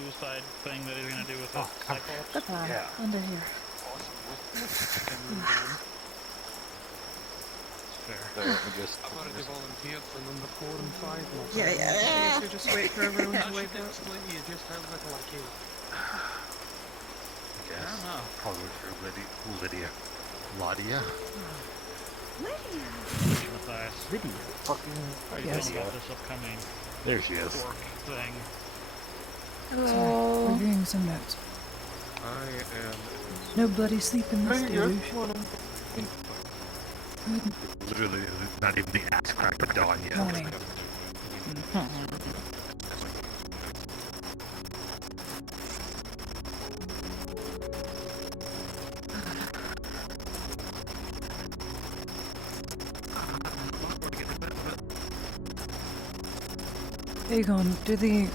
suicide thing that he's gonna do with his Cyclops. Good one. Yeah. Under here. Fair. I've already volunteered for number 4 and 5. Yeah. You just wait for everyone to wake up. Explain to you just how little I care. I don't know. Probably for Lydia. Ladia? Matthias. Lydia. Fucking. How are you feeling about this upcoming There she is. work thing? Hello. Reviewing some notes. I am... No bloody sleep in this deluge. Good Literally, not even the ass crack of dawn yet. morning. Aegon, do the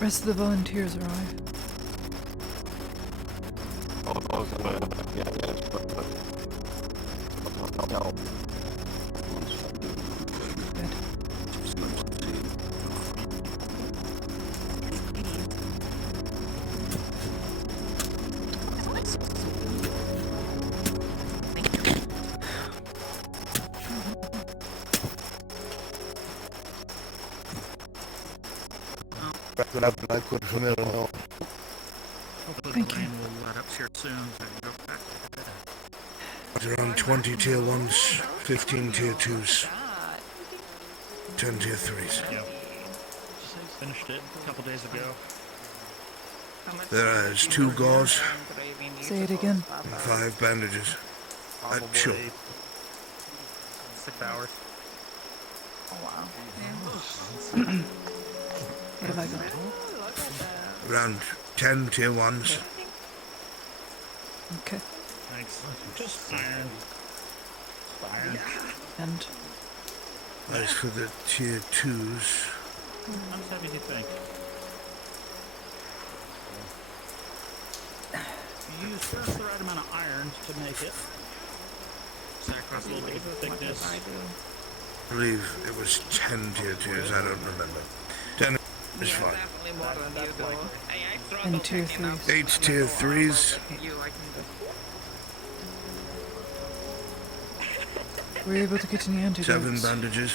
rest of the volunteers arrive? Good. Hopefully Thank the you. rain will let up here soon so I can go back to bed. Around 20 tier 1s, 15 tier 2s, 10 tier 3s. Yep. Finished it a couple days ago. There is 2 gauze Say it again. and 5 bandages. Sure. 6 hours. Oh wow. What have I got? Around 10 tier 1s. Okay. Thanks. Just iron. Iron. And As for the tier 2s, How much heavy do you think? You use just the right amount of iron to make it. Set across a little bit of thickness. I believe it was 10 tier 2s, I don't remember. 10 is fine. and tier 3s. 8 tier 3s, Were you able to get any 7 antidotes? bandages.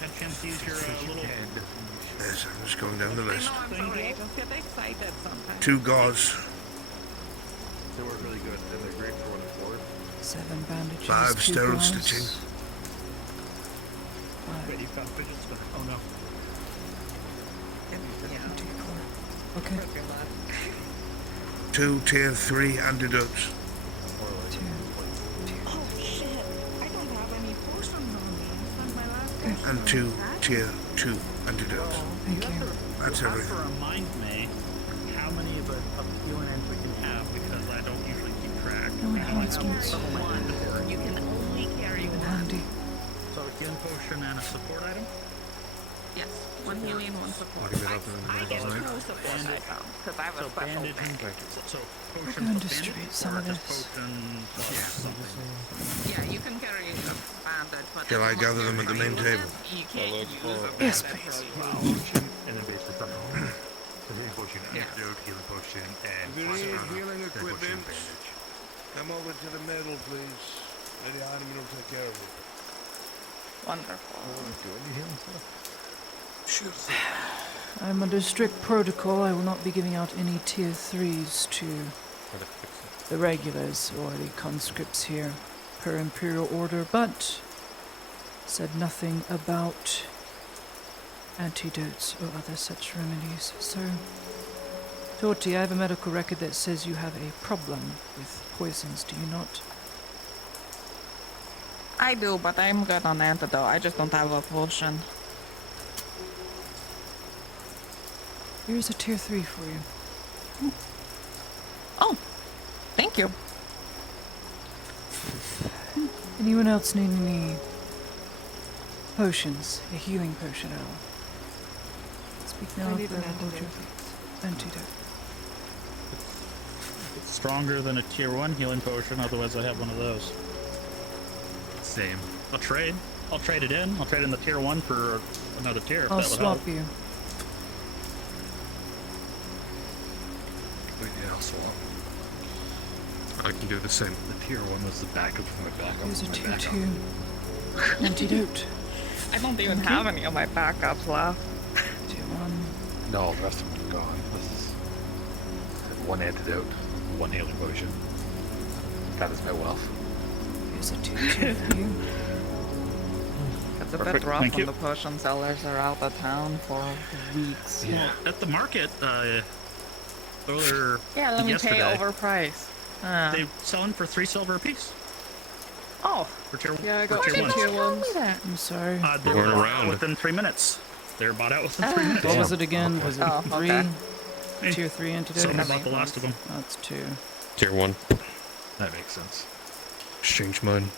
Had a chance to use your little Yes, I'm just going down the list. I'm sorry, I just get excited sometimes. 2 gauze, They work really good, and they're great for when it's bored. 7 bandages. 5 2 sterile gauze, stitching. 5, Wait, you've got fidget spinner. Oh no. D4. Okay. 2 tier 3 antidotes. 2. Oh shit! I don't have any potions on me. It's my last And 2 tier 2 antidotes. Thank you. That's You'll have everything. to remind me how many of the healing ends we can have because I don't usually keep track. No enhancements. You can only carry one. Handy. So a healing potion and a support item? Yes, one healing, one support. Give it up and I get then 2 support items because I have a So special bandage and thing. so We're potion going to plus distribute bandage some or of just this. potion plus something. Yeah, you can carry a bandage, but Shall I gather them at the main table? you can't use a Yes, bandage. please. And then basically something. So healing potion, antidote, healing potion, and If you need healing dead potion equipment, bandage. come over to the middle, please. Lady Hardiman will take care of it. Wonderful. I'm under strict protocol. I will not be giving out any tier 3s to the regulars or the conscripts here per imperial order, but said nothing about antidotes or other such remedies. So, Torty, I have a medical record that says you have a problem with poisons, do you not? I do, but I'm good on antidote. I just don't have a potion. Here's a tier 3 for you. Oh, thank you. Anyone else need any potions? A healing potion at all? Speak now. I need or an hold your antidote. peace. Antidote. It's stronger than a tier 1 healing potion, otherwise I have one of those. Same. I'll trade. I'll trade it in. I'll trade in the tier 1 for another tier if I'll that would help. swap you. swap. I can do the same. The tier 1 was the backup for my backup. Here's a my tier backup. 2 antidote. I don't even have any of my backups left. Tier 1. No, the rest of them are gone. This is one antidote, one healing potion. That is my wealth. Here's a tier 2 for you. It's a Perfect, bit rough thank when you. the potion sellers are out of town for weeks. Yeah. At the market, earlier Yeah, let me yesterday, pay overpriced. they selling for 3 silver apiece Oh, for tier, yeah, I for got tier two 1s. tier ones. I'm sorry. They Going were bought around. out within 3 minutes. They were bought out within 3 minutes. What was it again? Was it Oh, 3? okay. Hey, Tier 3 antidote? Someone bought the last of them. That's 2. Tier 1. That makes sense. Exchange mine.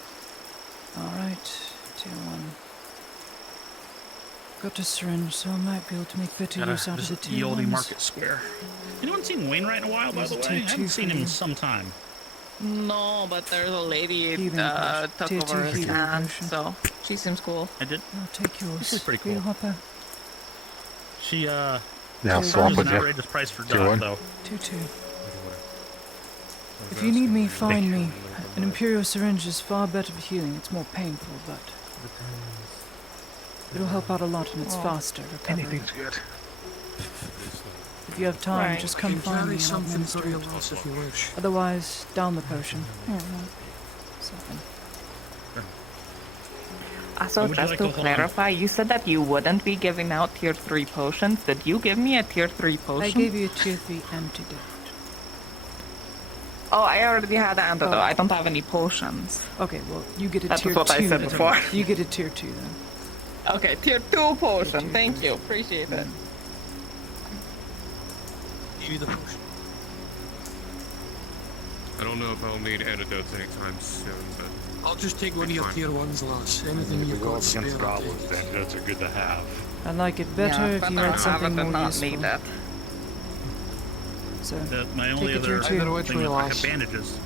Alright, tier 1. Got a syringe, so I might be able to make better Gotta use out of the visit tier Yoldi 1s. Market Square. Anyone seen Wainwright in a while, by There's the a way? I tier haven't 2 seen for him in you. some time. No, but there's a lady Healing took potion. Tier over 2 his healing hand, potion. so she seems cool. I did. I'll take yours. This is pretty For you, cool. Hopper. She, Now Tier swap charges with an you. outrageous price for Tier Dot, 1. though. Tier 2. If you need me, find me. An Imperial syringe is far better for healing. It's more painful, but it'll help out a lot and it's Oh. faster recovery. Anything's good. If you have time, Right. just come find me and I'll administer it. if you wish. Otherwise, down the potion. Something. So Would you just like to to hold on? clarify, you said that you wouldn't be giving out tier 3 potions. Did you give me a tier 3 potion? I gave you a tier 3 antidote. Oh, I already had the antidote. Oh. I don't have any potions. Okay, well, you get a That's tier 2 what I said then. before. You get a tier 2 then. Okay, tier 2 potion. Tier Thank you. Appreciate it. Give you the potion. I don't know if I'll need antidotes anytime soon, but I'll just take one of your Fine. tier 1s, lass. Anything If you've we go got up spare, against I'll goblins, take. the antidotes are good to have. I'd like it better Yeah, if but you I had have something it and more not useful. need it. So, My only Take a tier other 2. Either which thing way, is I have lass. bandages.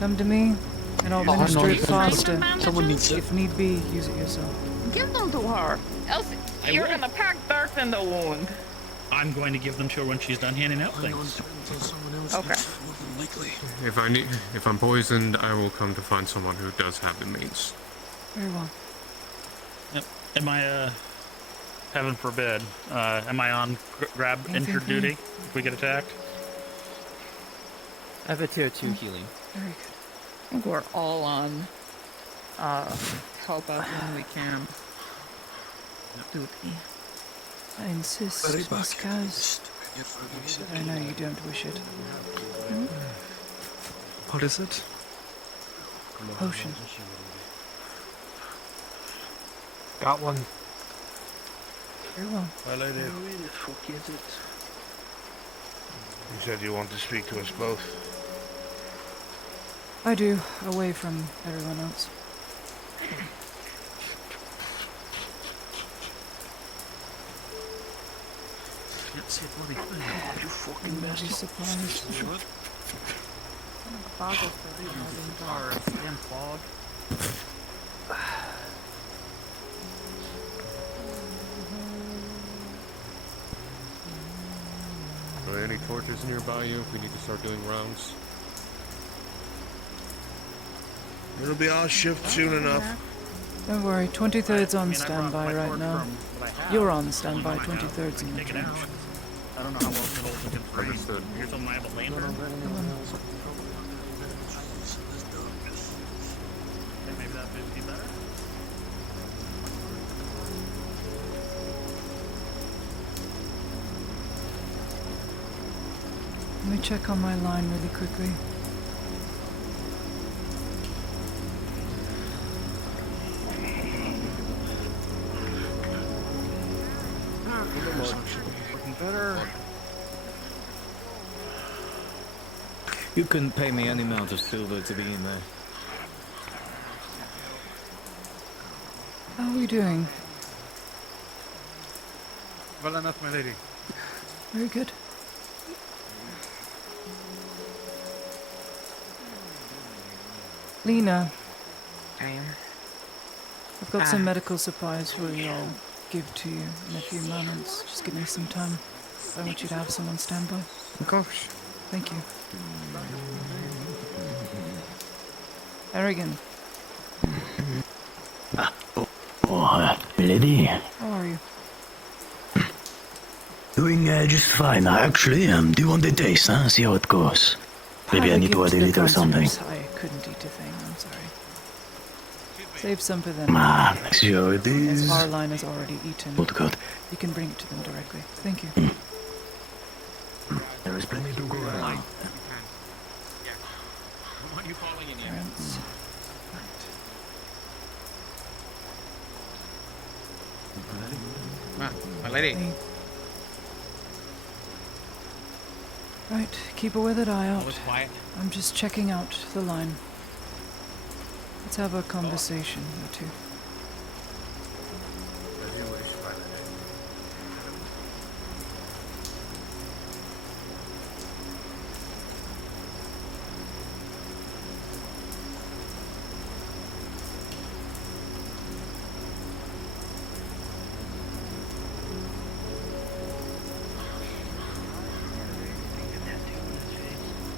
come to me and I'll Oh, administer no, it you- faster. Someone needs it. If need be, use it yourself. Give them to her. Else you're will. gonna pack dirt in the wound. I'm going to give them to her when she's done handing out Hang on things. to it until someone else Okay. needs it, more than likely. if I'm poisoned, I will come to find someone who does have the means. Very well. Am I, heaven forbid, am I on grab Anything injured for you? duty if we get attacked? I have a tier 2 healing. Very good. I think we're all on help out when we can. Duty. I insist, Very Miss back. Kaz. Just get for a reason. I know you don't wish it. What is it? Potion. Got one. Very well. My lady, Where the fuck is it? you said you want to speak to us both. I do, away from everyone else. Can't see a bloody thing. You fucking Bloody supplies. Are damn fog. Are there any torches nearby you if we need to start doing rounds? It'll be our shift soon enough. Don't worry, 23rd's I on mean, I brought standby my right torch now. from what I have. You're on Only standby, my house. 23rd's I in can the take it trench. out. I don't know how well it holds against rain. Here's something I have a lantern. Okay, maybe that would be better. Let me check on my line really quickly. Looking better. You couldn't pay me any amount of silver to be in there. How are we doing? Well enough, my lady. Very good. Lena, I've got some medical supplies for you. I'll give to you in a few moments. Just give me some time. I want you to have someone stand by. Of course. Thank you. Aragon, Milady. how are you? Doing just fine. I actually do you want the taste, huh? See how it goes. Maybe I need to add a little something. I couldn't eat a thing, I'm sorry. Save some for them. See how it As is. our line is already eaten, Good, good. you can bring it to them directly. Thank you. There is plenty to go around. What are you calling in Parents. My lady. Hey. Right, keep a weathered eye out. Quiet. I'm just checking out the line. Let's have a conversation or two. As you wish, my lady.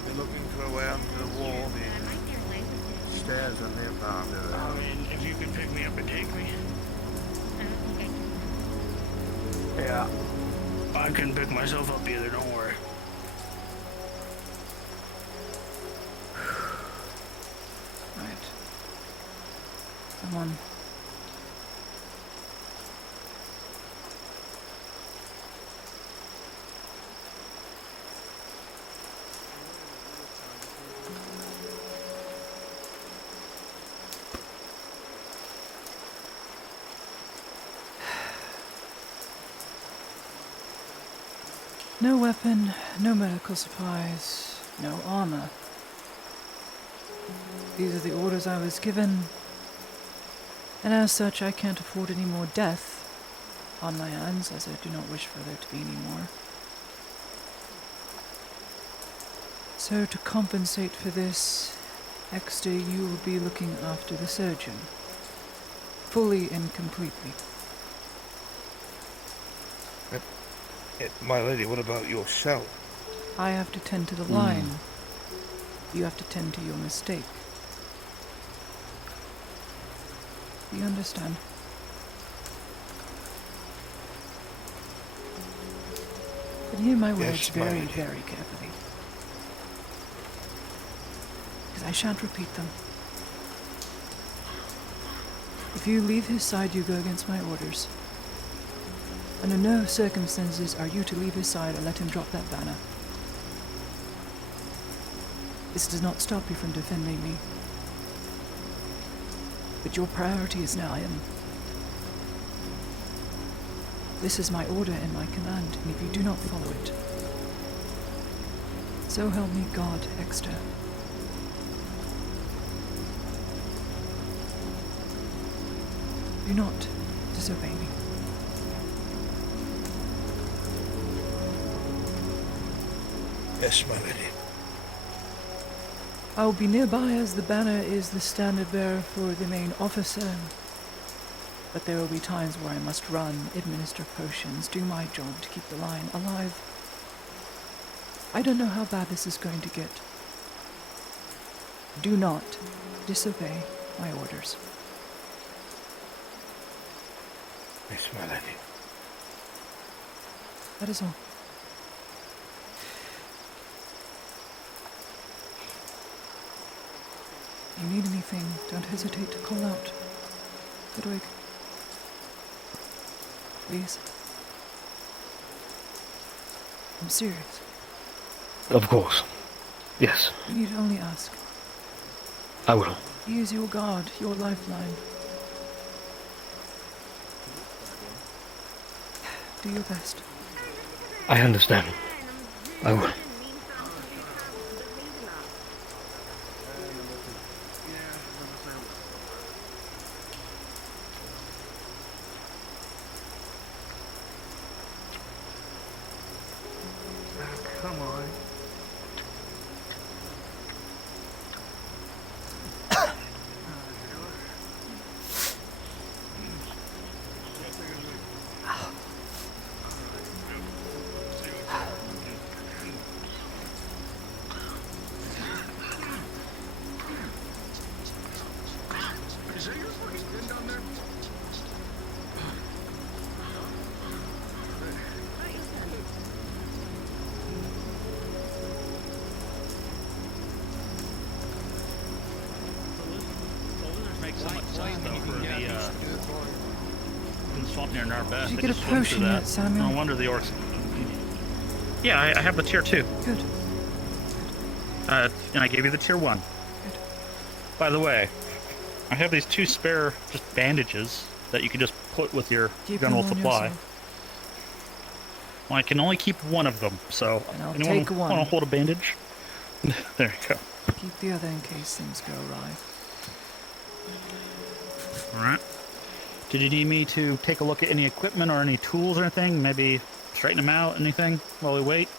You're looking for a way under the wall. The stairs on the apartment. If you could pick me up and take me. Yeah. I can pick myself up either, don't worry. Right. Come on. No weapon, no medical supplies, no armor. These are the orders I was given, and as such I can't afford any more death on my hands, as I do not wish for there to be any more. So to compensate for this, Exeter, you will be looking after the surgeon, fully and completely. My lady, what about yourself? I have to tend to the line. You have to tend to your mistake. Do you understand? But hear my words Yes, my very, lady. very carefully. Because I shan't repeat them. If you leave his side, you go against my orders. Under no circumstances are you to leave his side or let him drop that banner. This does not stop you from defending me. But your priority is now him. This is my order and my command, and if you do not follow it, so help me God, Exeter. Do not disobey me. Yes, my lady. I will be nearby as the banner is the standard bearer for the main officer. But there will be times where I must run, administer potions, do my job to keep the line alive. I don't know how bad this is going to get. Do not disobey my orders. Yes, my lady. That is all. If you need anything, don't hesitate to call out. Ludwig. Please. I'm serious. Of course. Yes, You need only ask. I will. He is your guard, your lifeline. Do your best. I understand. I will. Come on. Make so much sense though for the swamp near Narbeth. Did you They get a just swim through potion that. yet, Samuel? No wonder the orcs. Yeah, I have the tier 2. Good. And I gave you the tier 1. Good. By the way, I have these 2 spare just bandages that you can just put with your Keep general them on supply. yourself. Well, I can only keep one of them, so And I'll anyone take one. want to hold a bandage? There you go. Keep the other in case things go awry. Alright. Did you need me to take a look at any equipment or any tools or anything? Maybe straighten them out, anything, while we wait?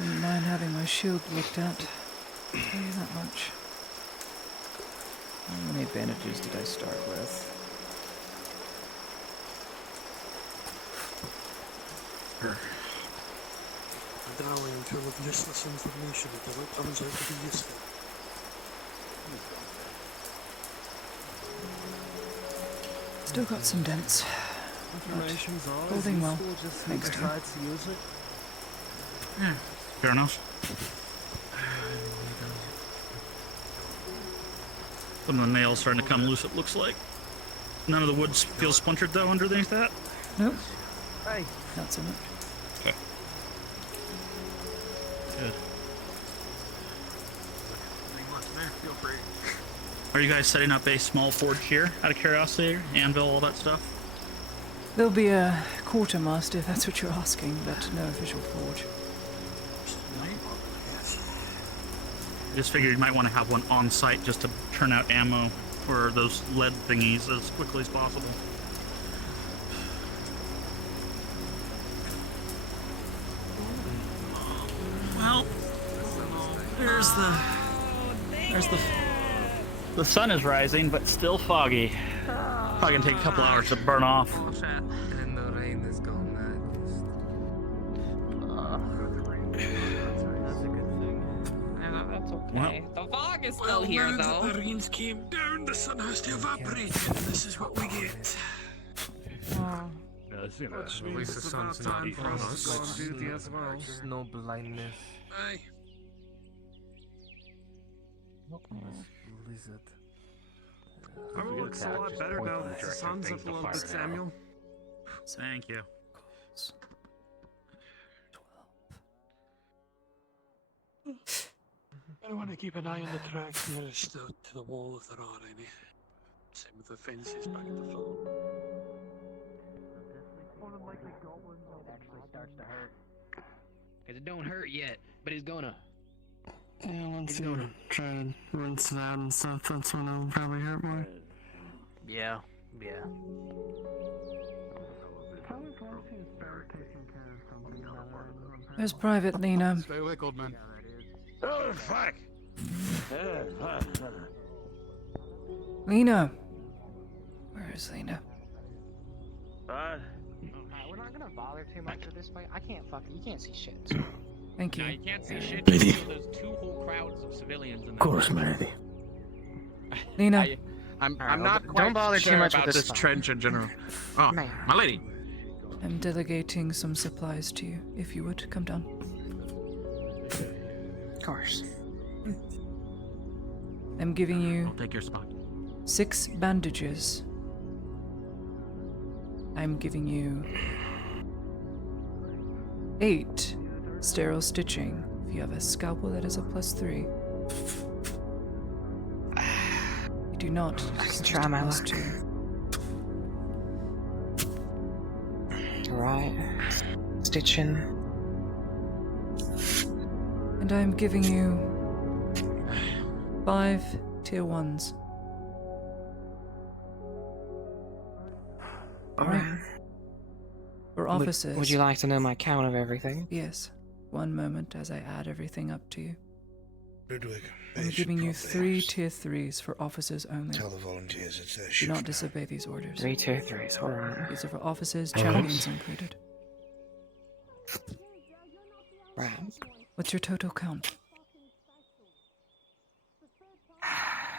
Wouldn't mind having my shield looked at. I'll tell you that much. How many bandages did I start with? Darling, full of useless information until it turns out to be useful. Still got some dents. Information's always Holding well, useful, just who thanks to you. decides to use it. Yeah, fair enough. Some of the nails starting to come loose, it looks like. None of the wood feels splintered, though, underneath that? Nope, Hey, not so much. Okay. Good. Feel free. Are you guys setting up a small forge here, out of curiosity? Anvil, all that stuff? There'll be a quartermaster if that's what you're asking, but no official forge. I just figured you might want to have one on site just to turn out ammo for those lead thingies as quickly as possible. Well, there's the sun is rising, but still foggy. Probably gonna take a couple hours to burn off. And the rain is gone That's okay. The fog is still here, though. The rains came down, the sun has to evaporate, and this is what we get. At least the sun's not on us. duty as well. No blindness. Aye. Blizzard. Our looks a lot better now that the sun's up a little bit, Samuel. Thank you. I want to keep an eye on the tracks nearest to the wall if there are any. Same with the fences back at the front. It actually starts to hurt. Cause it don't hurt yet, but it's gonna. Yeah, once you try and rinse it out and stuff, that's when it'll probably hurt more. Yeah. There's Private Lena. Stay awake, old man. Oh, fuck! Lena! Where is Lena? We're not gonna bother too much with this fight. I can't you can't see shit. So. Thank you. No, you can't see shit. Ready? There's 2 whole crowds of civilians in there. Of course, I'm ready. Lena. I'm Alright, not well, quite don't bother sure too much about with this fight. trench in general. Oh, Man. my lady. I'm delegating some supplies to you. If you would, come down. Of course. I'm giving you I'll take your spot. 6 bandages. I'm giving you 8 sterile stitching. If you have a scalpel, that is a +3. You do not. I it's can just try a my luck. +2. Right. Stitching. And I'm giving you 5 tier 1s. Alright. For officers. Would you like to know my count of everything? Yes. One moment as I add everything up to you. Ludwig, I'm giving you 3 tier 3s for officers only. tell the volunteers it's their Do shift. not disobey these orders. 3 tier 3s, alright. These are for officers, champions included. Right. What's your total count?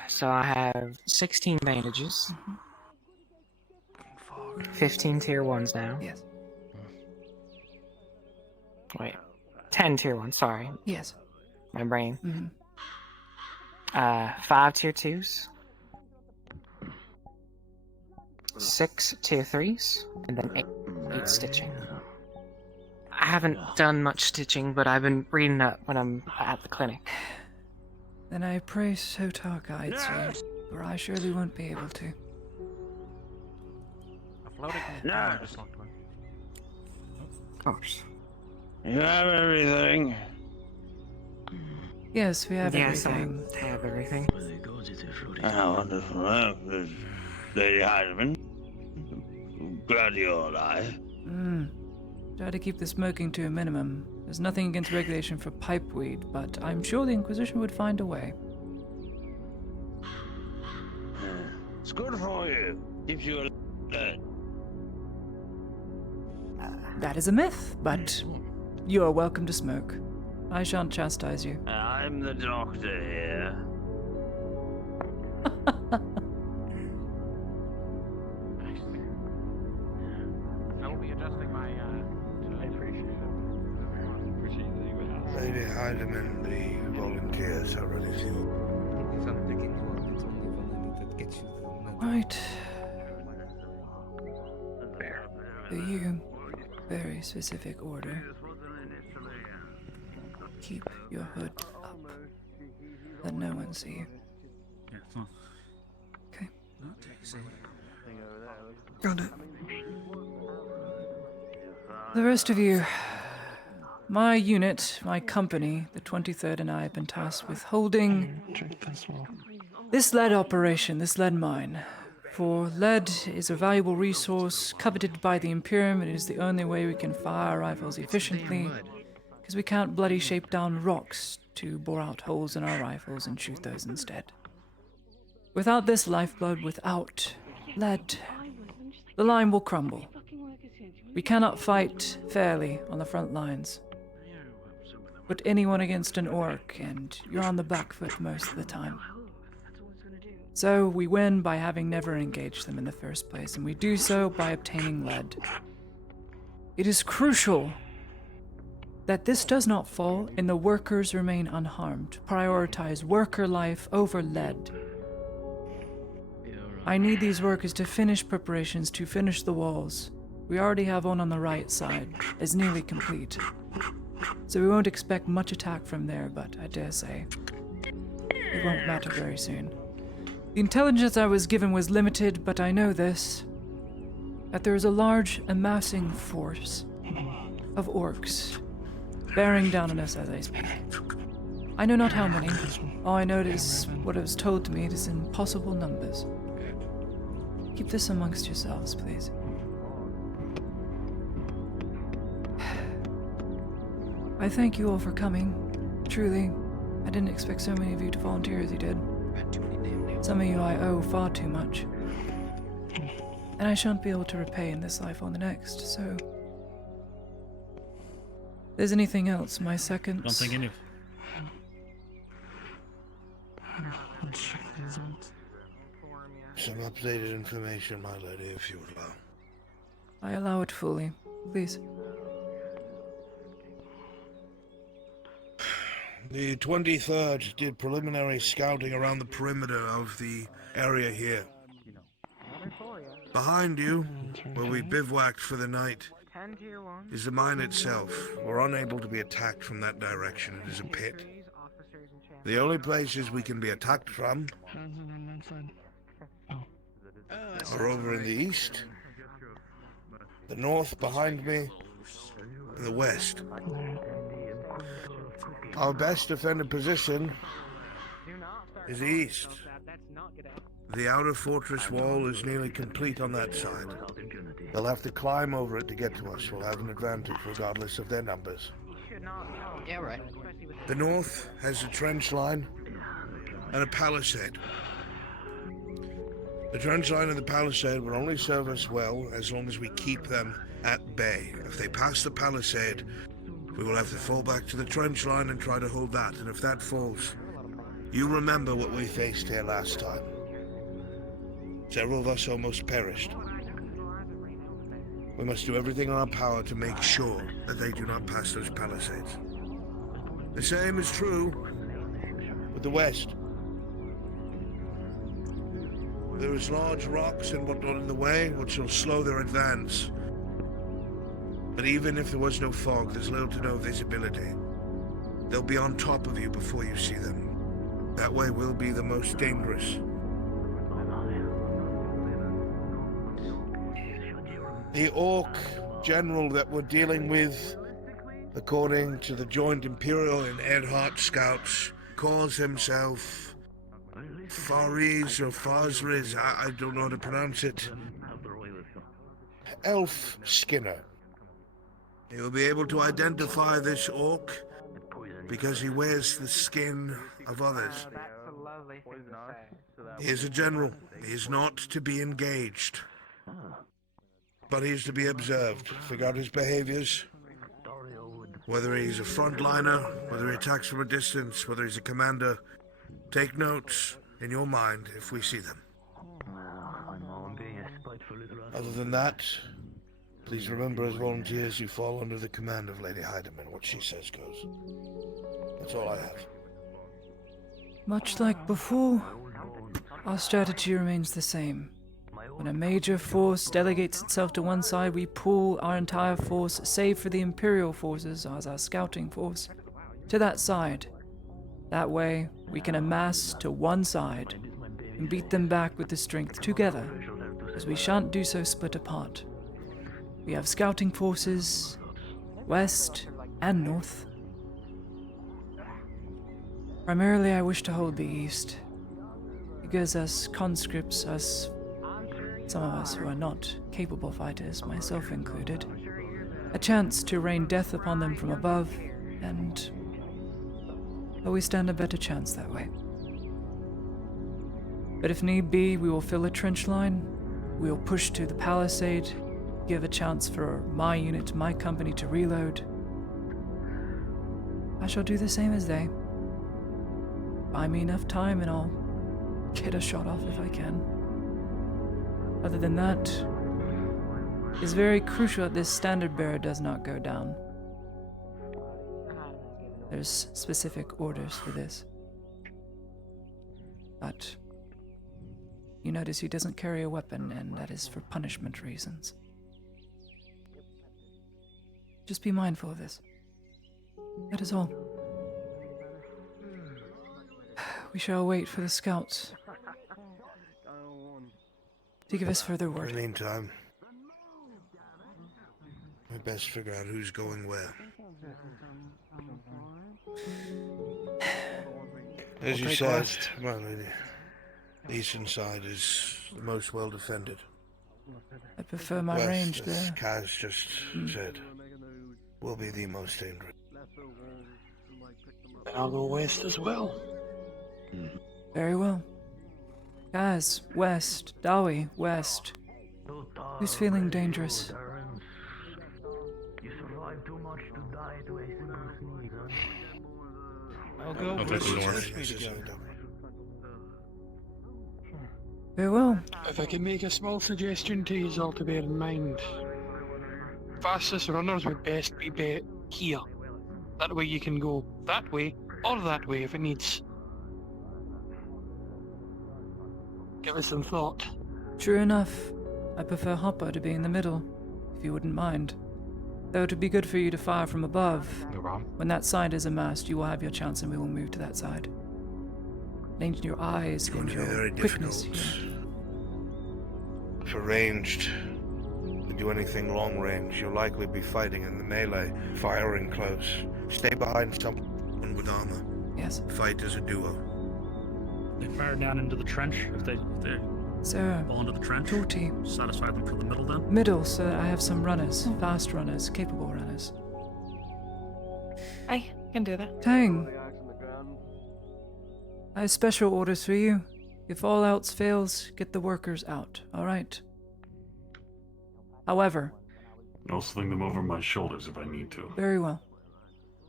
So I have 16 bandages. 15 tier 1s now. Yes. Wait. 10 tier 1s, sorry. Yes. My brain. Mm-hmm. 5 tier 2s. 6 tier 3s. And then 8 stitching. I haven't done much stitching, but I've been reading up when I'm at the clinic. Then I pray Sotar guides you, for I surely won't be able to. No. Of course. You have everything. Yes, we have Yes, everything. I have everything. How wonderful. Well, Lady Heidemann, glad you're alive. Try to keep the smoking to a minimum. There's nothing against regulation for pipeweed, but I'm sure the Inquisition would find a way. It's good for you. Gives you a... That is a myth, but you are welcome to smoke. I shan't chastise you. I'm the doctor here. I will be adjusting my, I appreciate it. Lady Heidemann, the volunteers are ready to... Right. For you, very specific order. Keep your hood up. Let no one see you. Okay. Got it. The rest of you, my unit, my company, the 23rd and I have been tasked with holding this lead operation, this lead mine. For lead is a valuable resource coveted by the Imperium, and it is the only way we can fire our rifles efficiently, because we can't bloody shape down rocks to bore out holes in our rifles and shoot those instead. Without this lifeblood, without lead, the line will crumble. We cannot fight fairly on the front lines. Put anyone against an orc, and you're on the back foot most of the time. So we win by having never engaged them in the first place, and we do so by obtaining lead. It is crucial that this does not fall and the workers remain unharmed. Prioritize worker life over lead. I need these workers to finish preparations to finish the walls. We already have one on the right side. It's nearly complete. So we won't expect much attack from there, but I dare say it won't matter very soon. The intelligence I was given was limited, but I know this, that there is a large amassing force of orcs bearing down on us as I speak. I know not how many. All I know is what was told to me. It is in possible numbers. Keep this amongst yourselves, please. I thank you all for coming. Truly, I didn't expect so many of you to volunteer as you did. Some of you I owe far too much. And I shan't be able to repay in this life or the next, so... If there's anything else, my seconds... Don't think any of... Some updated information, my lady, if you would allow. I allow it fully. Please. The 23rd did preliminary scouting around the perimeter of the area here. Behind you, where we bivouacked for the night, is the mine itself. We're unable to be attacked from that direction. It is a pit. The only places we can be attacked from are over in the east, the north behind me, and the west. Our best defended position is the east. The outer fortress wall is nearly complete on that side. They'll have to climb over it to get to us. We'll have an advantage regardless of their numbers. Yeah, right. The north has a trench line and a palisade. The trench line and the palisade will only serve us well as long as we keep them at bay. If they pass the palisade, we will have to fall back to the trench line and try to hold that, and if that falls, You remember what we faced here last time. Several of us almost perished. We must do everything in our power to make sure that they do not pass those palisades. The same is true with the west. There is large rocks and whatnot in the way, which will slow their advance. But even if there was no fog, there's little to no visibility. They'll be on top of you before you see them. That way we'll be the most dangerous. The Orc general that we're dealing with, according to the Joint Imperial and Earhart Scouts, calls himself Fariz or Fazriz, I don't know how to pronounce it. Elf Skinner. You'll be able to identify this orc because he wears the skin of others. He is a general. He is not to be engaged. But he is to be observed. Figure out his behaviors. Whether he's a frontliner, whether he attacks from a distance, whether he's a commander. Take notes in your mind if we see them. Other than that, please remember as volunteers you fall under the command of Lady Heidemann. What she says goes. That's all I have. Much like before, our strategy remains the same. When a major force delegates itself to one side, we pull our entire force, save for the Imperial forces as our scouting force, to that side. That way, we can amass to one side and beat them back with the strength together, as we shan't do so split apart. We have scouting forces, west and north. Primarily, I wish to hold the east. It gives us conscripts, some of us who are not capable fighters, myself included, a chance to rain death upon them from above, and we stand a better chance that way. But if need be, we will fill a trench line, we will push to the palisade, give a chance for my unit, my company to reload. I shall do the same as they. Buy me enough time and I'll get a shot off if I can. Other than that, it's very crucial that this standard bearer does not go down. There's specific orders for this. But you notice he doesn't carry a weapon, and that is for punishment reasons. Just be mindful of this. That is all. We shall wait for the scouts to give us further word. In the meantime, we best figure out who's going where. As you said, well, the eastern side is the most well defended. I prefer my West, range as there. Kaz just said, will be the most dangerous. And I'll go west as well. Very well. Guys, west. Dawi, west. Who's feeling dangerous? I'll go. I'll take the north. Very well. If I can make a small suggestion to you all to bear in mind. Fastest runners would best be here. That way you can go that way or that way if it needs. Give it some thought. True enough. I prefer Hopper to be in the middle, if you wouldn't mind. Though it would be good for you to fire from above. No problem. When that side is amassed, you will have your chance and we will move to that side. Range in your eyes and It's going to be your very quickness difficult. here. For ranged, to do anything long range, you'll likely be fighting in the melee, firing close. Stay behind someone with armor. Yes. Fight as a duo. They fire down into the trench if they Sir, fall into the trench. Torty. Satisfy them for the middle then. Middle, so that I have some runners. Fast runners, capable runners. I can do that. Tang! I have special orders for you. If all else fails, get the workers out, alright? However... I'll sling them over my shoulders if I need to. Very well.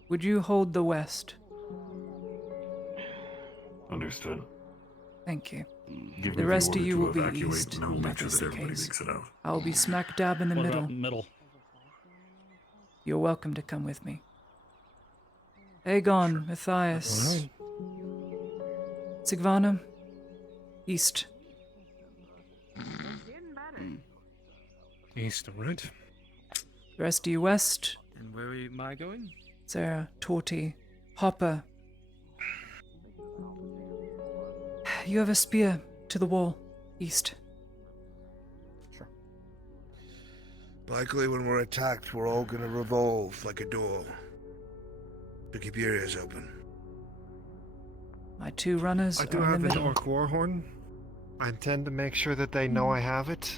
Would you hold the west? Understood. Thank you. Give me The rest of order you to will be evacuate, east. and I'll if make that sure is that the everybody case. makes it out. I'll be smack dab in the What middle. about middle? You're welcome to come with me. Aegon, Matthias. Sigvana, east. East, alright. The rest of you west. And where am I going? Sarah, Torty, Hopper. You have a spear to the wall, east. Likely when we're attacked, we're all gonna revolve like a door. So keep your ears open. My two runners I are do in the have an middle. orc war horn. I intend to make sure that they know I have it.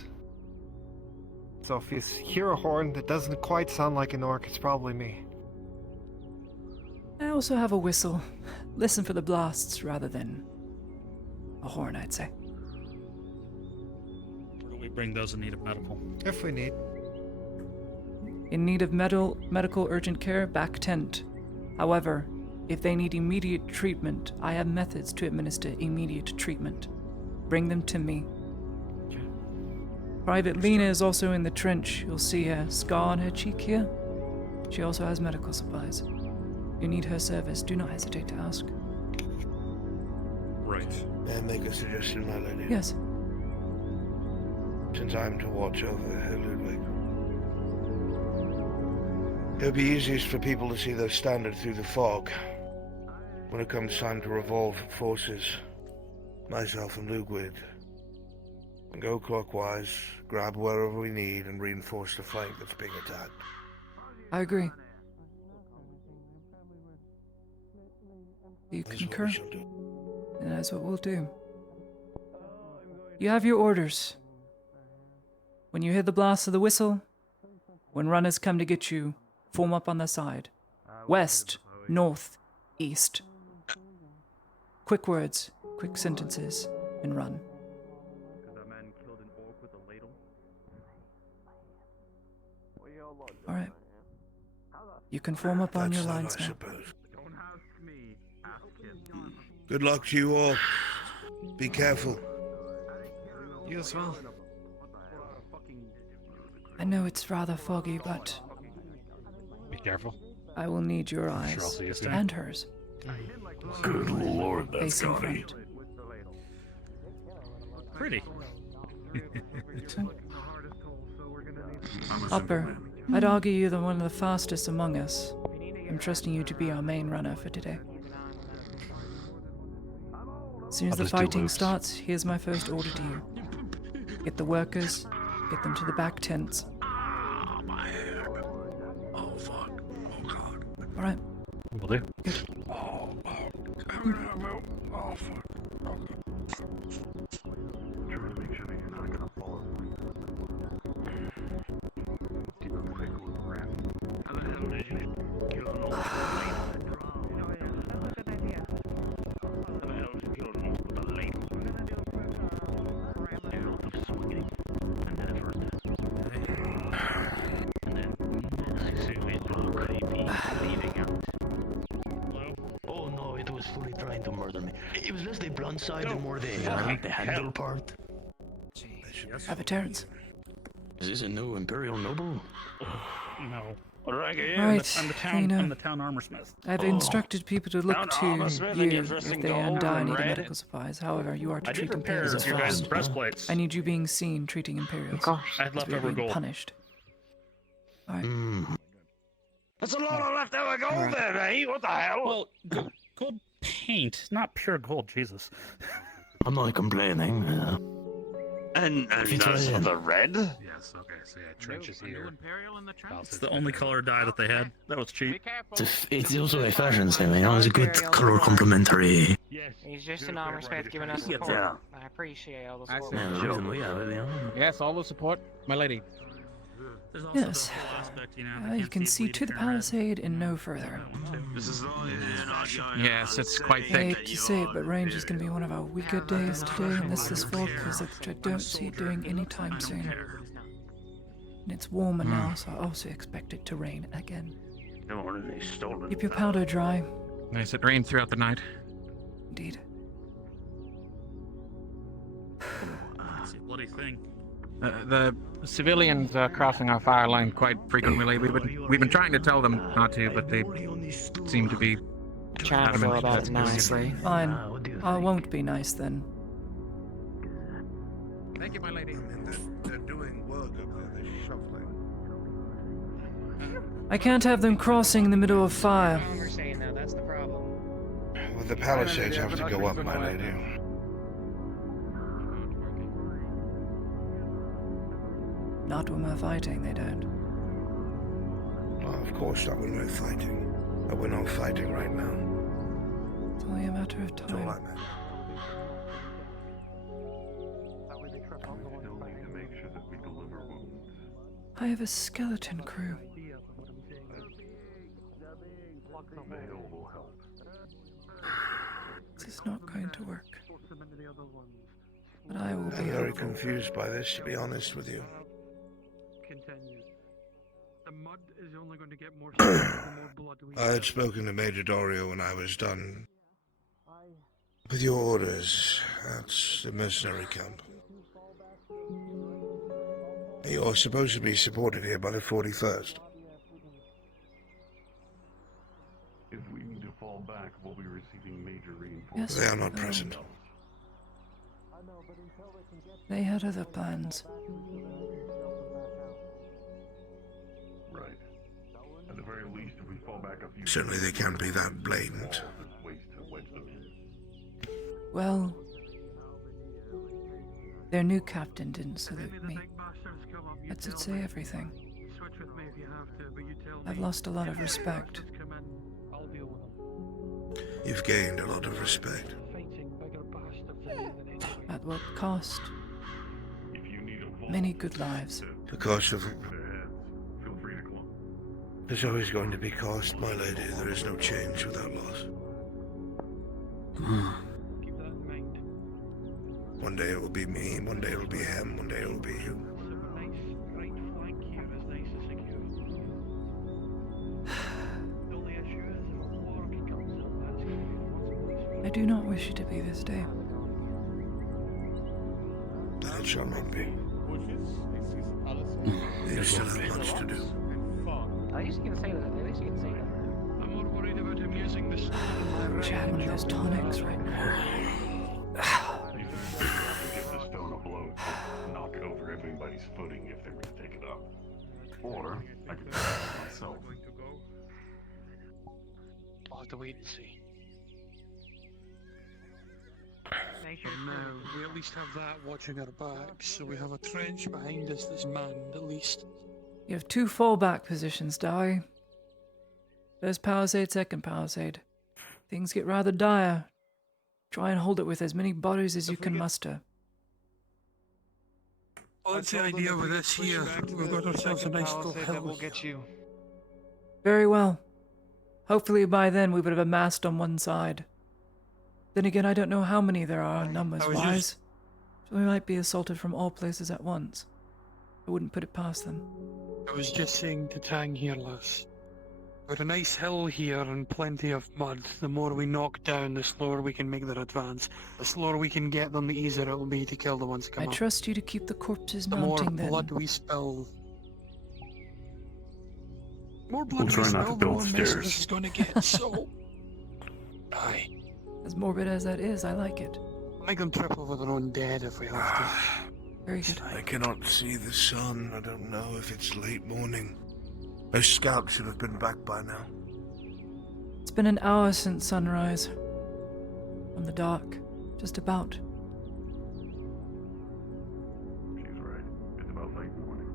So if you hear a horn that doesn't quite sound like an orc, it's probably me. I also have a whistle. Listen for the blasts rather than a horn, I'd say. Where do we bring those in need of medical? If we need. In need of medical urgent care, back tent. However, if they need immediate treatment, I have methods to administer immediate treatment. Bring them to me. Private Lena is also in the trench. You'll see a scar on her cheek here. She also has medical supplies. You need her service. Do not hesitate to ask. Right. May I make a suggestion, my lady? Yes. Since I'm to watch over Herr Ludwig. It'll be easiest for people to see their standard through the fog. When it comes time to revolve forces, myself and Ludwig can go clockwise, grab wherever we need, and reinforce the flank that's being attacked. I agree. You That's concur? what we shall do. And that's what we'll do. You have your orders. When you hear the blast of the whistle, when runners come to get you, form up on their side. West, north, east. Quick words, quick sentences, and run. Alright. You can form up on your That's lines that, I now. suppose. Good luck to you all. Be careful. You as well. I know it's rather foggy, but Be careful. I will need your Sure, I'll eyes see you soon. and hers. Good lord, that's Facing gaudy. front. Pretty. Upper, I'd argue you're one of the fastest among us. I'm trusting you to be our main runner for today. As soon as I'll the just do fighting loops. starts, here's my first order to you. Get the workers, get them to the back tents. My head. Oh fuck. Oh god. Alright, Will do. Oh fuck. Oh fuck. Oh no, it was fully trying to murder me. It was less the blunt side and more the handle part. have a Terrence. Is this a new Imperial noble? No. Right, I'm Lena. the town armorsmith. I've instructed people to look Found to armorsmith and you get if dressing they gold die and need red. medical supplies. However, you are to I did treat repair Imperials your guys' first. breastplates. I need you being seen treating Imperials. Gosh. I had as we are leftover being gold. punished. Alright. That's a lot of leftover gold Alright. there, eh? What the hell? Well, gold paint, not pure gold, Jesus. I'm not complaining. And It's that's right. the red? Yes, okay, so yeah, trenches here. It's the only color dye that they had. That was cheap. It's also a fashion thing, you know, it's a good color complementary. He's just an armorsmith giving us support. Yeah. I appreciate all the I support. Yeah, the reason we have it, you know. Yes, all the support, my lady. There's also Yes. the whole aspect, you know. You can see to the palisade and no further. Yes, it's quite I thick. hate to say it, but range is going to be one of our weaker days today in this fog because I don't see it doing anytime soon. And it's warmer now, so I also expect it to rain again. No, they stole it. Keep your powder dry. Nice, it rained throughout the night. Indeed. It's a bloody thing. The civilians are crossing our fire line quite frequently. We've been trying to tell them not to, but they seem to be Trying to go about it nicely. Fine. I won't be nice then. Thank you, my lady. They're doing work up there. They're shuffling. I can't have them crossing in the middle of fire. Saying though, that's the problem. Well, the palisades have to go up, my lady. Not when we're fighting, they don't. Well, of course not when we're fighting. But we're not fighting right now. It's only a matter of That's all time. I meant. I have a skeleton crew. This is not going to work. But I will be I'm very helpful. confused by this, to be honest with you. Continues. The mud is only going to get more the more blood we I had spoken to Major Dorio when I was done with your orders at the mercenary camp. You're supposed to be supported here by the 41st. If we need to fall back, we'll be receiving major reinforcements. Yes, They are not present. They had other plans. Right. At the very least, if we fall back a few... Certainly they can't be that blatant. Well, their new captain didn't salute me. That should say everything. switch with me if you have to, but you tell me. I've lost a lot of respect. Come in, I'll deal with them. You've gained a lot of respect. Fighting bigger bastards than anything. At what cost? Many good lives. Because of... There's always going to be cost, my lady. There is no change without loss. Keep that in mind. One day it will be me, one day it will be him, one day it will be you. A nice right flank here is nice and secure. The only issue is if a warg comes up, that's going to be the I do not wish it to be this day. Then it shall not be. You still have much to do. At least you can say that. At least you can say that. I'm more worried about him using this. I wish I had one of those tonics right now. Give the stone a blow to knock over everybody's footing if they were to take it up. Or I could do it myself. I'll have to wait and see. And now, we at least have that watching our backs, so we have a trench behind us that's manned, at least. You have two fallback positions, Dowie. First palisade, second palisade. Things get rather dire. Try and hold it with as many bodies as you can muster. Well, that's the idea with this here. We've got ourselves a nice little hill. We'll get you. Very well. Hopefully by then we would have amassed on one side. Then again, I don't know how many there are numbers-wise. So we might be assaulted from all places at once. I wouldn't put it past them. I was just saying to Tang here, lass. We've got a nice hill here and plenty of mud. The more we knock down, the slower we can make their advance. The slower we can get them, the easier it will be to kill the ones that come I up. trust you to keep the corpses The more mounting then. blood we spill... More We'll blood try we not to spill, the build more messy stairs. this is going to get, so... Aye. As morbid as that is, I like it. Make them trip over their own dead if we have to. Very good. I cannot see the sun. I don't know if it's late morning. A scout should have been back by now. It's been an hour since sunrise. On the dock. Just about. She's right. It's about late morning.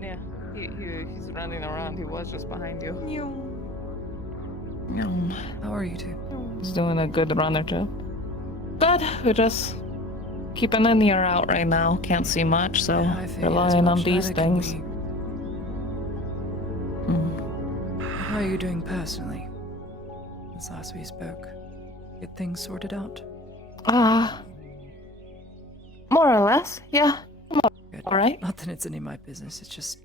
Yeah, he's running around. He was just behind you. How are you two? He's doing a good runner job. Good. We're just keeping an ear out right now. Can't see much, so I figured as relying on much. these Neither can things. we. How are you doing personally? Since last we spoke. Get things sorted out? More or less, yeah. Good. Alright. Not that it's any of my business, it's just...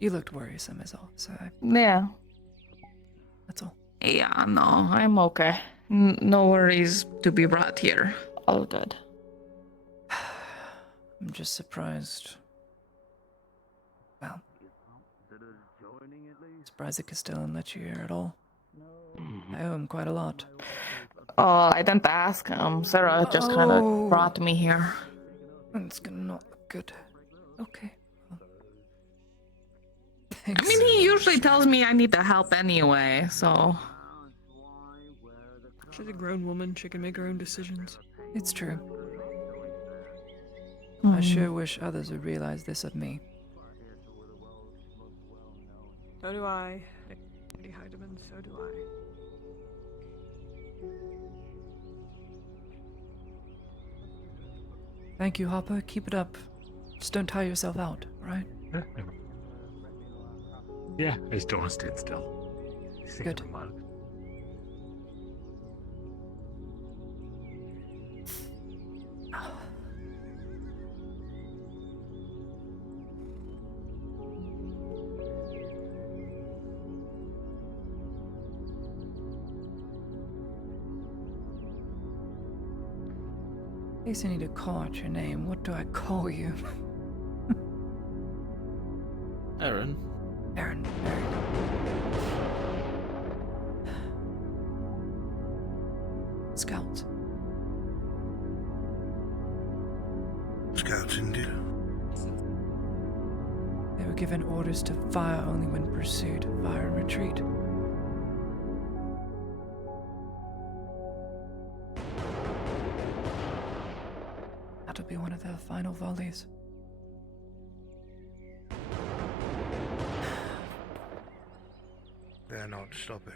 You looked worrisome is all, so Yeah. that's all. Yeah, no, I'm okay. No worries to be brought here. All good. I'm just surprised. Well, surprised the Castellan let you here at all. I owe him quite a lot. Oh, I didn't ask him. Sarah just kind of brought me here. It's gonna not look good. Okay. I mean, he usually tells me I need the help anyway, so... She's a grown woman. She can make her own decisions. It's true. I sure wish others would realize this of me. So do I. Lady Heidemann, so do I. Thank you, Hopper. Keep it up. Just don't tire yourself out, right? Yeah, I just don't want to stand still. Good. In case I need to call out your name, what do I call you? Aaron. Aaron. Scouts. Scouts indeed. They were given orders to fire only when pursued. Fire and retreat. That'll be one of their final volleys. They're not stopping.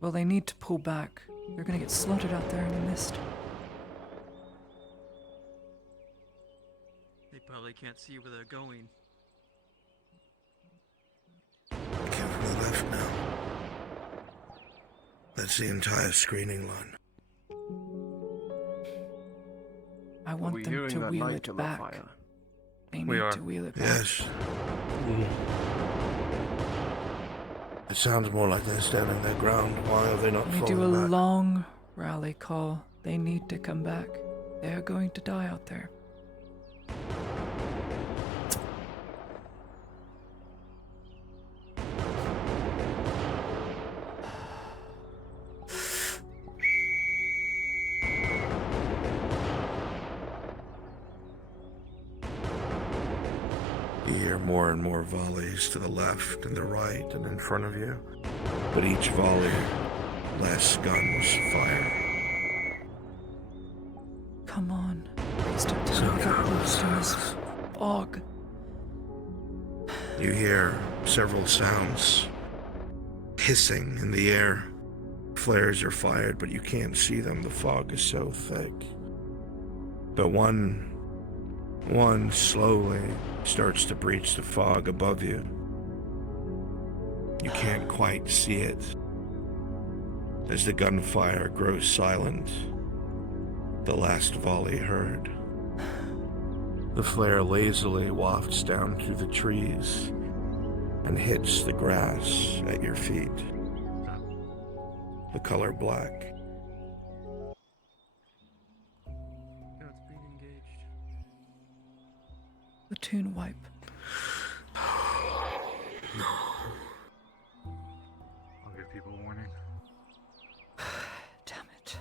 Well, they need to pull back. They're gonna get slaughtered out there in the mist. They probably can't see where they're going. Came from the left now. That's the entire screening line. I want them to wheel it back. They need to wheel it back. Yes. It sounds more like they're standing their ground. Why are they not We falling do a back? long rally call. They need to come back. They're going to die out there. You hear more and more volleys to the left and the right and in front of you. But each volley, less guns fire. Come on. Please don't tell me that loose in this fog. You hear several sounds hissing in the air. Flares are fired, but you can't see them. The fog is so thick. But one slowly starts to breach the fog above you. You can't quite see it. As the gunfire grows silent, the last volley heard. The flare lazily wafts down through the trees and hits the grass at your feet. The color black. Platoon wipe. I'll give people a warning. Damn it.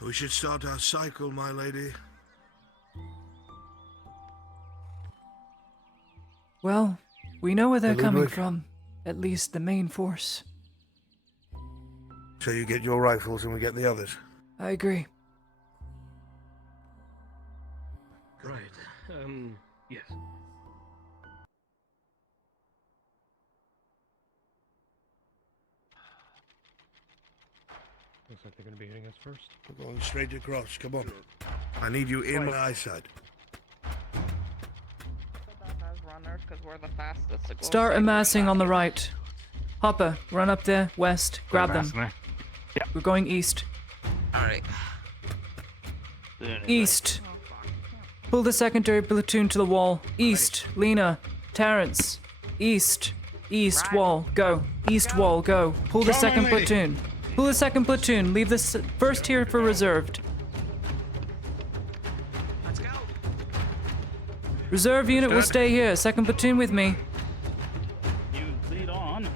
We should start our cycle, my lady. Well, we know where they're coming Ludwig. from. At least the main force. So you get your rifles and we get the others. I agree. Right. Yes. Looks like they're going to be hitting us first. We're going straight across. Come on. I need you in my eyesight. Runners, because we're the fastest to go Start side by amassing on the side. right. Hopper, run up there, west, grab them. Yeah. We're going east. Alright. East. Pull the secondary platoon to the wall. East. Lena. Terrence. East. East wall. Go. East wall. Go. Pull the second platoon. Pull the second platoon. Leave this first here for reserved. Let's go. Reserve unit will stay here. Second platoon with me. You lead on.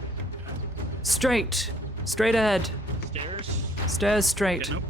Straight. Straight ahead. Stairs. Stairs straight. Okay, nope.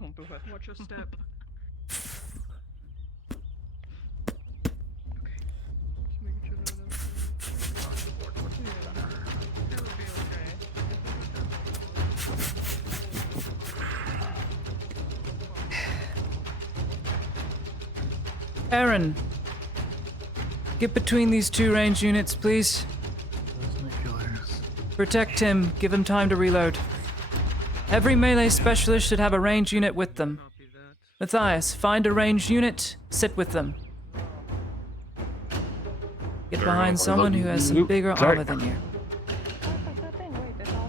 Don't blow it. Watch your step. Aaron, get between these two range units, please. Protect him. Give him time to reload. Every melee specialist should have a range unit with them. Matthias, find a ranged unit, sit with them. Get behind someone who has some bigger armor than you.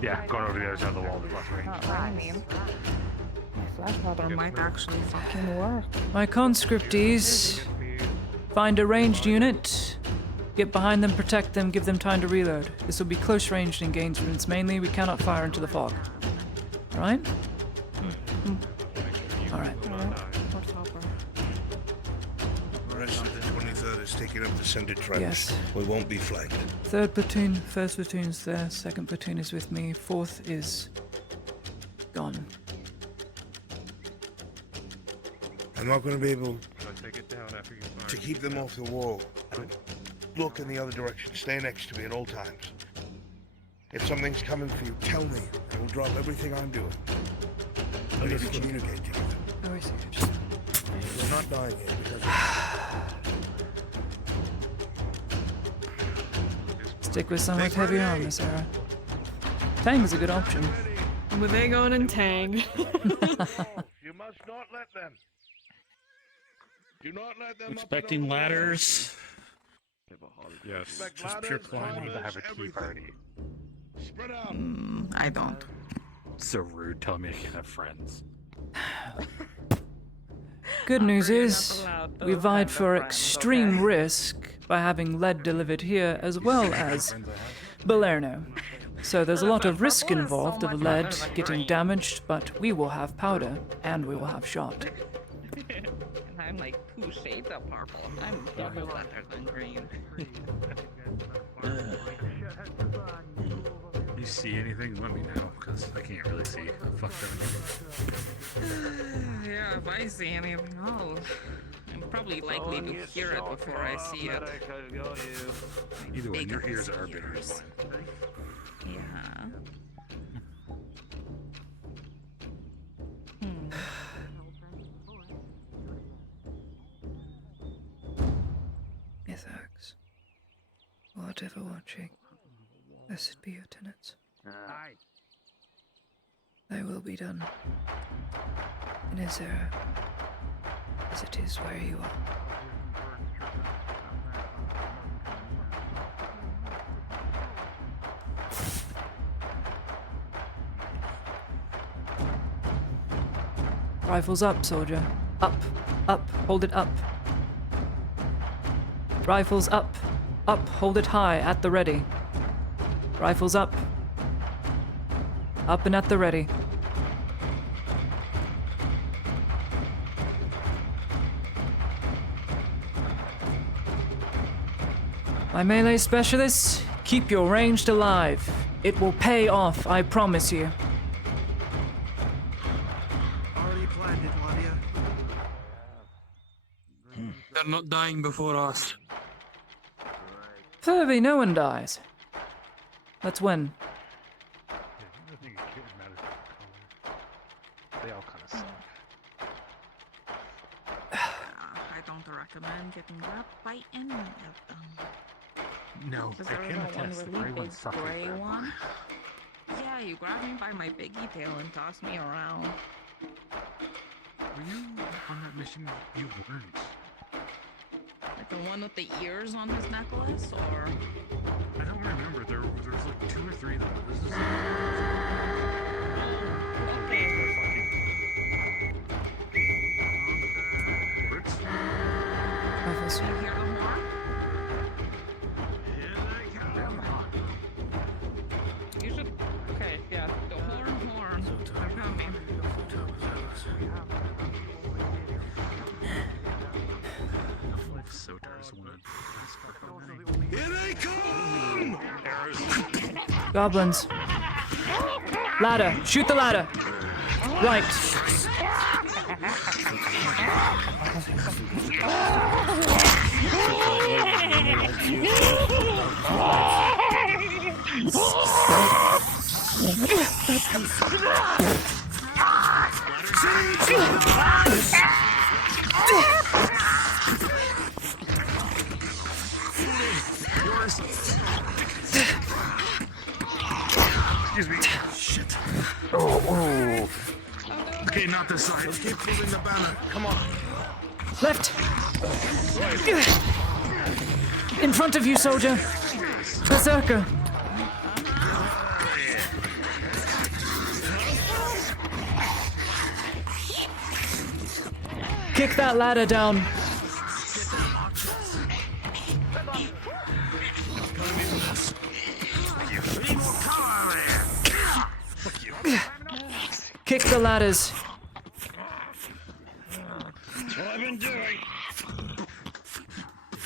Yeah, going over the other side of the wall. My flashlight might actually fucking work. My conscriptees, find a ranged unit, get behind them, protect them, give them time to reload. This will be close ranged engagements mainly. We cannot fire into the fog. Alright? Alright. The rest of the 23rd is taking up the center trench. Yes. We won't be flanked. Third platoon, first platoon's there, second platoon is with me, fourth is gone. I'm not going to be able to keep them off the wall. Look in the other direction. Stay next to me at all times. If something's coming for you, tell me. I will drop everything I'm doing. We need to communicate together. Oh, I see. We're not dying here because Stick with some with heavy armor, Sarah. Tang's a good option. Were they going in Tang? You must not let them. Do not let them. Expecting ladders. Yes. Just pure climbing. I have a tea party. Spread out. I don't. So rude. Tell me I can't have friends. Good news is, we vied for extreme risk by having lead delivered here as well as Balerno. So there's a lot of risk involved of lead getting damaged, but we will have powder and we will have shot. And I'm like 2 shades of purple. I'm double better than green. You see anything? Let me know, because I can't really see. Fuck that. Yeah, if I see anything, I'm probably likely to hear it before I see it. Either way, your ears are bigger than mine. Yeah. Mythox, whatever watching, blessed be your tenants. Thy will be done in Azera as it is where you are. Rifles up, soldier. Up, up, hold it up. Rifles up, up, hold it high, at the ready. Rifles up. Up and at the ready. My melee specialists, keep your ranged alive. It will pay off, I promise you. Already planned it, Nadia. They're not dying before us. Furby, no one dies. Let's win. They all kind of suck. don't recommend getting grabbed by any of them. No, Is I there can that one attest the really gray big ones suck gray like that. one? Yeah, you grabbed me by my piggy tail and tossed me around. Were you on that mission? You weren't. Like the one with the ears on his necklace, or? I don't remember. There was like 2 or 3 of them. This is. Rifles. You hear the horn? You should. Okay, yeah. The horn. They're coming. Sotar's one. Here they come! Goblins. Ladder. Shoot the ladder. Right. Excuse me. Shit. Oh. Okay, not this side. Let's keep pulling the banner. Come on. Left. In front of you, soldier. Berserker. Kick that ladder down. Kick the ladders. That's what I've been doing.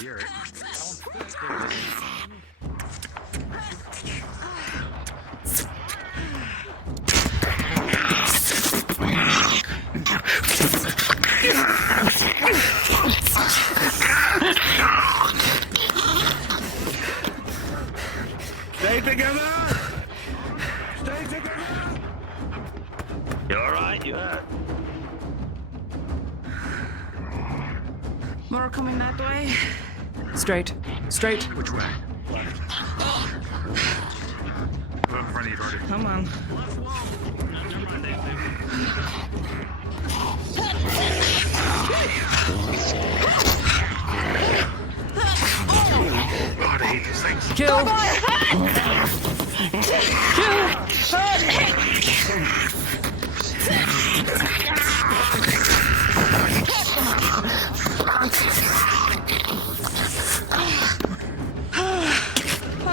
Hear it. Stay together! Stay together! You alright? You hurt? More coming that way. Straight. Straight. Which way? Left. Go in front of you, Jordan. Come on. God, I hate these things. Kill.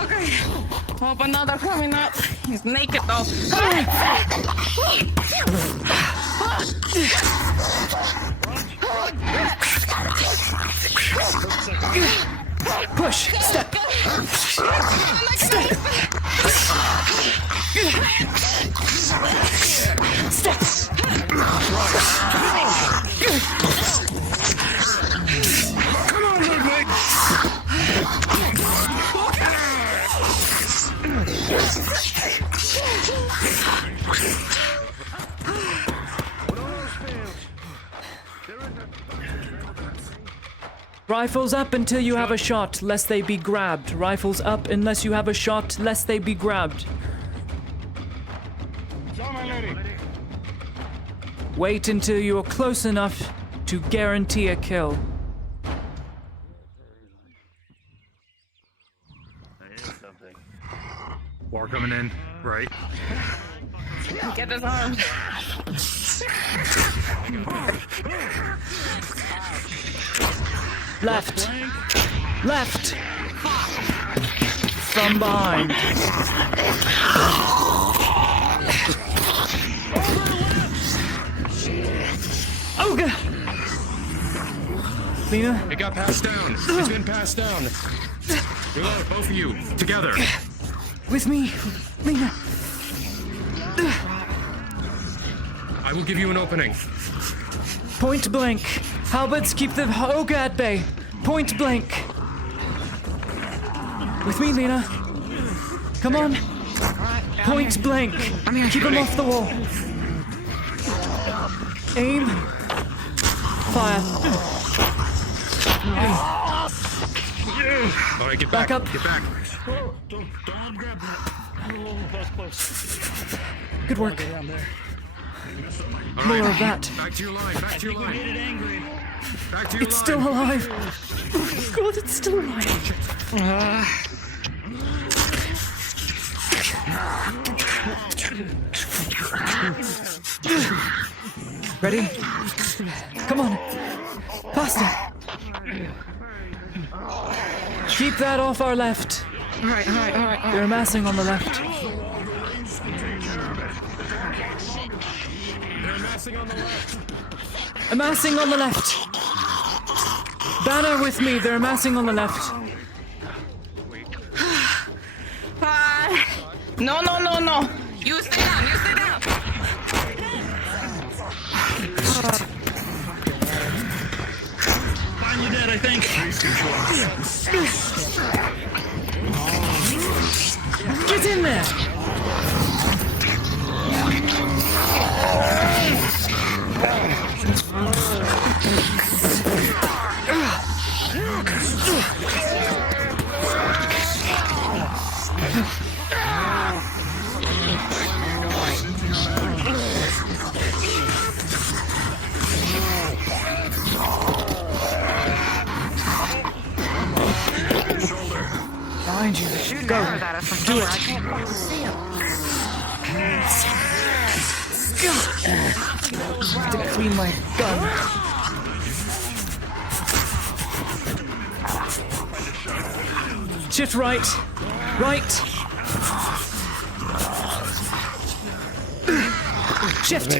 Okay. Hope another coming up. He's naked though. Push. Step. Step. Come on, Ludwig! Rifles up until you have a shot, lest they be grabbed. Rifles up unless you have a shot, lest they be grabbed. Wait until you are close enough to guarantee a kill. War coming in. Right. Get his arms. Left. Left. From behind. Oh god. Lena? It got passed down. It's been passed down. Reload, both of you, together. With me, Lena. I will give you an opening. Point blank. Halberds keep the ogre at bay. Point blank. With me, Lena. Come on. Point blank. Keep him off the wall. Aim. Fire. All right, get Back up. Get back. Whoa, don't grab that. Oh, that was close. Good work. Down there. All More right, of that. Back to your line. Back to your We made line. it angry. Back to your It's line. still alive. Oh God, it's still alive. Ready? Come on. Faster. Keep that off our left. All right. They're amassing on the left. They're amassing on the left. Amassing on the left. Banner with me. They're amassing on the left. No. You stay down. Finally dead, I think. Get in there. Behind you. Go. Do it. I have to clean my gun. Shift right. Shift.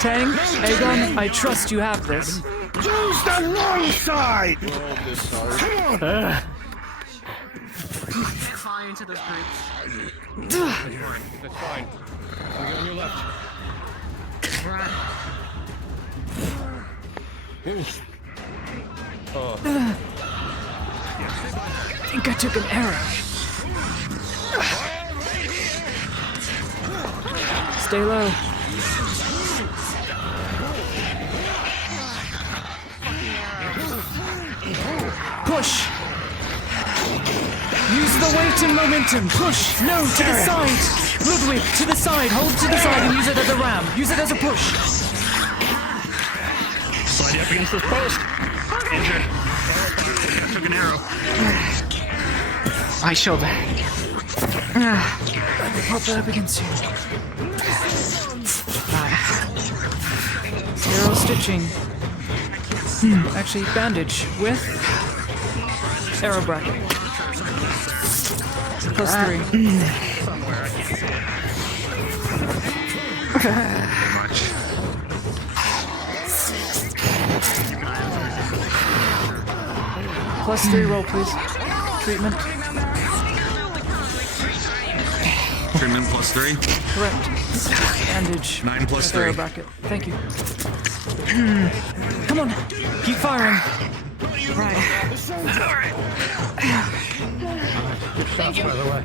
Tang, Aegon, I trust you have this. Use the wrong side! Come on! Fly into those groups. That's fine. We're on your left. I think I took an error. Stay low. Push. Use the weight and momentum. Push. No, to the side. Ludwig, to the side. Hold to the side and use it as a ram. Use it as a push. Slide you up against this post. Injured. I took an arrow. My shoulder. Pop that up against you. Arrow stitching. Actually, bandage with arrow bracket. +3. Somewhere, I can't see it. +3 roll, please. Treatment. Treatment +3. Correct. Bandage. 9 plus with arrow 3. bracket. Thank you. Come on. Keep firing. Right. Thank you. By the way.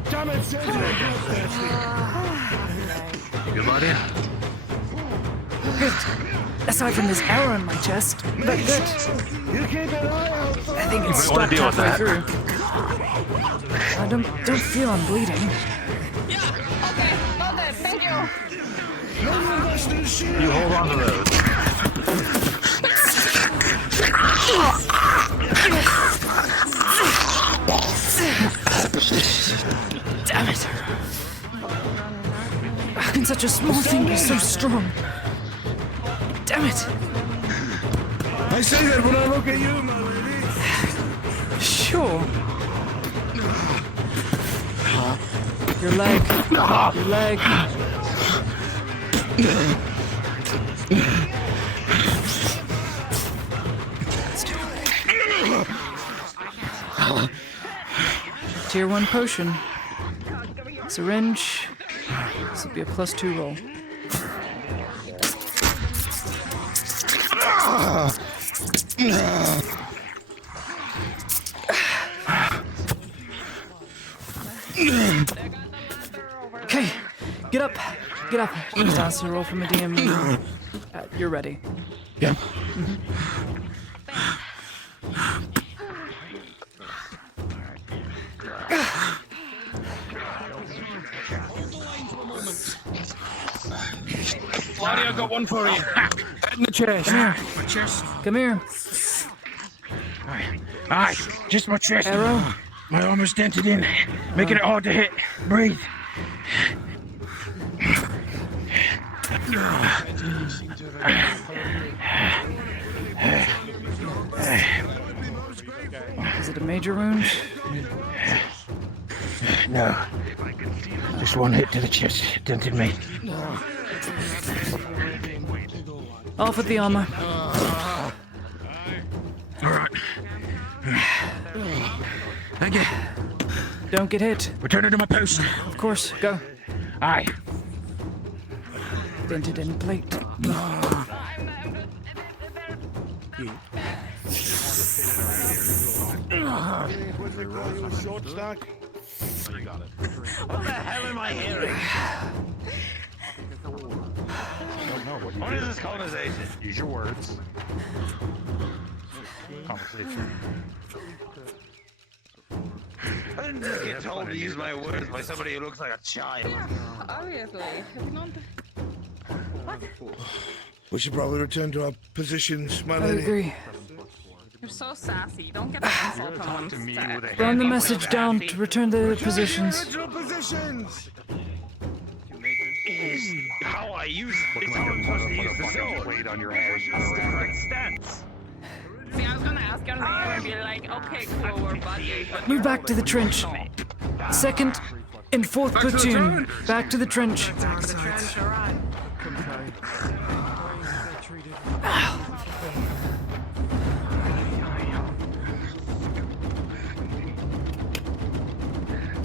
Good buddy. Good. Aside from this arrow in my chest, but good. You keep an eye out. I think it's You might wanna stopped deal with halfway that. through. I don't feel I'm bleeding. Okay, thank you. You hold on to those. Damn it! How can such a small thing be so strong? Damn it! I say that when I look at you, my lady. Sure. Your leg. Your leg. Tier 1 potion. Syringe. This will be a +2 roll. Okay, get up. Get up. Just ask to roll from a DM. You're ready. Yeah. Laddie, I got one for you. Head in the chest. Come here. My chest. Come here. Aye, just my chest. Arrow. My arm is dented in, making it hard to hit. Breathe. Is it a major wound? No. Just one hit to the chest. Dented me. Off with the armor. Alright. Thank you. Don't get hit. Return it to my post. Of course, go. Aye. Dented in plate. Short stack. What the hell am I hearing? What is this conversation? Use your words. Conversation. I didn't get told to use my words by somebody who looks like a child. Obviously. Have you not... We should probably return to our positions, my I lady. agree. You're so sassy. Don't get that insult on set. Run the message down to return the positions. Original positions. How I use it. It's how I'm supposed to use the sword. Weight on your head. Stance. See, I was gonna ask her and be like, okay, cool, we're buddies. But Move back to the trench. Second and fourth platoon. Back to the trench. back to the trench, alright.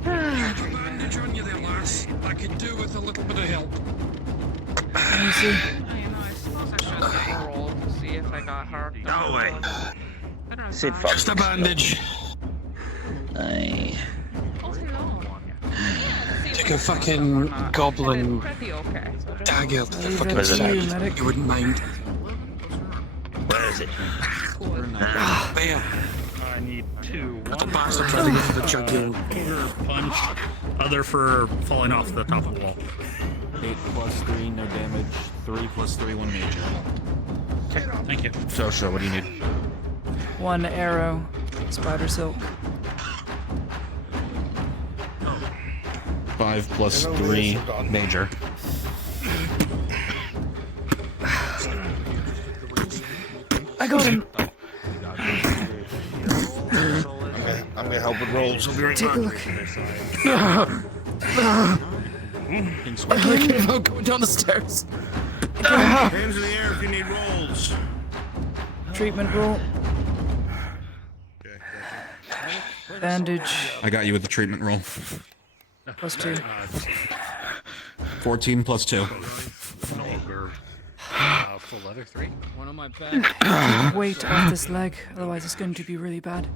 Bandage on you there, lass. I could do with a little bit of help. Let me see. I suppose I should have a roll to see if I got hurt. No way. Sid, Just a bandage. Aye. Take a fucking goblin Pretty okay. So just dagger to the Leave fucking it to you, side. medic. You wouldn't mind. Where is it? There. I need two. Got the One bastard for trying to go for the jugular. quarter punch, other for falling off the top of the wall. 8 plus 3, no damage. 3 plus 3, 1 major. Okay, thank you. So, what do you need? One arrow. Spider silk. 5 plus 3, major. I got him. Okay, I'm gonna help with rolls. I'll be right Take a back. look. I can't even go down the stairs. Hands in the air if you need rolls. Treatment roll. Bandage. I got you with the treatment roll. Plus 2. 14 plus 2. Full leather 3. One on my back. Weight off this leg, otherwise it's going to be really bad.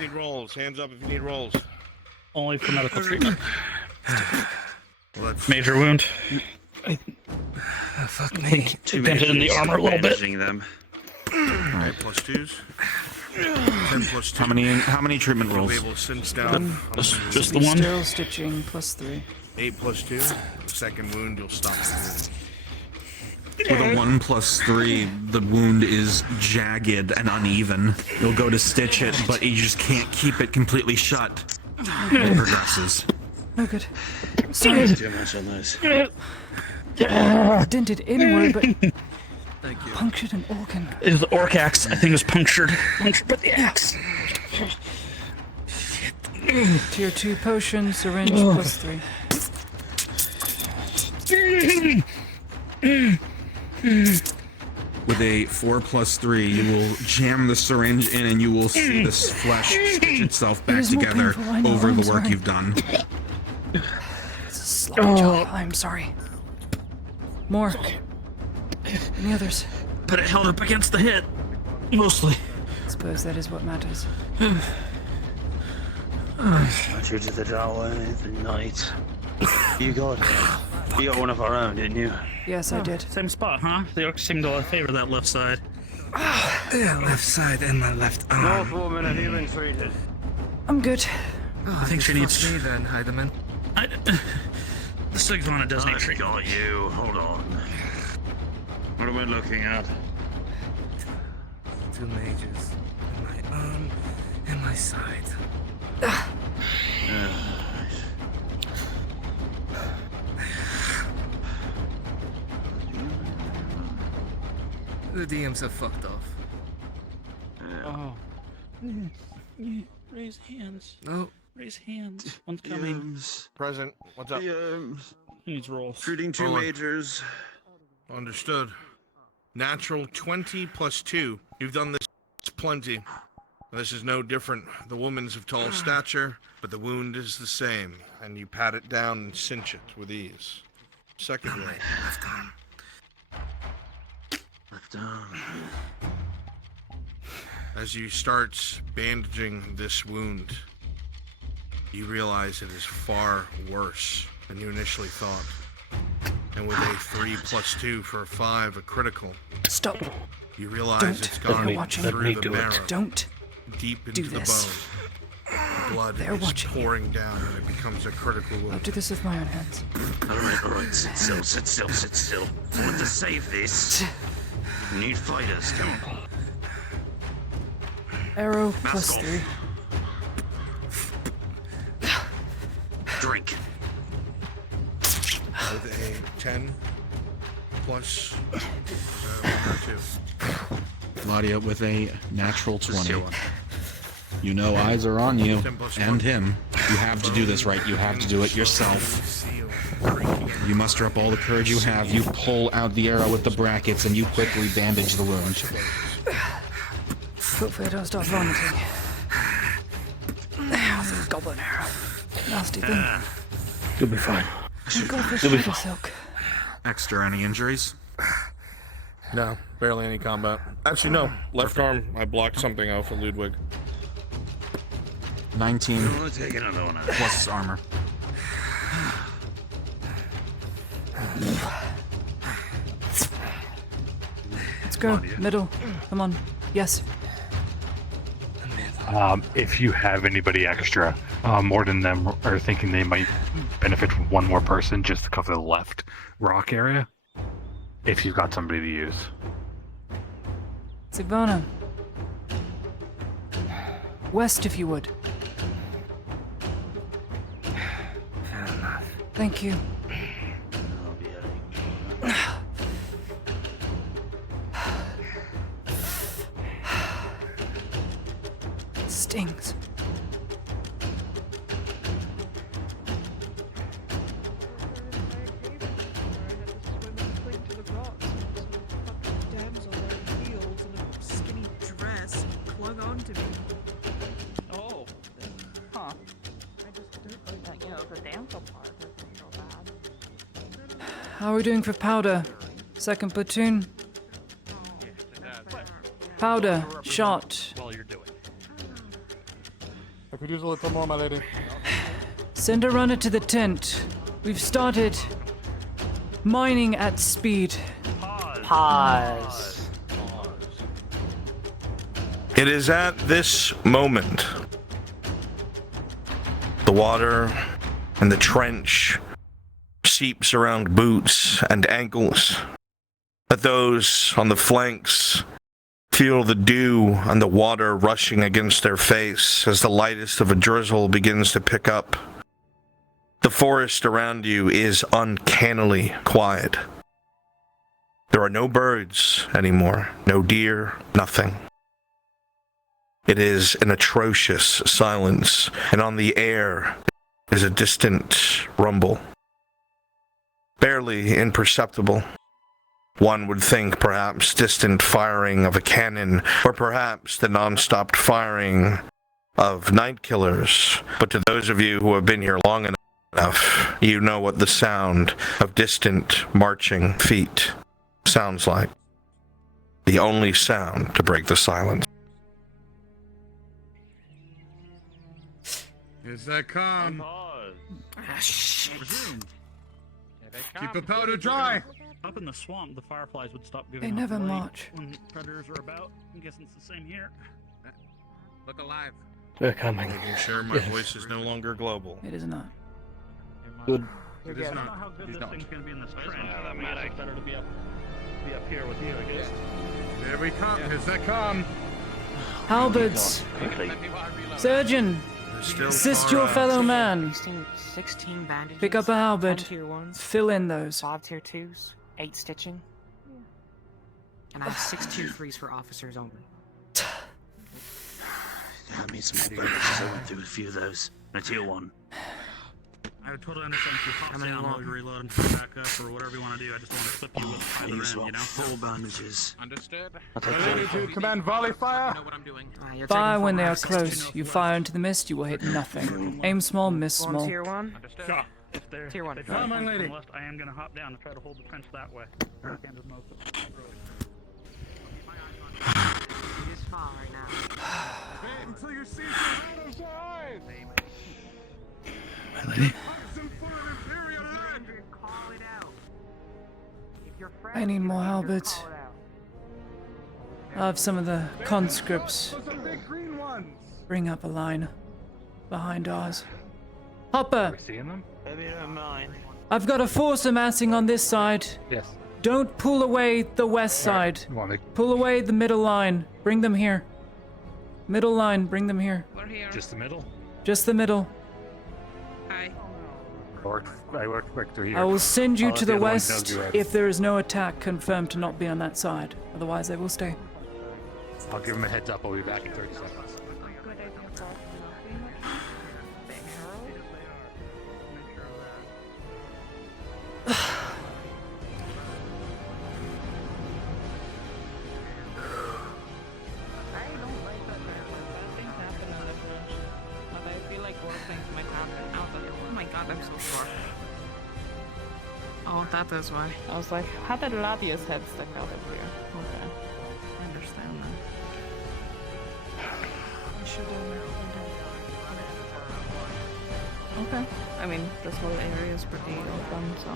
Need rolls. Hands up if you need rolls. Only for medical treatment. Well, that's Major wound. Fuck me. Dented in the armor a little bit. Them. Alright, plus 2s. 10 plus 2. How many treatment We'll rolls? be able to cinch down. Just the one. Sterile stitching plus 3. 8 plus 2. The second wound, you'll stop the With a 1 plus 3, the wound is jagged and uneven. You'll go to stitch it, but you just can't keep it completely shut. It progresses. No good. Sorry. Too much on those. Dented inward, but punctured an organ. It was the orc axe. I think it was punctured. Punctured by the axe. Tier 2 potion, syringe plus 3. With a 4 plus 3, you will jam the syringe in and you will see this flesh stitch itself back is more together painful, I know, over I'm the work sorry. you've done. It's a slow job. I'm sorry. More. Any others? But it held up against the hit. Mostly. I suppose that is what matters. True to the doorway, the night. You got one of our own, didn't you? Yes, I did. Same spot, huh? The orcs seem to favor that left side. Yeah, left side and my left arm. North woman, have you been treated? I'm good. I think she needs. me then, Heidemann. The Sigvana does need I've treatment. got you. Hold on. What are we looking at? 2 mages. In my arm and my side. The DMs have fucked off. Oh. Raise hands. No. Raise hands. One's coming. Present. What's up? He needs rolls. Treating 2 majors. Understood. Natural 20 plus 2. You've done this plenty. This is no different. The woman's of tall stature, but the wound is the same, and you pat it down and cinch it with ease. Secondly, Left arm. Left arm. as you start bandaging this wound, you realize it is far worse than you initially thought. And with a 3 plus 2 for a 5, a critical. Stop. You realize Don't. it's gone They're watching. through the marrow, Don't deep do into the this. bone. The blood They're is watching. pouring down, and it becomes a critical I'll wound. do this with my own hands. Alright, sit still, sit still, sit still. I want to save this. We need fighters, come on. Arrow Mask plus off. 3. Drink. With a 10 plus 1 or 2. Claudia with a natural This is 20. your one. You know eyes are on you 10 plus and 1. him. You have to do this right. You have to do it yourself. You muster up all the courage you have. You pull out the arrow with the brackets and you quickly bandage the wound. Hopefully I don't start vomiting. That's a goblin arrow. Nasty thing. You'll be fine. Thank God for You'll be shadow fine. silk. Extra, any injuries? No, barely any combat. Actually, no. Left arm, I blocked something out for Ludwig. 19 I want to take another one out. plus armor. Let's go. Middle. Come on. Yes. If you have anybody extra, more than them are thinking they might benefit from one more person just to cover the left rock area, if you've got somebody to use. Sigvana. West, if you would. Thank you. Stings. Oh. Huh. How are we doing for powder? Second platoon? Powder. Shot. While you're doing. I could use a little more, my lady. Send a runner to the tent. We've started mining at speed. Pause. It is at this moment the water and the trench seeps around boots and ankles, that those on the flanks feel the dew and the water rushing against their face as the lightest of a drizzle begins to pick up. The forest around you is uncannily quiet. There are no birds anymore, no deer, nothing. It is an atrocious silence, and on the air is a distant rumble. Barely imperceptible. One would think perhaps distant firing of a cannon, or perhaps the non-stopped firing of night killers. But to those of you who have been here long enough, you know what the sound of distant marching feet sounds like. The only sound to break the silence. Is that calm? Shit. Keep the powder dry. Up in the swamp, the fireflies would stop They giving never off light march. when predators are about. I'm guessing it's the same here. Look alive. They're coming. Making sure my voice is no longer global. It is not. Good. It is not. I don't know how good this thing's gonna be in this trench. That means it's better to be up here with you, I guess. Here we come. Here's they come. Halberds! Surgeon! Assist your fellow man! 16 bandages. Pick up a halberd. 10 tier 1s. Fill in those. 5 tier 2s. 8 stitching. And I have 6 tier 3s for officers only. That means some heavy because I went through a few of those. A tier 1. I would totally understand if you pop down while you reload and come back up or whatever you want to do. I just don't want to clip you with either end, you know? Full bandages. Understood. Ready to command volley fire? Know what I'm doing. Fire when they are close. You fire into the mist, you will hit nothing. Aim small, miss small. Tier 1. Sure. If they're, Tier 1. If they try to come from the left, I am going to hop down and try to hold the trench that way. Can't just move it. It is far now. Wait until you see some eyes. My lady. I need more halberds. I'll have some of the conscripts bring up a line behind ours. Hopper! Seeing them? Maybe you don't mind. I've got a force amassing on this side. Yes. Don't pull away the west side. Pull away the middle line. Bring them here. Middle line, bring them here. We're here. Just the middle? Just the middle. Hi. I worked quick through here. I will send you I'll to let the other ones know west to be ready. if there is no attack confirmed to not be on that side. Otherwise, they will stay. I'll give him a heads up. I'll be back in 30 seconds. I'm so sorry. Oh, that is why. I was like, how did Latia's head stick out of here? Okay. I understand that. I should Okay. I mean, this whole area is pretty open, so.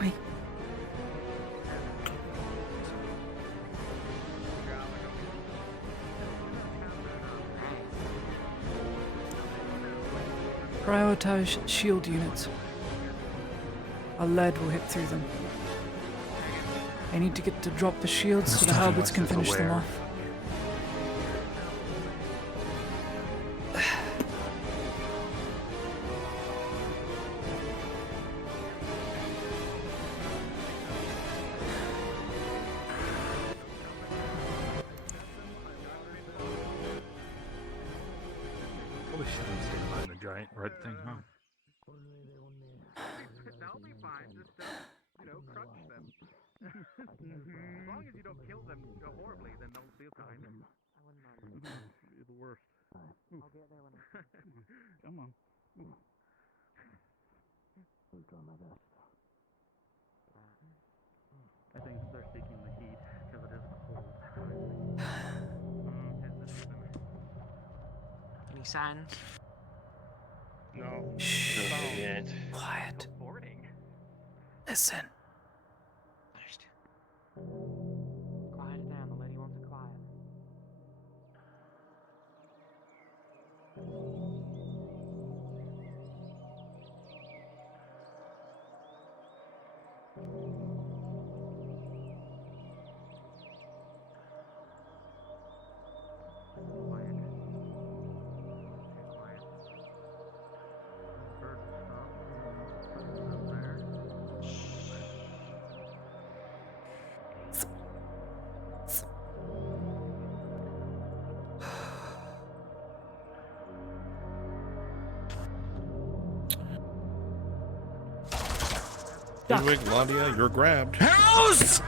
Wait. Prioritize shield units. Our lead will hit through them. I need to get to drop the shields so the halberds can finish them off. Holy shit, I'm standing behind the giant red thing, huh? That'll be fine. Just, crush them. As long as you don't kill them horribly, then they'll feel fine. You're the worst. I'll get there when Come on. I've done my best. I think they're seeking the heat because it is cold. Any signs? No. Shh. Not yet. Quiet. Listen. Quiet it down. The lady wants it quiet. Ludwig, Landia, you're grabbed. House!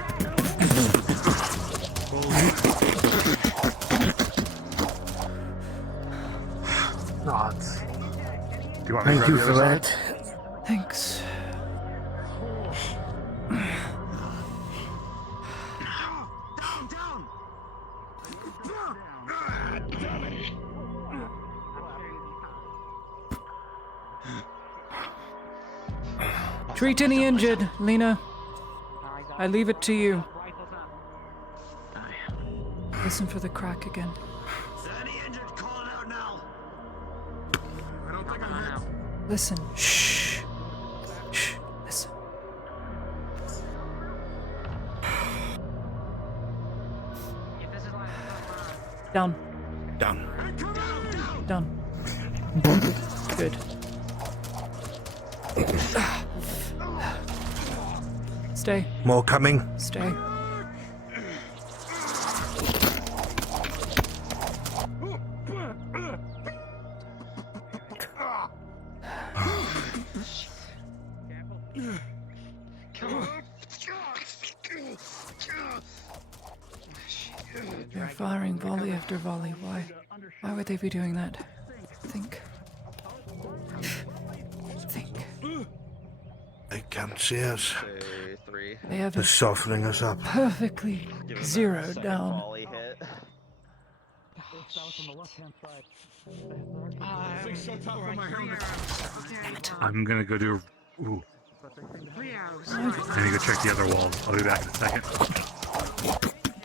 Gods. Do you want me to Thank grab you the for other side? that. Thanks. Treat any injured, Lena. I leave it to you. Listen for the crack again. Any injured Listen. Shh. Shh. Listen. Down. Down. Down. Good. Stay. More coming. Stay. They're firing volley after volley. Why? Why would they be doing that? Think. They can't see us. They have They're it softening us up. perfectly zeroed down. I'm gonna go do. Ooh. I need to go check the other walls. I'll be back in a second.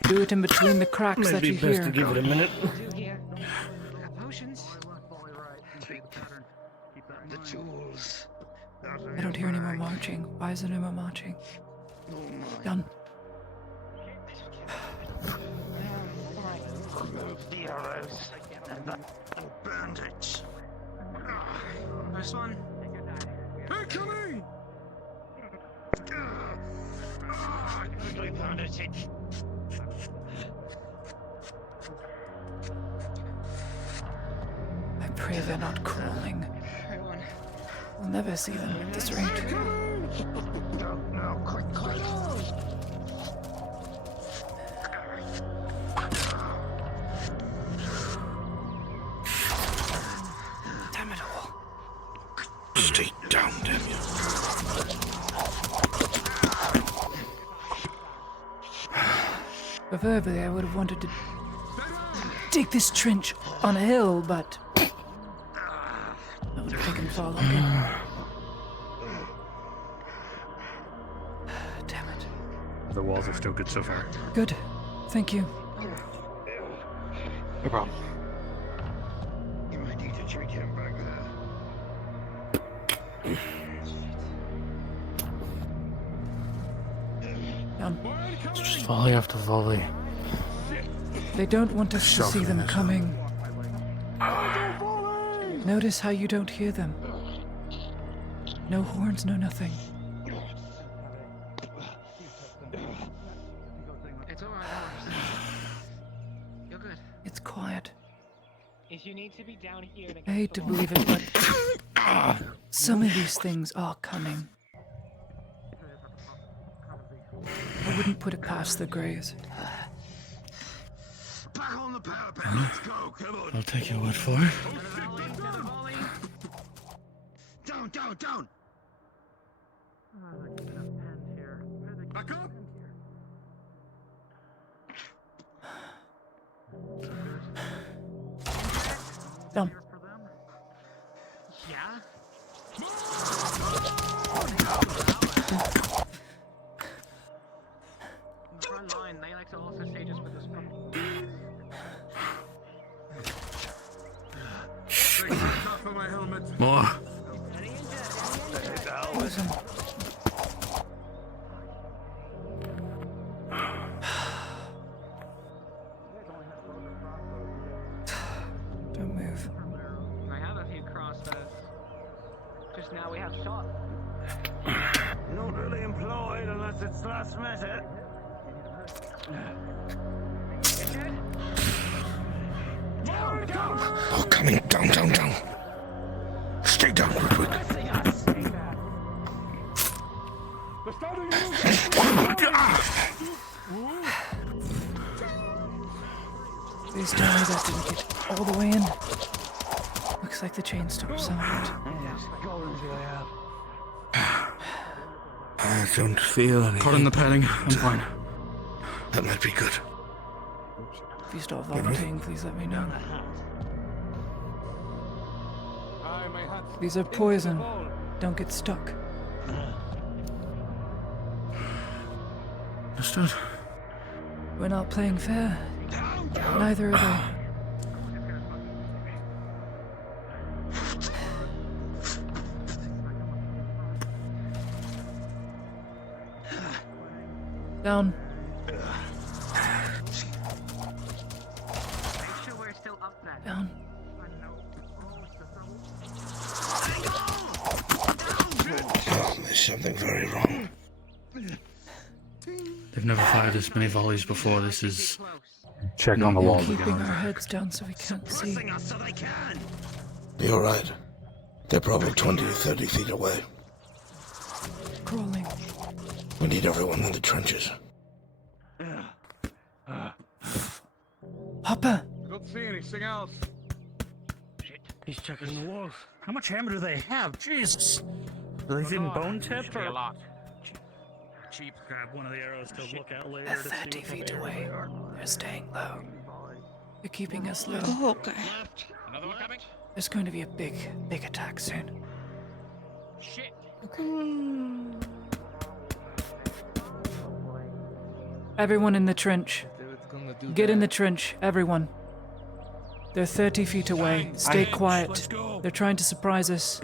Do it in between the cracks that you hear. it a minute. The tools. I don't hear any more marching. Why is there no more marching? Done. Remove the arrows and bandage. First one. Incoming! Bandage. I pray they're not crawling. We'll never see them at this rate. No, quick. Damn it all. Stay down, damn you. Preferably, I would have wanted to dig this trench on a hill, but that would have taken far longer. Damn it. The walls are still good so far. Good. Thank you. No problem. You might need to check him back there. Down. It's just volley after volley. They don't want us to see them coming. Notice how you don't hear them. No horns, no nothing. It's alright, you're good. It's quiet. If you need to be down here to I hate to believe it, but some of these things are coming. I wouldn't put it past the Greys. Back on the parapet, let's go, come on. I'll take your word for it. Down! Back up! Down. Yeah? In the front line, they like to also say just with this More. Poison. Don't move. I have a few crossbows. Just now we have shot. Not really employed unless it's last minute. Oh, coming down. Stay down, quick. Please tell me that didn't get all the way in. Looks like the chain stopped somewhat. I don't feel anything. Put in the padding. I'm fine. That might be good. If you start vomiting, please let me know. These are poison. Don't get stuck. Understood. We're not playing fair. Neither are they. Down. Down. There's something very wrong. They've never fired this many volleys before. This is... Check on the walls Keeping again. our heads down so we can't see. You're right. They're probably 20 or 30 feet away. Crawling. We need everyone in the trenches. Hopper! I don't see anything else. Shit, he's checking the walls. How much hammer do they have? Jesus! Are they even bone tipped or... A lot. Cheap. Grab one of the arrows to look at later. They're to see 30 what feet the away. arrows are. They're staying low. They're keeping us low. Oh, okay. Another one coming? There's going to be a big attack soon. Shit. Everyone in the trench. Get in the trench, everyone. They're 30 feet away. Stay quiet. They're trying to surprise us.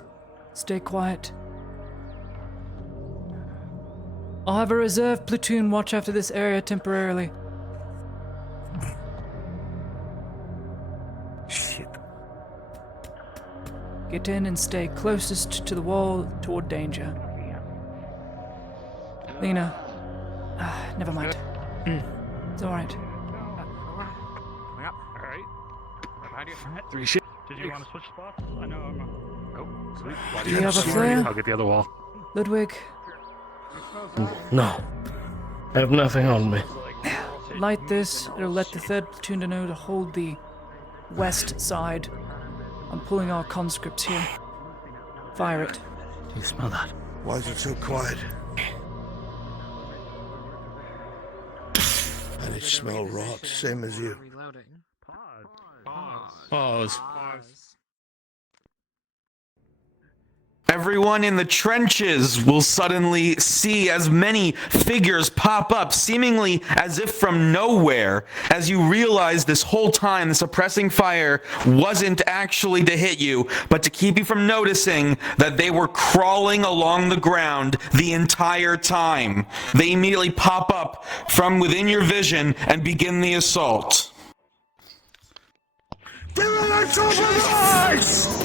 Stay quiet. I'll have a reserve platoon watch after this area temporarily. Shit. Get in and stay closest to the wall toward danger. Lena. Never mind. It's alright. Alright. Behind you. Three shit. Did you want to switch spots? I know I'm... Oh, sweet. Do you have a flare? I'll get the other wall. Ludwig, No. I have nothing on me. light this. It'll let the 3rd platoon to know to hold the west side. I'm pulling our conscripts here. Fire it. Do you smell that? Why is it so quiet? And it smell rot, same as you. Pause. Everyone in the trenches will suddenly see as many figures pop up, seemingly as if from nowhere, as you realize this whole time the suppressing fire wasn't actually to hit you, but to keep you from noticing that they were crawling along the ground the entire time. They immediately pop up from within your vision and begin the assault. Give it a compromise!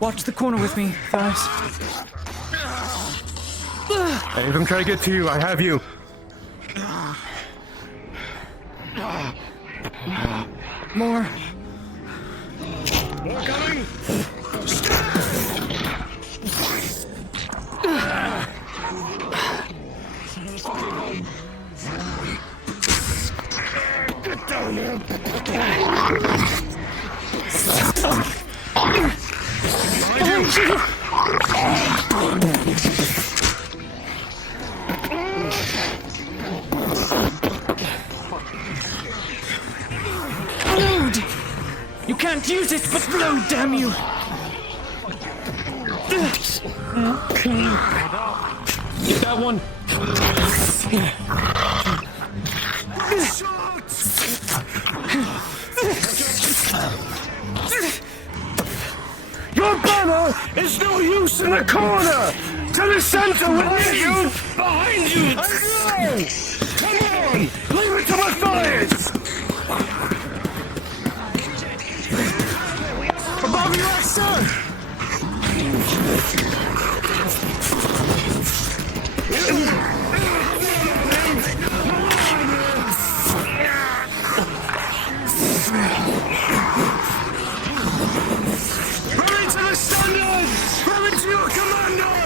Watch the corner with me, guys. Hey, if I'm trying to get to you, I have you. More. More coming! Get down here! Load! You can't use it, but load, damn you! Get that one. Your banner is no use in the corner! To the center with you! Behind you! Come on! Leave it to my fires! Above you, sir! Rally to the standard! Rally to your commander!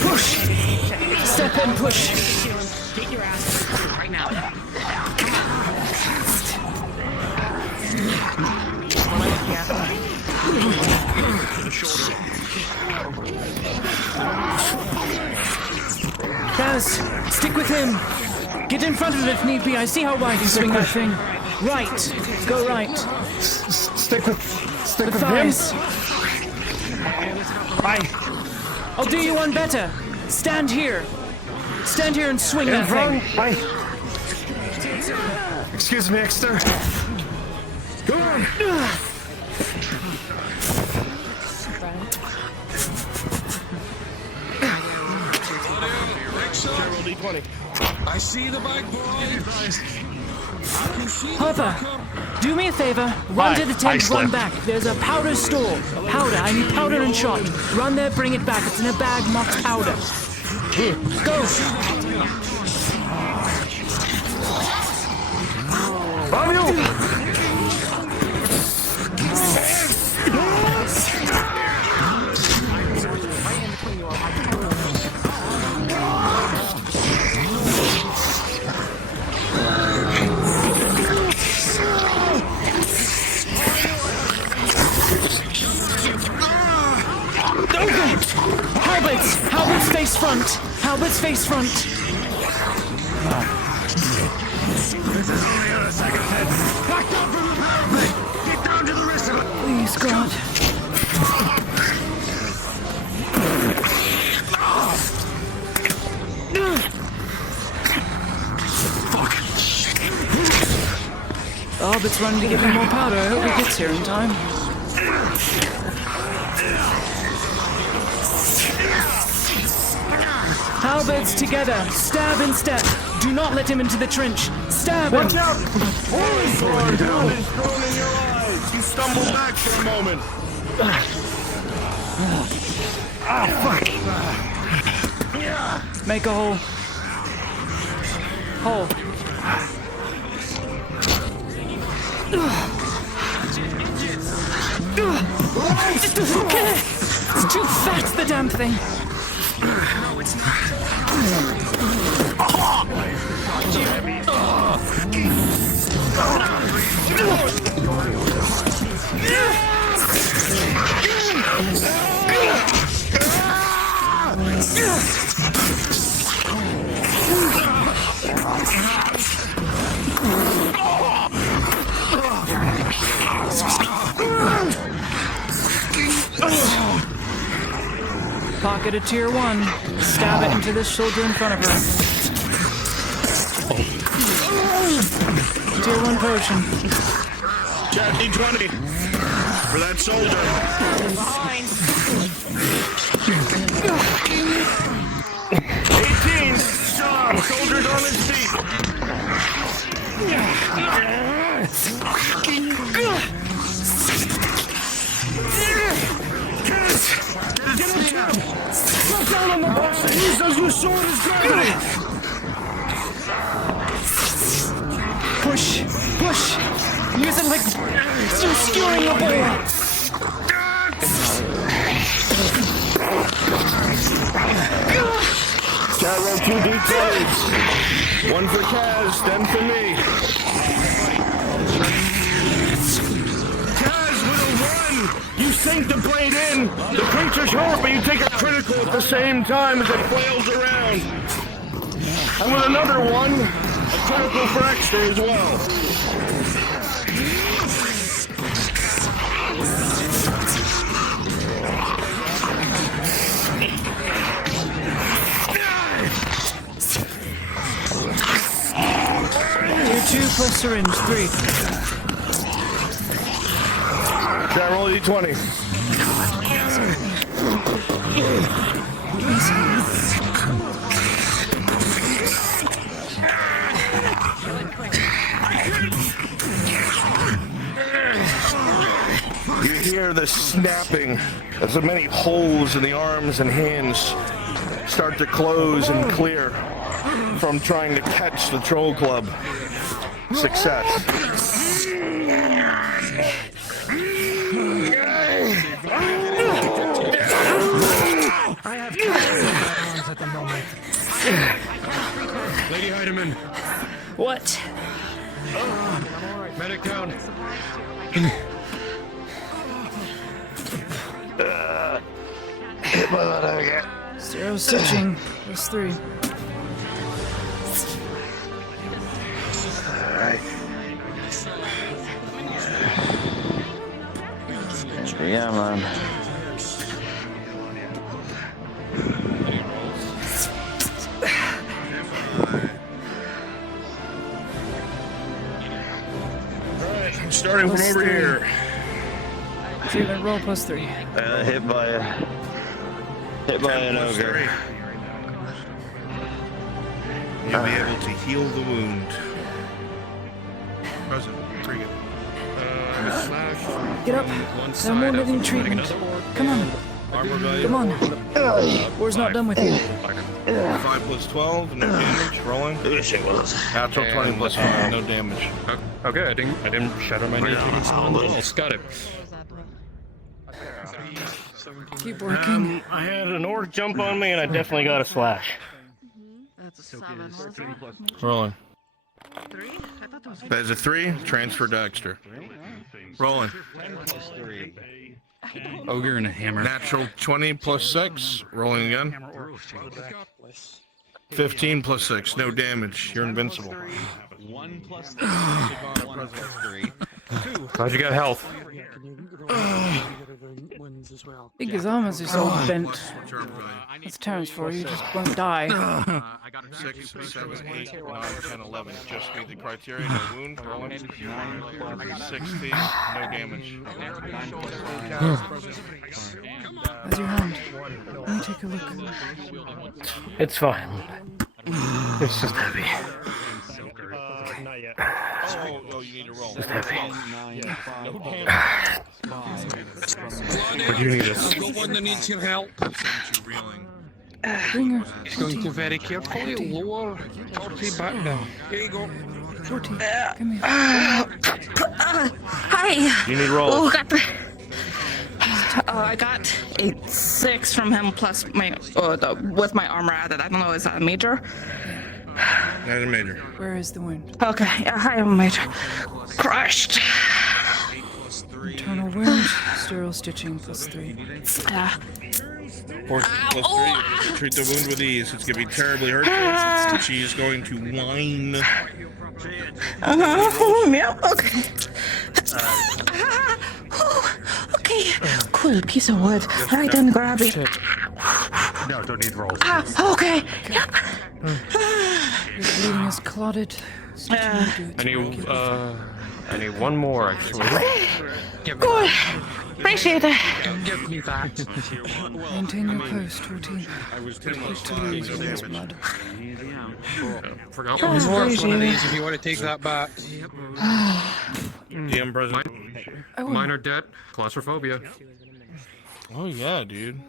Push! Step and push! Get your ass right now. Kaz, stick with him. Get in front of it if need be. I see how wide you swing that thing. Right. Go right. Stick with him. Thighs. I'll do you one better. Stand here. Stand here and swing that thing. Excuse me, Exeter. Go on. I see the bike, boy. Hopper, do me a favor. Run to the tent, run back. There's a powder store. Powder. I need powder and shot. Run there, bring it back. It's in a bag marked powder. Go. Halbert's face front. Halbert's face front. This is only on a second head. Back down from the parapet. Get down to the rest of it. Please, God. Fuck. Halbert's running to get me more powder. I hope he gets here in time. Halberds together. Stab and step. Do not let him into the trench. Stab him. Watch out! Holy sword! Blood is thrown in your eyes. You stumble back for a moment. Fuck. Make a hole. Hole. It doesn't get it. It's too fat, the damn thing. No, it's not. Pocket a tier 1. Stab it into this soldier in front of her. Tier 1 potion. Chat D20 for that soldier. Fine. 18. Strong. Soldier's on his feet. Get him, Chap! Drop down on the box! Use those your sword as gravity! Push! Push! Use it like you're skewering a bowl! Cat roll 2 d20s. One for Kaz, then for me. Kaz with a 1! You sink the blade in. The creature's hurt, but you take a critical at the same time as it flails around. And with another 1, a critical for extra as well. Tier 2 plus syringe, 3. Cat roll a d20. You hear the snapping as the many holes in the arms and hands start to close and clear from trying to catch the troll club. Success. I have cancer at the moment. Lady Heidemann. What? Medic down. Hit my leg again. 0 stitching, plus 3. Alright. Yeah, man. Alright, I'm starting from over here. Treatment roll plus 3. Hit by an ogre. You'll be able to heal the wound. Present. Pretty good. Get up. I'm more living treatment. Come on. Armor value. Come on. War's not done with you. 5 plus 12, no damage. Rolling. Yes, it was. Natural 20 plus 5, no damage. Okay, I didn't shatter my knee taking someone else. Got it. Keep working. I had an orc jump on me and I definitely got a slash. That's a 7. Rolling. 3? I thought that was That is a 3. Transfer Dexter. Rolling. Ogre and a hammer. Natural 20 plus 6. Rolling again. 15 plus 6. No damage. You're invincible. 1 plus 3. 1 plus 3. Glad you got health. Big his arms is all bent. That's Terrence for you, just won't die. 6, 7, 8, 9, 10, 11. Just meet the criteria. No wound. Rolling. 16. No damage. How's your hand? Let me take a look. It's fine. It's just heavy. Not yet. Oh, you need to roll. Just heavy. What do you need us? I've got one that needs your help. Bring her. He's going to very carefully lower Torty back down. Here you go. Torty, come here. Hi. You need roll. Oh, got the. I got a 6 from him plus my with my armor added. I don't know, is that a major? That's a major. Where is the wound? Okay, yeah, I am a major. Crushed. Internal wound, sterile stitching plus 3. Yeah. 4 plus 3. Treat the wound with ease. It's going to be terribly hurt. She's going to whine. Yep, okay. Okay, cool piece of wood. Right, then grab it. No, don't need rolls. Okay, yep. Your bleeding is clotted. I need one more, actually. Good. Appreciate it. Give me that. Maintain your post, Torty. Quick to lose all this blood. Forgot There's more of one of these if you want to take that back. DM present. Minor debt, claustrophobia. Oh, yeah, dude.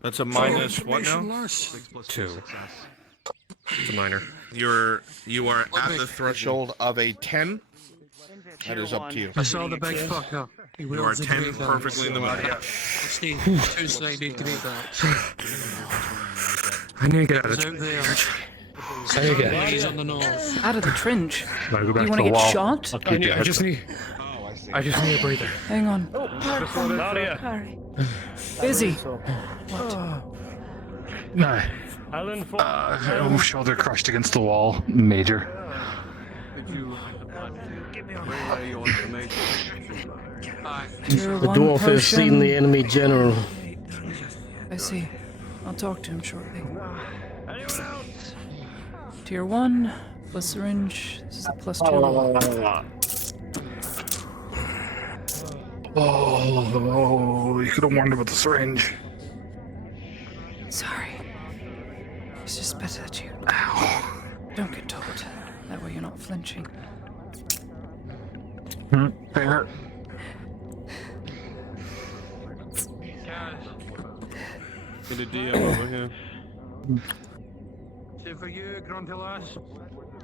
That's a minus what now? 2. It's a minor. You are at the threshold of a 10. That is up to you. I saw the big fucker. He You are wields a 10 great perfectly in the middle. Steve, two-sided great axe. I need to get out of He's out there. He's on the nose. Out of the trench. No, go Do back you to want the to get wall. shot? I'll keep you. I just need a breather. Hang on. Nadia. Busy. No. Alan, Shoulder crushed against the wall. Major. The dwarf has seen the enemy general. I see. I'll talk to him shortly. Tier 1, plus syringe. This is a plus 2 roll. Oh, you could have warned about the syringe. Sorry. It's just better that you don't get told. That way you're not flinching. Fair. Get a DM over here. Same for you, Grunty lass.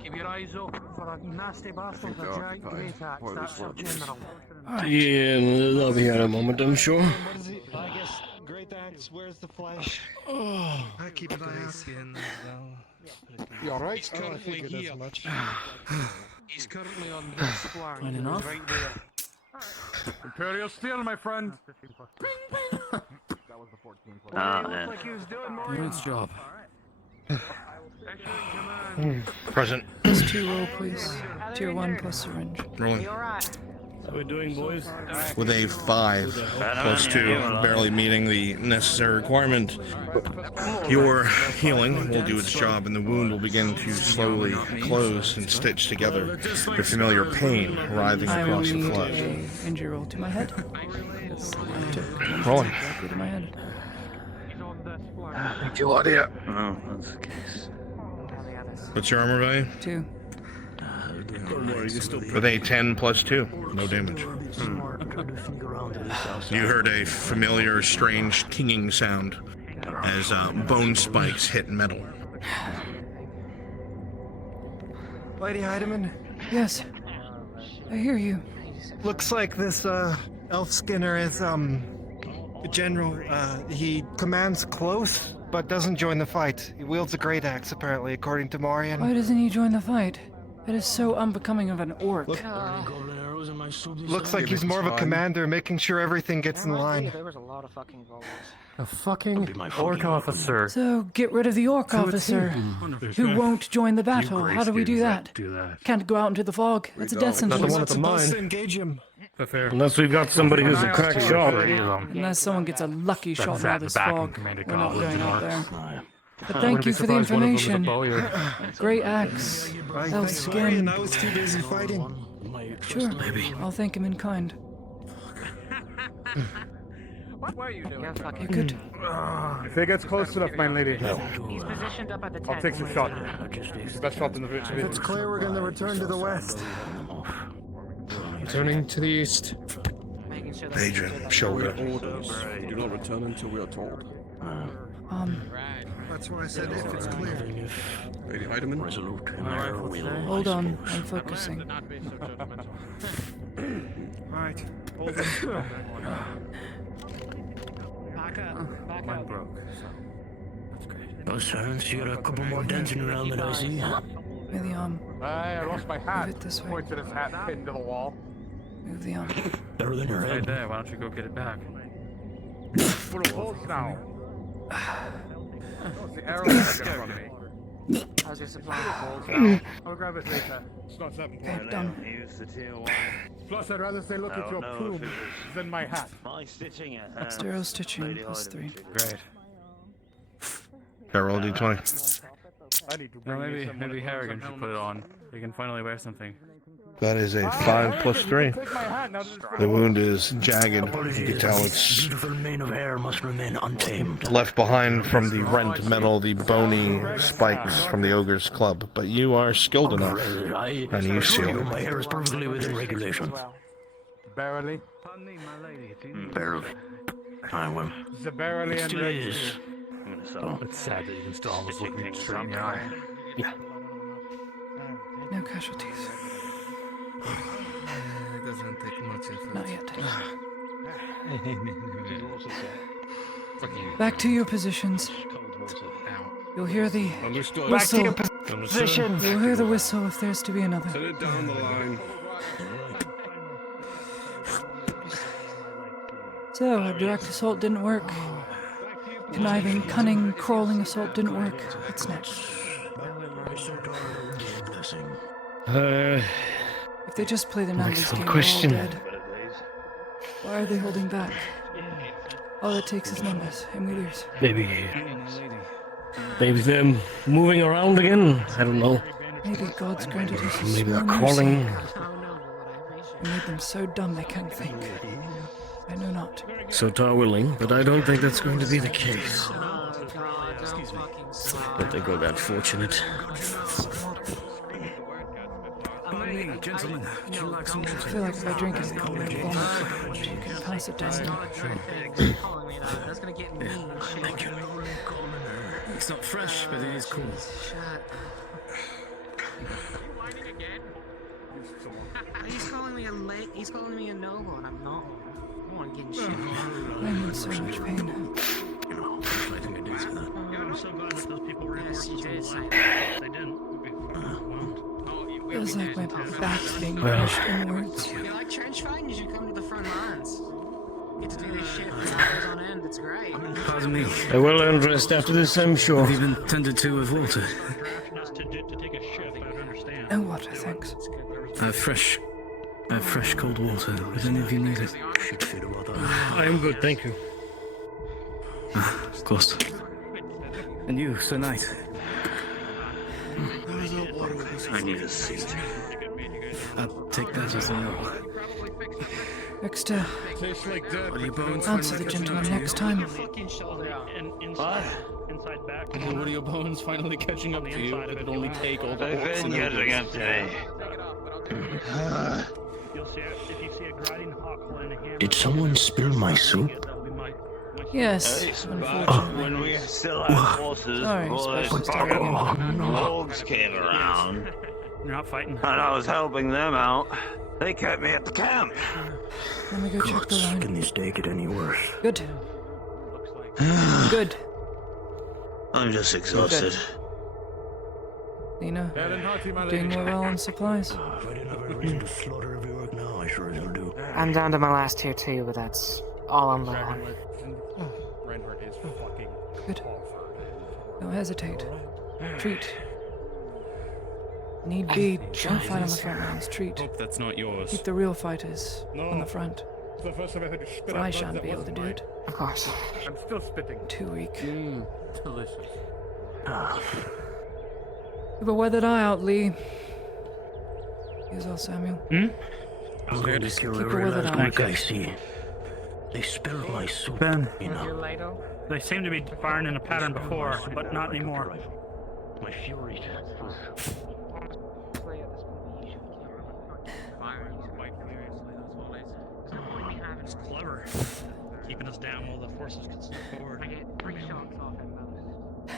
Keep your eyes open for a nasty bastard with a giant great axe. That's our general. Yeah, they'll be here in a moment, I'm sure. What is it? I guess great axe. Where's the flesh? I keep an eye out. You alright? He's currently here. Much. He's currently on this flank. Right enough. Right there. Imperial steel, my friend. Like he was doing more. Nice job. Present. Plus 2 roll, please. Tier 1 plus syringe. Rolling. How we doing, boys? With a 5 plus 2, barely meeting the necessary requirement. Your healing will do its job, and the wound will begin to slowly close and stitch together. Your familiar pain writhing I will across your need flesh. a injury roll to my head. Yes, I took Rolling. directly to my head. Thank you, Nadia. Oh, that's the case. What's your armor value? 2. Don't worry, you're still With a 10 plus 2, no damage. I'm trying to sneak around in this house. You heard a familiar, strange tinging sound as bone spikes hit metal. Lady Heidemann, Yes. I hear you. looks like this elf skinner is general. He commands close, but doesn't join the fight. He wields a great axe, apparently, according to Marion. Why doesn't he join the fight? It is so unbecoming of an orc. Looks like he's more of a commander, making sure everything gets in line. There was a lot of fucking vowels. A fucking orc officer. So get rid of the orc So it's officer him. who won't join the battle. Grace How do we do dudes that? do that. Can't go out into the fog. That's a death Not the sentence. one at the Supposed to mine. engage him. Fair. Unless we've got somebody who's a crack shot. Unless someone gets a lucky shot That's out at of the this back fog, in Commander we're not Goblins going and out there. Orcs. But I thank wouldn't you be for the surprised one of them was a information. bowyer. Great axe. Right, Elf thanks, Marion. skin. I was too busy fighting. Sure. I'll thank him in kind. What were you doing? You're good. If he gets close enough, my lady, He's positioned up at the I'll take the shot. It's the best shot in the If it's clear we're going to return to the west. Turning to the east. Making sure that Adrian, shoulder. Orders. Do not return until we are told. That's why I said if it's clear. Lady Heidemann. Resolute. Hold on. I'm focusing. Right. Mine broke, so that's great. Oh, Silence, you got a couple more dancing around that I see. Move the arm. I lost my hat. Move it this way. Points at his hat pinned to the wall. Move the arm. Better than your Right head. there. Why don't you go get it back? Full of holes now. Oh, the arrow is from me. How's your supply? I'll grab it later. It's not that Okay, important. done. Plus, I'd rather say look at your plume than my hat. Sterile stitching plus 3. Great. Okay, roll a d20. I need to Well, bring you maybe some maybe Harrigan should put it on. He can finally wear something. That is a 5 plus 3. Take my hat now. The wound is jagged. You can tell it's Beautiful mane of hair must remain untamed. left behind from the rent metal, the bony spikes from the ogre's club. But you are skilled enough, and you seal it. My hair is perfectly within regulations. Barely. Barely. I will. The barely It and still ready. is. It's sad that you can still almost look me straight in the eye. Yeah. No casualties. It doesn't take much effort. Not yet. Fuck you. Back to your positions. You'll hear the Understood. whistle. Back to your positions. You'll hear the whistle if there's to be another. Set it down the line. So, our direct assault didn't work. Conniving, cunning, crawling assault didn't work. What's next? If they just play the numbers excellent game, we're all question. dead. Why are they holding back? All it takes is numbers, and we lose. Maybe they're moving around again. I don't know. Maybe God's granted us a Maybe they're small crawling. mercy. We made them so dumb they can't think. I know not. So Tar willing, but I don't think that's going to be the case. But they got that fortunate. Gentlemen, would you like some I feel like if I drink it, I'm going to vomit. You can pass it down. That's gonna get mean and shit. It's not fresh, but it is cool. He's calling me he's calling me a noble, and I'm not. I want to get in shit. I'm in so much pain. I'm so glad that those people reinforced us from the left. If they didn't, we'd be overwhelmed. Feels like my back's being pushed inwards. You like trench fighting? You should come to the front lines. Get to do this shit for hours on end. It's great. Pardon me. A well-earned rest after this, I'm sure. Have you been tended to with water? To take a shift, I would understand. No water, thanks. I have fresh cold water. Would any of you need it? I am good, thank you. Of course. And you, Sir Knight? I need a seat. I'll take that as a no. Dexter, Are your bones answer the finally gentleman catching up next to you? time. Inside back. What are your bones finally catching up to you? It would only take all the They've orcs been and getting ogres. up to me. You'll see if you see a grinding hawk holding a hammer. Did someone spill my soup? That'll be my Yes, unfortunately. When we still had horses Sorry, before those specialist target. dogs came around, You're not fighting. and I was helping them out, they kept me at the camp. Let me go check the line. Can this day get any worse? Good. Good. I'm just exhausted. Lena, doing well on supplies? If I didn't have every reason to slaughter every orc now, I sure as hell do. I'm down to my last tier 2, but that's all I'm low on. Reinhardt is fucking Good. Don't hesitate. Treat. Need be, don't fight on the front lines. Treat. Hope that's not yours. Keep the real fighters on the front. It's the first time I heard you spit For out I blood shan't that be able to wasn't do mine. it. Of course. I'm still spitting. Too weak. Delicious. Keep a weathered eye out, Lee. Here's all Samuel. I'm going to kill Keep a every weathered last eye. orc I see. They spilled my soup, you know. They seem to be firing in a pattern before, but not anymore. My fury. It's clever. Keeping us down while the forces can step forward. I get 3 shots off at most.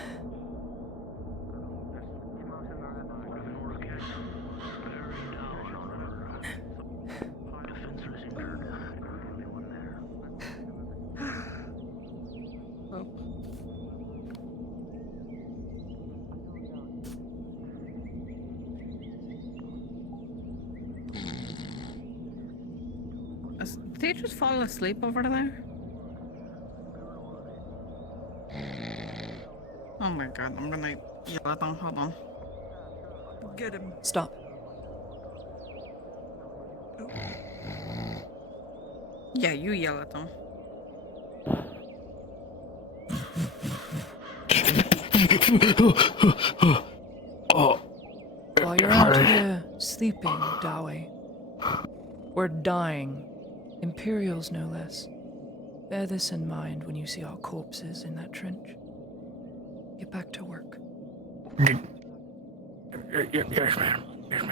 Did they just fall asleep over there? Oh my god, I'm gonna yell at them. Hold on. Get him. Stop. Yeah, you yell at them. While you're out here sleeping, Dawi, we're dying. Imperials, no less. Bear this in mind when you see our corpses in that trench. Get back to work. Yes, ma'am. Yes, ma'am.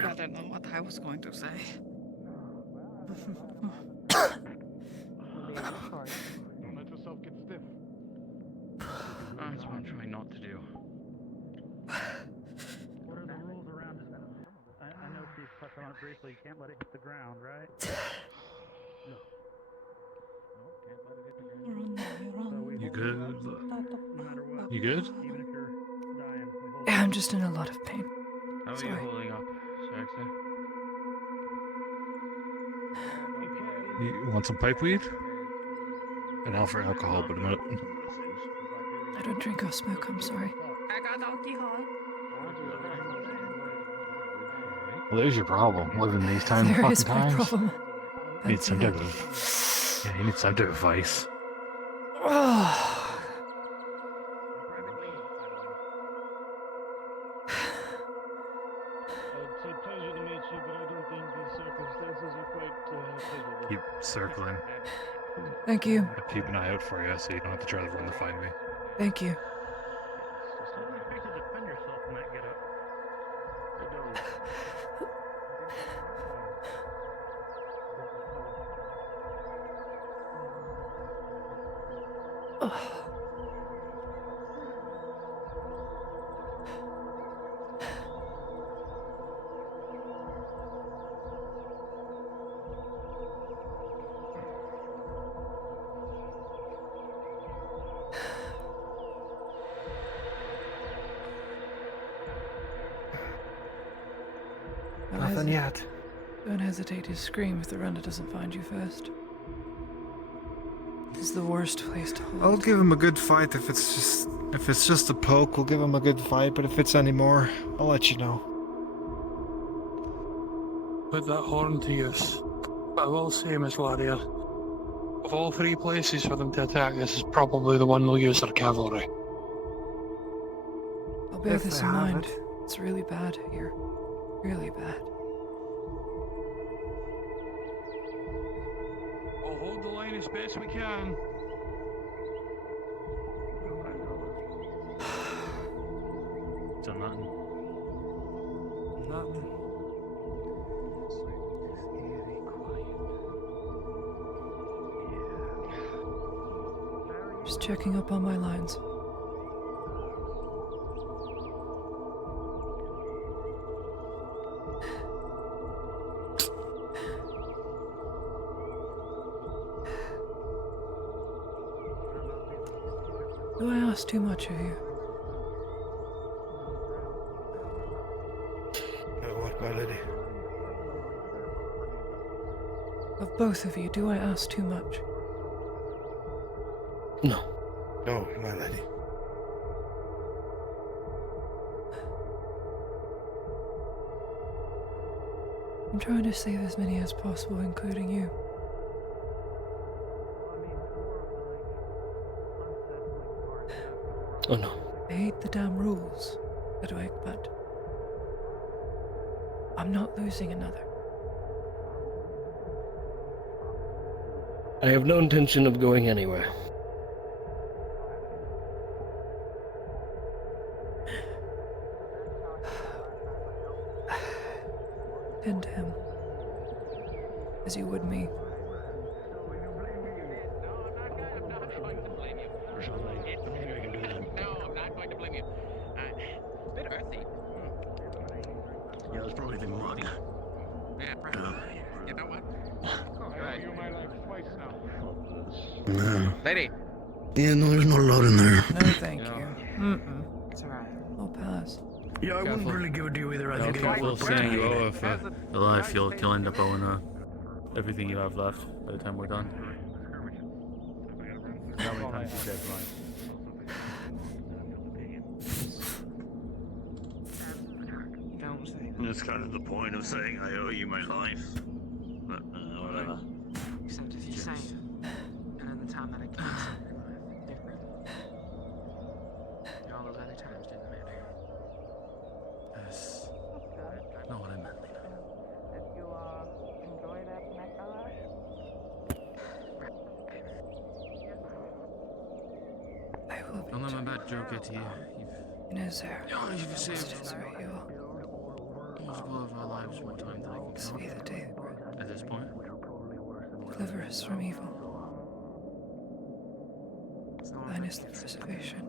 I don't know what I was going to say. Don't let yourself get stiff. That's what I'm trying not to do. on it briefly. You can't let it hit the ground, right? No. You good? No matter what. You good? Even if you're dying, we hold Yeah, I'm just in a lot of pain. How are Sorry. you holding up, Sexy? You want some pipe weed? An L for alcohol, but not. I don't drink or smoke, I'm sorry. I got alcohol. Well, there's your problem. Living these time There fucking is my times. problem. You need some type of. Yeah, you need some type of vice. It's a pleasure to meet you, but I don't think the circumstances are quite favorable. Keep circling. Thank you. I'll keep an eye out for you so you don't have to try to run to find me. Thank you. I don't expect you to defend yourself in that getup. Nothing yet. Don't hesitate to scream if the runner doesn't find you first. This is the worst place to hold. I'll give him a good fight if it's just a poke. We'll give him a good fight, but if it's any more, I'll let you know. Put that horn to use. But I will say, Miss Laria, of all three places for them to attack, this is probably the one they'll use their cavalry. I'll bear If this they in have mind. it. It's really bad here. Really bad. We'll hold the line as best we can. So nothing. Nothing. Just checking up on my lines. Do I ask too much of you? What, my lady? Of both of you, do I ask too much? No. No, my lady. I'm trying to save as many as possible, including you. Oh no. I hate the damn rules, Edwig, but I'm not losing another. I have no intention of going anywhere. Tend to him. As you would me. No, I'm not going to blame you. It's a bit earthy. Yeah, it's probably the mud. Yeah, probably. You know what? Right. You my life twice now. No. Lady. Yeah, no, there's not a lot in there. No, thank you. Mm-mm. It's alright. I'll pass. Yeah, I wouldn't really give it to you either. I think Careful it's saying you owe if alive, you'll end up owing everything you have left by the time we're done. How many times you said mine? Don't say That's kind of the point of saying I owe you my life. But, whatever. Except if you say it, and in the time that it came, different. And all those other times didn't matter. That's not what I meant, Lena. Did you enjoy that necklace? I will be. Don't let my bad joke get to you. Inez there. You've saved Israel. multiple of our lives more time than I can This count. be the day At this point, deliver us from evil. Thine is the preservation,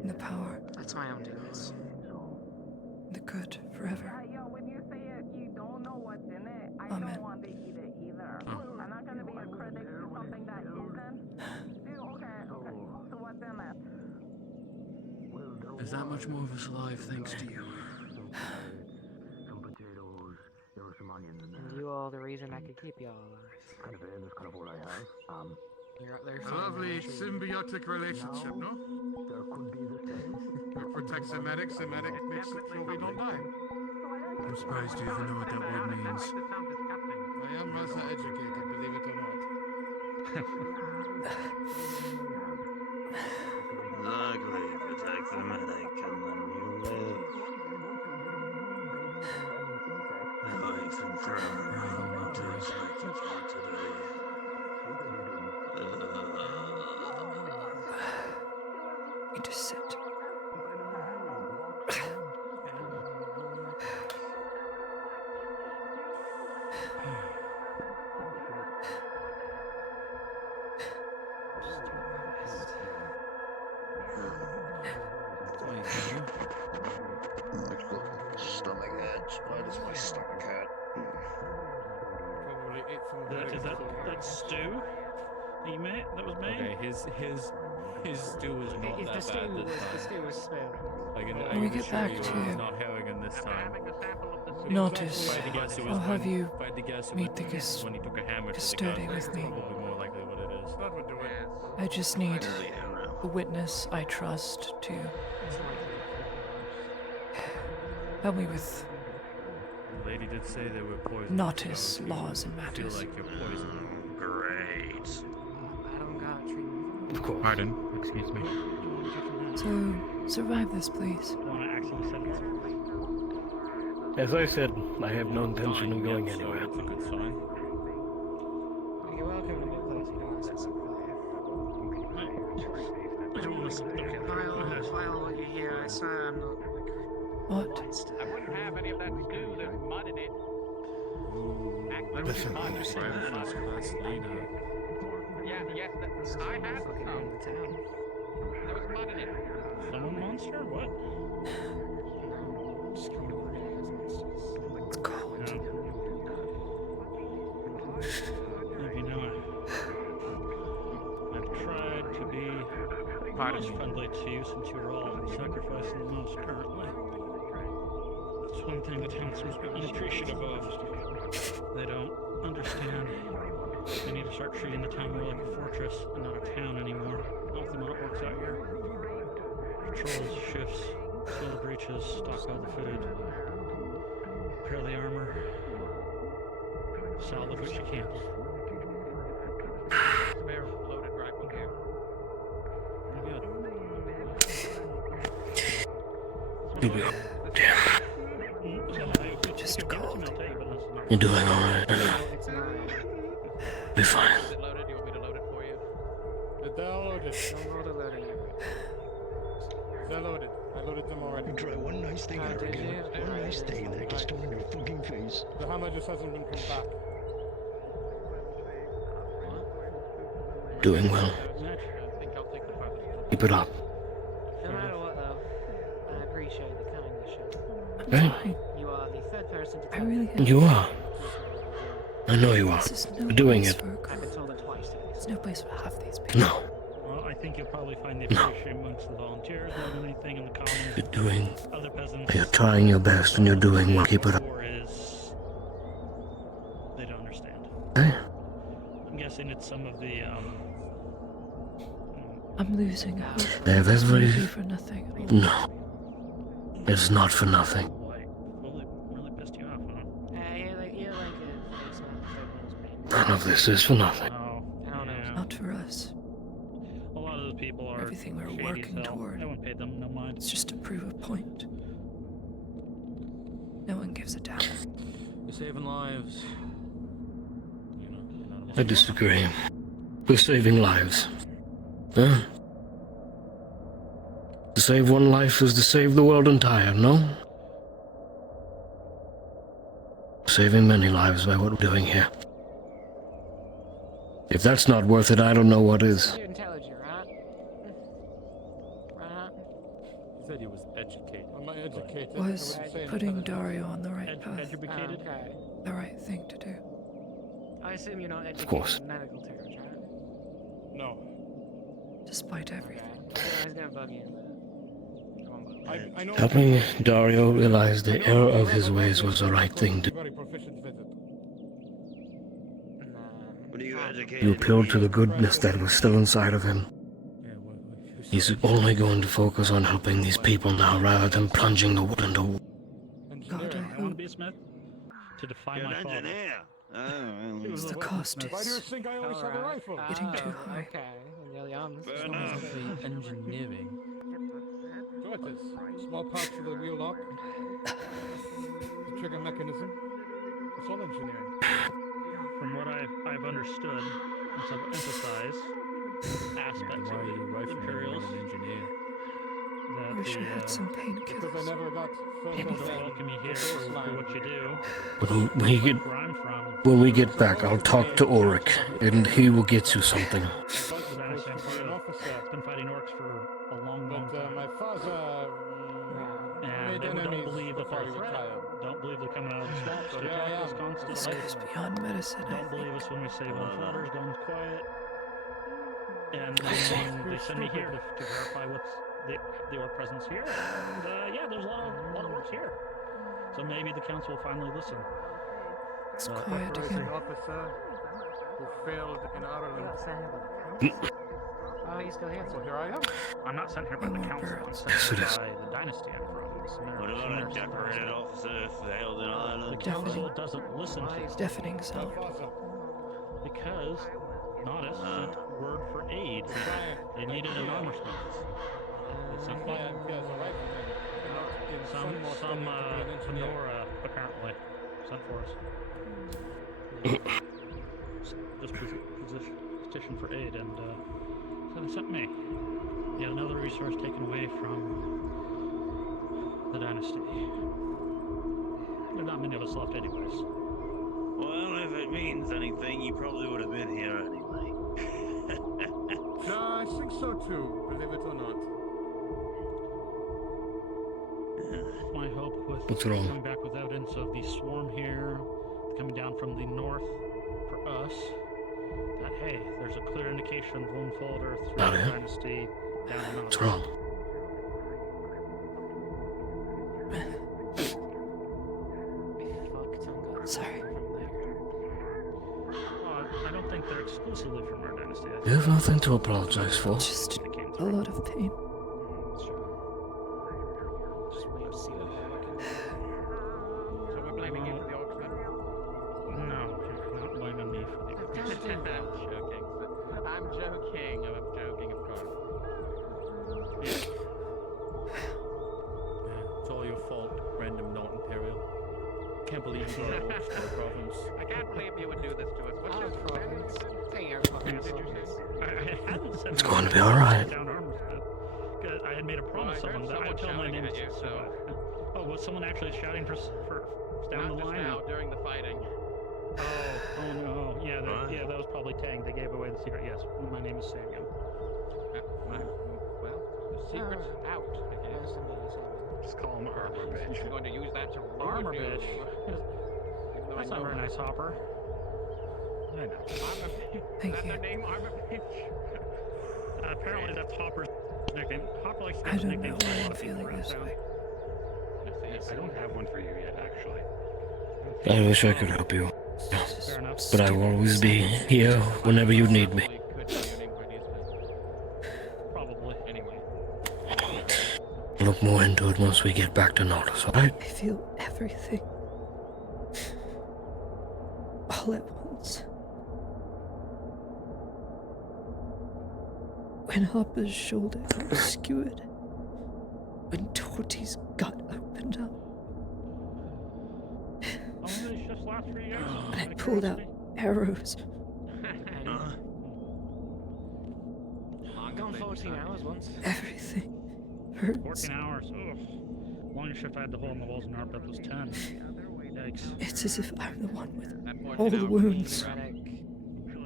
and the power, That's my own deals. and the good forever. Yo, when you say it, you don't Amen. There's that much more of us alive thanks to you. And you all the reason I could keep y'all alive. You're up there A fighting lovely that tree. symbiotic relationship, no? We protect the medics makes sure we don't die. I'm surprised you even know what that word means. I am rather educated, believe it or not. Exactly, protect the medic and then you live. The wife and forever are not too expected for today. You just sit. Stomach edge. Why does my stomach hurt? Probably ate some That stew that you made? That was made? Okay, his stew was not If that the stew bad this was time. the stew was spilled. I can When we get assure back you to it was not herring this time. Notice, If I had to guess, it was I'll have when- you if I had to guess, it meet was the cus- when he took a hammer to the custody gut. with That's me. probably more likely what it is. That would do it. I just need a witness I trust to help me with The lady did say they were poisonous. notice laws and Feel matters. like you're poisoned. Great. I don't got treatment. Of course. Pardon, excuse me. So, survive this, please. As I said, I have no intention of going anywhere. That's a good sign. You're welcome to my place. You don't want to set something I don't want to. Okay. While you're here, I swear I'm not like. What? I wouldn't have any of that stew. There's mud in it. Listen, Yeah, yes, I had some. There was mud in it. Lemon monster? What? It's cold. You know, I've tried to be most friendly to you since you're all sacrificing the most currently. That's one thing the town seems to be unappreciative of. They don't understand. They need to start treating the town more like a fortress and not a town anymore. Often how it works out here. Patrols, shifts, fill the breaches, stockpile the food, repair the armor, salvage what you can. Spare loaded rifle here. Just cold. You're doing alright. Be fine. Is it loaded? Do you want me to load it for you? They're loaded. Don't bother loading it. They're loaded. I loaded them already. Try one nice thing out again. One nice thing that gets thrown in your fucking face. The hammer just hasn't been put back. Doing well. I think I'll take the farthest. Keep it up. No matter what, though, I appreciate the kindness shown. Right? You are the third person to I tell really me. am. You are. I know you are. This is no You're doing place it. for a I've been girl. told it twice today. There's no place for half these people. No. Well, I think you'll probably find the appreciation amongst the volunteers more than anything in the commons. You're doing. Other peasants. You're trying your best and you're doing well. Keep it up. Or is they don't understand. Hey? I'm guessing it's some of the I'm losing hope. They have It's every. maybe for nothing. No. It's not for nothing. really pissed you off, huh? You're like a face man. None of this is for nothing. Oh, I don't know. Not for us. a lot of those people are Everything we're shady working as hell. toward. I wouldn't pay them no mind. It's just to prove a point. No one gives a damn. You're saving lives. I disagree. We're saving lives. Huh? To save one life is to save the world entire, no? Saving many lives by what we're doing here. If that's not worth it, I don't know what is. You're intelligent, right? Right? said he was educated. Am I educated? Was I wouldn't say putting intelligent. Dario on the right path. Educated? Okay. The right thing to do. I assume you're not educated course. in medical terms, right? No. Despite everything. Okay. I was gonna bug you. Come on, bug. I know. Helping Dario realize the error of his ways was the right thing to do. Very proficient with it. You appealed to the goodness that was still inside of him. He's only going to focus on helping these people now rather than plunging the wood into... God, I I want to hope be a smith to defy my father. it's the cost Why do you is think I always have a rifle? getting too high. Okay. And you're the arms. The engineering. So it is. Small parts of the wheel lock. The trigger mechanism. It's all engineering. From what I've understood, and some emphasized aspects Why are you of the rifling Imperials, an engineer? that Wish I had some Because I painkillers. never got people further don't than welcome you the here for baseline. what you do. Where Where we get back, I'll talk to Ulrich, and he will get you something. The dynasty I've been fighting orcs for a long, long time. My father And made they don't enemies believe that before they're he a threat. retired. Don't believe they're coming out of the swamps to So here I attack us am. This constantly. goes beyond medicine. I Don't believe us when we say one flutters, guns quiet. And then they send me here to verify what's the orc presence here. And yeah, there's a lot of orcs here. So maybe the council will finally listen. It's quiet Operating again. officer who failed in Ireland. Oh, you still here? So here I am. I'm not sent here by the council. I'm sent Yes, it here is. by the dynasty I'm from. The What about a Sumerians. decorated officer failed in The Ireland? council doesn't listen to us Deafening sound. because Nodus sent word for aid. They needed an armor smith. They sent some Fedora apparently sent for us. Just petition for aid, and so they sent me. Yet another resource taken away from the dynasty. There's not many of us left, anyways. Well, if it means anything, you probably would have been here anyway. No, I think so too, believe it or not. My hope with What's wrong? coming back with evidence of the swarm here, coming down from the north for us, that hey, there's a clear indication of Wohnfolder through Not the here. dynasty down and What's wrong? Sorry. I don't think they're exclusively from our dynasty. I You have think nothing to apologize for. Just they came a through. lot of pain. Just wait to see what they're looking at. So we're blaming you for the orcs then? No, you're not blaming me for the Don't do that. I'm joking. I'm joking, of course. Yeah, it's all your fault, random not Imperial. Can't believe you got orcs to the province. I can't believe you would do this to us. What's your province? Say your fucking province. I hadn't said It's going to be alright. down armor smith. 'Cause I had made a promise to someone that I would tell my name. Oh, was someone actually shouting for down the line? now, during the fighting. Oh no. Yeah, that was probably Tang. They gave away the secret. Yes, my name is Samuel. Well, the secret's out, I guess. Just call him Armor Bitch. You're going to use that to ruin Armor you. Bitch. That's not very nice, Hopper. I know. Thank That's you. the name, Armor Bitch. Apparently that's Hopper's nickname. Hopper likes to I give don't nicknames know to a why lot I'm of people feeling around this town. way. I don't have one for you yet, actually. I wish I could help you. Fair enough. But I will always be here whenever you need me. Probably. Anyway. Look more into it once we get back to Nodus, alright? I feel everything. All at once. When Hopper's shoulder got skewered. When Torty's gut opened up. How long do these shifts last for you guys? And I pulled out arrows. I've gone 14 hours once. Everything hurts. 14 hours. Ugh. Longest shift I had to hold in the walls and armpit was 10. Yikes. It's as if I'm the one with all the wounds.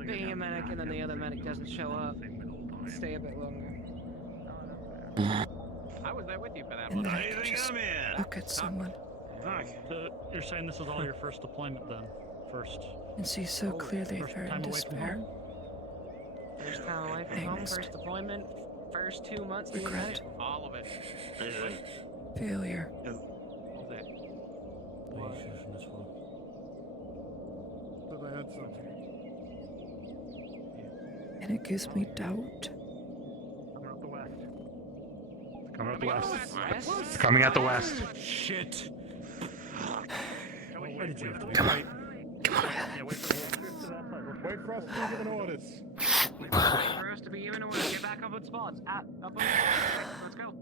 Being a medic and then the other medic doesn't show up. Stay a bit longer. was there with you for that one. Just look at someone So you're saying this is all your first deployment then? First. and see so clearly First they're in time away from despair. home? First time away from They home, missed. first deployment, first 2 months. being Regret. there, all of it. Failure. All of it. Thought I had something. And it gives me doubt. Coming out the west. It's coming out the west. Shit. Why did you have to Come on. Come on. Wait for us to be given orders. For us to be given orders, get back up on spots. Up on Let's go.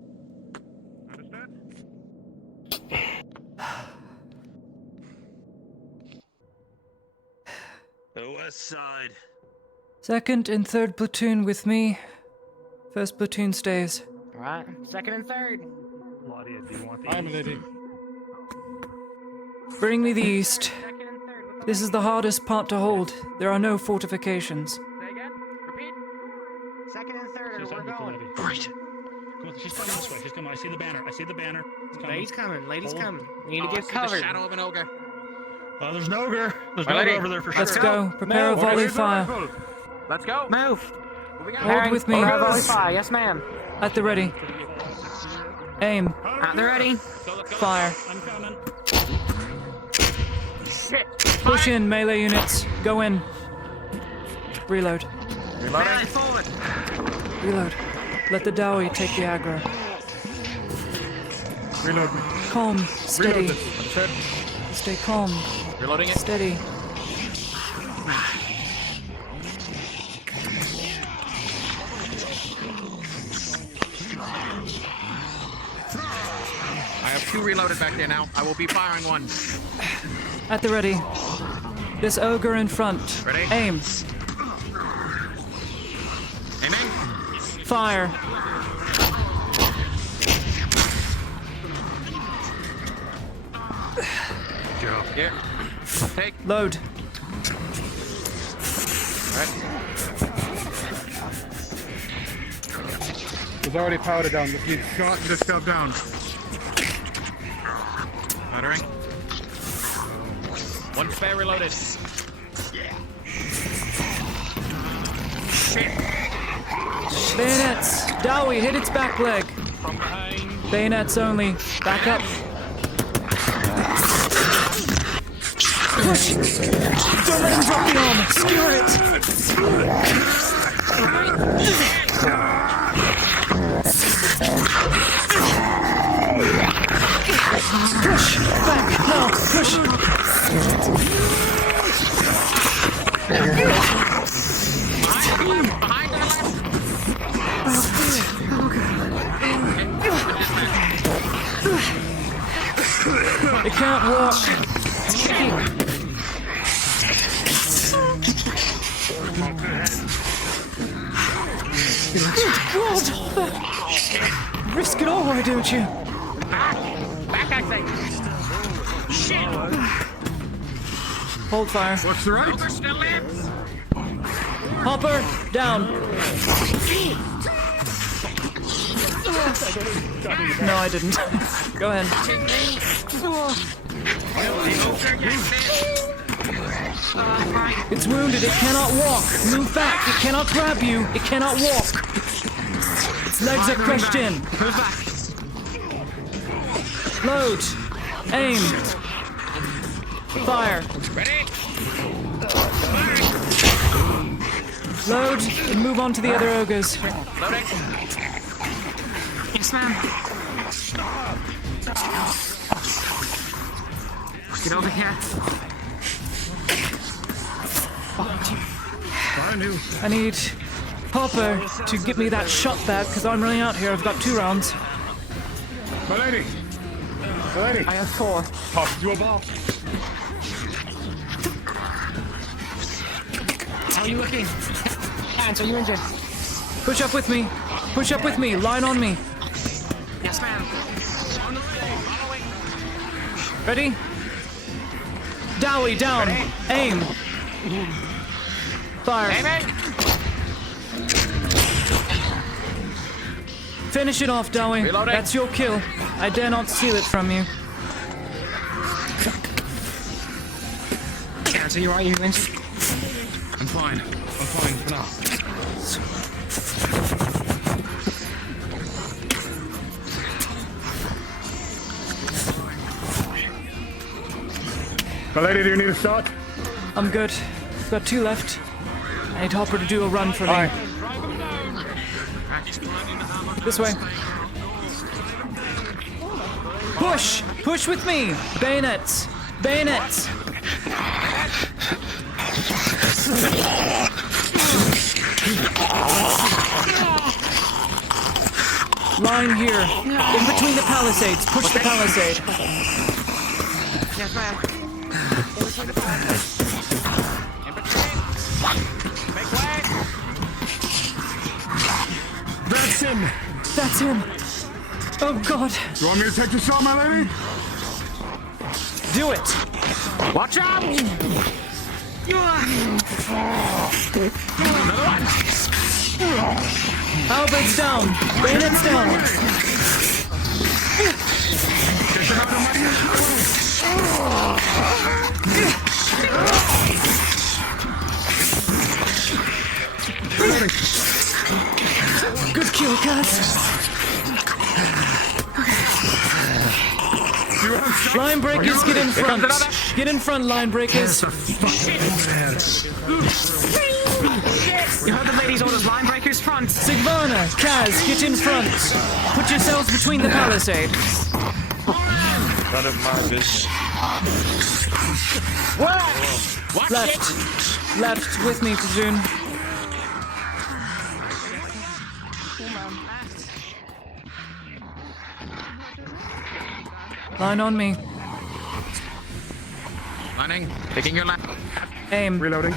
Understood? The west side. Second and third platoon with me. First platoon stays. Alright, second and third. Claudia, do you want the I'm ready. Bring me the east. Second and third. This is the hardest part to hold. There are no fortifications. Say again? Repeat. Second and third, She's we're on the going. lady. Right. Come on, she's coming this way. She's coming. I see the banner. I see the banner. It's coming. Lady's coming, lady's Hold. coming. We need to Oh, I get see covered. the shadow of an ogre. There's an ogre. There's My an ogre lady. over there for Let's sure. go. Prepare a volley fire. Let's go. Move. Moving on. Hold with me. Prepare volley fire. Yes, ma'am. At the ready. Aim. At the ready. Fire. I'm coming. Shit. Push in, melee units. Go in. Reload. Melee forward. Reload. Let the Dowie take the aggro. Reload. Calm. Steady. Understood. Stay calm. Reloading it. Steady. I have 2 reloaded back there now. I will be firing one. At the ready. This ogre in front. Ready? Aim. Aiming. Fire. Joe. Here. Take. Load. Right. There's already powder down. Just need shot and just fell down. Firing. 1 spare reloaded. Shit. Bayonets. Dowie, hit its back leg. From behind. Bayonets only. Back up. Push. Don't let him drop the armor. Skewer it. Push. Back. Now. Push. It can't walk. God! Risk it all, why don't you? Back, I say. Shit. Hold fire. What's the right? Ogre still lives. Hopper, down. No, I didn't. Go ahead. It's wounded. It cannot walk. Move back. It cannot grab you. It cannot walk. Its legs are crushed in. Move back. Load. Aim. Fire. Ready? Load and move on to the other ogres. Loading. Yes, ma'am. Get over here. I need Hopper to give me that shot back because I'm running out here. I've got 2 rounds. My lady. My lady. I have 4. Pop you a ball. How are you looking? Hands, are you injured? Push up with me. Push up with me. Line on me. Yes, ma'am. Ready? Dowie, down. Aim. Fire. Aiming. Finish it off, Dowie. Reloading. That's your kill. I dare not steal it from you. Kaz, are you right? You injured? I'm fine. I'm fine for now. My lady, do you need a shot? I'm good. Got 2 left. I need Hopper to do a run for me. This way. Push! Push with me! Bayonets! Bayonets! Line here. In between the palisades. Push the palisade. Yes, ma'am. That's him. That's him. Oh, God. You want me to take the shot, my lady? Do it. Watch out! Another one! Halberds down. Bayonets down. Good kill, Kaz. Line breakers, get in front. Get in front, line breakers. You heard the lady's orders, line breakers front. Sigvana, Kaz, get in front. Put yourselves between the palisade. None of my business. Left. Left with me, Platoon. Line on me. Lining. Taking your lap. Aim. Reloading.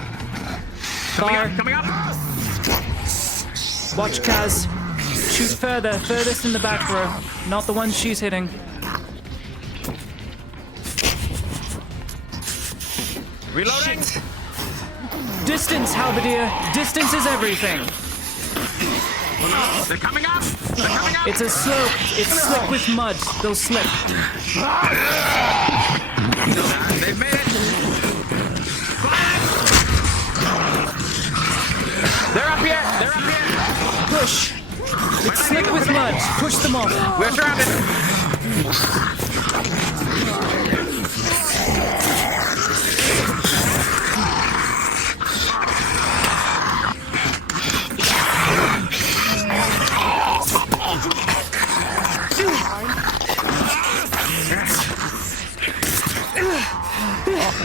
Fire. Coming up. Watch Kaz. Shoot further. Furthest in the back row. Not the one she's hitting. Reloading. Distance, Halberdier. Distance is everything. They're coming up. They're coming up. It's a slope. It's slick with mud. They'll slip. They've made it. They're up here. They're up here. Push. It's slick with mud. Push them off. We're surrounded.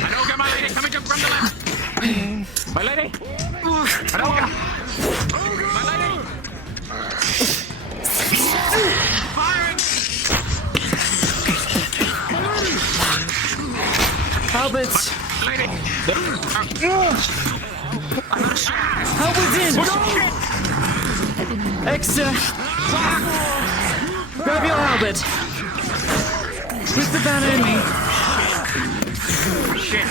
Anoka, my lady, coming up from the left. My lady. Anoka. My lady. Firing. Halberds. Lady. Halberds in. Extra. Grab your halberd. With the banner in me. Shit.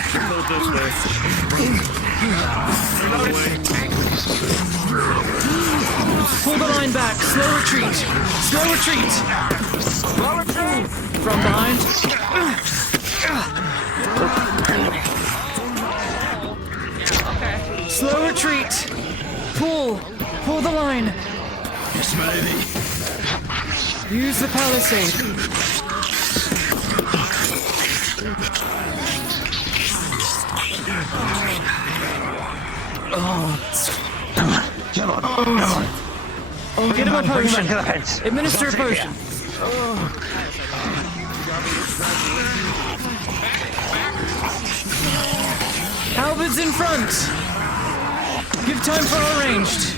Pull the line back. Slow retreat. Slow retreat. Slow retreat. From behind. Slow retreat. Pull. Pull the line. Yes, my lady. Use the palisade. Get him a potion. Administer a potion. Halberds in front. Give time for our ranged.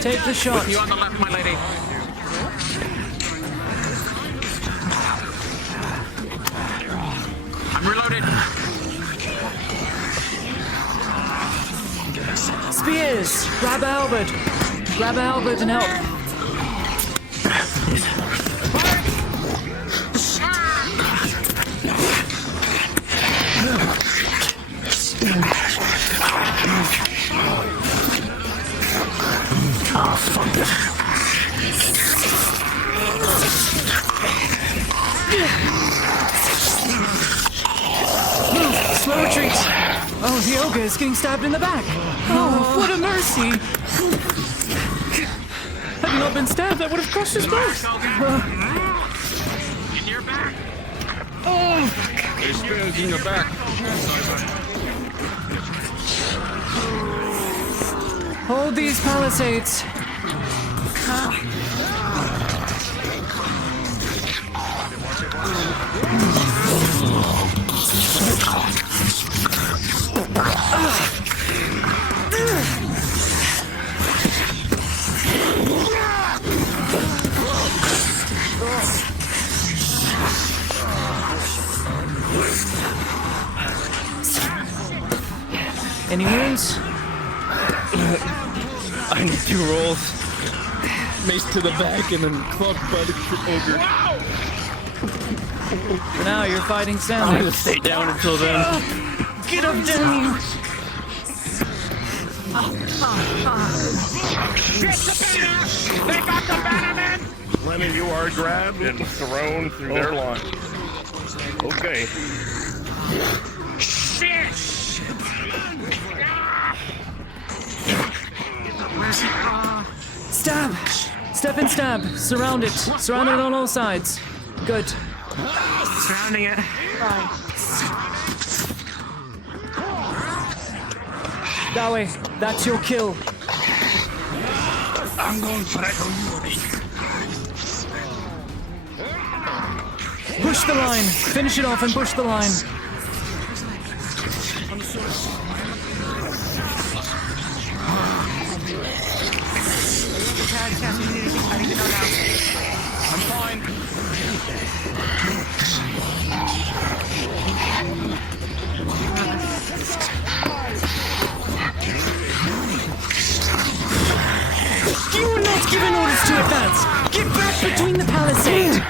Take the shot. With you on the left, my lady. I'm reloaded. spears! Grab Albert! Grab Albert and help! Oh, fuck this. Slow retreat! Oh, the ogre is getting stabbed in the back! Oh, what a mercy! Had he not been stabbed, that would have crushed his bones! In your back. Oh! There's spears in your back. Hold these palisades! Any wounds? I need 2 rolls. Mace to the back and then clogged by the ogre. For now, you're fighting I'm Sandy. gonna stay down until then. Get up, damn you! Get the banner! They got the bannerman! Lenny, you are grabbed and thrown through their line. Okay. Shit! Stab! Step and stab. Surround it. Surround it on all sides. Good. Surrounding it. That way. That's your kill. I'm going for it. Push the line. Finish it off and push the line. I need to go now. I'm fine. You were not given orders to advance! Get back between the palisade!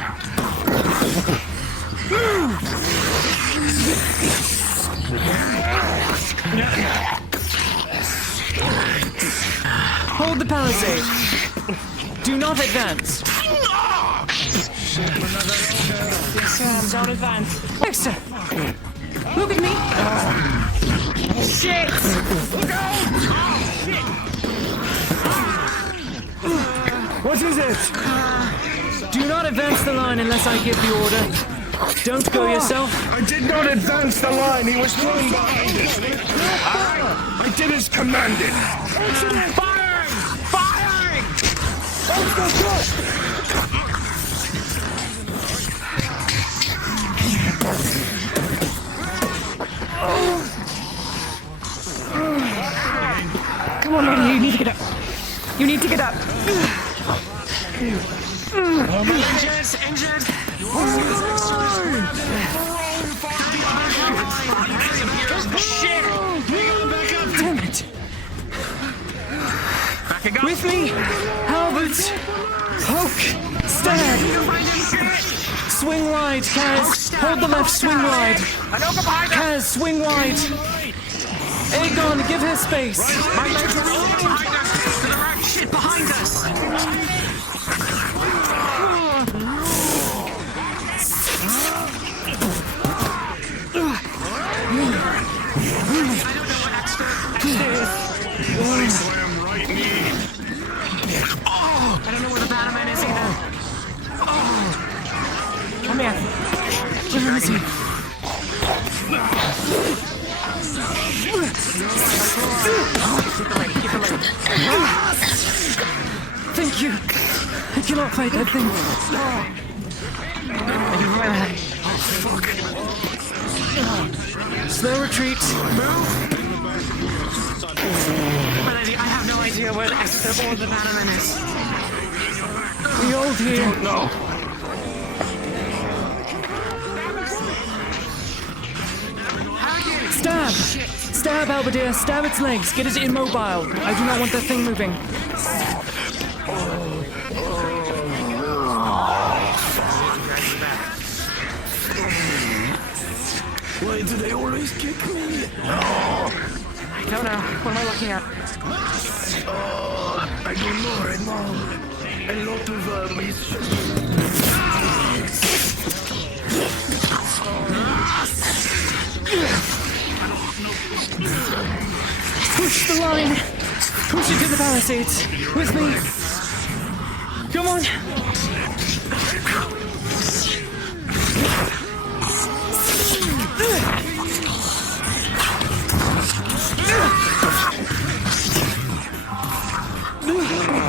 Hold the palisade. Do not advance. Don't advance. Dexter! Look at me! Shit! Look out! Shit! What is it? Do not advance the line unless I give the order. Don't go yourself. I did not advance the line. He was thrown behind us. I did as commanded. Firing! Firing! Come on, lady, you need to get up. You need to get up. Injured! Shit! Damn it! Backing up! With me! Halbert! Poke! Stab! Swing wide, Kaz! Hold the left, swing wide! Kaz, swing wide! Aegon, give her space! My legs are all behind us! To the right! Shit, behind us! Slam right knee. I don't know where the Batman is either. Come here. Where is he? Thank you. I cannot fight that thing. Slow retreat. I have no idea where the exit or the Batman is. We hold here. No. Stab! Stab, Albadea. Stab its legs. Get it immobile. I do not want that thing moving. Why do they always kick me? I don't know. What am I looking at? I don't know right now. A lot of Push the line. Push it to the palisades. With me. Come on.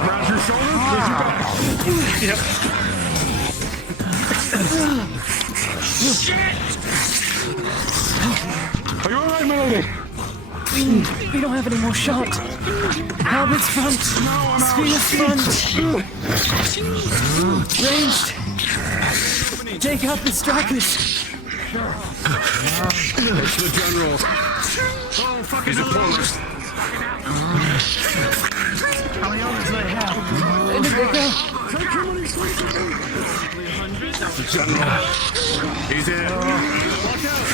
Grab your shoulders, push your back. Yep. Shit! Are you alright, my lady? We don't have any more shot. Halbert's front. Spear's front. Ranged. Take out the strikers. It's the general. Oh, fucking he's a Polish. How many others do they have? That's the general. He's in. Watch out.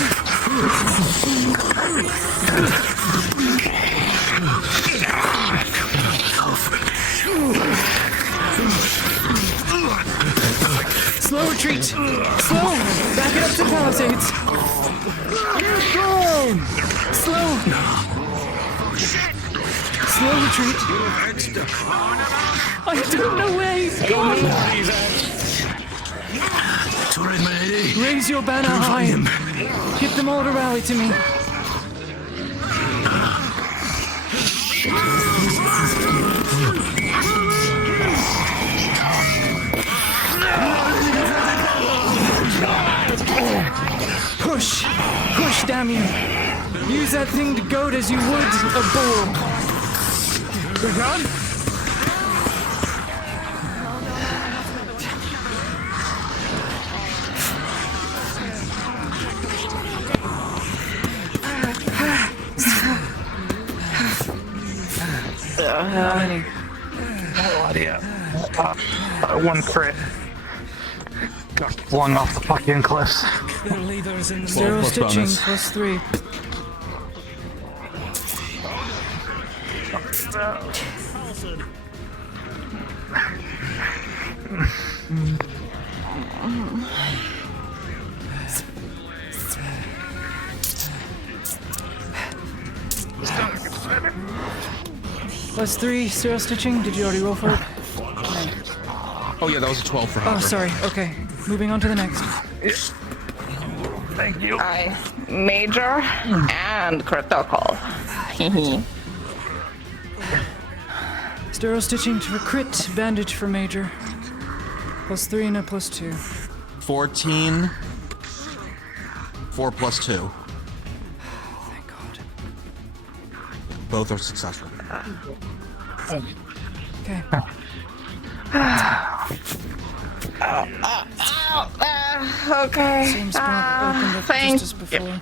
Slow retreat. Slow. Back it up to palisades. Slow. Slow retreat. I don't know where he's gone. It's alright, my lady. Raise your banner high. Get them all to rally to me. Push. Push, damn you. Use that thing to goad as you would a bull. We're done? How many? No idea. One crit. Got flung off the fucking cliffs. Zero stitching plus 3. Plus 3, zero stitching. Did you already roll for it? Oh yeah, that was a 12 for Oh, Hopper. sorry. Okay. Moving on to the next. Thank you. Major and critical. Stero stitching to crit, bandage for major. Plus 3 and a plus 2. 14. 4 plus 2. Thank God. Both are successful. Okay. Okay. Same spot opened up Thank just as before.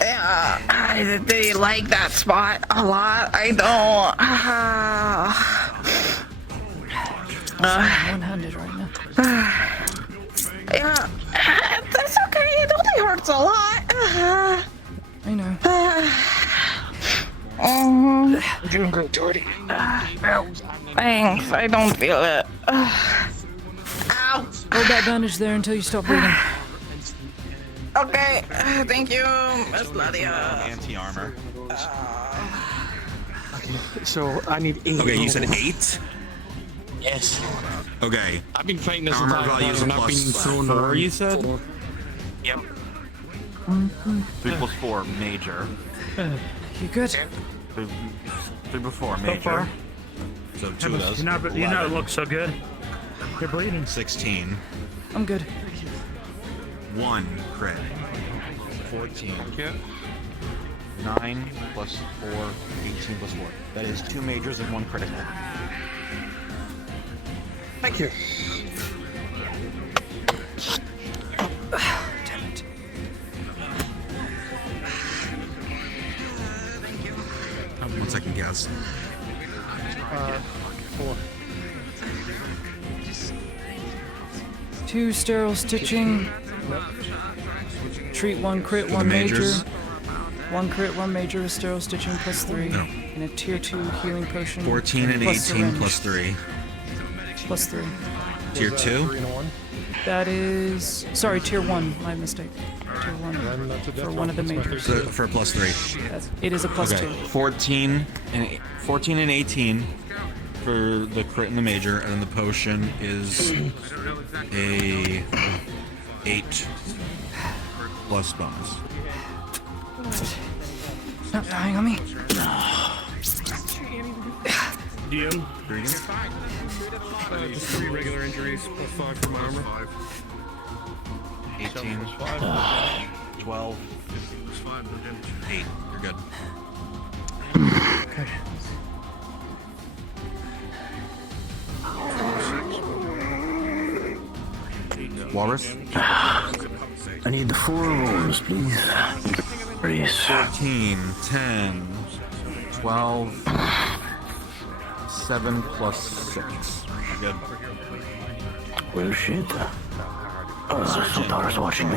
Yeah, do you like that spot a lot? I don't. One-handed right now. Yeah, that's okay. It only hurts a lot. I know. You're doing great, Jordy. Thanks. I don't feel it. Ow. Hold that bandage there until you stop bleeding. Okay. Thank you, Miss Nadia. Anti-armor. So I need 8. Okay, you said 8? Yes. Okay. I've been fighting this Armor entire values time are and I've been plus thrown 4, around. you said? Yep. 3 plus 4, major. You good? 3 plus 4, major. So 2 of those. You know it looks so good. You're bleeding. 16. I'm good. 1 crit. 14. Okay. 9 plus 4, 18 plus 4. That is 2 majors and 1 critical. Thank you. Damn it. One second, guess. 4. 2 sterile stitching. Treat 1 crit, For the 1 major. majors? 1 crit, 1 major with sterile stitching plus 3. No. And a tier 2 healing potion. 14 and plus 18 syringe. plus 3. Plus 3. Tier 2? That is. Sorry, tier 1. My mistake. Tier 1. For one of the majors. For a plus 3. It is a plus 2. 14 and 18 for the crit and the major, and then the potion is a 8 plus bonus. Not dying on me. DM. Just 3 regular injuries plus 5 for my armor. 18. 12. 8. You're good. Okay. Walrus? I need the 4 rolls, please. Please. 14, 10, 12, 7 plus 6. You're good. Well, shit. Sultana's watching me.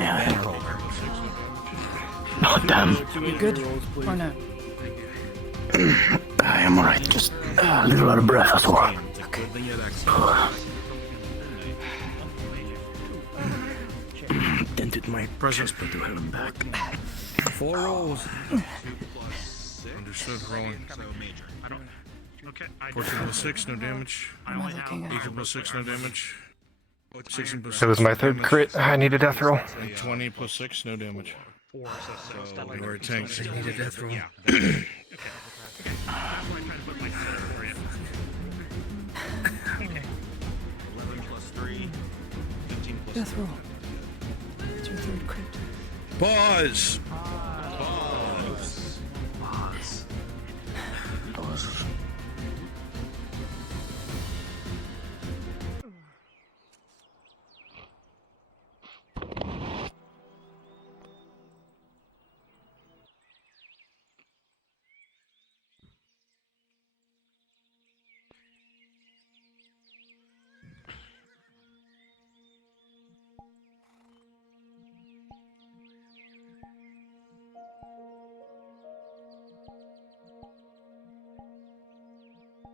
Oh, damn. You good? Or not? I am alright, just a little out of breath, that's all. Dented my presence, but to hell and back. 4 rolls. Understood, rolling. Okay. 14 plus 6, no damage. What am I looking at? 18 plus 6, no damage. 16 plus 6. That was my 3rd crit. I need a death roll. And 20 plus 6, no damage. So you are tanked. I need a death roll. Death roll. It's your 3rd crit. Pause!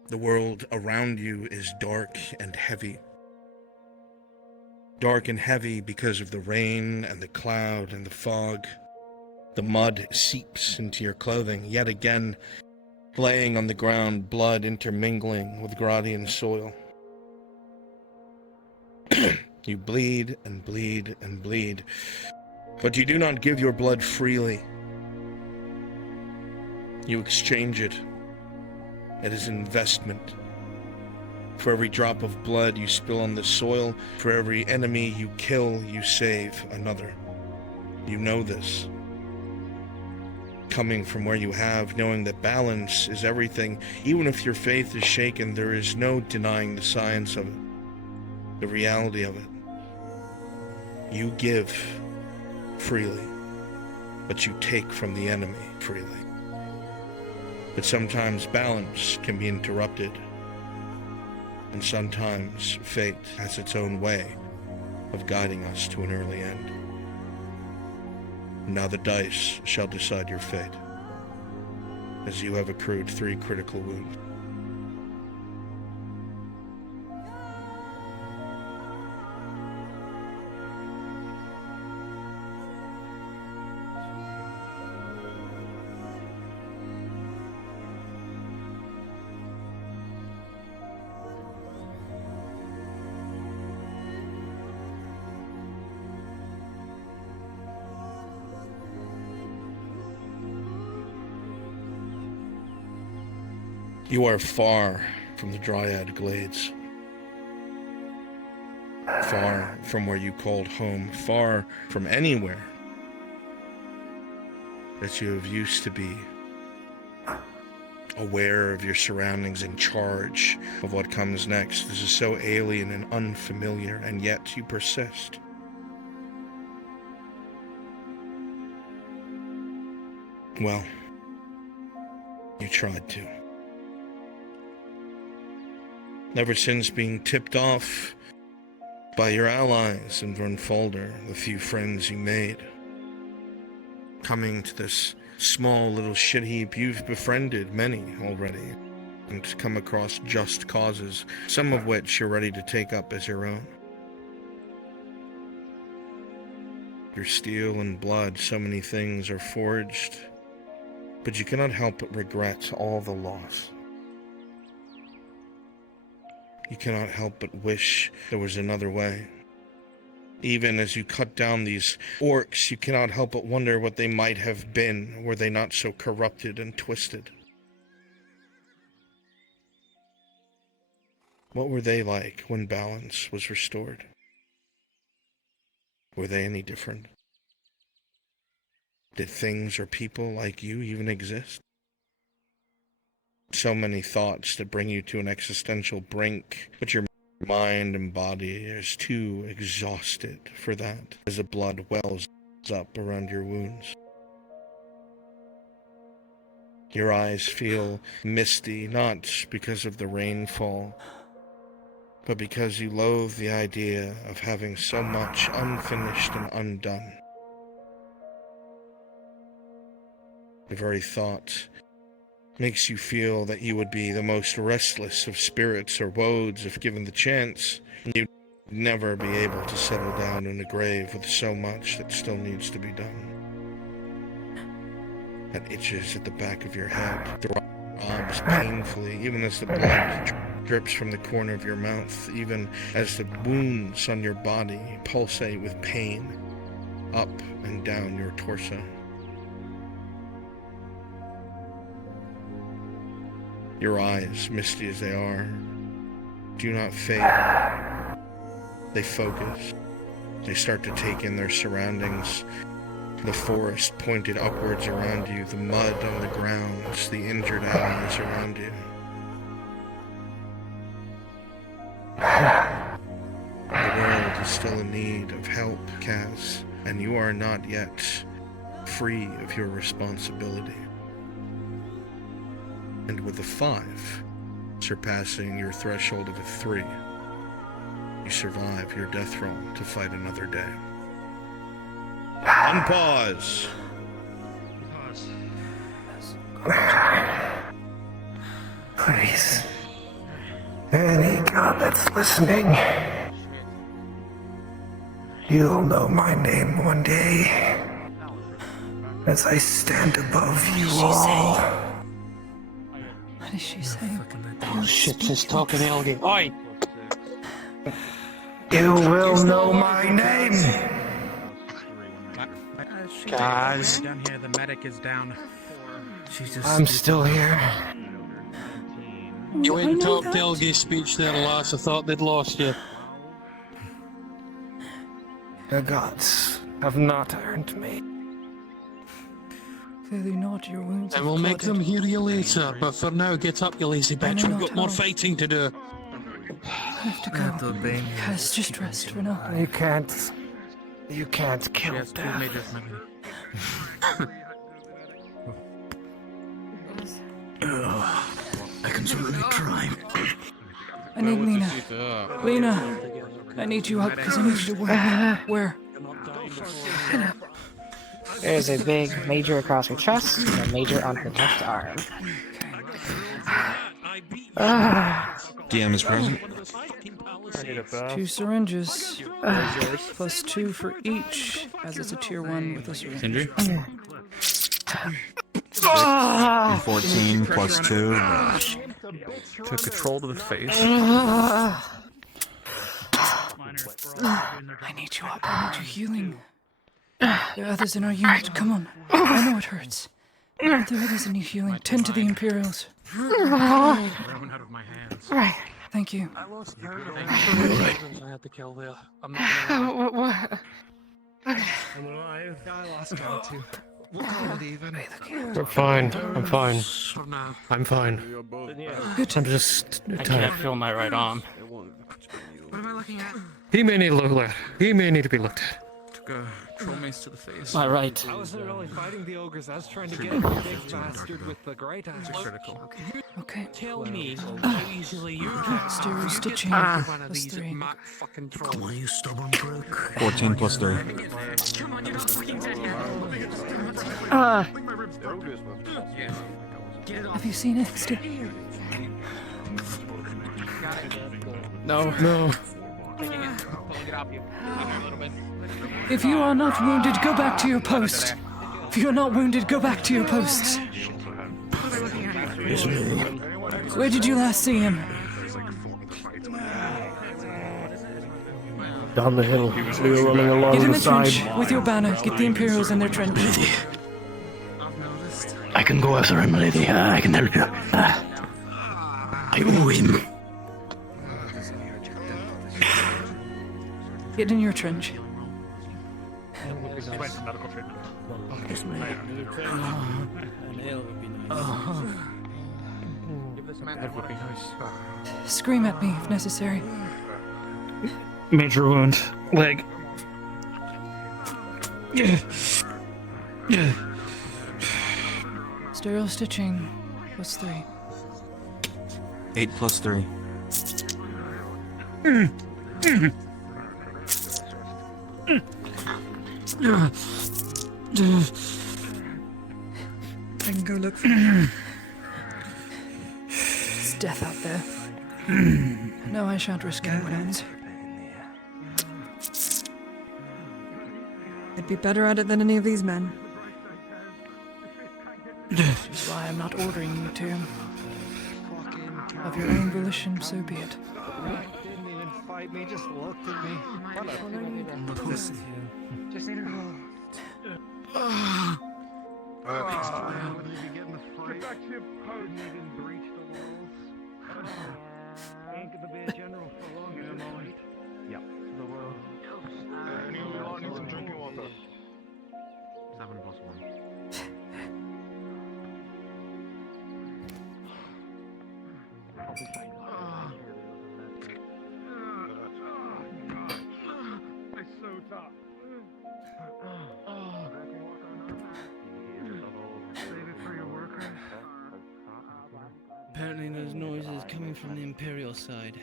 The world around you is dark and heavy. Dark and heavy because of the rain and the cloud and the fog. The mud seeps into your clothing, yet again, laying on the ground, blood intermingling with Gradian soil. You bleed and bleed and bleed, but you do not give your blood freely. You exchange it. It is an investment. For every drop of blood you spill on the soil, for every enemy you kill, you save another. You know this. Coming from where you have, knowing that balance is everything, even if your faith is shaken, there is no denying the science of it, the reality of it. You give freely, but you take from the enemy freely. But sometimes balance can be interrupted, and sometimes fate has its own way of guiding us to an early end. Now the dice shall decide your fate, as you have accrued 3 critical wounds. You are far from the Dryad Glades. Far from where you called home. Far from anywhere that you have used to be. Aware of your surroundings, in charge of what comes next. This is so alien and unfamiliar, and yet you persist. Well, You tried to. Ever since being tipped off by your allies in Vernfolder, the few friends you made. Coming to this small little shit heap, you've befriended many already, and come across just causes, some of which you're ready to take up as your own. Your steel and blood, so many things are forged, but you cannot help but regret all the loss. You cannot help but wish there was another way. Even as you cut down these orcs, you cannot help but wonder what they might have been were they not so corrupted and twisted. What were they like when balance was restored? Were they any different? Did things or people like you even exist? So many thoughts that bring you to an existential brink, but your mind and body is too exhausted for that, as the blood wells up around your wounds. Your eyes feel misty, not because of the rainfall, but because you loathe the idea of having so much unfinished and undone. The very thought makes you feel that you would be the most restless of spirits or woads if given the chance, and you'd never be able to settle down in a grave with so much that still needs to be done. That itches at the back of your head, throbs painfully, even as the blood drips from the corner of your mouth, even as the wounds on your body pulsate with pain up and down your torso. Your eyes, misty as they are, do not fade. They focus. They start to take in their surroundings. The forest pointed upwards around you, the mud on the ground, the injured allies around you. The world is still in need of help, Kaz, and you are not yet free of your responsibility. And with a 5, surpassing your threshold of a 3, you survive your death roll to fight another day. Unpause! Please. Any god that's listening, you'll know my name one day as I stand above you all. What is she saying? Oh shit, she's talking Elgin. Oi! You will know my name! Guys. Down here, the medic is down. I'm still here. You went and talked Elgi's speech there, lass. I thought they'd lost you. The gods have not earned me. Clearly not, your wounds. And we'll make them hear you later, but for now, get up, you lazy bitch. We've got more how. fighting to do. I have to go. Guys, just rest for now. You can't kill death. I can certainly try. I need Lena. Lena, I need you up because I need you to work. Where? There's a big major across her chest and a major on her left arm. DM is present. I need a buff. 2 syringes. Plus 2 for each, as it's a tier 1 with a syringe. Sindri? 14 plus 2. To control to the face. I need you up. I need you healing. There are others in our unit. Come on. I know it hurts. But there are others that need healing. Tend to the Imperials. Right. Thank you. I lost I had to kill there. I'm not gonna lie. I'm alive. I lost count too. We'll call it even. We're fine. I'm fine. I'm fine. Good. I'm just I tired. can't feel my right arm. What am I looking at? He may need to look at. He may need to be looked at. troll mace to the face. All right. I wasn't really fighting the ogres. I was trying to get Treatment the is big what you wanna talk bastard about. with the great axe. Critical. Okay. Tell me how easily you can. Stereo You stitching. get one of Plus these 3. Mac fucking trolls. Come on, you stubborn prick. 14 plus 3. Come on, you're not fucking dead yet. Have you seen it, Stu? No. If you are not wounded, go back to your post. If you are not wounded, go back to your posts. Where did you last see him? Down the hill. We were running along Get in the the trench side. with your banner. Get the Imperials in their trench. I can go after him, lady. I can help you. I owe him. Get in your trench. That would be nice. Scream at me if necessary. Major wound. Leg. Stereo stitching. Plus 3. 8 plus 3. I can go look for It's death out there. No, I shan't risk anyone else. I'd be better at it than any of these men. That's why I'm not ordering you to. Of your own volition, so be it. Didn't even fight me, just looked at me. What a pussy. Just need her. Get back to your post. You didn't breach the walls. Ain't gonna be a general for long, am I? Yep. The world. Anyone need some drinking water? 7 plus 1. It's so tough. Save it for your workers. Apparently there's noises coming from the Imperial side.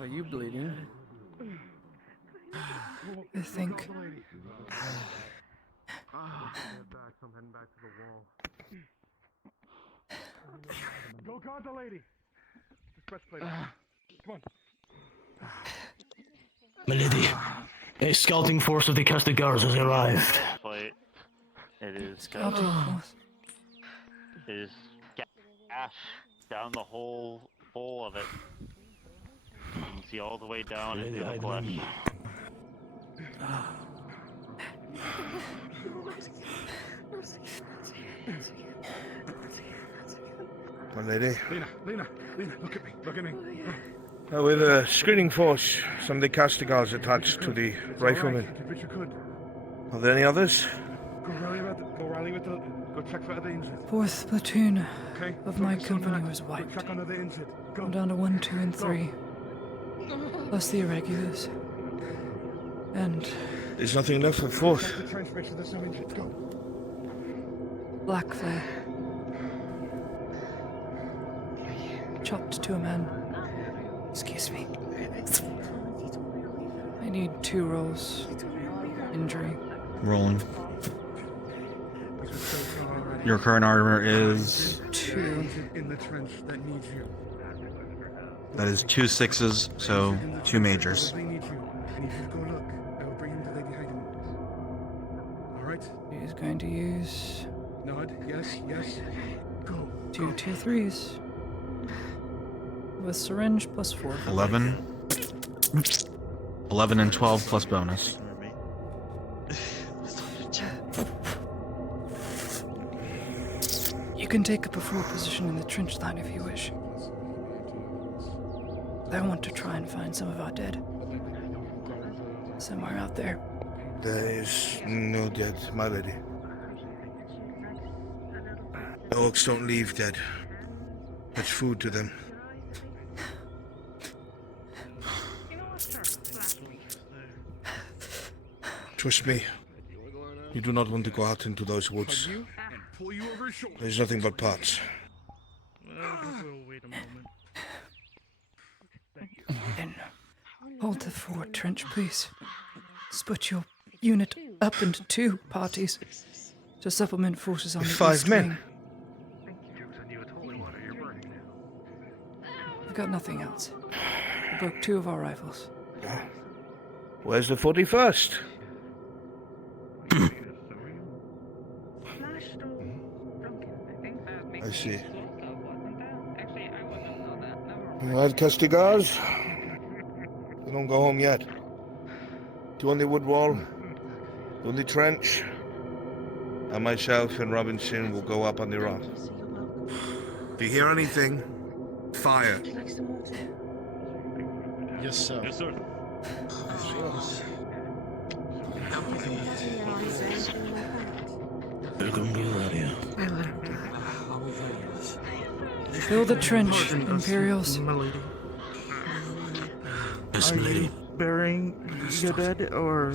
Are you bleeding? I think. I'm heading back to the wall. Go guard the lady. This breastplate. Come on. Milady, a scouting force of the Castigars has arrived. It is Scouting force. It is gas down the whole bowl of it. You can see all the way down into the flesh. My lady. Lena, look at me. With a screening force, some of the Castigars attached to the riflemen. If you could. Are there any others? Go check for other injured. 4th platoon Okay? of my Focus on company that. was Go wiped. check on other injured. Go. I'm down to 1, 2, and 3. Plus the irregulars. And There's nothing left for 4th. Check the trench, make sure there's no injured. Go. black flare. Chopped to a man. Excuse me. I need 2 rolls. Injury. Rolling. Your current armor is. 2. In the trench that needs you. That is 2 6s, so 2 majors. They need you. I need you to go look. I will bring him to Lady Hagen. Alright? He's going to use Nod. Yes. Go. 2 tier 3s. With syringe plus 4. 11. 11 and 12 plus bonus. You can take up a full position in the trench line if you wish. I want to try and find some of our dead. Somewhere out there. There is no dead, my lady. The orcs don't leave dead. That's food to them. Trust me. You do not want to go out into those woods. There's nothing but parts. Wait a moment. Then hold the fort trench, please. Split your unit up into 2 parties to supplement forces on the 5 east men. wing. We've got nothing else. We broke 2 of our rifles. Where's the 41st? I see. All right, Castigars. You don't go home yet. 2 on the wood wall, 2 on the trench, and myself and Robinson will go up on the rock. If you hear anything, fire. Yes, sir. Yes, sir. Fill the trench, Imperials. Yes, Are lady. you burying your dead, or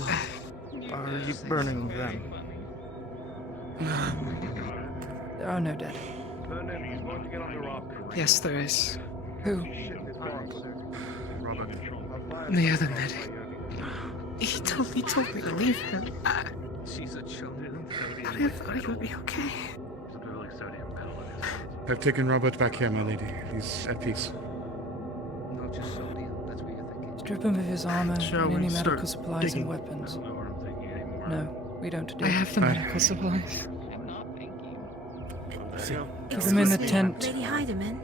are you burning them? There are no dead. Yes, there is. Who? The other medic. He told me to leave her. She's a children. I thought he would be okay. I've taken Robert back here, my lady. He's at peace. Strip him of his armor Shall and we any start medical supplies digging? and weapons. No, we don't do I have the that. medical supplies. Keep them in the tent. Lady Heidemann.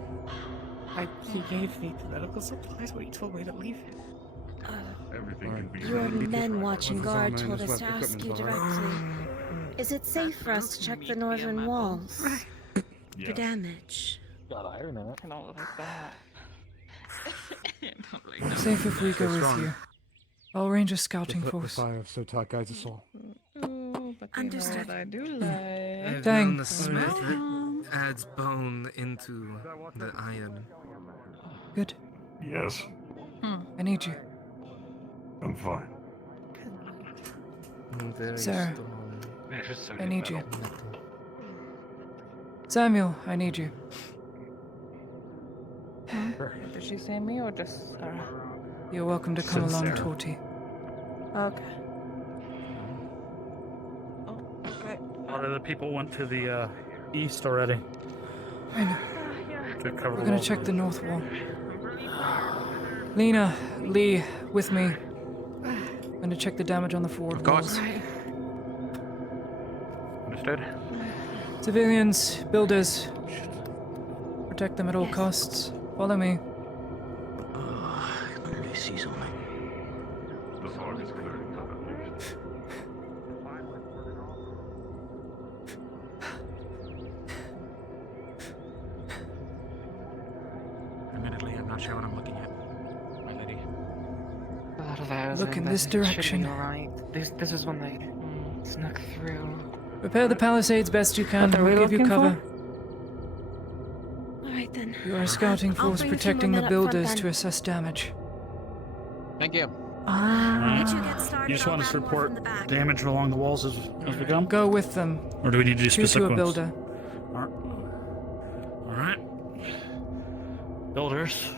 He gave me the medical supplies, but he told me to leave him. Your men watching guard His armor told and us his to ask equipment you is all directly. Is it safe for us to check the northern walls for damage? Got iron in it. I don't like that. Safe if we go with strong. you. I'll arrange a scouting The force. fire of Sotak guides us all. Understood. I do like. I've Dang. known the smith adds bone into the iron. Good. Yes, I need you. I'm fine. Sarah, I need you. Samuel, I need you. Did she say me or just Sarah? You're welcome to come along, Sarah. Torty. Okay. A lot of the people went to the east already. I know. To cover We're gonna check the north wall. Lena, Lee, with me. I'm gonna check the damage on the forward walls. Understood. Civilians, builders, protect them at all costs. Follow me. Let me see something. Admittedly, I'm not sure what I'm looking at, my lady. A lot of arrows. Look in but this it should be direction. alright. This is when they snuck through. Repair the palisades best you can. What are we We'll give you looking cover. All right then. You are a scouting I'll force bring a few protecting more the men up front builders then. to assess damage. Thank you. Once you get started, You just I'll want us to add more from report the back. damage along the walls as we go? Go with them. Or do we need to do Choose specific you a ones? builder. All right. Builders.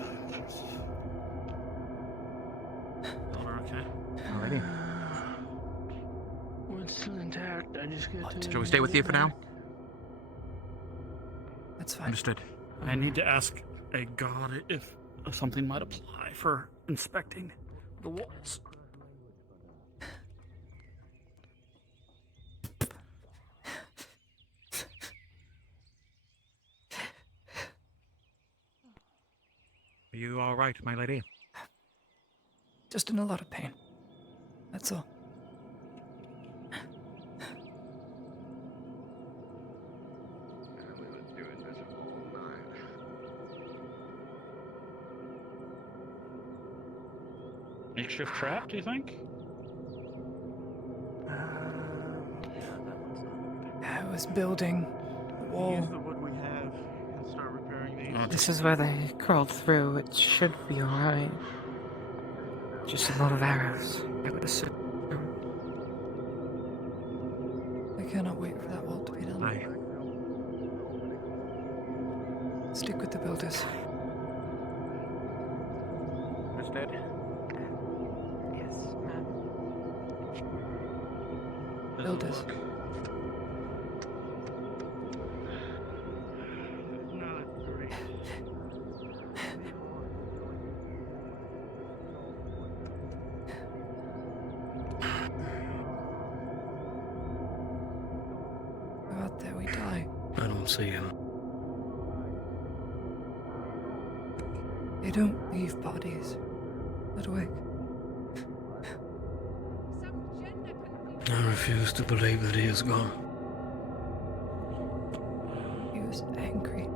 Builder, okay. Alrighty. Well, it's still intact. I just got to. Shall we stay with you for now? That's fine. Understood. I need to ask a god if something might apply for inspecting the walls. Are you all right, my lady? Just in a lot of pain. That's all. Makeshift trap, do you think? I was building the wall. Use the wood we have and start repairing these. This is where they crawled through. It should be alright. Just a lot of arrows, I would assume. cannot wait for that wall to be done. Aye. Stick with the builders. Understood. Yes, ma'am. Builders. Go out there, we die. I don't see him. They don't leave bodies. Ludwig. I refuse to believe that he is gone. He was angry.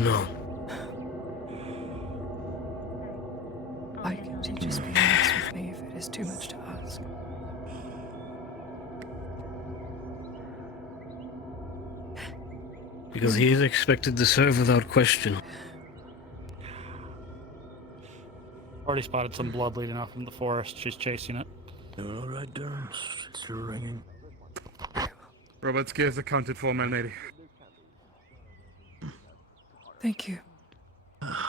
No. Why can't he just be honest with me if it is too much to ask? Because he is expected to serve without question. Already spotted some blood leading off from the forest. She's chasing it. You're all right, Durham. It's still ringing. Robert's gears accounted for, my lady. Thank you.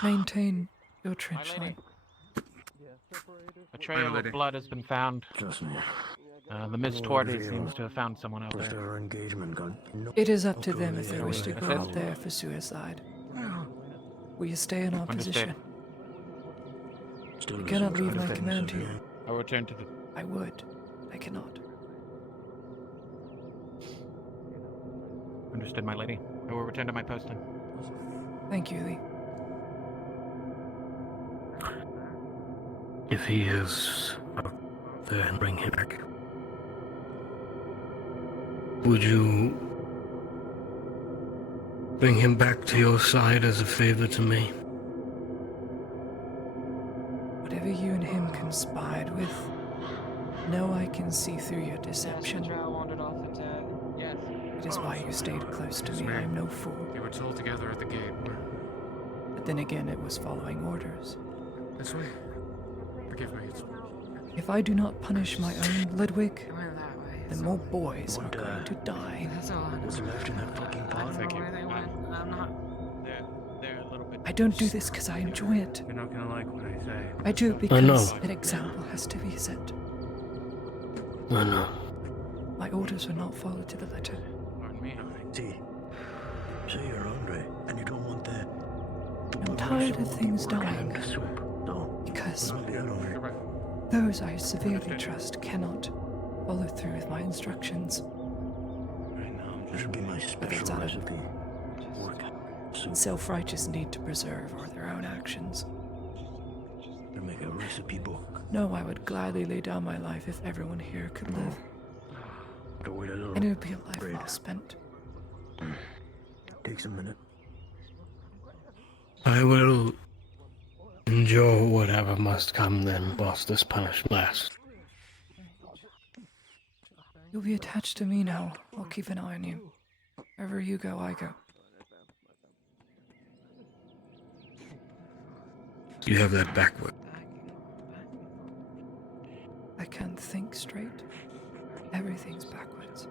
Maintain your trench line. A trail of blood has been found. Trust me. The Miss Tordy seems to have found someone out there. Our engagement got It is up to them if they wish to go out there for suicide. Will you stay in our position? I cannot leave my command to you. I'll return to the... I would. I cannot. Understood, my lady. I will return to my post then. Thank you, Lee. If he is out there, and bring him back. Would you bring him back to your side as a favor to me? Whatever you and him conspired with, know I can see through your deception. It is why you stayed close to me. I am no fool. They were told together at the gate. But then again, it was following orders. This way. Forgive me. If I do not punish my own Ludwig, then more boys are going to die. What's left in that fucking pot? Thank you. I'm not. They're a little bit... I don't do this because I enjoy it. You're not gonna like what I say. I do it because an example has to be set. I know. My orders were not followed to the letter. Pardon me, See, say you're hungry and you don't want that. I'm tired of things dying. Because those I severely trust cannot follow through with my instructions. This would be my special recipe. Self-righteous need to preserve or their own actions. To make a recipe book. No, I would gladly lay down my life if everyone here could live. Wait a little. And it would be a life well spent. Takes a minute. I will endure whatever must come then, whilst this punishment lasts. You'll be attached to me now. I'll keep an eye on you. Wherever you go, I go. You have that backward. I can't think straight. Everything's backwards.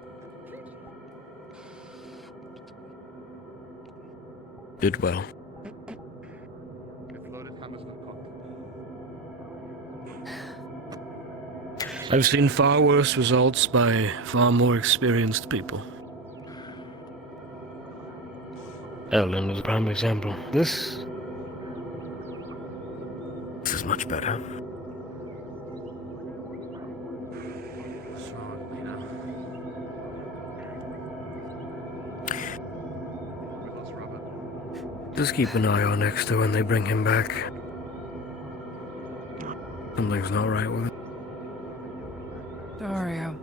Did well. I've seen far worse results by far more experienced people. Ellen is a prime example. This is much better. Just keep an eye on Exeter when they bring him back. Something's not right with it. Dario.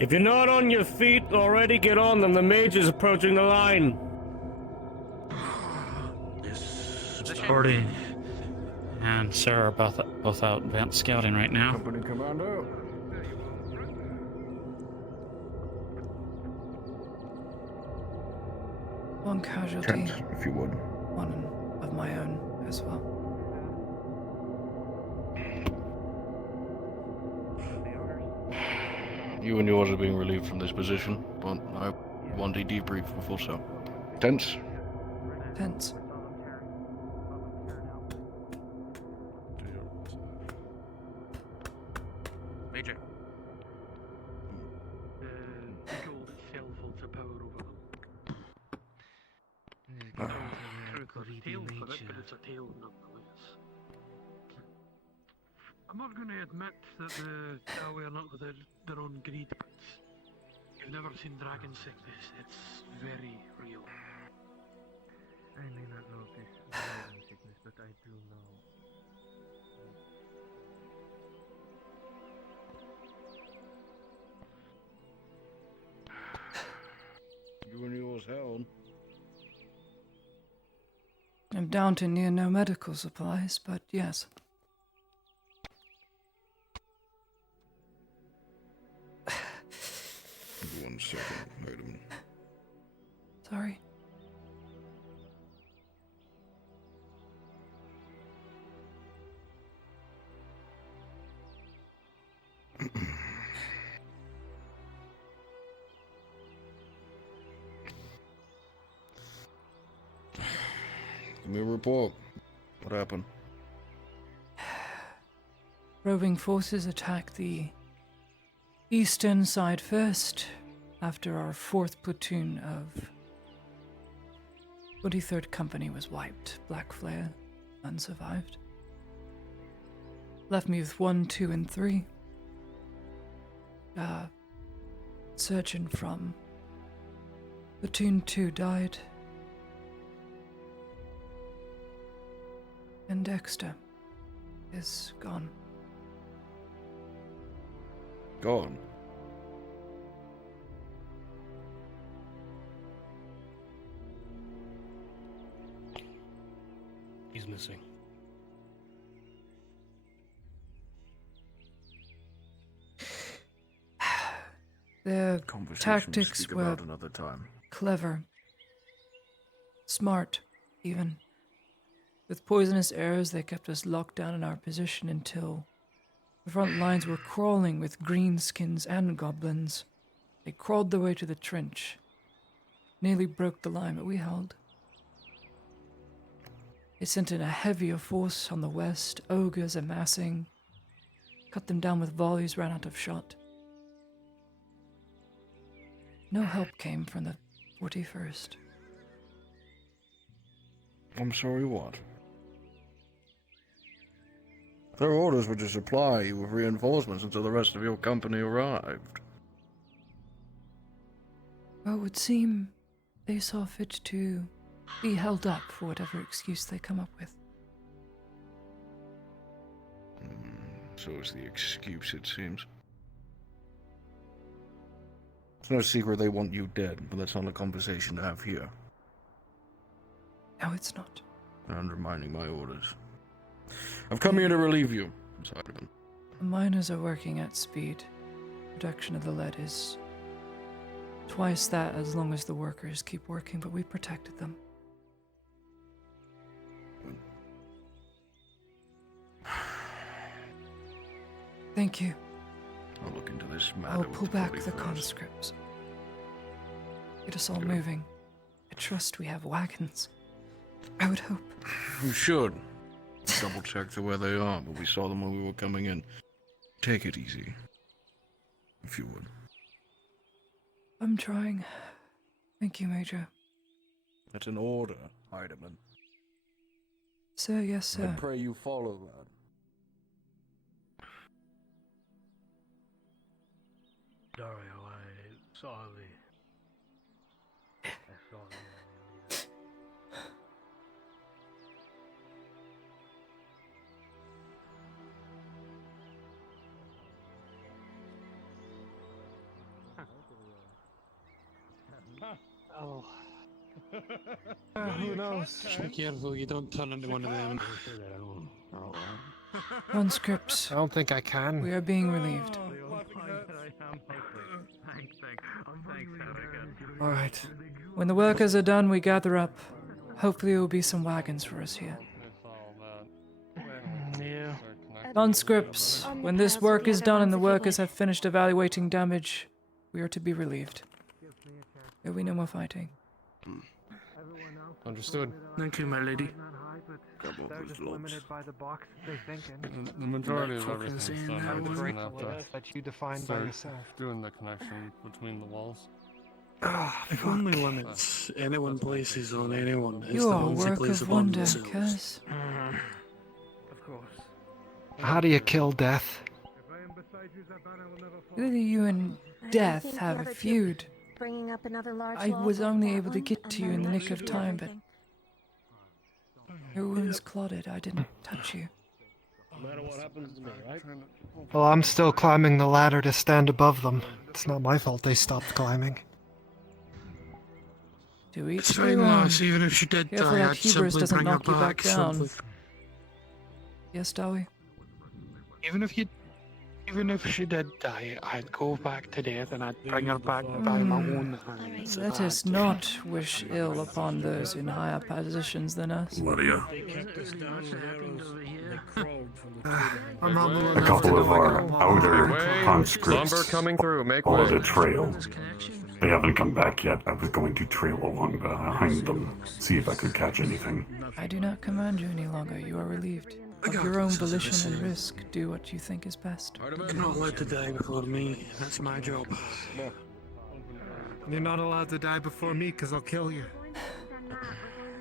If you're not on your feet already, get on them. The mage is approaching the line. Cordy and Sarah are both out advanced scouting right now. Company Commando. One casualty. If you would. One of my own as well. You and yours are being relieved from this position, but I want a debrief before so. Tense? Tense. Major. The gold itself holds a power over them. Tail for it, but it's a tail nonetheless. I'm not going to admit that the Dawi are not without their own greed, but you've never seen dragon sickness. It's very real. I may not know if this is dragon sickness, but I do know. You and yours held. I'm down to near no medical supplies, but yes. One second, wait a minute. Sorry. Give me a report. What happened? Roving forces attacked the eastern side first, after our 4th platoon of 23rd Company was wiped. Black Flare, unsurvived. Left me with 1, 2, and 3. Surgeon from platoon 2 died. And Dexter is gone. Gone? He's missing. Their Conversation tactics speak were about another time. clever. Smart, even. With poisonous arrows, they kept us locked down in our position until the front lines were crawling with greenskins and goblins. They crawled their way to the trench. Nearly broke the line, but we held. They sent in a heavier force on the west, ogres amassing. Cut them down with volleys, ran out of shot. No help came from the 41st. I'm sorry, what? Their orders were to supply you with reinforcements until the rest of your company arrived. Well, it would seem they saw fit to be held up for whatever excuse they come up with. So is the excuse, it seems. It's no secret they want you dead, but that's not a conversation to have here. No, it's not. They're undermining my orders. I've come here to relieve you, Simon. The miners are working at speed. Production of the lead is twice that as long as the workers keep working, but we protected them. Thank you. I'll look into this matter. I'll pull back the conscripts. Get us all moving. I trust we have wagons. I would hope. You should. Double check to where they are, but we saw them when we were coming in. Take it easy. If you would. I'm trying. Thank you, Major. That's an order, Heidemann. Sir, yes, sir. I pray you follow that. Dario, I saw Oh. Who knows? Be careful, you don't turn into one of them. Conscripts. I don't think I can. We are being relieved. All right. When the workers are done, we gather up. Hopefully there will be some wagons for us here. Yeah. Conscripts, when this work is done and the workers have finished evaluating damage, we are to be relieved. There will be no more fighting. Understood. Thank you, my lady. They're just limited by the box they think in. The majority of Fucking everything's saying done. that We're just one. gonna have to That you define by start yourself. doing the connection between the walls. If only limits anyone places on anyone is You the are a ones they work place of upon wonder, themselves. Kaz. Of course. How do you kill death? Clearly you and Death have a feud. Bringing up another large I was only able to get to you in the nick of time, but your wounds clotted. I didn't touch you. No matter what happens to me, right? Well, I'm still climbing the ladder to stand above them. It's not my fault they stopped climbing. To each It's their very own. nice, even if she did Careful die, that I'd hubris simply doesn't bring her knock you back back down. simply. Yes, Dowie? Even if she did die, I'd go back to death and I'd bring her back by my own hands. Let us not wish ill upon those in higher positions than us. Lydia. I'm humble A enough couple to of know I our can walk. outer conscripts Lumber coming through. Make followed way. a trail. They haven't come back yet. I was going to trail along behind them, see if I could catch anything. I do not command you any longer. You are relieved. Of your own volition and risk, do what you think is best. You're not allowed to die before me. That's my job. You're not allowed to die before me, because I'll kill you.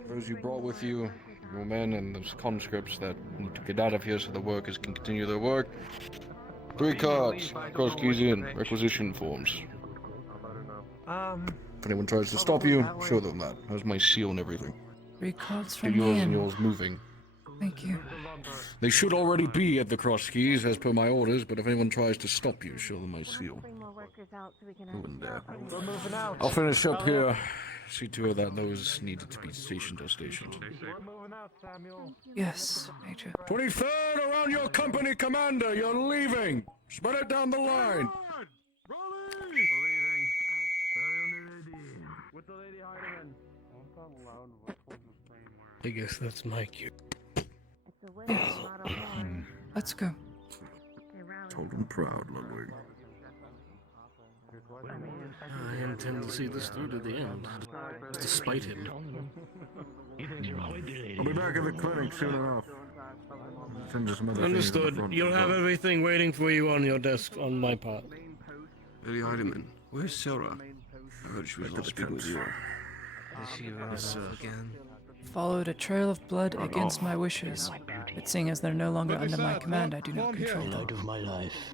Those you brought with you, your men and those conscripts that need to get out of here so the workers can continue their work. 3 cards, cross keys in, requisition forms. If anyone tries to stop you, show them that. There's my seal and everything. 3 cards Get from yours the and inn. yours moving. Thank you. They should already be at the cross keys as per my orders, but if anyone tries to stop you, show them my seal. Go in there. I'll finish up here. See to it that those needed to be stationed are stationed. Yes, Major. 23rd around your company, Commander. You're leaving. Spread it down the line. I guess that's my cue. Let's go. Told him proud, Ludwig. I intend to see this through to the end, despite him. I'll be back at the clinic soon enough. Send you some other things at the Understood. front You'll door. have everything waiting for you on your desk on my part. Lady Heidemann, where's Sarah? I heard she was Back not to the speaking with you. Yes, again. Followed a trail of blood against my wishes, but seeing as they're no longer under my command, I do not control them. of my life.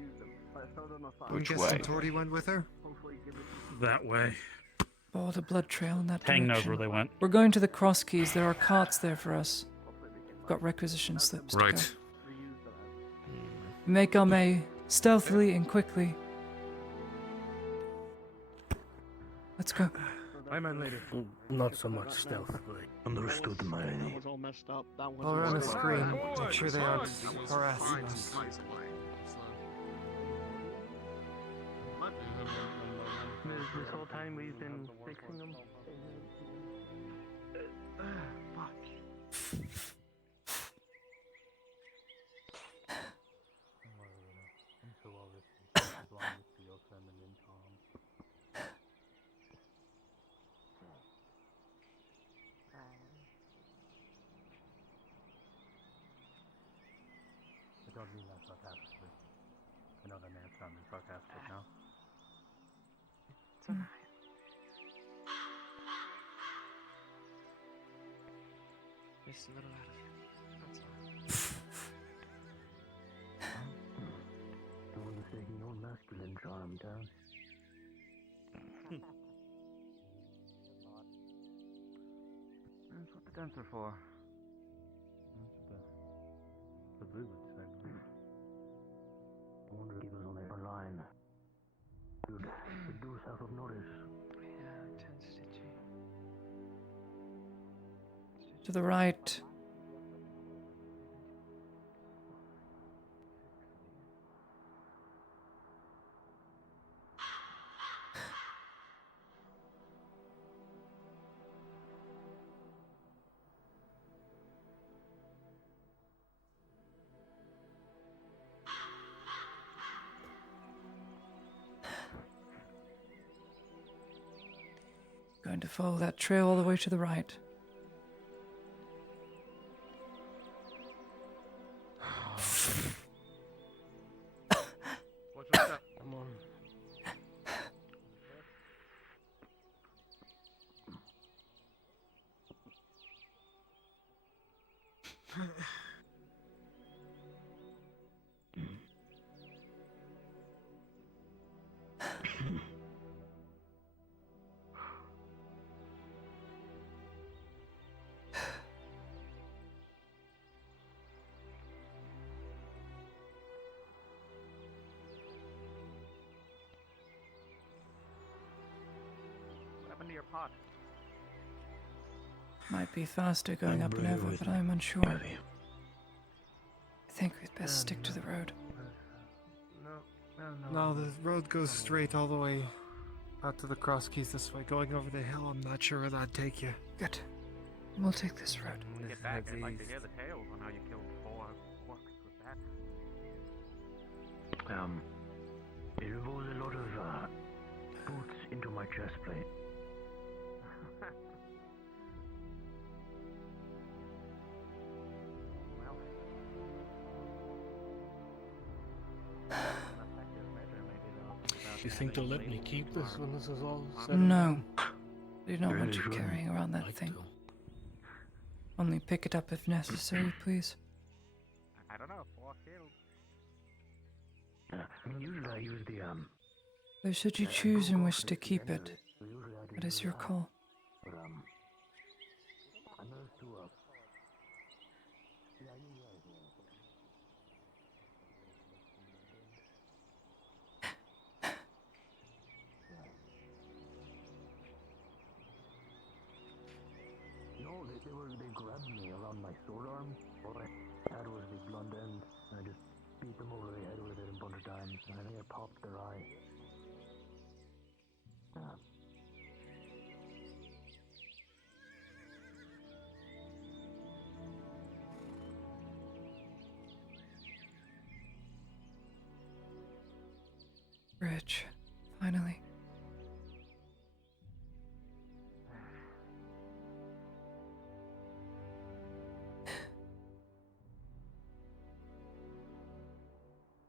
Which I'm way? guessing Torty went with her? That way. Follow the blood trail in that Pang knows direction. where they went. We're going to the cross keys. There are carts there for us. We've got requisition slips to go. Right. We make our way stealthily and quickly. Let's go. I'm on later. Not so much stealthily. Understood, my lady. I'll run a screen. Make sure they aren't harassing us. This whole time we've been fixing them. Fuck. I don't mean that sarcastically. I know that may have sounded sarcastic now. It's alright. Just a little out of here. That's all. Don't want to say no masculine charm, Tom. That's what the dents are for. That's the roots, I believe. I wonder if he was on a line. Should reduce out of notice. Yeah, 10 stitching. To the right. going to follow that trail all the way to the right. What's up? Come on. What happened to your pot? Might be faster going up and over, but I'm unsure. I think we'd best stick to the road. No, the road goes straight all the way out to the cross keys this way. Going over the hill, I'm not sure where that'd take you. Good. We'll take this road. When we get back, I'd like to hear the tales on how you killed 4 orcs with that. It involves a lot of boots into my chest plate. Do you think they'll let me keep this when this is all said and No. done? Do not want you Really? carrying around that thing. Only pick it up if necessary, please. I don't know, 4 killed. Usually I use the Though should you choose and wish to keep it, it is your call. but I noticed to yeah, I use that. No, they grabbed me around my sword arm. All I had was the blunt end, and I just beat them over the head with it a bunch of times, and I think I popped their eye. Rich, finally.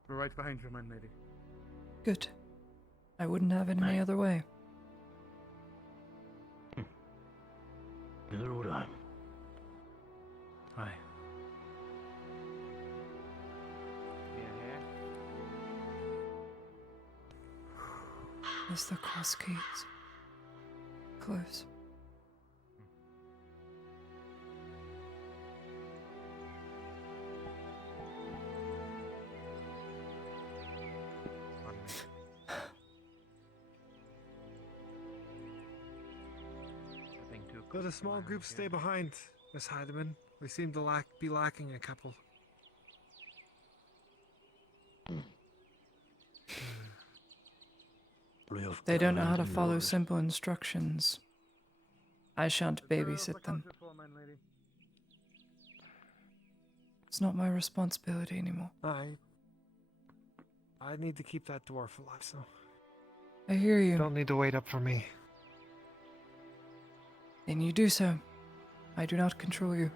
We're right behind you, my lady. Good. I wouldn't have it any other way. Neither would I. Aye. There's the cross keys. Close. Let a small group stay behind, Miss Heidemann. We seem to be lacking a couple. They don't know how to follow simple instructions. I shan't babysit them. It's not my responsibility anymore. I need to keep that dwarf alive, so I hear you. don't need to wait up for me. Then you do so. I do not control you.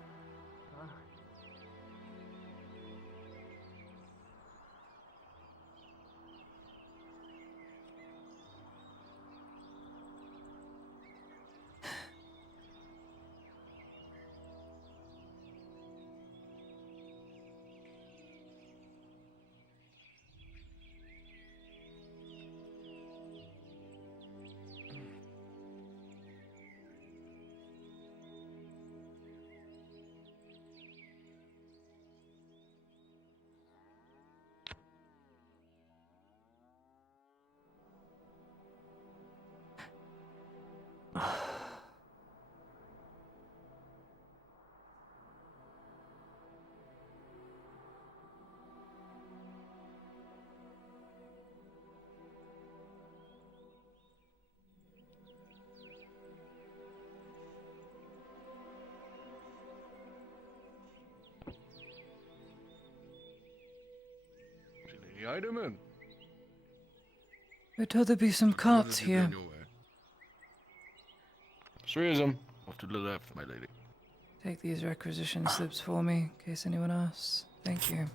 Lady Heidemann. We're told there'd be some carts here. Three of them. Off to the left, my lady. Take these requisition slips for me, in case anyone asks. Thank you.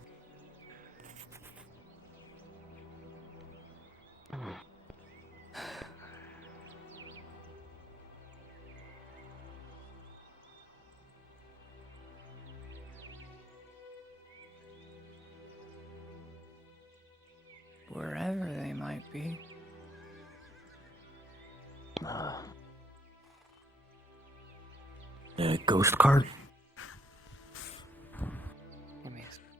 Wherever they might be. Ghost card?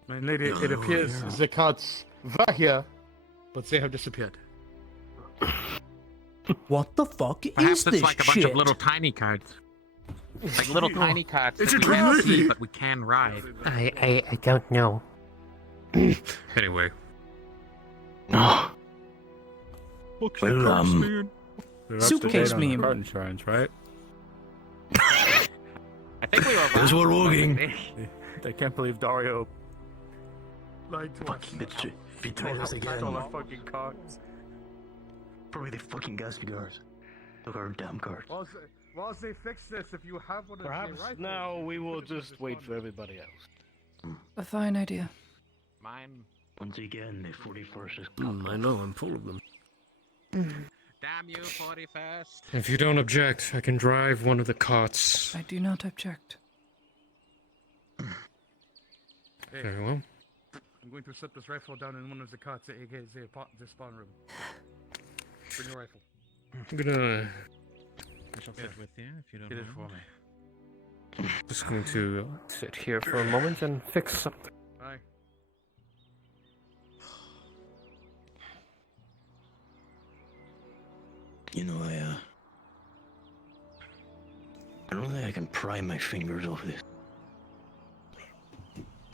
My lady, it appears the cards were here, but they have disappeared. What the fuck Perhaps is it's this like a bunch shit? of little tiny cards. Like little tiny cards Is that it we can't really? see, but we can ride. I don't know. Anyway. Well, Suitcase on the meme. card insurance, right? I think we were There's one walking. I can't believe Dario lied to us. Fucking bitch. Betrayed us again. All our fucking cards. Probably the fucking gas cigars. Look at our damn cards. Whilst they fix this, if you have one of Perhaps now we will just wait for everybody else. A fine idea. Mine. Once again, the 41st is I know, I'm full of them. Damn you, 41st. If you don't object, I can drive one of the carts. I do not object. Very well. I'm going to set this rifle down in one of the cots at the spawn room. Bring your rifle. I'm gonna... I shall sit with you if you don't Get it mind. for me. Just going to... Sit here for a moment and fix something. Aye. You know, I don't think I can pry my fingers off this.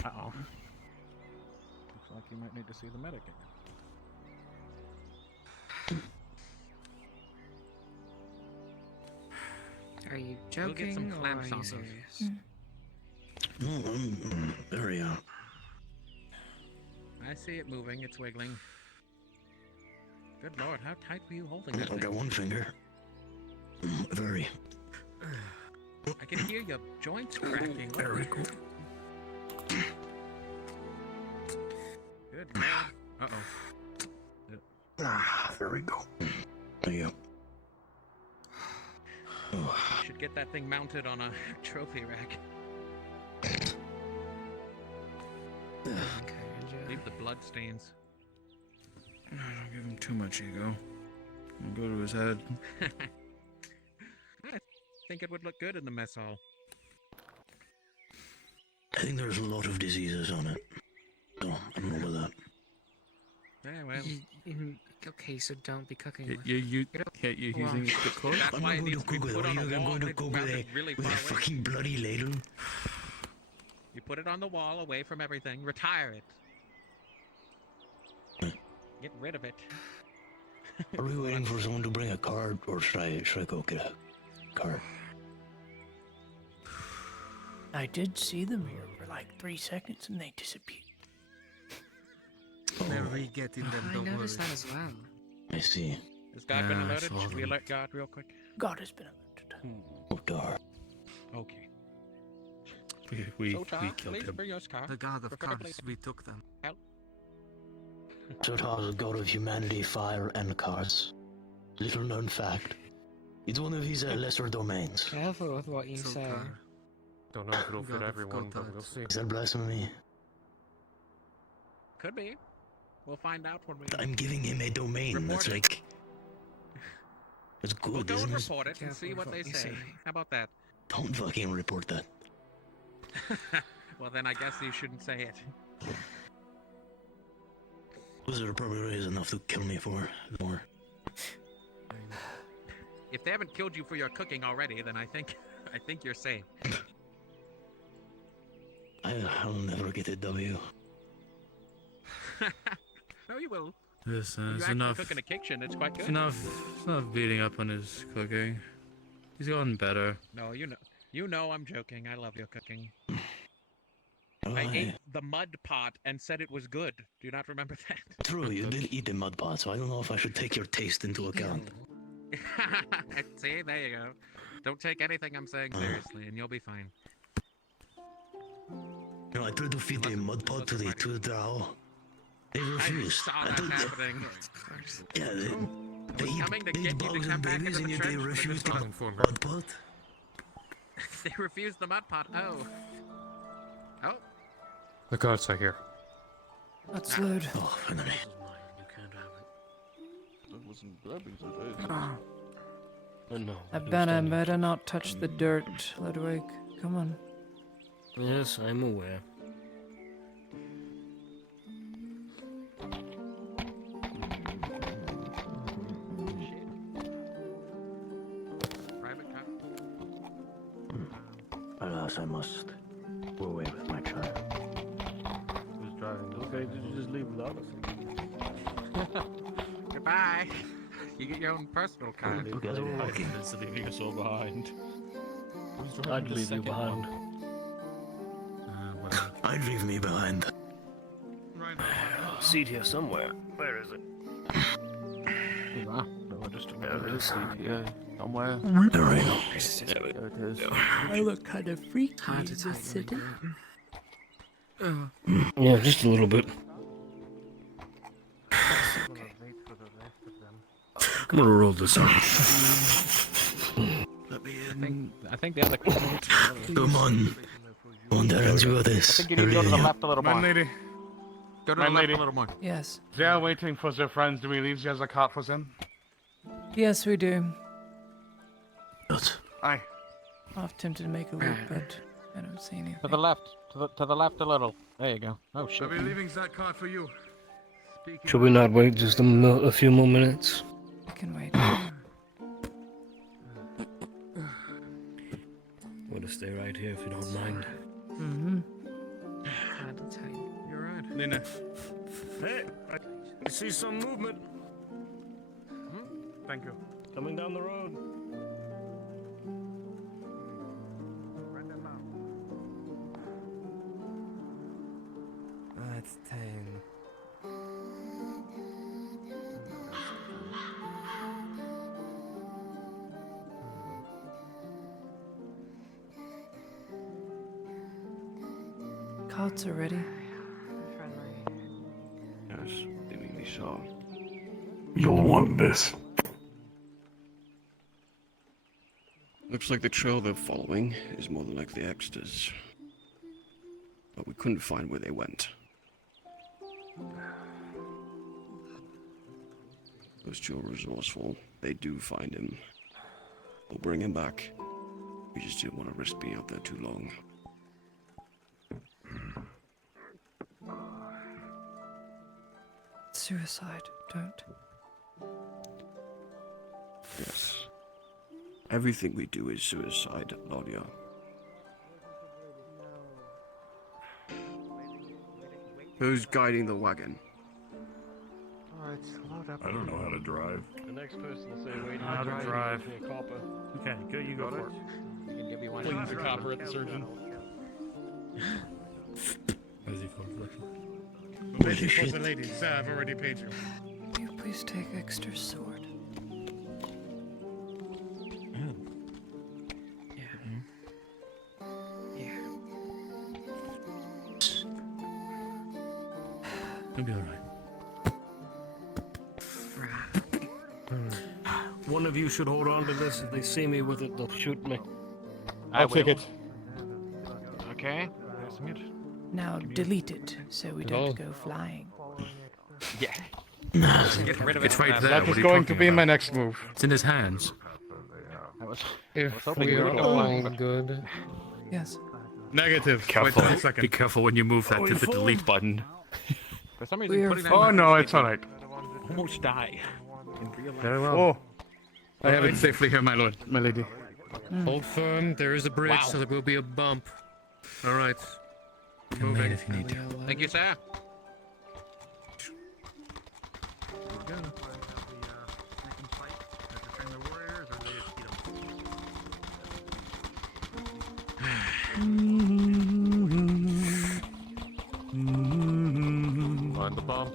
Uh-oh. Looks like you might need to see the medic again. Are you We'll get some joking or clamps are you on those. serious? No, I'm very, I see it moving, it's wiggling. Good lord, how tight were you holding that I got thing? one finger. Very. I can hear your joints cracking. Very good. Good lord. Uh-oh. There we go. There you go. Should get that thing mounted on a trophy rack. Leave the blood stains. Don't give him too much ego. It'll go to his head. I think it would look good in the mess hall. I think there's a lot of diseases on it. So, I'm over that. Yeah, well. Okay, so don't be cooking with You're using the cook? That's I'm why not it going needs to to be cook with put it. on I'm a wall going to and cook mounted really with a far away. fucking bloody ladle. You put it on the wall, away from everything. Retire it. Get rid of it. Are we waiting for someone to bring a card, or should I go get a card? I did see them here for like 3 seconds and they disappeared. We're getting them, I noticed that as well. I see. Has God been Yeah, I alerted? saw Should we them. alert God real quick? God has been alerted. Oh, dar. Okay. We So, Charles, killed please him. bring us car. The god of Preferably- cards, we took them. Sotar is a god of humanity, fire, and cards. Little known fact. It's one of his lesser domains. Careful with what you say. Don't know if it'll fit everyone, but we'll see. Is that blasphemy? Could be. We'll find out when we... I'm giving him a domain. Report That's it. like. It's good, We'll go isn't and it? report it and see what they say. How about that? Don't fucking report that. Well, then I guess you shouldn't say it. Was there probably is enough to kill me for? More. If they haven't killed you for your cooking already, then I think you're safe. I'll never get a W. No, you will. This You is actually enough. cook in a kitchen. It's quite good. Enough beating up on his cooking. He's gotten better. No, you know I'm joking. I love your cooking. I ate the mud pot and said it was good. Do you not remember that? True, you did eat the mud pot, so I don't know if I should take your taste into account. See, there you go. Don't take anything I'm saying seriously, and you'll be fine. You know, I tried to feed a mud pot to the drow. They refused. I saw that happening. Yeah, they coming to eat get you to bugs come and back babies, into and the yet they trench, refuse but the it's mud pot. They refused the mud pot. Oh. Oh. The gods are here. Let's load. Oh, finally. I better not touch the dirt, Ludwig. Come on. Yes, I'm aware. Alas, I must go away with my child. Who's driving? Okay, did you just leave without us? Goodbye. You get your own personal car. It's leaving us all behind. I'd leave you behind. I'd leave me behind. Seat here somewhere. Where is it? There it is. Yeah, somewhere. There ain't no. There it is. I look kind of freaky in this city. Yeah, just a little bit. I'm gonna roll this out. I think the other. Come on. Come on, Darren, you got this. I think you need to go to the left a little more. My lady. Go to My the left lady. a little more. Yes. They are waiting for their friends. Do we leave you as a cart for them? Yes, we do. Aye. I'm tempted to make a loop, but I don't see anything. To the left. To the left a little. There you go. Oh shit. I'll be leaving that cart for you. Should we not wait just a few more minutes? I can wait. We'll just stay right here if you don't mind. Mm-hmm. You're right. Lena. Hey, I see some movement. Thank you. Coming down the road. That's 10. Carts are ready. Yes, seemingly so. You'll want this. Looks like the trail they're following is more than likely Exeter's. But we couldn't find where they went. Those two are resourceful. They do find him. We'll bring him back. We just didn't want to risk being out there too long. Suicide, don't. Yes. Everything we do is suicide, Claudia. Who's guiding the wagon? Alright, load up. I don't know how to drive. The next person to say waiting How to drive. a copper. Okay, go. You go for it. You can give me one. Flings the copper at the surgeon. As he calls Lady for the lady. Sir, I've already paid you. Will you please take Exeter's sword? He'll be alright. One of you should hold on to this. If they see me with it, they'll shoot me. I'll take it. Okay. Now delete it so we don't go flying. Yeah. Get rid of it. It's right fast. there. That What is are you going to talking be about? my next move. It's in his hands. I was If hoping we you are would all go. good. Yes. Negative. Careful. Wait 1 second. Be careful when you move that to the delete button. For some reason, We are putting that Oh in no, my it's alright. almost die. In real life. Very well. Oh. I have it safely here, my lord, my lady. Hold firm. There is a bridge, so there will be a bump. All right. Moving. If you need to. Thank you, sir. Find the bump.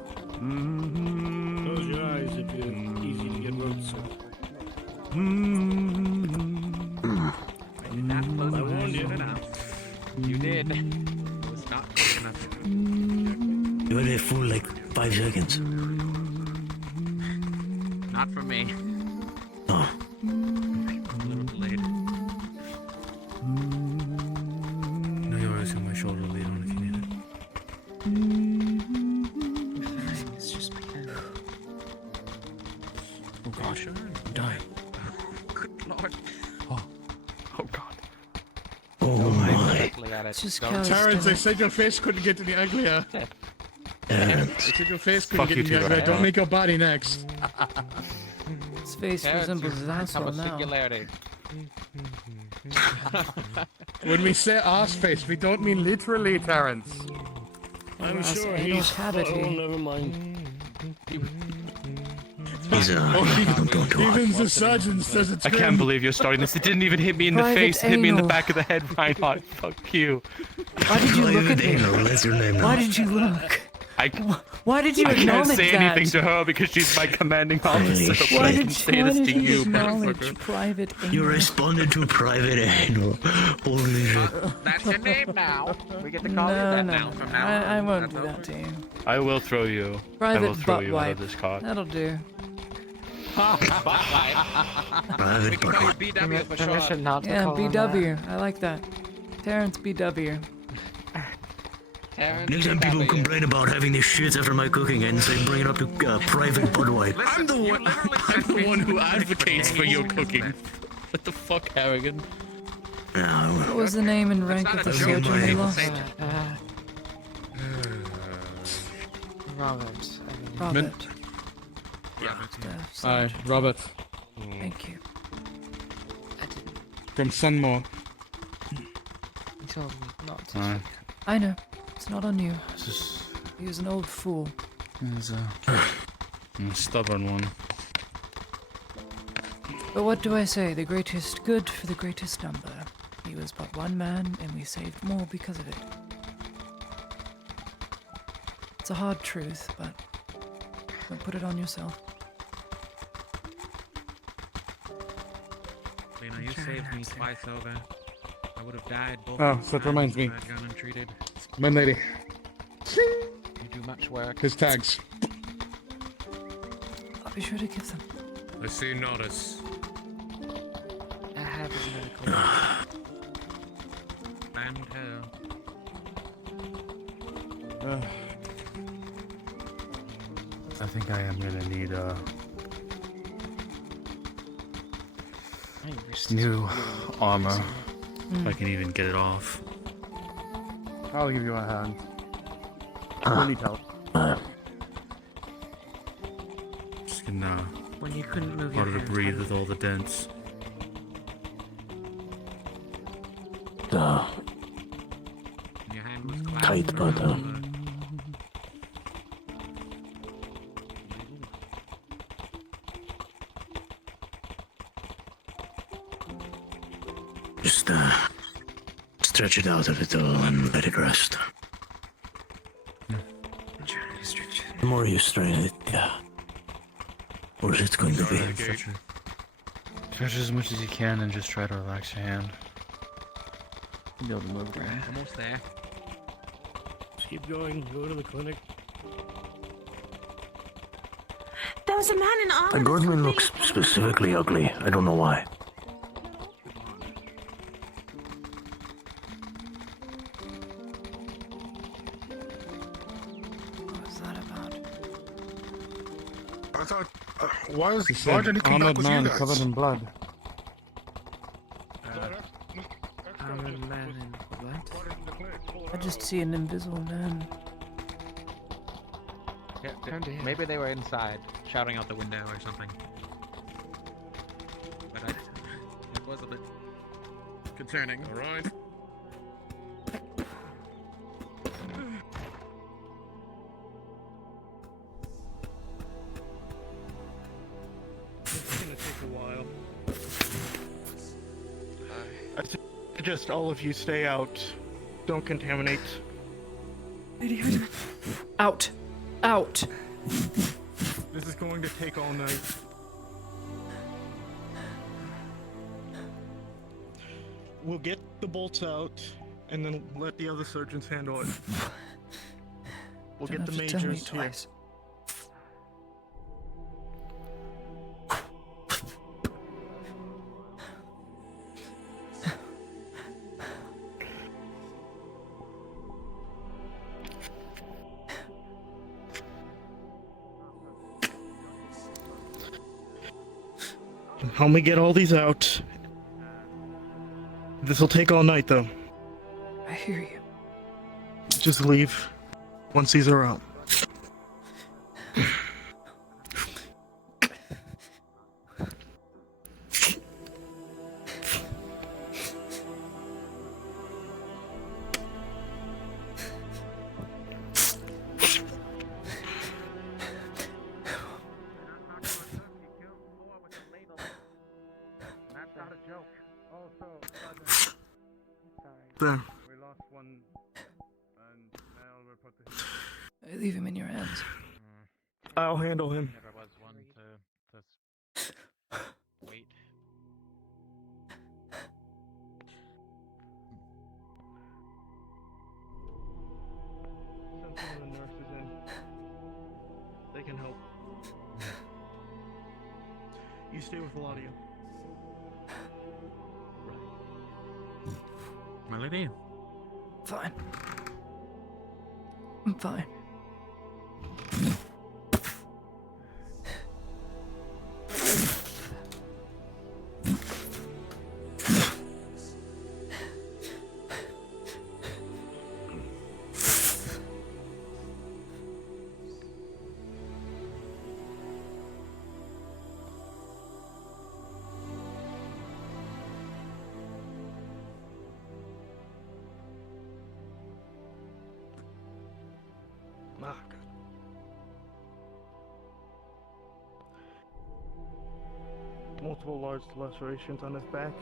Close your eyes if you're easy to get road sick. You had it full like 5 seconds. Not for me. Oh. A little delayed. No, you always have my shoulder lead on if you need it. It's just because. Oh god, I'm dying. Good lord. Oh god. Oh my. It's just Terrence, I said your face couldn't get any uglier. I said your face couldn't get any uglier. Don't make your body next. His face resembles his asshole now. When we say arse face, we don't mean literally, Terrence. I'm sure anal he's... cavity. Oh, never mind. Even the surgeon says it's I can't believe you're starting this. It didn't even hit me in the Private face. It hit me in the anal. back of the head, Reinhardt. Fuck you. Why did you look at me? Anal, that's your name now. Why did you look? Why did you I can't acknowledge say that? anything to her because she's my commanding officer. but Why I did can say this to you, acknowledge motherfucker. private anal? You responded to private anal. Holy shit. That's your name now. We get to call you that now from now on. I won't That's do that to you. I will throw you. I Private will throw butt you out wipe. of this car. That'll do. Private butt wipe. BW for Permission sure. not to Yeah, call him BW. I like that. Terrence BW. Next time people complain about having this shit after my cooking and say bring it up to private butt wipe. I'm the one who advocates for your cooking. What the fuck, Harrigan? What was the name and rank of the surgeon we lost? Robert. Robert. Hi, Robert. Thank you. From Sunmore. He told me not to. I know. It's not on you. He was an old fool. He's a stubborn one. But what do I say? The greatest good for the greatest number. He was but one man, and we saved more because of it. It's a hard truth, but don't put it on yourself. Lena, you saved me twice over. I would have died both Oh, times so that reminds me. if I'd gone untreated. My lady. You do much work. His tags. I'll be sure to give them. I see notice. I have his medical. And her. I think I am gonna need new armor. If I can even get it off. I'll give you a hand. Ah. I need help. Just gonna When you couldn't move your harder to hand. breathe with all the dents. Duh. Your hand was clapped. Tight, but just stretch it out a little and let it rest. The more you strain it, the worse it's going to be. Stretch as much as you can and just try to relax your hand. You'll be able to move around. Almost there. Just keep going. Go to the clinic. There was a man in armor. The Gordman looks specifically ugly. I don't know why. What was that about? I thought, why He did he said, come back armored with you man guys? covered in blood. Armored man in what? I just see an invisible man. Yeah, maybe they were inside, shouting out the window or something. But it was a bit concerning. All right. It's gonna take a while. I suggest all of you stay out. Don't contaminate. Out. Out. This is going to take all night. We'll get the bolts out, and then let the other surgeons handle it. We'll Don't get the have to tell me majors here. twice. Help me get all these out. This'll take all night, though. I hear you. Just leave once these are out. That's not a joke. Also, There. we lost one, and now we're put to. I leave him in your hands. I'll handle him. Never was one to wait. Send some of the nurses in. They can help. You stay with Eladia. My lady? Fine. I'm fine. Ah, good. Multiple large lacerations on his back,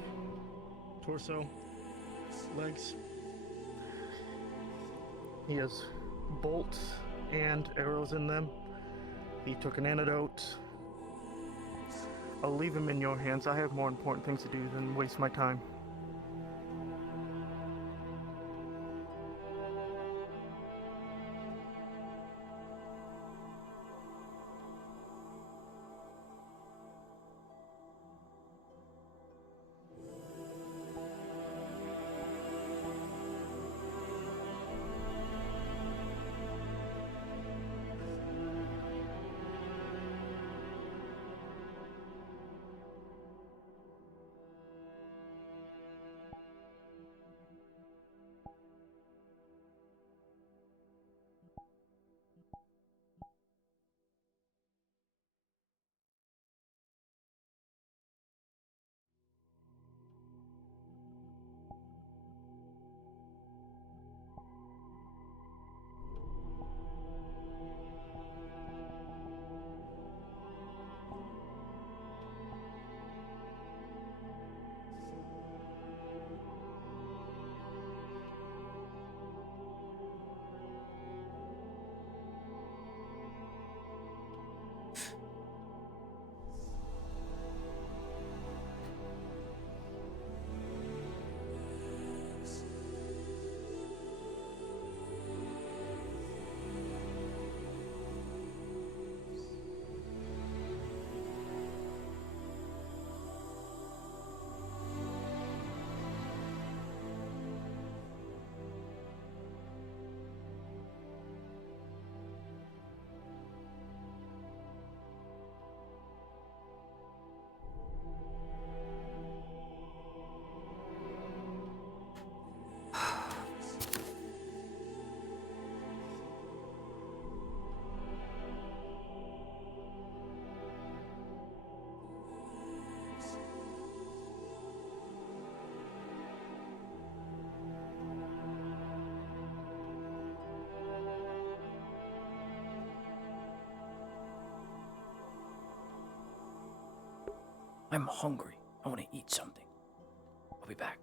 torso, legs. He has bolts and arrows in them. He took an antidote. I'll leave him in your hands. I have more important things to do than waste my time. I'm hungry. I want to eat something. I'll be back.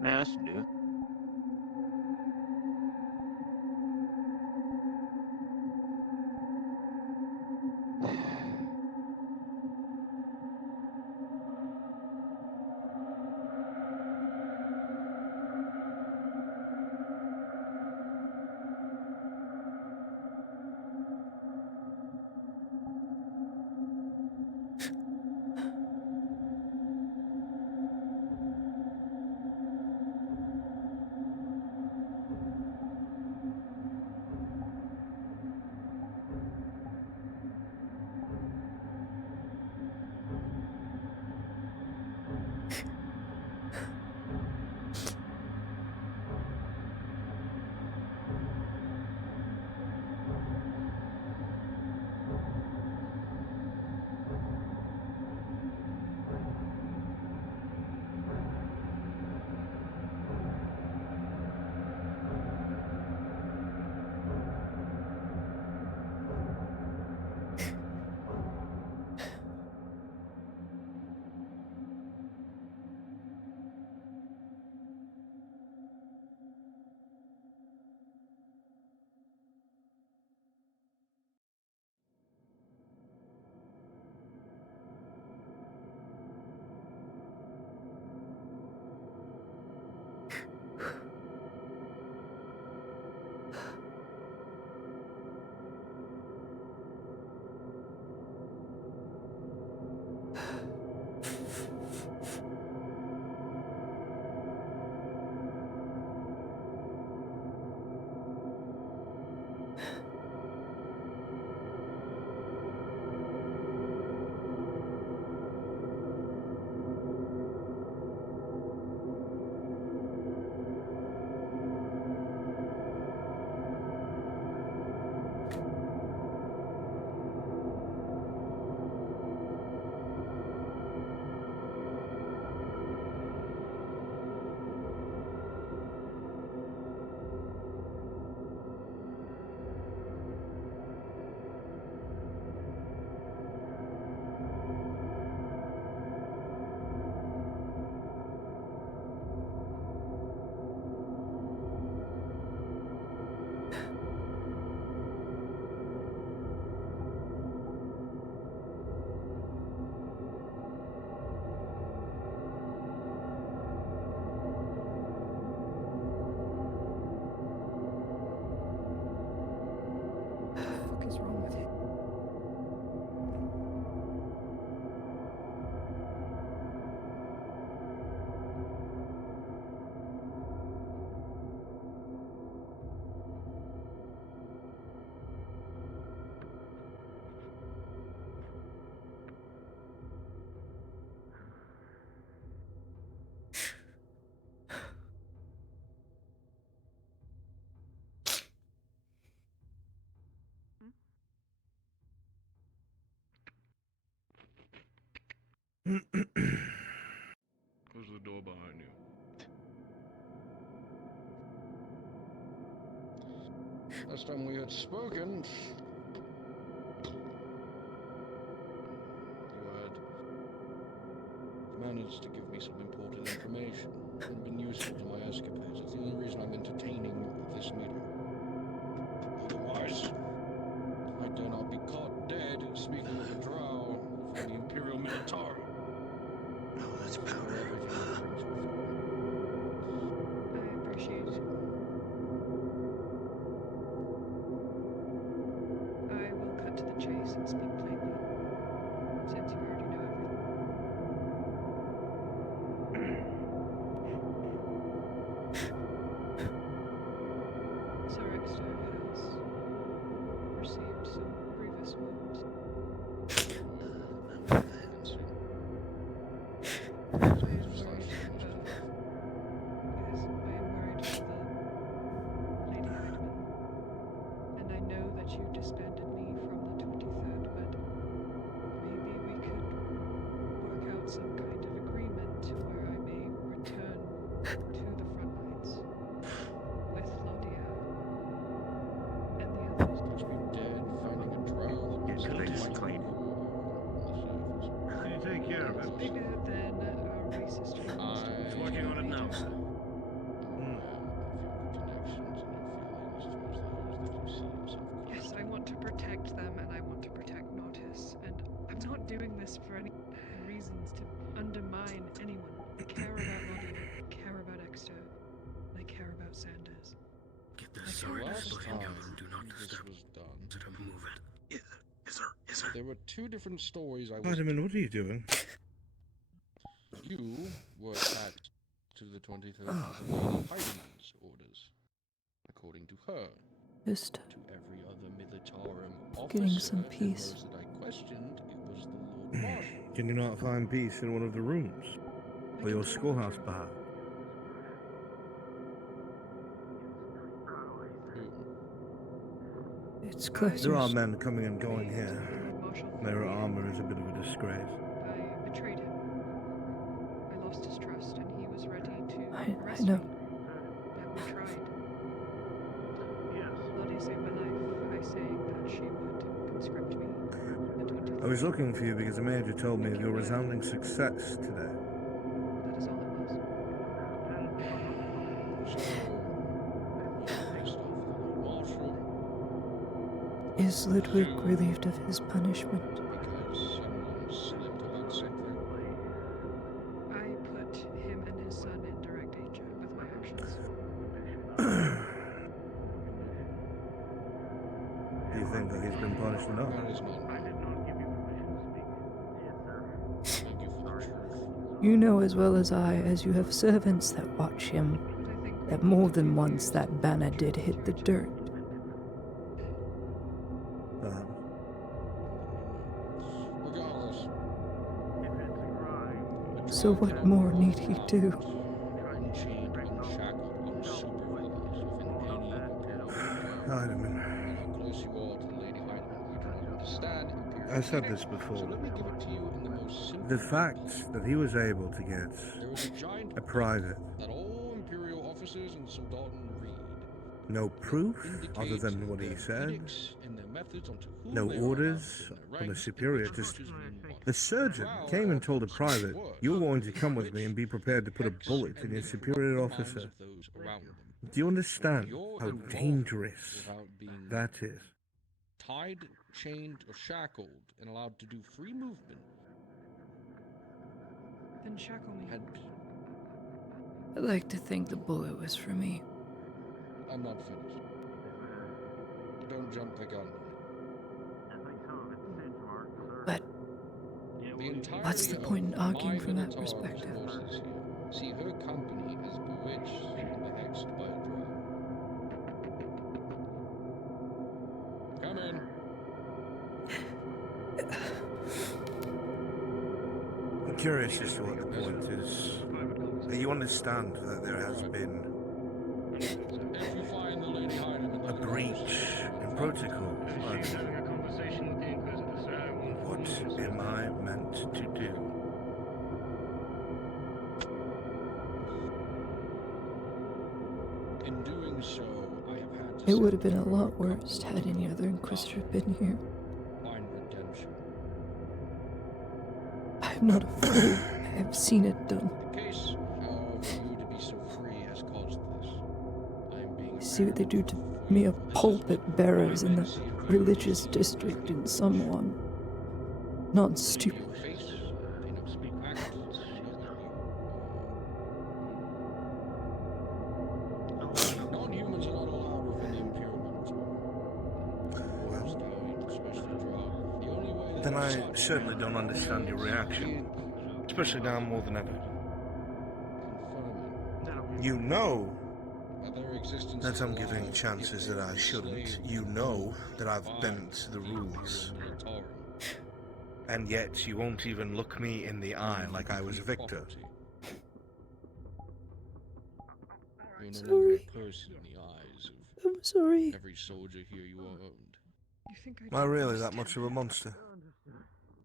Yeah, that's new. Close the door behind you. Last time we had spoken, you had managed to give me some important information and been useful to my escapades. It's the only reason I'm entertaining this meeting. Otherwise, I dare not be caught dead speaking with a drow for the Imperial Minotaur. Oh, that's powder. And I know that you disbanded me from the 23rd, but maybe we could work out some kind of agreement to where I may return to the front lines with Claudia and the others. Dead, finding a trial that Get the things clean. Can you take care of it? Bigger than our racist friends. He's working on it now, sir. Yes, I want to protect them, and I want to protect Nautis, and I'm not doing this for any reasons to undermine anyone. I care about Lottie, I care about Exeter, and I care about Sanders. Get the I sword care about displaying time of them. Do not this disturb. was done, Is it a move it? Is there? there were two different stories I was. Vitamin, what are you doing? You were attached to the 23rd of Lady Heideman's orders, according to her. Just to every other militarum officer, getting some and peace. those that I questioned, it was the Lord Marshal. Can you not find peace in one of the rooms? Or your schoolhouse, perhaps? It's close. There are men coming and going here. Their armor is a bit of a disgrace. I betrayed him. I lost his trust, and he was ready to I arrest know. me. But we tried. Lottie saved my life by saying that she would conscript me. I was looking for you because the Major told me of your resounding success today. That is all it was. Is Ludwig relieved of his punishment? I put him and his son in direct danger with my actions. Do you think that he's been punished enough? You know as well as I, as you have servants that watch him, that more than once that banner did hit the dirt. So what more need he do? I said this before. The fact that he was able to get a private, that all Imperial officers and Soldaten read. no proof other than what he said, no orders from the superior, just the surgeon came and told a private, you're going to come with me and be prepared to put a bullet in your superior officer. Do you understand how dangerous that is? Tied, chained, or shackled, and allowed to do free movement. Then shackle me. I'd like to think the bullet was for me. I'm not finished. Don't jump the gun. But what's the point in arguing from that perspective? See her company as bewitched and behexed by a drow. Come in. I'm curious as to what the point is. You understand that there has been a breach in protocol. What am I meant to do? In doing so, I have had to It would have been a lot worse had any other Inquisitor been here. find redemption. I'm not a fool. I have seen it done. The case, however, you to be so free has caused this. I am being See what they do to mere pulpit bearers in the religious district in someone. Not stupid. Non-humans are not allowed within the Imperial military. Then I certainly don't understand your reaction. Especially now more than ever. You know that I'm giving chances that I shouldn't. You know that I've bent the rules. And yet you won't even look me in the eye like I was a victor. You're no Sorry. longer a person in the eyes of I'm sorry. every soldier here you owned. You think Am I really that much of a monster?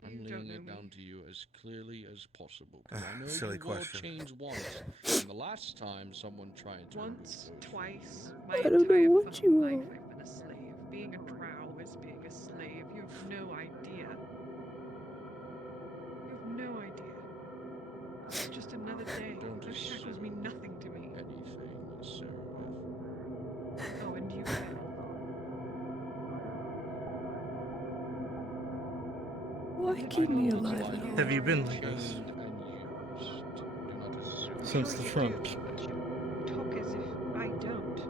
I'm laying it down to you as clearly as possible. 'Cause I know Silly you will question. change once, and the last time someone tried to. Once, twice, I don't know what you are. I've been a slave. Being a drow is being a slave. You have no idea. You have no idea. It's just another day. Those shackles mean nothing to me. Anything, Seraph. Oh, and you failed. Why keep me alive at all? Have you been like this? Since the front. Talk as if I don't.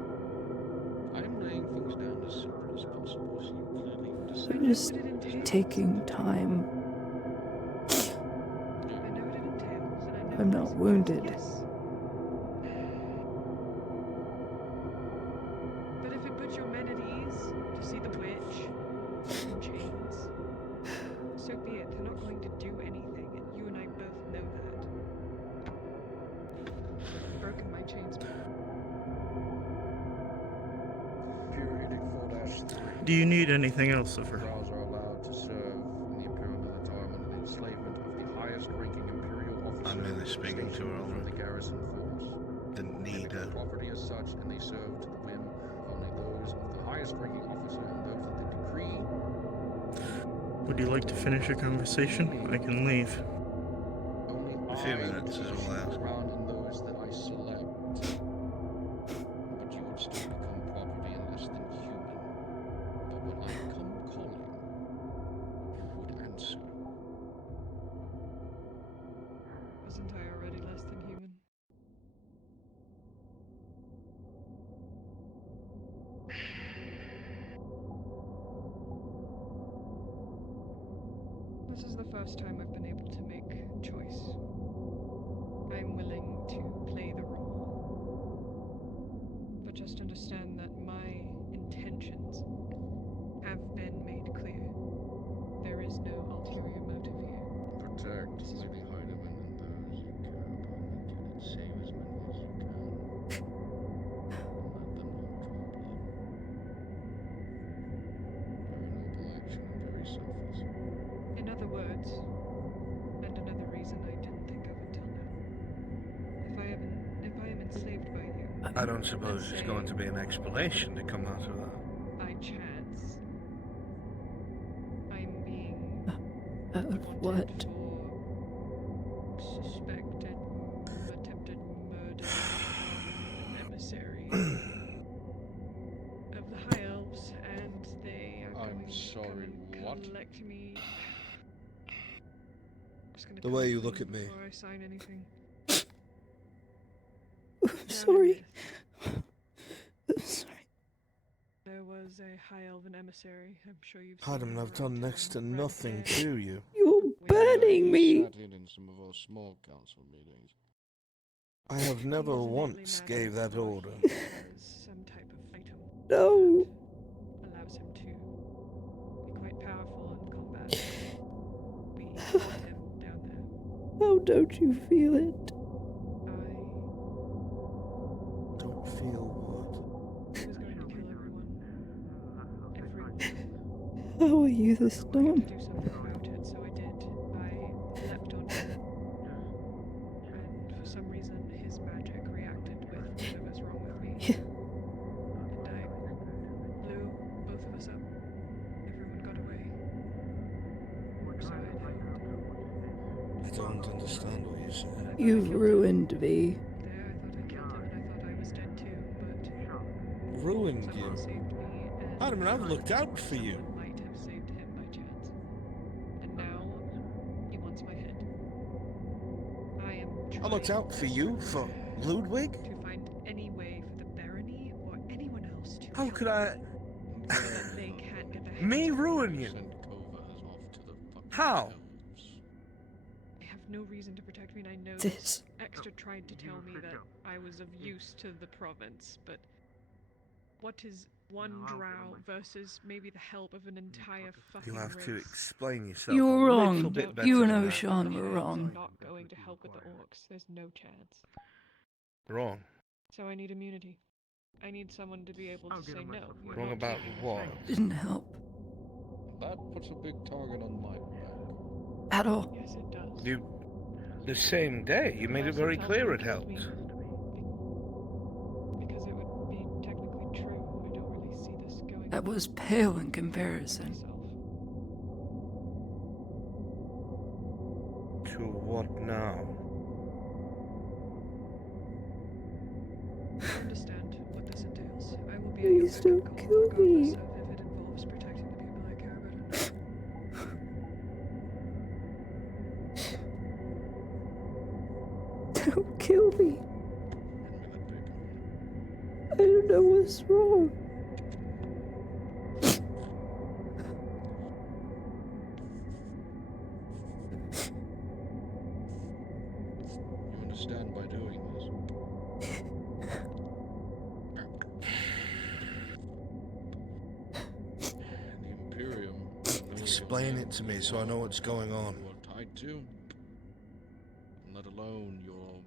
I'm laying things down as simple as possible so you clearly understand. I'm just taking time. I'm not wounded. But if it puts your men at ease to see the witch in chains, so be it. They're not going to do anything, and you and I both know that. I've broken my chains before. Do you need anything else of her? Drows are allowed to serve in the Imperial military under the enslavement of the highest-ranking Imperial officer. I'm merely speaking to her, from the Alderman. garrison force. Didn't need They her. become property as such, and they serve to the whim of only those of the highest-ranking officer and those that the decree. Would you like to finish your conversation? I can leave. Only A few minutes is all I ask. around in those that I select. But you would still become property and less than human. But when I come calling, you would answer. Wasn't I already less than human? This is the first time I've been able to make choice. I'm willing to play the role. But just understand that my intentions have been made clear. There is no ulterior motive here. Protect Lady Heidemann and those you care about, and save as many as you can. Let them not draw blood. Very noble action and very selfless. In other words, and another reason I didn't think of until now, if I am enslaved by you, I don't suppose there's going to be an explanation to come out of that. by chance, I'm being What? suspected attempted murder an emissary of the High Elves, and they are I'm going sorry, to come what? and collect me. Just gonna The way you come look clean at me. before I sign anything. I'm sorry. I'm sorry. There was a High Elven emissary. I'm sure you've seen Heidemann, him I've done around next to town. nothing Red hair. to you. You're burning me. Sat in some of our small council meetings. I have never once gave that order. Some type of item No. that allows him to be quite powerful in combat. We need him down there. How don't you feel it? Don't feel He was going to kill everyone. Everyone. How are you this I dumb? had to do something about it, so I did. I leapt on him. And for some reason, his magic reacted with whatever's wrong with me. And I blew both of us up. Everyone got away. So I'd hoped. I don't understand what you're saying. You've ruined me. There, I thought I killed him, and I thought I was dead too, but Ruined someone you. saved me, and Heidemann, I've looked out for you. someone might have saved him by chance. And now, he wants my head. I am I looked trying out for you, for Ludwig? to find any way for the barony or anyone else to How help could I... so that they can't get their Me hands on ruin you? How? They have no reason to protect me, and I know This. Extra tried to tell me that I was of use to the province, but what is one drow versus maybe the help of an entire fucking You have race. to explain yourself You were a little wrong. bit better You and than that. Oshan were I'm wrong. not going to help with the orcs. There's no chance. Wrong. So I need immunity. I need someone to be able to say no. You're Wrong not about taking this what? risk." Didn't help That puts a big target on my back. at all. Yes, it does. You, the same day, you made it very clear it helped. Because it would be technically true. I don't really see this going. That was pale in comparison. To what now? I understand what this entails. I will be Please at your don't beck and kill call, me. regardless of if it involves protecting the people I care about or not. Don't kill me. I don't know what's wrong. You understand by doing this? The Imperium. Explain it to me so I know what's going on. You are tied to, let alone your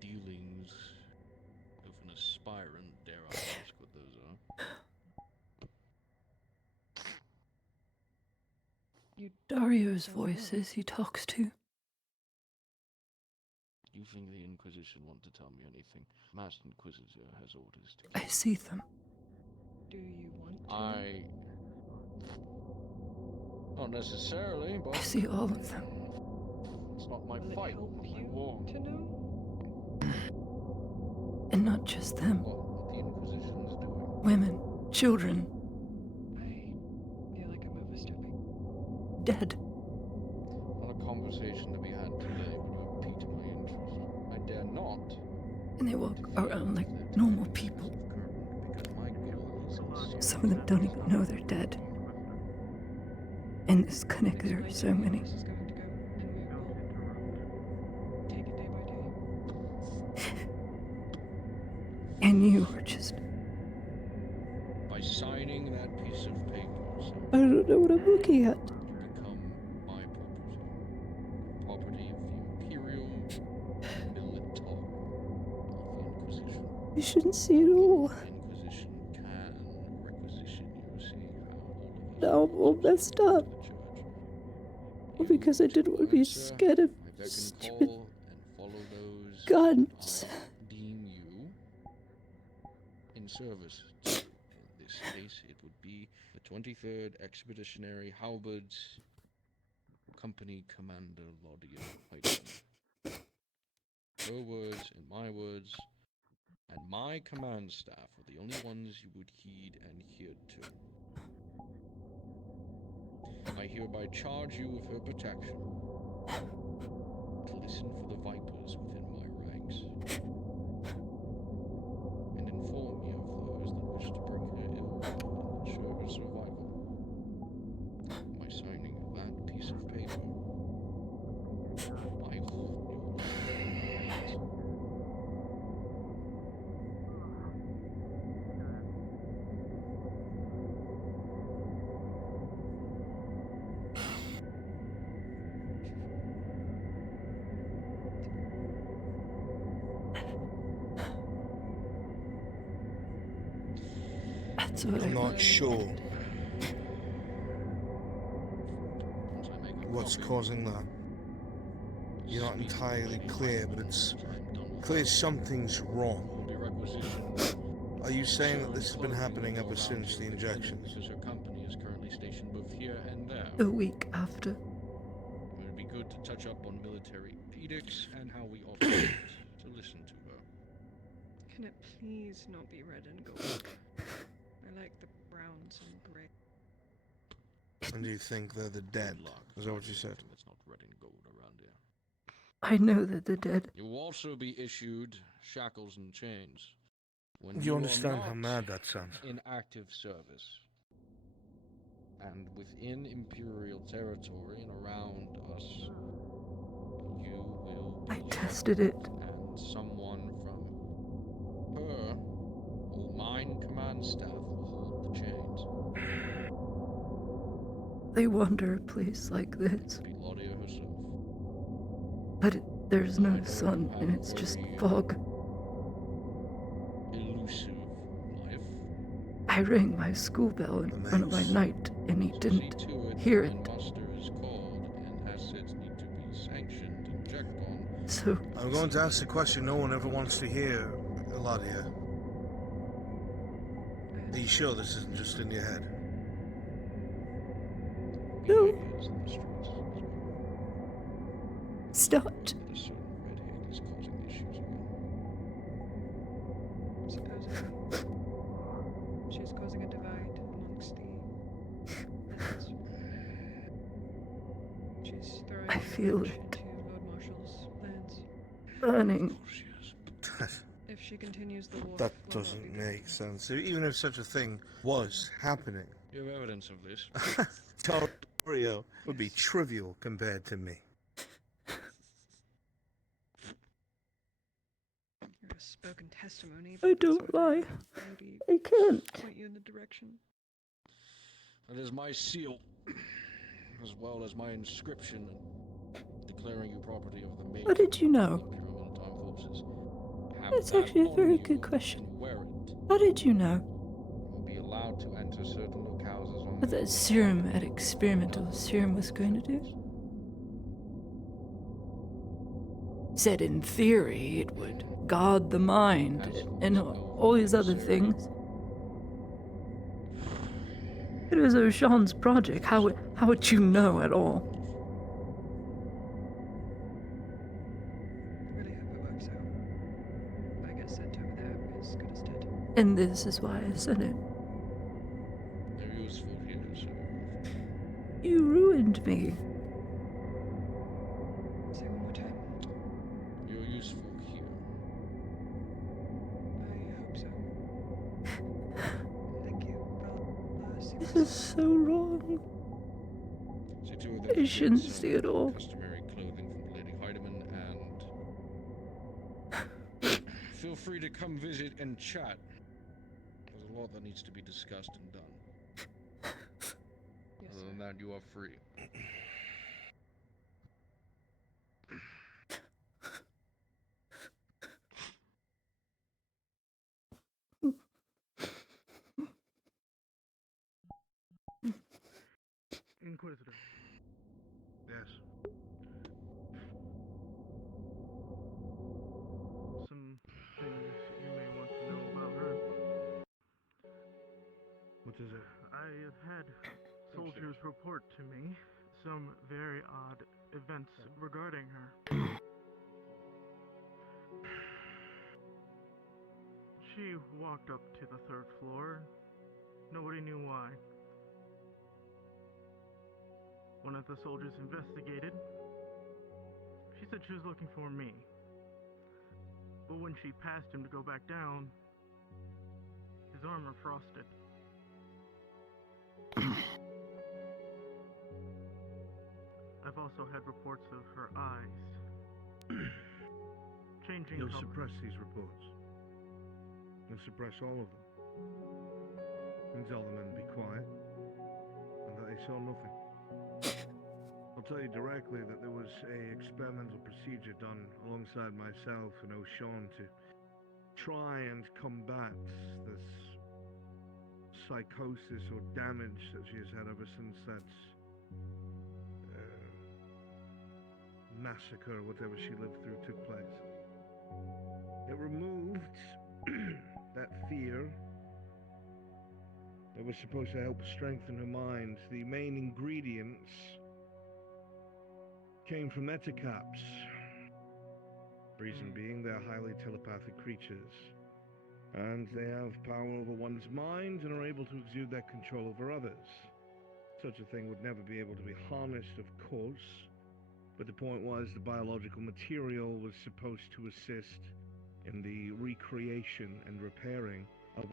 dealings with an aspirant, dare I ask what those are. Dario's voices he talks to. You think the Inquisition want to tell me anything? Master Inquisitor has orders to. I see them. Do you want to? Not necessarily, but I see all of them. it's not my Will fight, it help not my you war. to know? And not just them. What the Inquisition is doing. Women, children, I feel like I'm overstepping. dead. Not a conversation to be had today, but it would pique my interest. I dare not. And they walk around like normal people. Some of them don't even know they're dead. In this clinic, there are so many. And you are just... By signing that piece of paper, so I don't know what I'm looking at. you become my property of the Imperial Militar of the Inquisition. You shouldn't see it all. The Inquisition can requisition you, see how all of Now I'm all messed up. All because I didn't want to be scared of stupid call and follow those guns. deem you in service. In this case, it would be the 23rd Expeditionary Halberds Company Commander Laudia Whiteman. Her words and my words, and my command staff are the only ones you would heed and hear to. I hereby charge you with her protection, to listen for the vipers within my ranks, and inform me of those that wish to bring her ill will and ensure her survival. By signing that piece of paper, I hold your life in my hands. That's what I'm not sure what's causing that. You're not entirely clear, but it's clear something's wrong. Are you saying that this has been happening ever since the injections? Because her company is currently stationed both here and there. A week after. It would be good to touch up on military edicts and how we operate to listen to her. Can it please not be red and gold? I like the browns and grey. And you think they're the dead? Is that what you said? That's not red and gold around here. I know that they're dead. You will also be issued shackles and chains. When You are understand how not mad that sounds? in active service. And within Imperial territory and around us, you will be I tested it. and someone from her will mine and staff will hold the chains. They wander a place like this. Be Claudia herself. But there's no sun, and it's just fog. Elusive life. I rang my school bell in front of my knight, and he didn't hear it. Muster is called, and assets need to be sanctioned and checked on. So I'm going to ask the question no one ever wants to hear, Eladia. Are you sure this isn't just in your head? no. Start. She's causing a divide amongst the lands. She's throwing I feel it. into Lord Marshall's lands. Burning. If she continues the war, That doesn't make sense. Even if such a thing was happening, You have evidence of this. Torio would be trivial compared to me. Your spoken testimony. I don't lie. I can't. Point you in the direction. That is my seal, as well as my inscription declaring you property of the Major. How did you know? Imperial Time Forces. Have That's that actually a on very you good question. and wear it. How did you know? You will be allowed to enter certain locales on What that serum at experimental serum was going to do? Said in theory it would guard the mind and all these other things. It was O'Shawn's project. How would you know at all? I really hope it works out. If I get sent over there as good as dead. And this is why I said it. They're useful here, so. You ruined me. Say one more time. You're useful here. I hope so. Thank you. Well, see This is so wrong. See to it I that you shouldn't get see it all. customary clothing from Lady Heidemann, and feel free to come visit and chat. There's a lot that needs to be discussed and done. Other than that, you are free. Inquisitor. Yes. Some things you may want to know about her. What is it? I have had soldiers report to me some very odd events regarding her. She walked up to the 3rd floor. Nobody knew why. One of the soldiers investigated. She said she was looking for me. But when she passed him to go back down, his armor frosted. I've also had reports of her eyes changing You'll color. suppress these reports. You'll suppress all of them. And tell the men to be quiet, and that they saw nothing. I'll tell you directly that there was a experimental procedure done alongside myself and O'Shawn to try and combat this psychosis or damage that she has had ever since that massacre, whatever she lived through, took place. It removed that fear. It was supposed to help strengthen her mind. The main ingredients came from eticaps. Reason being, they're highly telepathic creatures. And they have power over one's mind and are able to exude that control over others. Such a thing would never be able to be harnessed, of course. But the point was, the biological material was supposed to assist in the recreation and repairing of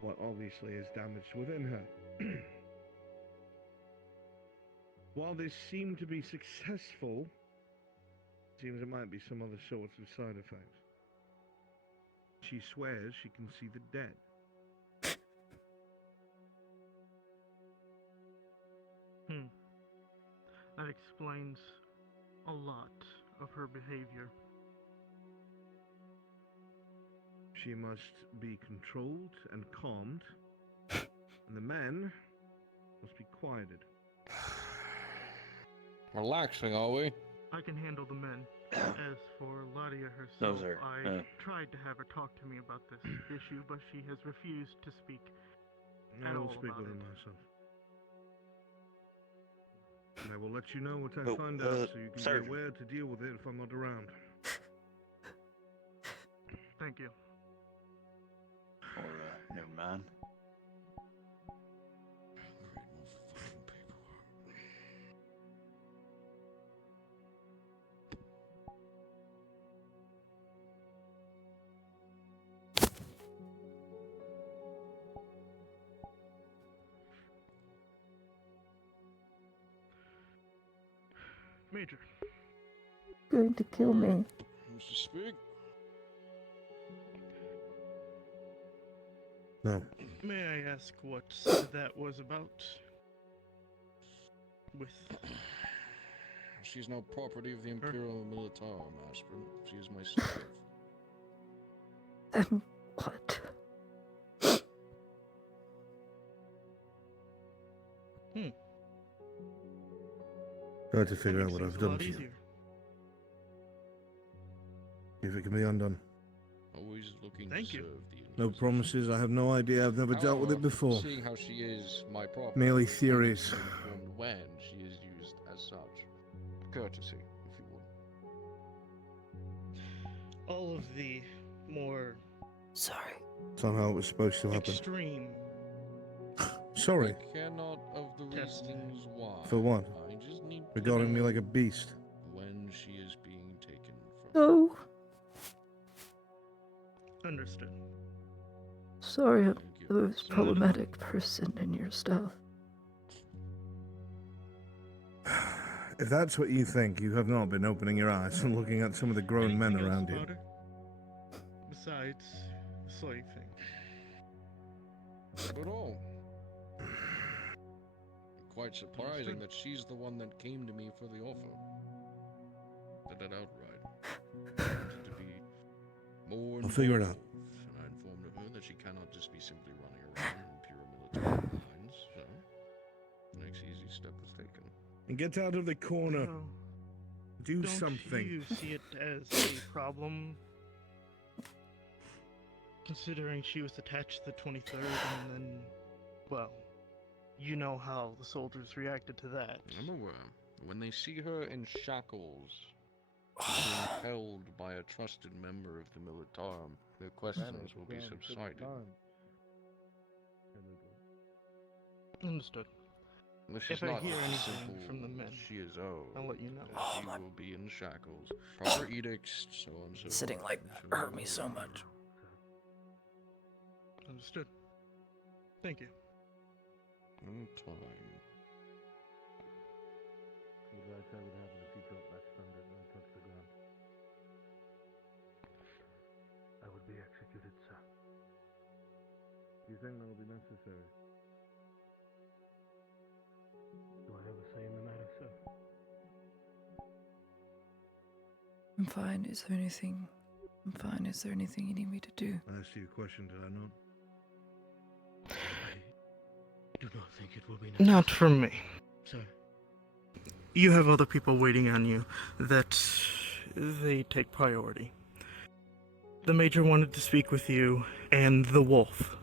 what obviously is damaged within her. While this seemed to be successful, it seems there might be some other sorts of side effects. She swears she can see the dead. That explains a lot of her behavior. She must be controlled and calmed, and the men must be quieted. Relaxing, are we? I can handle the men. As for Ladia herself, I tried to have her talk to me about this issue, but she has refused to speak I at will all speak about with it. her myself. And I will let you know what I find out so you can Sergeant. be aware to deal with it if I'm not around. Thank you. Or new man. Major. Going to kill me. Who's to speak? No. May I ask what that was about? With... She's now property of the Imperial Militarum, Aspirin. She is my slave. Then what? Try to figure out what I've done to you. If it can be undone. Always looking Thank to you. serve the No promises, I have no idea, I've never dealt with it before. Seeing how she is my property. Merely theories. Informed when she is used as such. Courtesy, if you would. All of the more... Sorry. Somehow it was supposed to happen. Extreme. Sorry. I care not of the reasons why. For what? I just need to Regarding me know like a beast. when she is being taken from. No. Understood. Sorry, I'm the most problematic person in your staff. If that's what you think, you have not been opening your eyes and looking at some of the grown men around you. Besides the slave thing. Not at all. Quite surprising that she's the one that came to me for the offer. Did it outright. Wanted to be more I'll figure it out. involved, and I informed of her that she cannot just be simply running around in pure military lines, so the next easy step was taken. And get out of the corner. So, Do don't something. you see it as a problem? Considering she was attached to the 23rd and then, well, you know how the soldiers reacted to that. I'm aware. When they see her in shackles, being held by a trusted member of the Militarum, their questions will be subsided. Understood. This If is I not hear anything simple. from the men, She is owed. I'll let you know. She will be in shackles. Proper edicts, so on and so Sitting forth. like that hurt me so much. Understood. Thank you. No time. What did I say would happen if you dropped that standard and touched the ground? I would be executed, sir. Do you think that will be necessary? Do I have a say in the matter, sir? I'm fine. Is there anything? I'm fine. Is there anything you need me to do? I asked you a question, did I not? Do not think it will be necessary. Not from me. Sir. You have other people waiting on you that they take priority. The Major wanted to speak with you, and the Wolf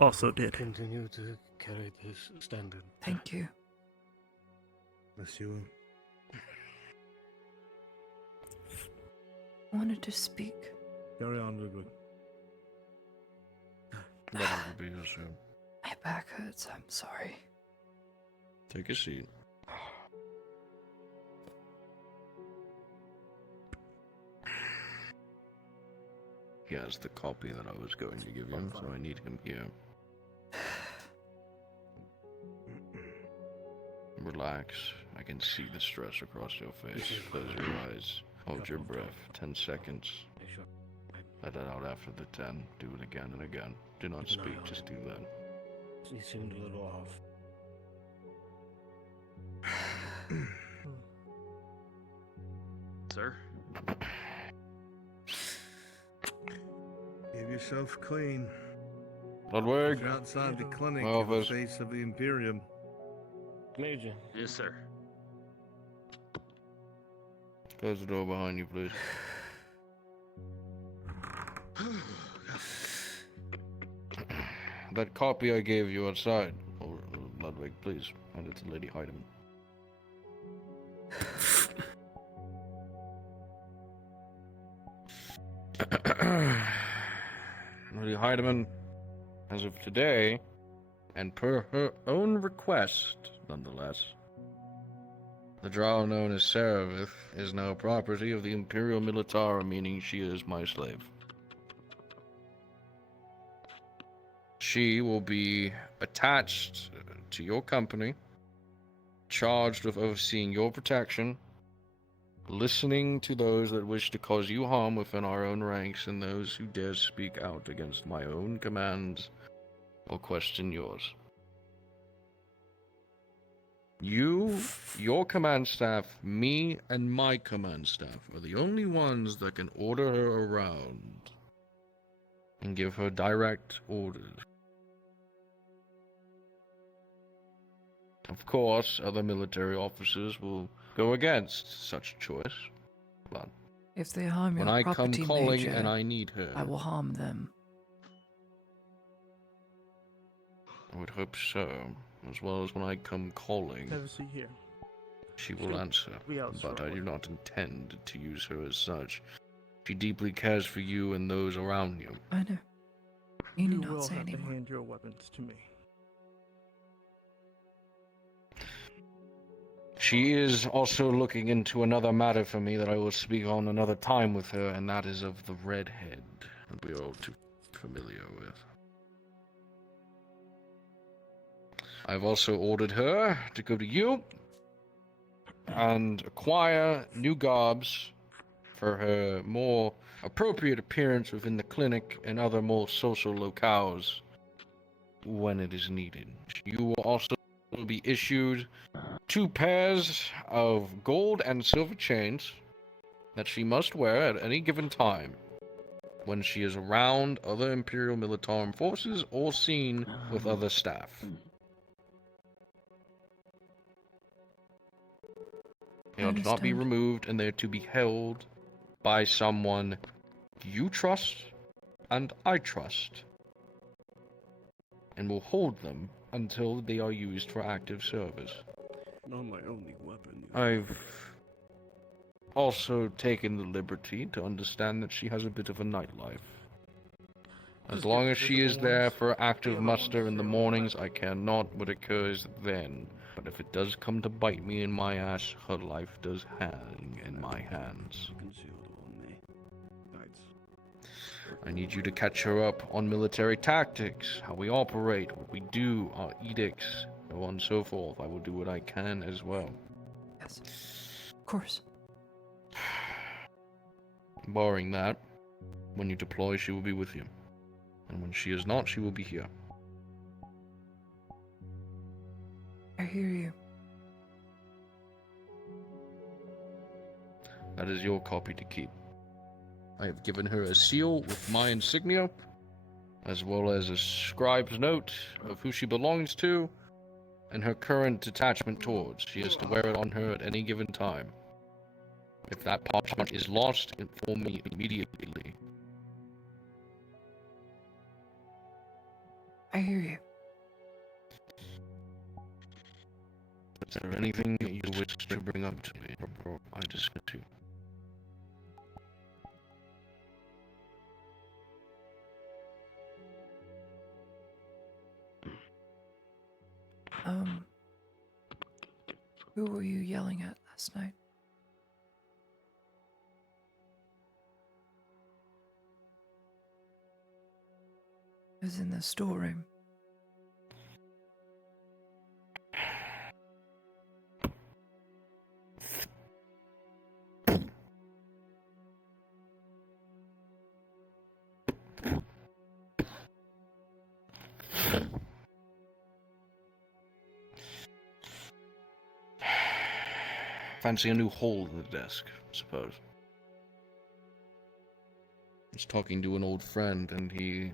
also did. Continue to carry this standard. Thank you. Yes, you will. I wanted to speak. Carry on, Ludwig. Better to be here soon. My back hurts. I'm sorry. Take a seat. He has the copy that I was going to give him, so I need him here. Relax. I can see the stress across your face. Close your eyes. Hold your breath. 10 seconds. Let it out after the 10. Do it again and again. Do not speak, just do that. He seemed a little off. Sir? Keep yourself clean. Ludwig. You're outside the clinic, My you're the office. face of the Imperium. Major. Yes, sir. Close the door behind you, please. That copy I gave you outside. Oh, Ludwig, please. Hand it to Lady Heidemann. Lady Heidemann, as of today, and per her own request, nonetheless, the drow known as Saravith is now property of the Imperial Militara, meaning she is my slave. She will be attached to your company, charged with overseeing your protection, listening to those that wish to cause you harm within our own ranks, and those who dare speak out against my own commands or question yours. You, your command staff, me, and my command staff are the only ones that can order her around and give her direct orders. Of course, other military officers will go against such choice, but If they harm your when I come property, calling Major, and I need her, I will harm them. I would hope so, as well as when I come calling, Have a seat here. she will answer, but I do not intend to use her as such. She deeply cares for you and those around you. I know. You need will not say have to anymore. hand your weapons to me. She is also looking into another matter for me that I will speak on another time with her, and that is of the Redhead, that we are all too familiar with. I've also ordered her to go to you and acquire new garbs for her more appropriate appearance within the clinic and other more social locales when it is needed. You will also be issued 2 pairs of gold and silver chains that she must wear at any given time when she is around other Imperial Militarum forces or seen with other staff. They are to not be removed, and they are to be held by someone you trust and I trust, and will hold them until they are used for active service. Not my only weapon. I've also taken the liberty to understand that she has a bit of a nightlife. As long as she is there for active muster in the mornings, I care not what occurs then. But if it does come to bite me in my ass, her life does hang in my hands. I need you to catch her up on military tactics, how we operate, what we do, our edicts, so on and so forth. I will do what I can as well. Yes, of course. Barring that, when you deploy, she will be with you. And when she is not, she will be here. I hear you. That is your copy to keep. I have given her a seal with my insignia, as well as a scribe's note of who she belongs to, and her current attachment towards. She has to wear it on her at any given time. If that parchment is lost, inform me immediately. I hear you. Is there anything you wish to bring up to me, or I dismiss you? Who were you yelling at last night? It was in the storeroom. Fancy a new hole in the desk, I suppose. I was talking to an old friend, and he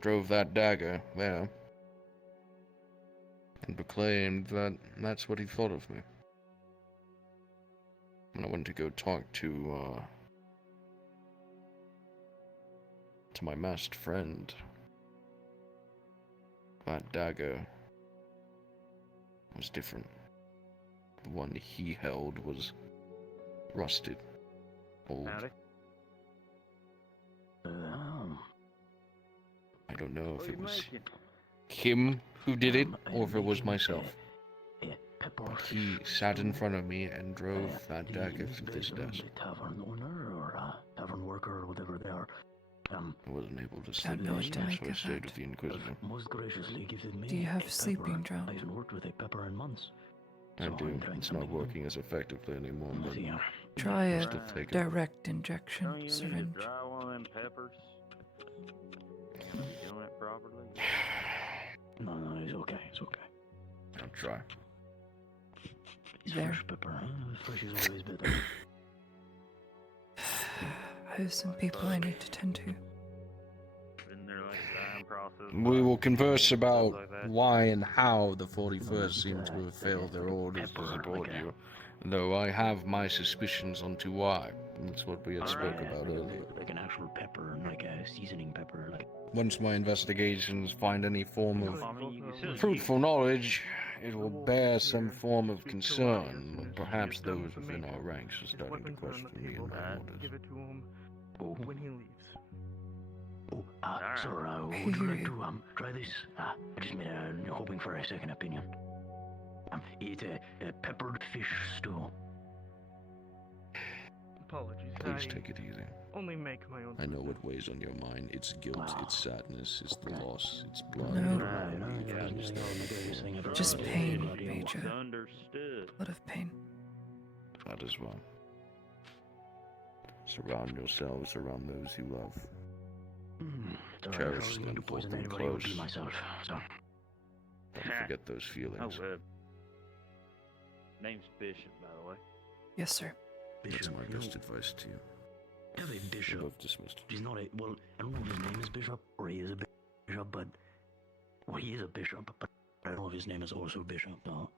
drove that dagger there and proclaimed that that's what he thought of me. When I went to go talk to my masked friend, that dagger was different. The one he held was rusted, old. I don't know if it was him who did it, or if it was myself. But he sat in front of me and drove that dagger through this desk. Tavern owner or tavern worker or whatever they are. I wasn't able to sleep Don't know what last to night, make so I of stayed that. with the Inquisitor. Most graciously gifted me Do you have a sleeping pepper. draught? I haven't worked with a pepper in months. I So do. I'm trying It's not something working as effectively anymore, but Try I'll a still take it. direct injection syringe. Dry one of them peppers. You doing it properly? No, it's okay. It's okay. I'll try. It's There. fresh pepper, huh? Fresh is always better. I have some people I need to tend to. Been there like a dying process. We will converse about why and how the 41st seem to have failed their orders to support you, though I have my suspicions onto why. That's what we had spoke about earlier. Like an actual pepper, like a seasoning pepper. Like Once my investigations find any form of fruitful knowledge, it will bear some form of concern. Perhaps those within our ranks are starting to question me and my orders. Give it to him when he leaves. Sir, would you like to try this? I just made hoping for a second opinion. It's a peppered fish stew. Apologies. Please I take it easy. only make my own. I know what weighs on your mind. It's guilt, it's sadness, it's the loss, it's blood. No. Just pain, Major. Understood. A lot of pain. That as well. Surround yourselves around those you love. Cherish them, hold them close. Myself, so. Don't forget those feelings. Name's Bishop, by the way. Yes, sir. That's my best advice to you. Have a bishop. Both dismissed. He's not a well. I don't know if his name is Bishop or he is a bishop, but he is a bishop. But I don't know if his name is also Bishop. No.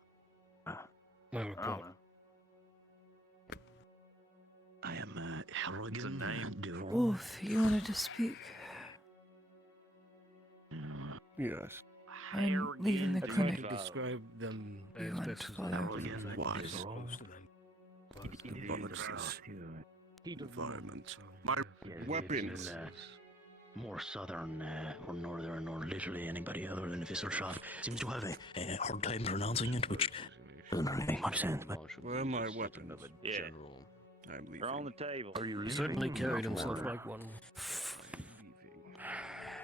I am Harrigan Devon. Wolf, you wanted to speak? Yes. I'm leaving the I'd clinic. like to describe them You as want best to as follow? Why? exposed to them. The bollocks this Heat of environment. My weapons. More southern or northern or literally anybody other than VRChat seems to have a hard time pronouncing it, which doesn't really make much sense. But Where are my weapons? Yeah. I'm leaving. They're on the table. are you He certainly carried himself like one.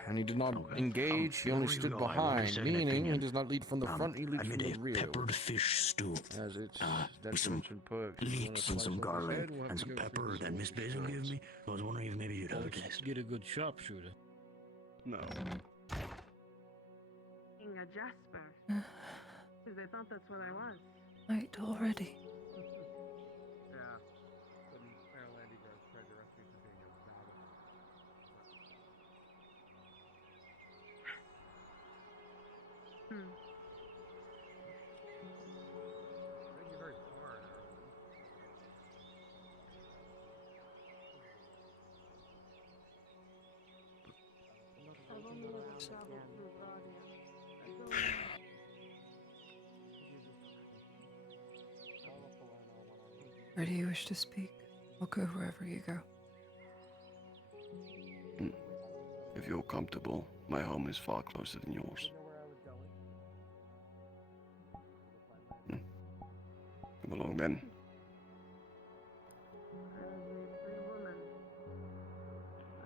And he did not engage, he only stood behind, meaning he does not lead from the front, he leads I from made the a rear. peppered fish stew. As it's With some and perks. leeks and some garlic and some pepper that Miss Basil gave me. I was wondering if maybe you'd have a taste. Get a good sharpshooter. No. Being a Jasper. Because they thought that's what I was. Night already. Where do you wish to speak? I'll go wherever you go. If you're comfortable, my home is far closer than yours. Come along then.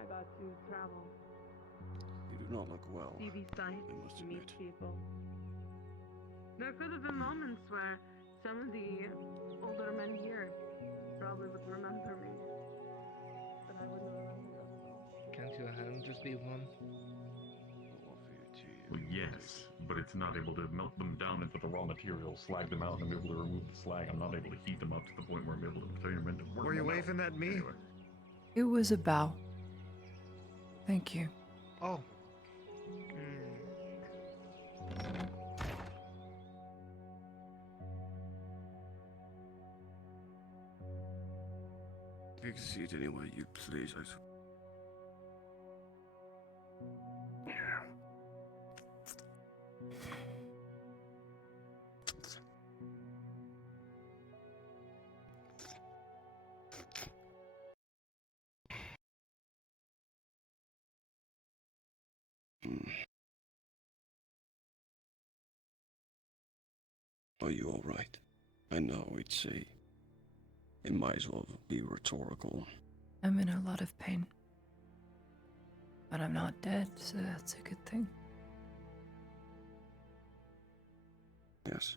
I got to travel, You do not look well. see these sights, I must meet admit. people. There could have been moments where some of the older men here probably would remember me, but I wouldn't remember them. Can't your hand just be one? I'll offer it to you. Yes, but it's not able to melt them down into the raw materials, slag them out, and I'm able to remove the slag. I'm not able to heat them up to the point where I'm able to turn them into workable Were you metal. waving at me? Anyway. It was a bow. Thank you. Oh. You can see it any way you please. Yeah. Are you all right? I know it might as well be rhetorical. I'm in a lot of pain. But I'm not dead, so that's a good thing. Yes.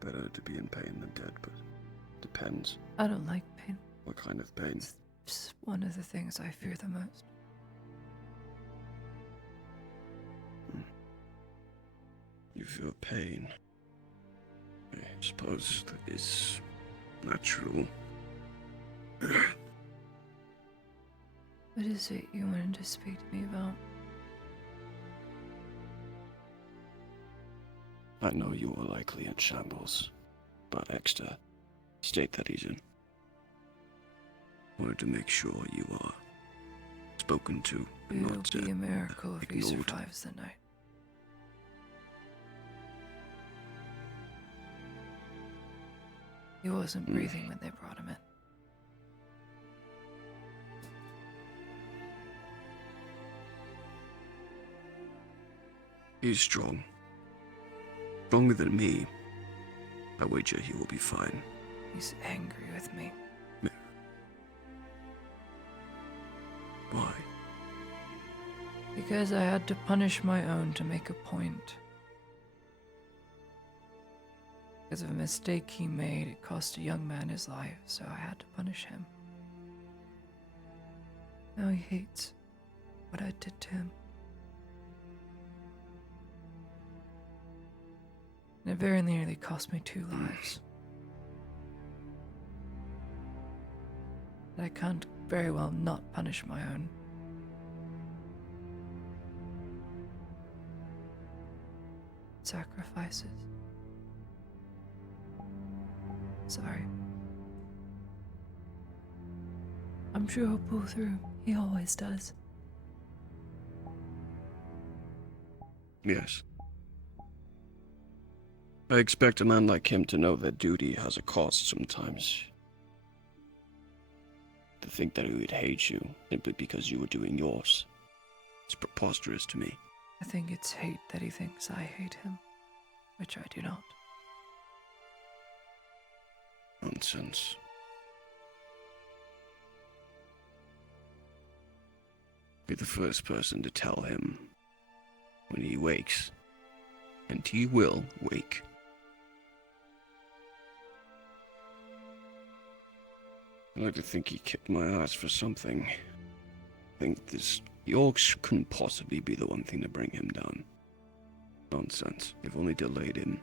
Better to be in pain than dead, but depends. I don't like pain. What kind of pain? It's one of the things I fear the most. You feel pain. I suppose that is natural. What is it you wanted to speak to me about? I know you are likely in shambles, but Exeter, state that he's in. Wanted to make sure you are spoken to, It and will not be a miracle if he ignored. survives the night. He wasn't breathing when they brought him in. He's strong. Stronger than me. I wager he will be fine. He's angry with me. Why? Because I had to punish my own to make a point. Because of a mistake he made, it cost a young man his life, so I had to punish him. Now he hates what I did to him. And it very nearly cost me 2 lives. I can't very well not punish my own. Sacrifices. Sorry. I'm sure he'll pull through. He always does. Yes. I expect a man like him to know that duty has a cost sometimes. To think that he would hate you simply because you were doing yours. It's preposterous to me. I think it's hate that he thinks I hate him, which I do not. Nonsense. Be the first person to tell him when he wakes. And he will wake. I like to think he kicked my ass for something. I think this Yorks couldn't possibly be the one thing to bring him down. Nonsense. If only delayed him.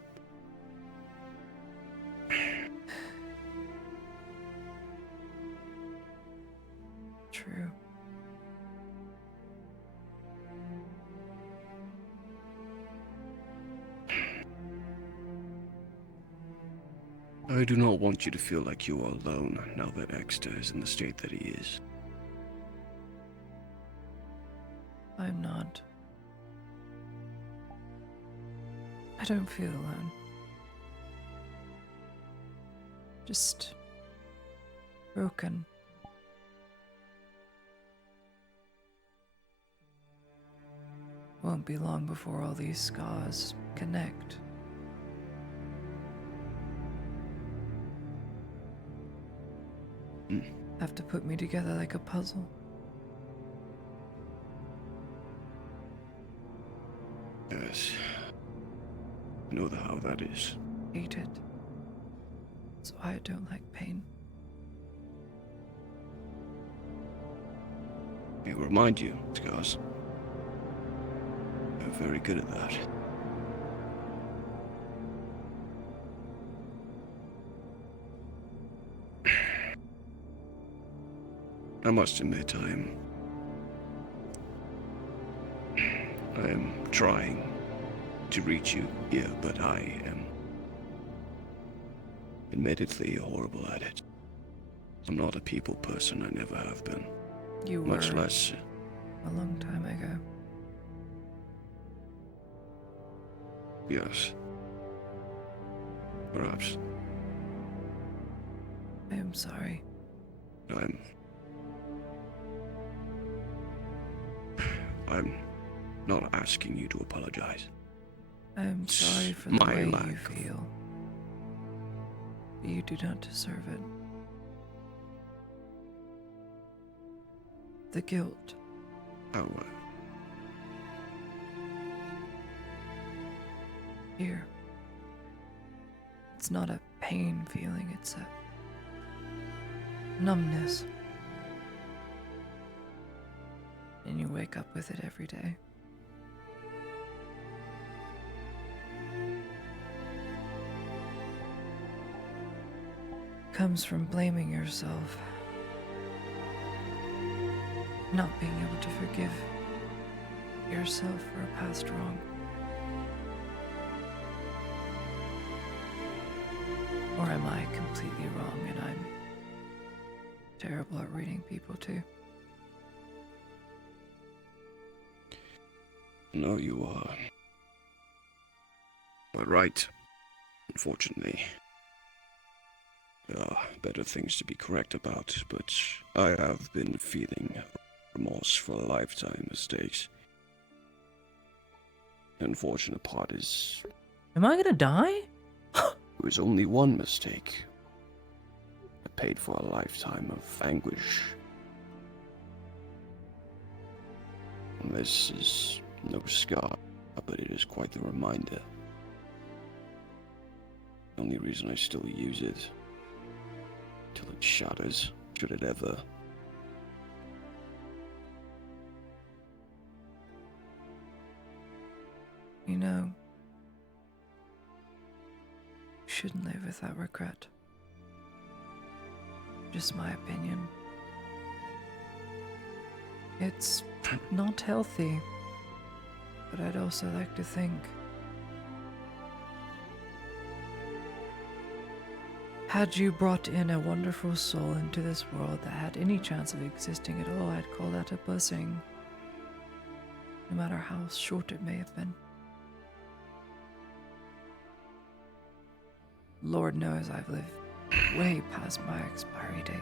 True. I do not want you to feel like you are alone now that Exeter is in the state that he is. I'm not. I don't feel alone. Just broken. Won't be long before all these scars connect. Have to put me together like a puzzle. Yes. I know how that is. Hate it. That's why I don't like pain. May remind you, Scars. You're very good at that. I must admit, I am trying to reach you here, but I am admittedly horrible at it. I'm not a people person, I never have been. You were. Much less A long time ago. yes. Perhaps. I am sorry. I'm not asking you to apologize. I am sorry for the My way lack you of- feel. You do not deserve it. The guilt. Oh, Here. It's not a pain feeling, it's a numbness. And you wake up with it every day. Comes from blaming yourself. Not being able to forgive yourself for a past wrong. Or am I completely wrong and I'm terrible at reading people too? no, you are. But right. Unfortunately. There are better things to be correct about, but I have been feeling remorse for a lifetime mistakes. The unfortunate part is Am I gonna die? it was only one mistake. I paid for a lifetime of anguish. And this is no scar, but it is quite the reminder. The only reason I still use it, till it shatters, should it ever. You know, you shouldn't live with that regret. Just my opinion. It's not healthy, but I'd also like to think had you brought in a wonderful soul into this world that had any chance of existing at all, I'd call that a blessing, no matter how short it may have been. Lord knows I've lived way past my expiry date.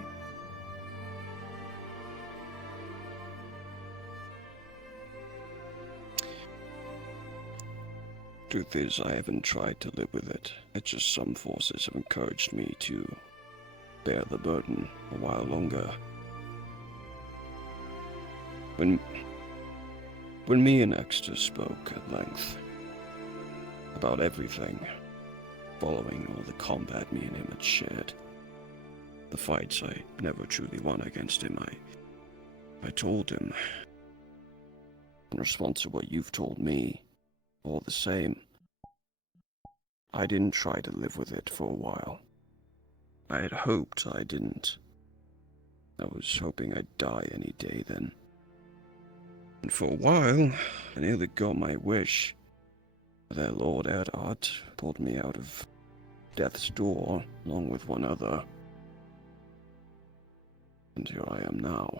Truth is, I haven't tried to live with it. It's just some forces have encouraged me to bear the burden a while longer. When me and Exeter spoke at length about everything, following all the combat me and him had shared, the fights I never truly won against him, I told him, in response to what you've told me, all the same, I didn't try to live with it for a while. I had hoped I didn't. I was hoping I'd die any day then. And for a while, I nearly got my wish. Their Lord Erdard pulled me out of death's door, along with one other. And here I am now.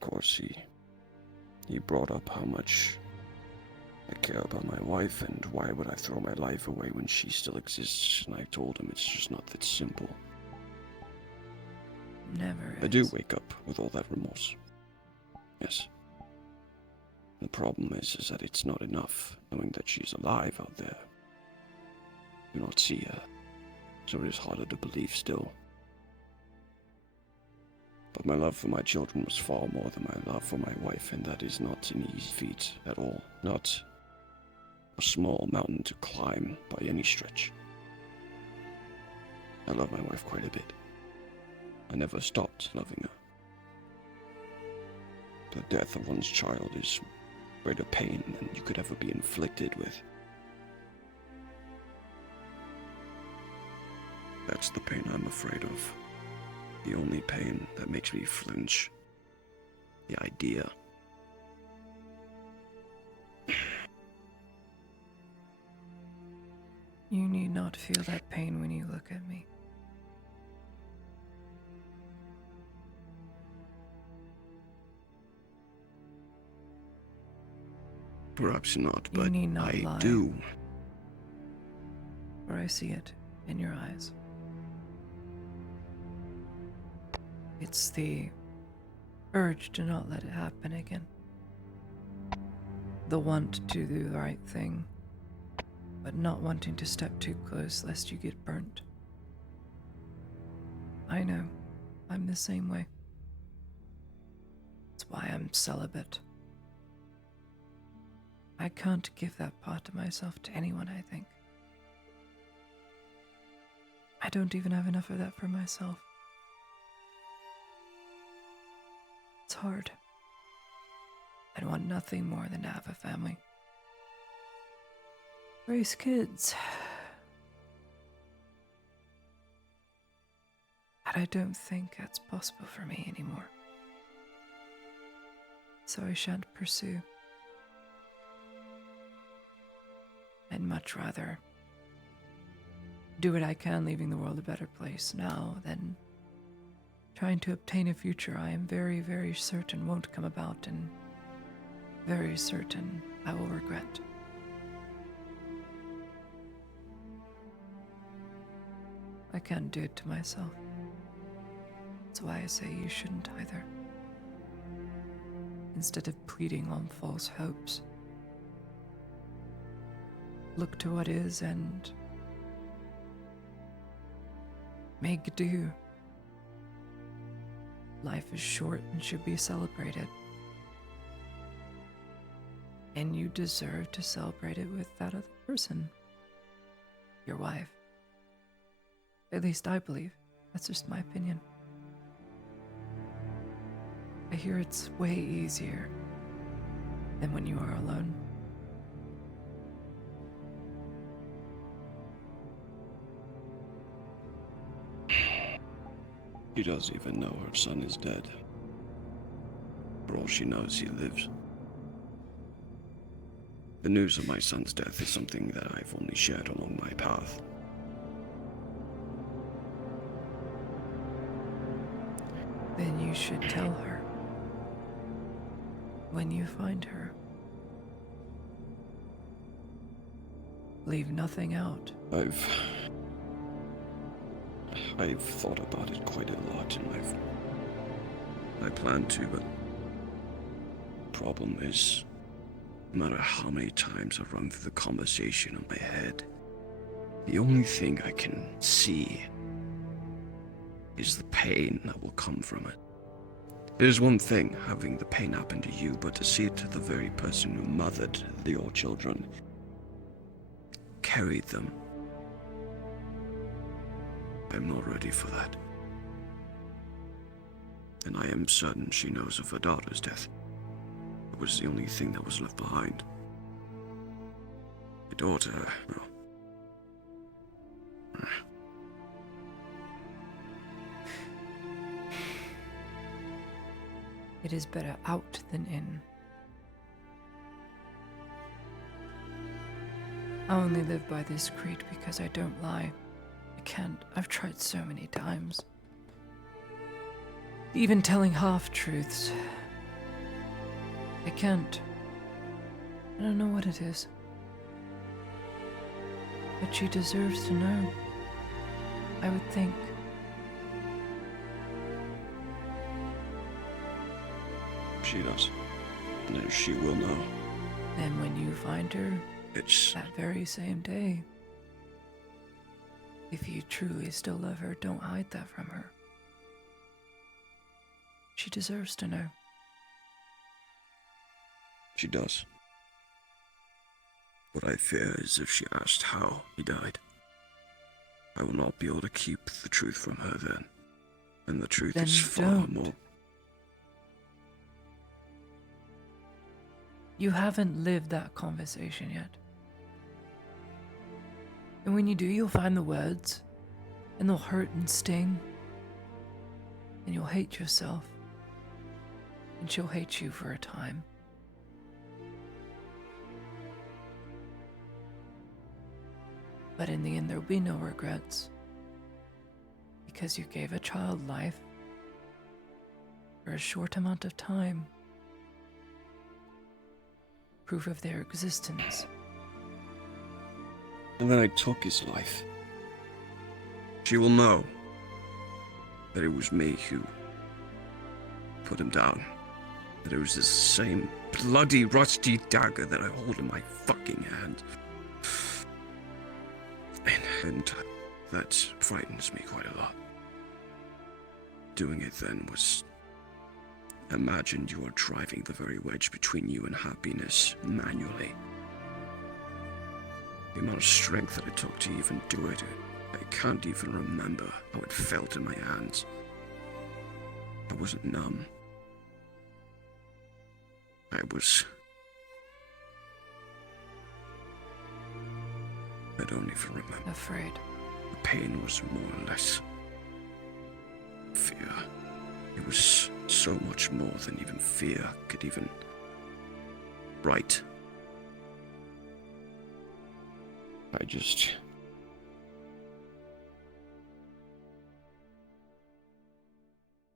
Of course, he brought up how much I care about my wife and why would I throw my life away when she still exists, and I told him it's just not that simple. Never is. I do wake up with all that remorse. Yes. The problem is that it's not enough knowing that she's alive out there. I do not see her, so it is harder to believe still. But my love for my children was far more than my love for my wife, and that is not an easy feat at all. Not a small mountain to climb by any stretch. I love my wife quite a bit. I never stopped loving her. The death of one's child is greater pain than you could ever be inflicted with. That's the pain I'm afraid of. The only pain that makes me flinch. The idea. You need not feel that pain when you look at me. Perhaps not, You but need not I lie. do. For I see it in your eyes. It's the urge to not let it happen again. The want to do the right thing, but not wanting to step too close lest you get burnt. I know, I'm the same way. That's why I'm celibate. I can't give that part of myself to anyone, I think. I don't even have enough of that for myself. It's hard. I want nothing more than to have a family. Raise kids. But I don't think that's possible for me anymore. So I shan't pursue. I'd much rather do what I can, leaving the world a better place now than trying to obtain a future I am very, very certain won't come about, and very certain I will regret. I can't do it to myself. That's why I say you shouldn't either. Instead of pleading on false hopes, look to what is and make do. Life is short and should be celebrated. And you deserve to celebrate it with that other person. Your wife. At least I believe. That's just my opinion. I hear it's way easier than when you are alone. She doesn't even know her son is dead. For all she knows, he lives. The news of my son's death is something that I've only shared along my path. Then you should tell her. When you find her. Leave nothing out. I've thought about it quite a lot, and I plan to, but problem is, no matter how many times I've run through the conversation in my head, the only thing I can see is the pain that will come from it. It is one thing having the pain happen to you, but to see it to the very person who mothered your children, carried them, I'm not ready for that. And I am certain she knows of her daughter's death. It was the only thing that was left behind. My daughter, well... It is better out than in. I only live by this creed because I don't lie. I can't. I've tried so many times. Even telling half-truths. I can't. I don't know what it is. But she deserves to know. I would think. She does. And she will know. Then when you find her, it's that very same day. If you truly still love her, don't hide that from her. She deserves to know. She does. What I fear is if she asked how he died, I will not be able to keep the truth from her then. And the truth Then is far don't. more. You haven't lived that conversation yet. And when you do, you'll find the words, and they'll hurt and sting, and you'll hate yourself, and she'll hate you for a time. But in the end, there'll be no regrets, because you gave a child life for a short amount of time. Proof of their existence. And then I took his life. She will know that it was me who put him down. That it was the same bloody, rusty dagger that I hold in my fucking hand. And that frightens me quite a lot. Doing it then was... Imagine you are driving the very wedge between you and happiness manually. The amount of strength that it took to even do it, I can't even remember how it felt in my hands. I wasn't numb. I don't even remember. Afraid. The pain was more or less fear. It was so much more than even fear could even write.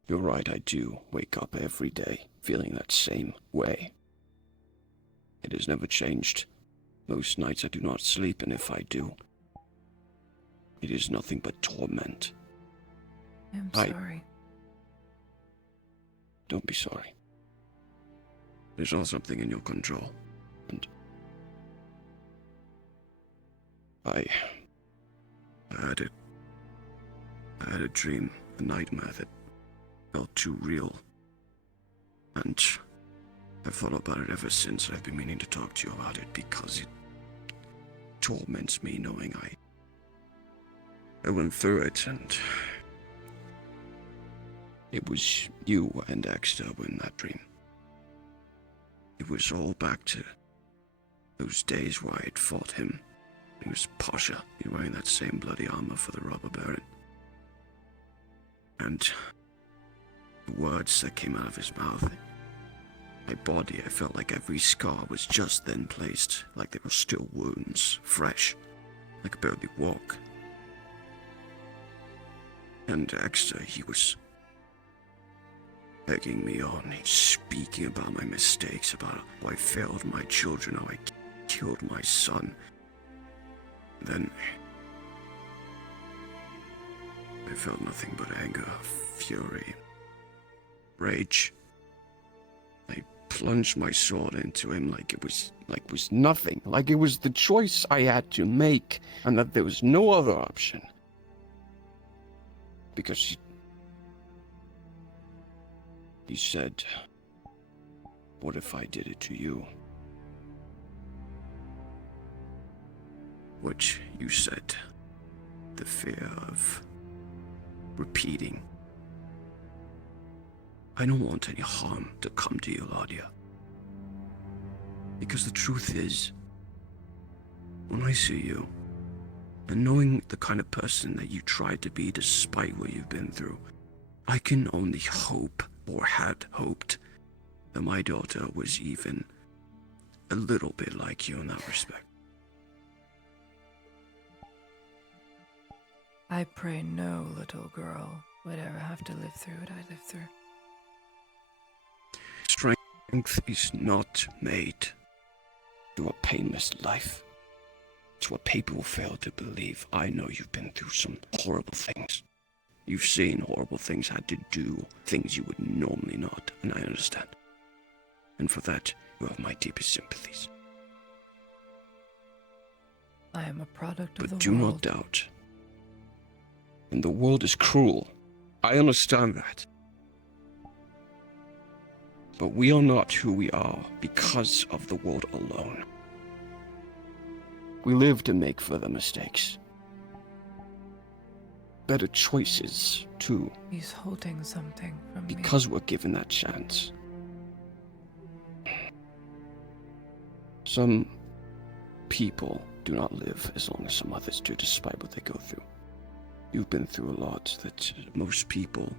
You're right, I do wake up every day feeling that same way. It has never changed. Most nights I do not sleep, and if I do, it is nothing but torment. I'm sorry. Don't be sorry. There's all something in your control. And I had a dream, a nightmare that felt too real. And I've thought about it ever since. I've been meaning to talk to you about it because it torments me knowing I went through it, and it was you and Exeter in that dream. It was all back to those days where I had fought him. He was Pasha. He was wearing that same bloody armor for the robber baron. And the words that came out of his mouth, my body, I felt like every scar was just then placed, like they were still wounds, fresh. I could barely walk. And Exeter, he was egging me on, speaking about my mistakes, about how I failed my children, how I killed my son. Then I felt nothing but anger, fury, rage. I plunged my sword into him like it was nothing, like it was the choice I had to make, and that there was no other option. Because he said, "What if I did it to you?" Which you said, the fear of repeating. I don't want any harm to come to you, Ladia. Because the truth is, when I see you, and knowing the kind of person that you tried to be despite what you've been through, I can only hope, or had hoped, that my daughter was even a little bit like you in that respect. I pray no little girl would ever have to live through what I lived through. Strength is not made to a painless life. It's what people fail to believe. I know you've been through some horrible things. You've seen horrible things, had to do things you would normally not, and I understand. And for that, you have my deepest sympathies. I am a product of the But do not world. doubt. And the world is cruel. I understand that. But we are not who we are because of the world alone. We live to make further mistakes. better choices, too. He's holding something from me. Because we're given that chance. Some people do not live as long as some others do, despite what they go through. You've been through a lot that most people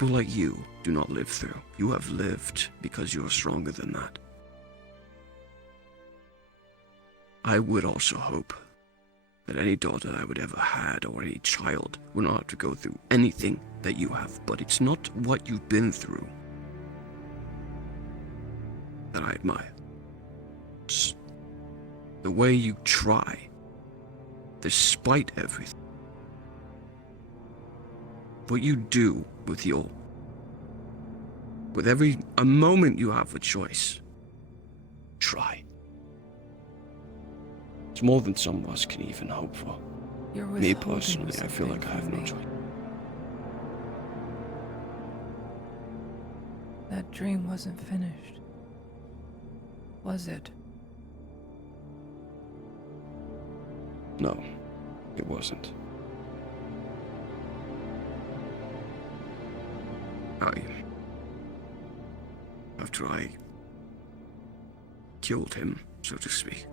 like you do not live through. You have lived because you are stronger than that. I would also hope that any daughter I would ever had, or any child, would not have to go through anything that you have. But it's not what you've been through that I admire. It's the way you try, despite everything. What you do with a moment you have a choice. Try. It's more than some of us can even hope for. You're Me withholding personally, I feel like I have no something from choice. me. That dream wasn't finished, was it? No, it wasn't. After I killed him, so to speak,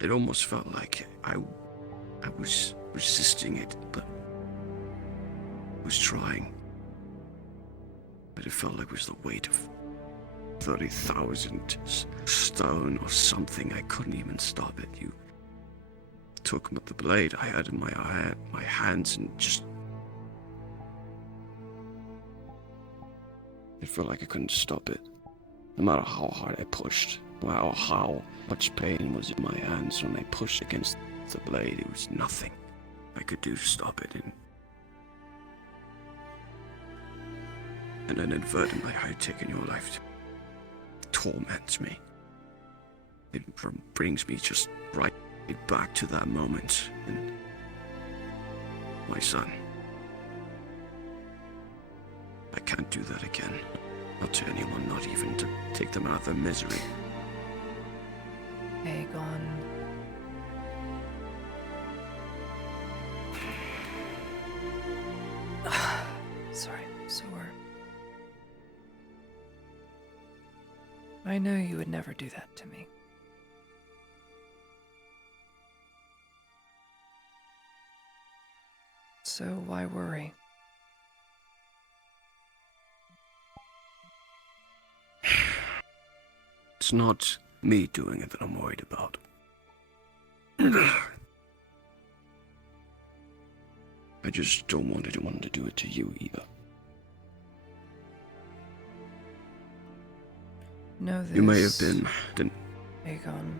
it almost felt like I was resisting it, but was trying. But it felt like it was the weight of 30,000 stone or something. I couldn't even stop it. You took the blade I had in my hands and just... It felt like I couldn't stop it. No matter how hard I pushed, no matter how much pain was in my hands when I pushed against the blade, it was nothing I could do to stop it. And then inadvertently I had taken your life. It torments me. It brings me just right back to that moment. And my son. I can't do that again. Not to anyone, not even to take them out of their misery. Aegon. Sorry, sore. I know you would never do that to me. So why worry? It's not me doing it that I'm worried about. I just don't want anyone to do it to you either. Know this. You may have been... Aegon,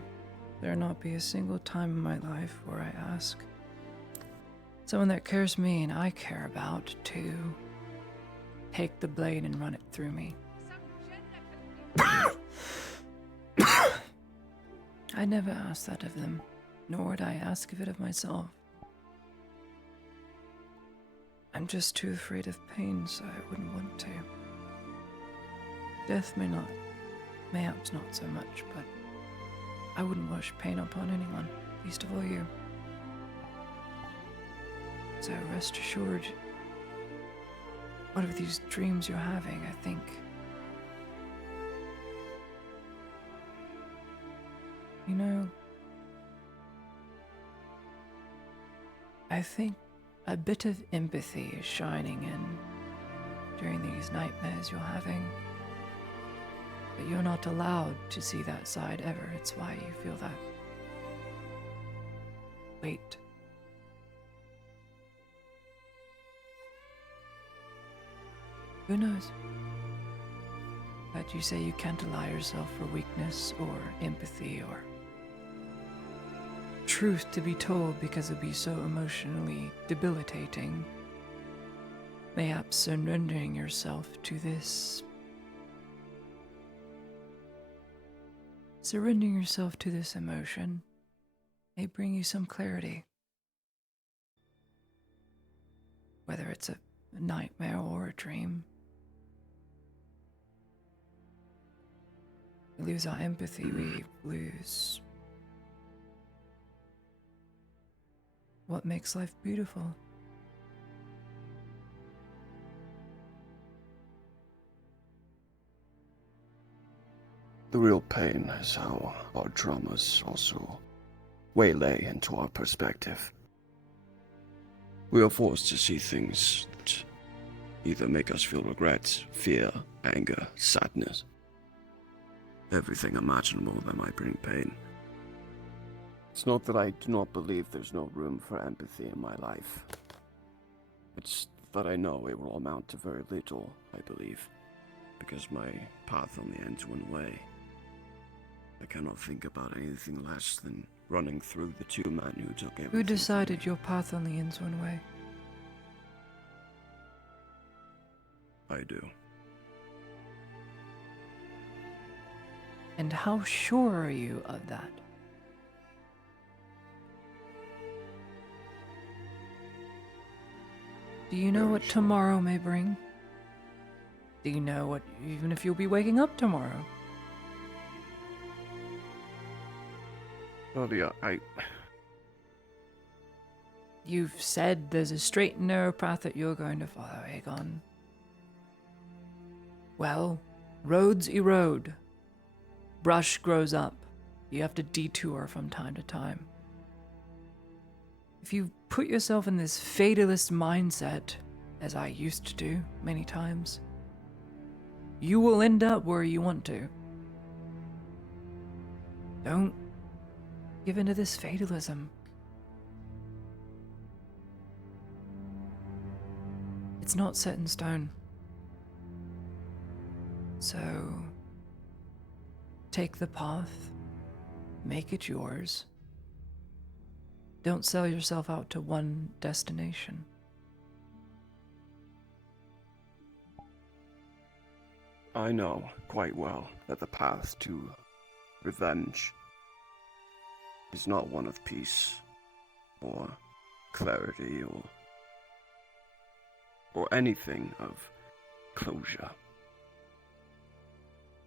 there not be a single time in my life where I ask someone that cares me and I care about to take the blade and run it through me. I never asked that of them, nor would I ask of it of myself. I'm just too afraid of pain, so I wouldn't want to. Death mayhaps not so much, but I wouldn't wish pain upon anyone, least of all you. So rest assured, what of these dreams you're having, I think. You know, I think a bit of empathy is shining in during these nightmares you're having. But you're not allowed to see that side ever. It's why you feel that weight. Who knows? But you say you can't allow yourself for weakness or empathy or truth to be told because it'd be so emotionally debilitating. Mayhaps surrendering yourself to this. Surrendering yourself to this emotion may bring you some clarity. Whether it's a nightmare or a dream. lose our empathy, we lose what makes life beautiful. The real pain is how our dramas also waylay into our perspective. We are forced to see things that either make us feel regret, fear, anger, sadness. Everything imaginable that might bring pain. It's not that I do not believe there's no room for empathy in my life. It's that I know it will amount to very little, I believe, because my path only ends one way. I cannot think about anything less than running through the two men who took everything. Who decided your path only ends one way? I do. And how sure are you of that? Do you know what tomorrow may bring? Do you know what, even if you'll be waking up tomorrow? Oh yeah, You've said there's a straight and narrow path that you're going to follow, Aegon. Well, roads erode. Brush grows up. You have to detour from time to time. If you put yourself in this fatalist mindset, as I used to do many times, you will end up where you want to. Don't give into this fatalism. It's not set in stone. So, take the path, make it yours. Don't sell yourself out to one destination. I know quite well that the path to revenge is not one of peace, or clarity, or anything of closure.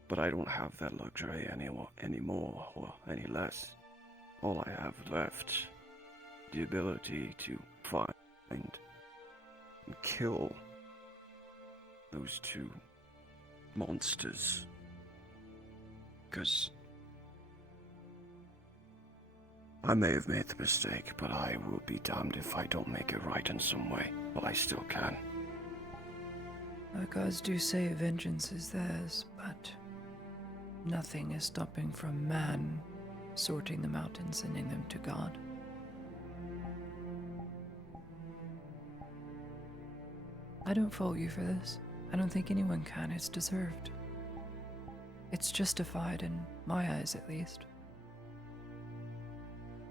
But I don't have that luxury anymore, or any less. All I have left, the ability to find and kill those two monsters. Because I may have made the mistake, but I will be damned if I don't make it right in some way. Well, I still can. The gods do say vengeance is theirs, but nothing is stopping from man sorting them out and sending them to God. I don't fault you for this. I don't think anyone can. It's deserved. It's justified in my eyes, at least.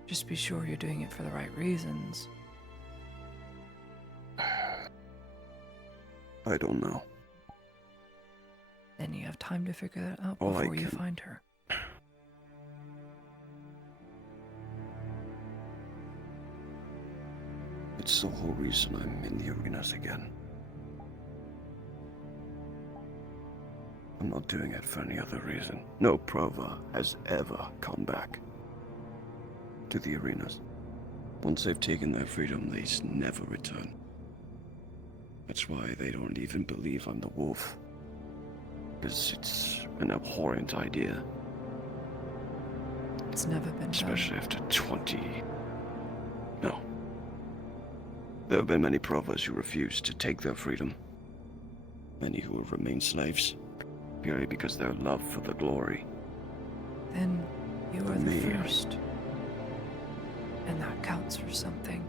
Just be sure you're doing it for the right reasons. I don't know. Then you have time to figure that out All I before you can- find her. It's the whole reason I'm in the arenas again. I'm not doing it for any other reason. No Prova has ever come back to the arenas. Once they've taken their freedom, they never return. That's why they don't even believe I'm the wolf. Because it's an abhorrent idea. It's never been Especially after 20... No. There have been many Provas who refuse to take their freedom. Many who have remained slaves, purely because their love for the glory. Then you For are the me, first. And that counts for something.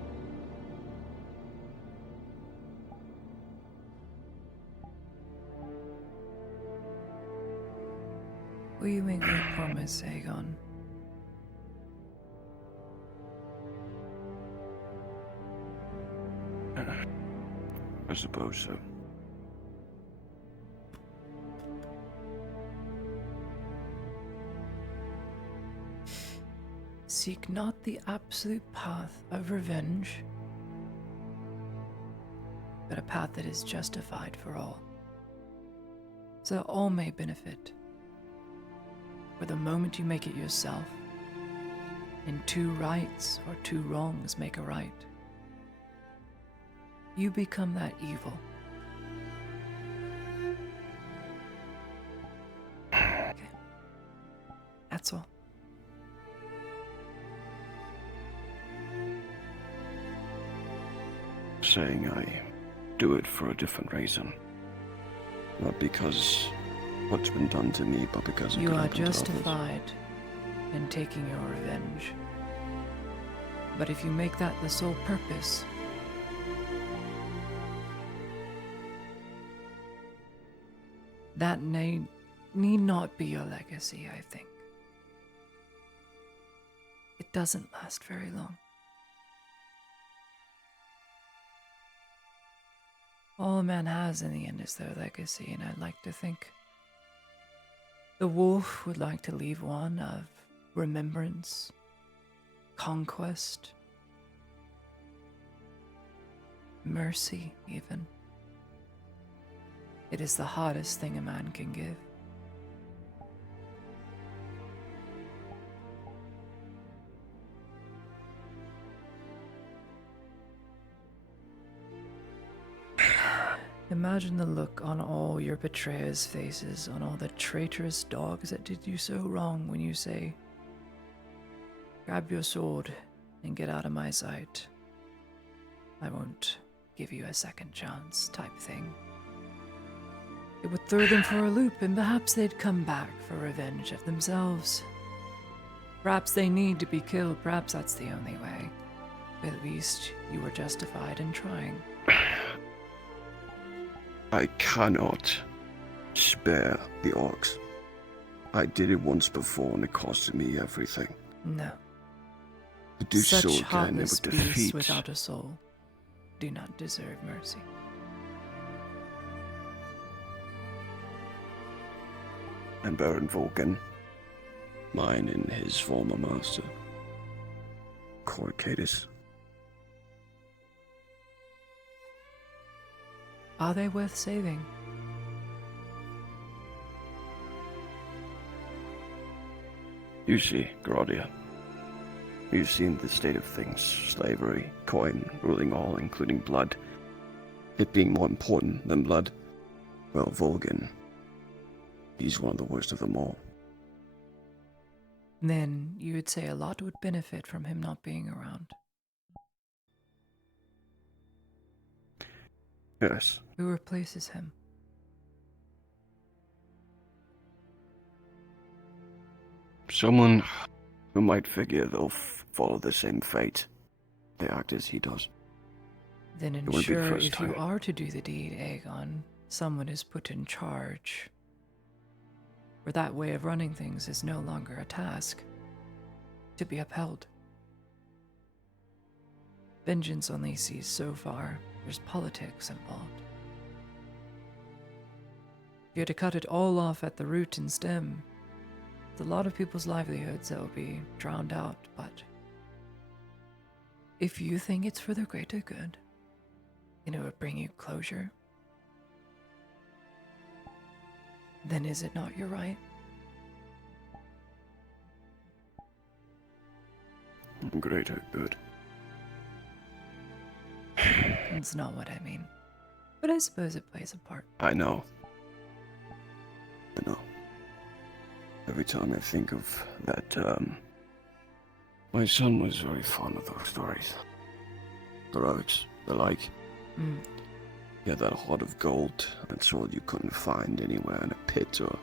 Will you make me a promise, Aegon? I suppose so. Seek not the absolute path of revenge, but a path that is justified for all, so that all may benefit. For the moment you make it yourself, and 2 rights or 2 wrongs make a right, you become that evil. Okay. That's all. Saying I do it for a different reason. Not because what's been done to me, but because it You could are happen to others. justified in taking your revenge. But if you make that the sole purpose, that need not be your legacy, I think. It doesn't last very long. All a man has in the end is their legacy, and I'd like to think the wolf would like to leave one of remembrance, conquest, mercy, even. It is the hardest thing a man can give. Imagine the look on all your betrayers' faces, on all the traitorous dogs that did you so wrong when you say, "Grab your sword and get out of my sight. I won't give you a second chance," type thing. It would throw them for a loop, and perhaps they'd come back for revenge of themselves. Perhaps they need to be killed, perhaps that's the only way. But at least you were justified in trying. I cannot spare the orcs. I did it once before and it costed me everything. No. To do so Such again, it heartless would beasts defeat without a soul do not deserve mercy. and Baron Vulcan, mine and his former master, Corcatus. Are they worth saving? You see, Gradia, you've seen the state of things, slavery, coin, ruling all, including blood. It being more important than blood. Well, Vulcan, he's one of the worst of them all. Then you would say a lot would benefit from him not being around. Yes. Who replaces him? Someone who might figure they'll follow the same fate. They act as he does. Then It wouldn't be the ensure first if you time. are to do the deed, Aegon, someone is put in charge. Where that way of running things is no longer a task to be upheld. Vengeance only sees so far. There's politics involved. If you had to cut it all off at the root and stem, there's a lot of people's livelihoods that will be drowned out, but if you think it's for the greater good, and it would bring you closure, then is it not your right? Greater good. It's not what I mean. But I suppose it plays a part. I know. Every time I think of that, my son was very fond of those stories. Heroics, the like. He had that heart of gold, that sword you couldn't find anywhere in a pit or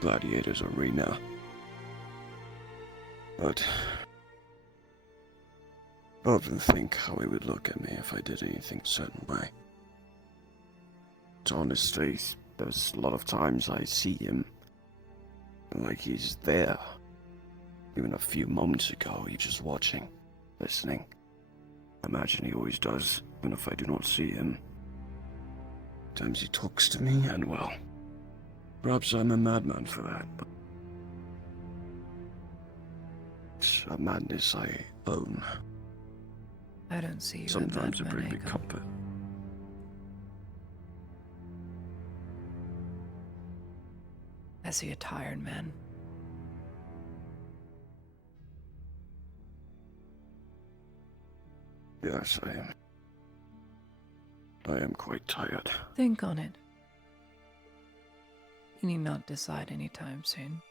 gladiator's arena. But I often think how he would look at me if I did anything a certain way. To honestly, there's a lot of times I see him like he's there. Even a few moments ago, he's just watching, listening. I imagine he always does, even if I do not see him. Sometimes he talks to me, and well, perhaps I'm a madman for that, but it's a madness I own. I don't see you Sometimes a it madman, brings me Aegon. comfort. I see a tired man. Yes, I am. I am quite tired. Think on it. You need not decide anytime soon.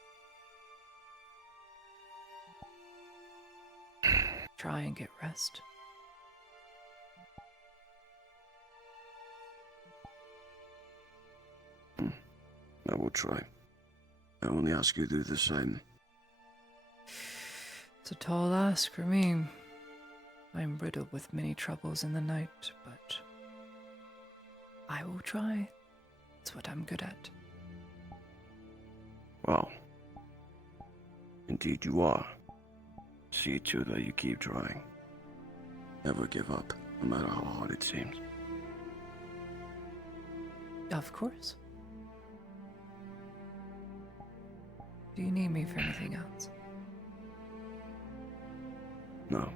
Try and get rest. I will try. I only ask you to do the same. It's a tall ask for me. I'm riddled with many troubles in the night, but I will try. It's what I'm good at. Well, indeed you are. See to that you keep trying. Never give up, no matter how hard it seems. Of course. Do you need me for anything else? No.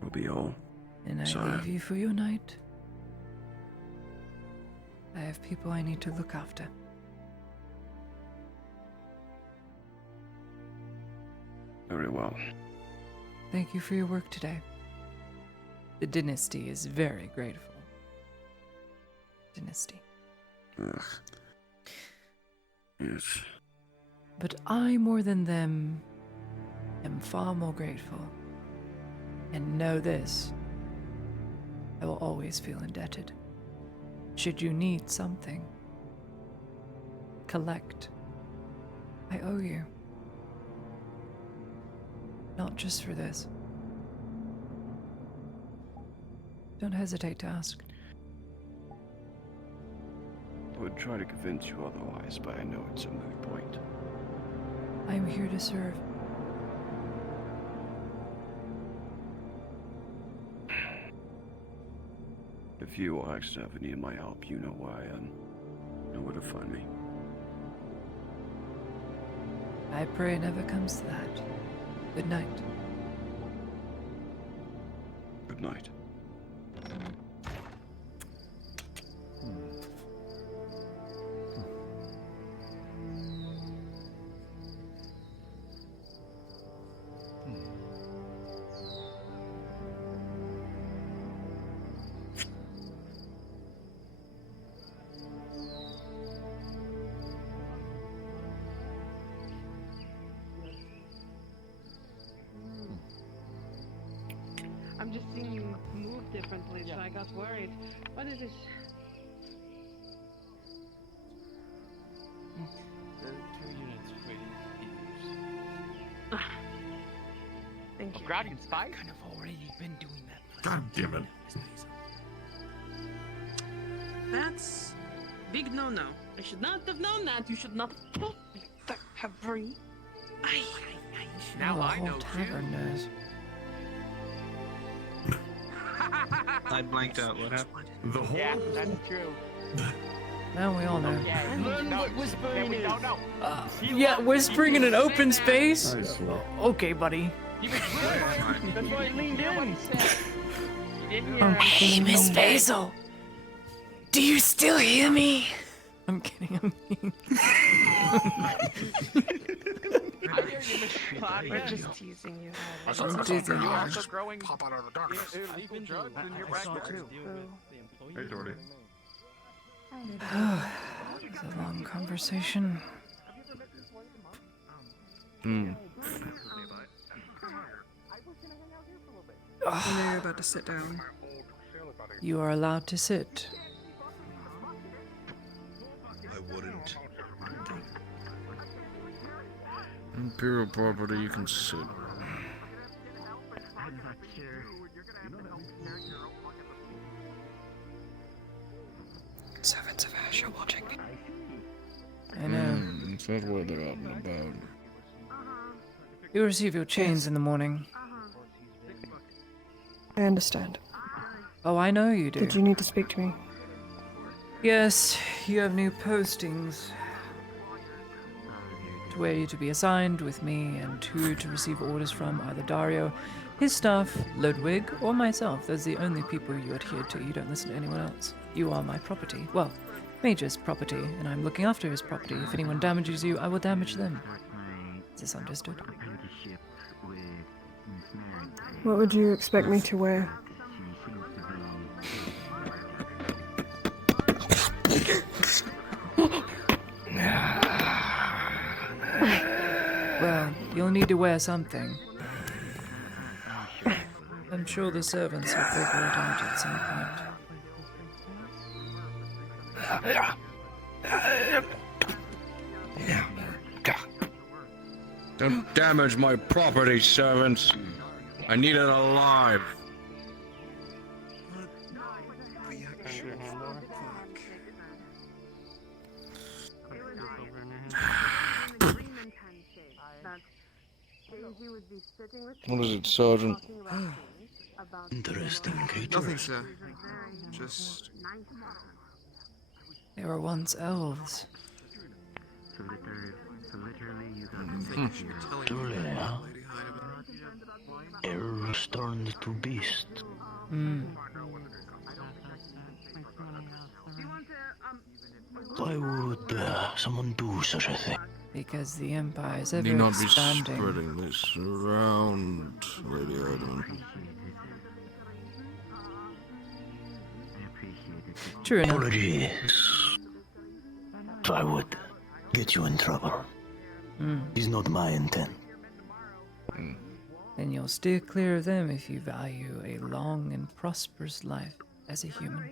Will be all. And I leave you for your night. I have people I need to look after. Very well. Thank you for your work today. The dynasty is very grateful. Dynasty. Ugh. Yes. But I, more than them, am far more grateful. And know this, I will always feel indebted. Should you need something, collect. I owe you. Not just for this. Don't hesitate to ask. I would try to convince you otherwise, but I know it's a moot point. I am here to serve. If you or Axel ever need my help, you know where I am. Know where to find me. I pray it never comes to that. Good night. Good night. I'm just seeing you move differently, so I got worried. What is this? The 2 units Thank you. Grounding spy? Kind of already been doing that. God damn it. That's big no-no. I should not have known that. You should not have told me that, Havri. Now I know tavern knows. I blanked out. What happened? The whole. Yeah, that's true. Now we all know. Learn what whispering is. Yeah, whispering in an open space? Okay, buddy. That's why I leaned in. Hey, Miss Basil. Do you still hear me? I'm kidding, I'm kidding. We're just teasing you. I'm teasing you. Also growing. Pop out of the darkness. Even drugs in your bracket too. Hey, Dory. It's a long conversation. I know you're about to sit down. You are allowed to sit. I wouldn't. Imperial property, you can sit. Servants of Ash are watching me. I know. Is that what they're out and about? You receive your chains in the morning. I understand. Oh, I know you do. Did you need to speak to me? Yes, you have new postings. To where you're to be assigned with me and who to receive orders from, either Dario, his staff, Ludwig, or myself. Those are the only people you adhere to. You don't listen to anyone else. You are my property. Well, Major's property, and I'm looking after his property. If anyone damages you, I will damage them. Is this understood? What would you expect me to wear? Well, you'll need to wear something. I'm sure the servants will figure it out at some point. Don't damage my property, servants. I need it alive. What is it, Sergeant? Interesting, Cater. Nothing, sir. Just... They were once elves. Truly, huh? Elves turned to beast. Why would someone do such a thing? Because the Empire is Need ever not be expanding. spreading this around, Lady Ardman. True enough. Apologies. I would get you in trouble. It's not my intent. Then you'll steer clear of them if you value a long and prosperous life as a human.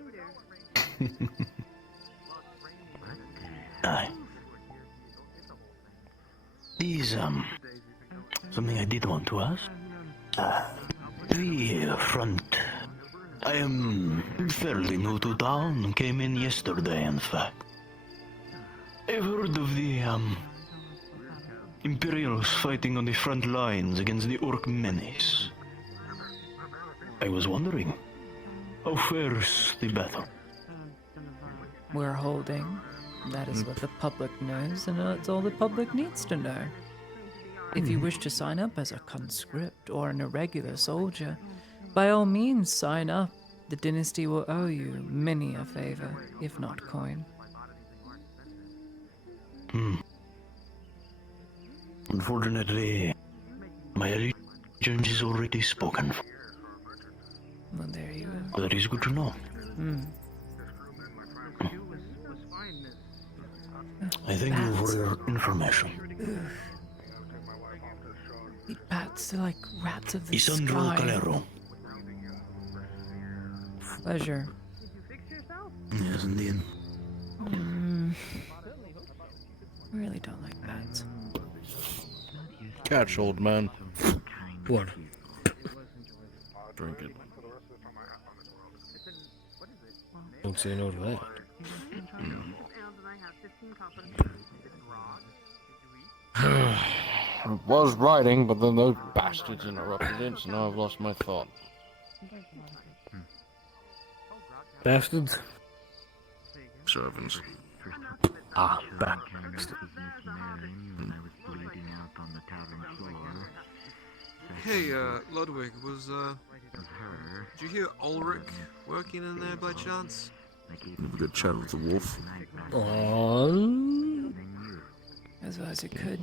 Aye. These, something I did want to ask. The front. I am fairly new to town, came in yesterday, in fact. I've heard of the, Imperials fighting on the front lines against the Orc menace. I was wondering, how fares the battle? We're holding. That is what the public knows, and that's all the public needs to know. If you wish to sign up as a conscript or an irregular soldier, by all means sign up. The dynasty will owe you many a favor, if not coin. Unfortunately, my allegiance is already spoken for. Well, there you go. That is good to know. I thank you for your information. The bats are like rats of the Isandro sky. Calero. Pleasure. Yes, indeed. I really don't like bats. Catch, old man. What? Drink it. Don't say no to that. I was writing, but then those bastards interrupted it, so now I've lost my thought. Bastards? Servants. Bastards. Hey, Ludwig, was, did you hear Ulrich working in there by chance? Have a good chat with the wolf. As well as it could.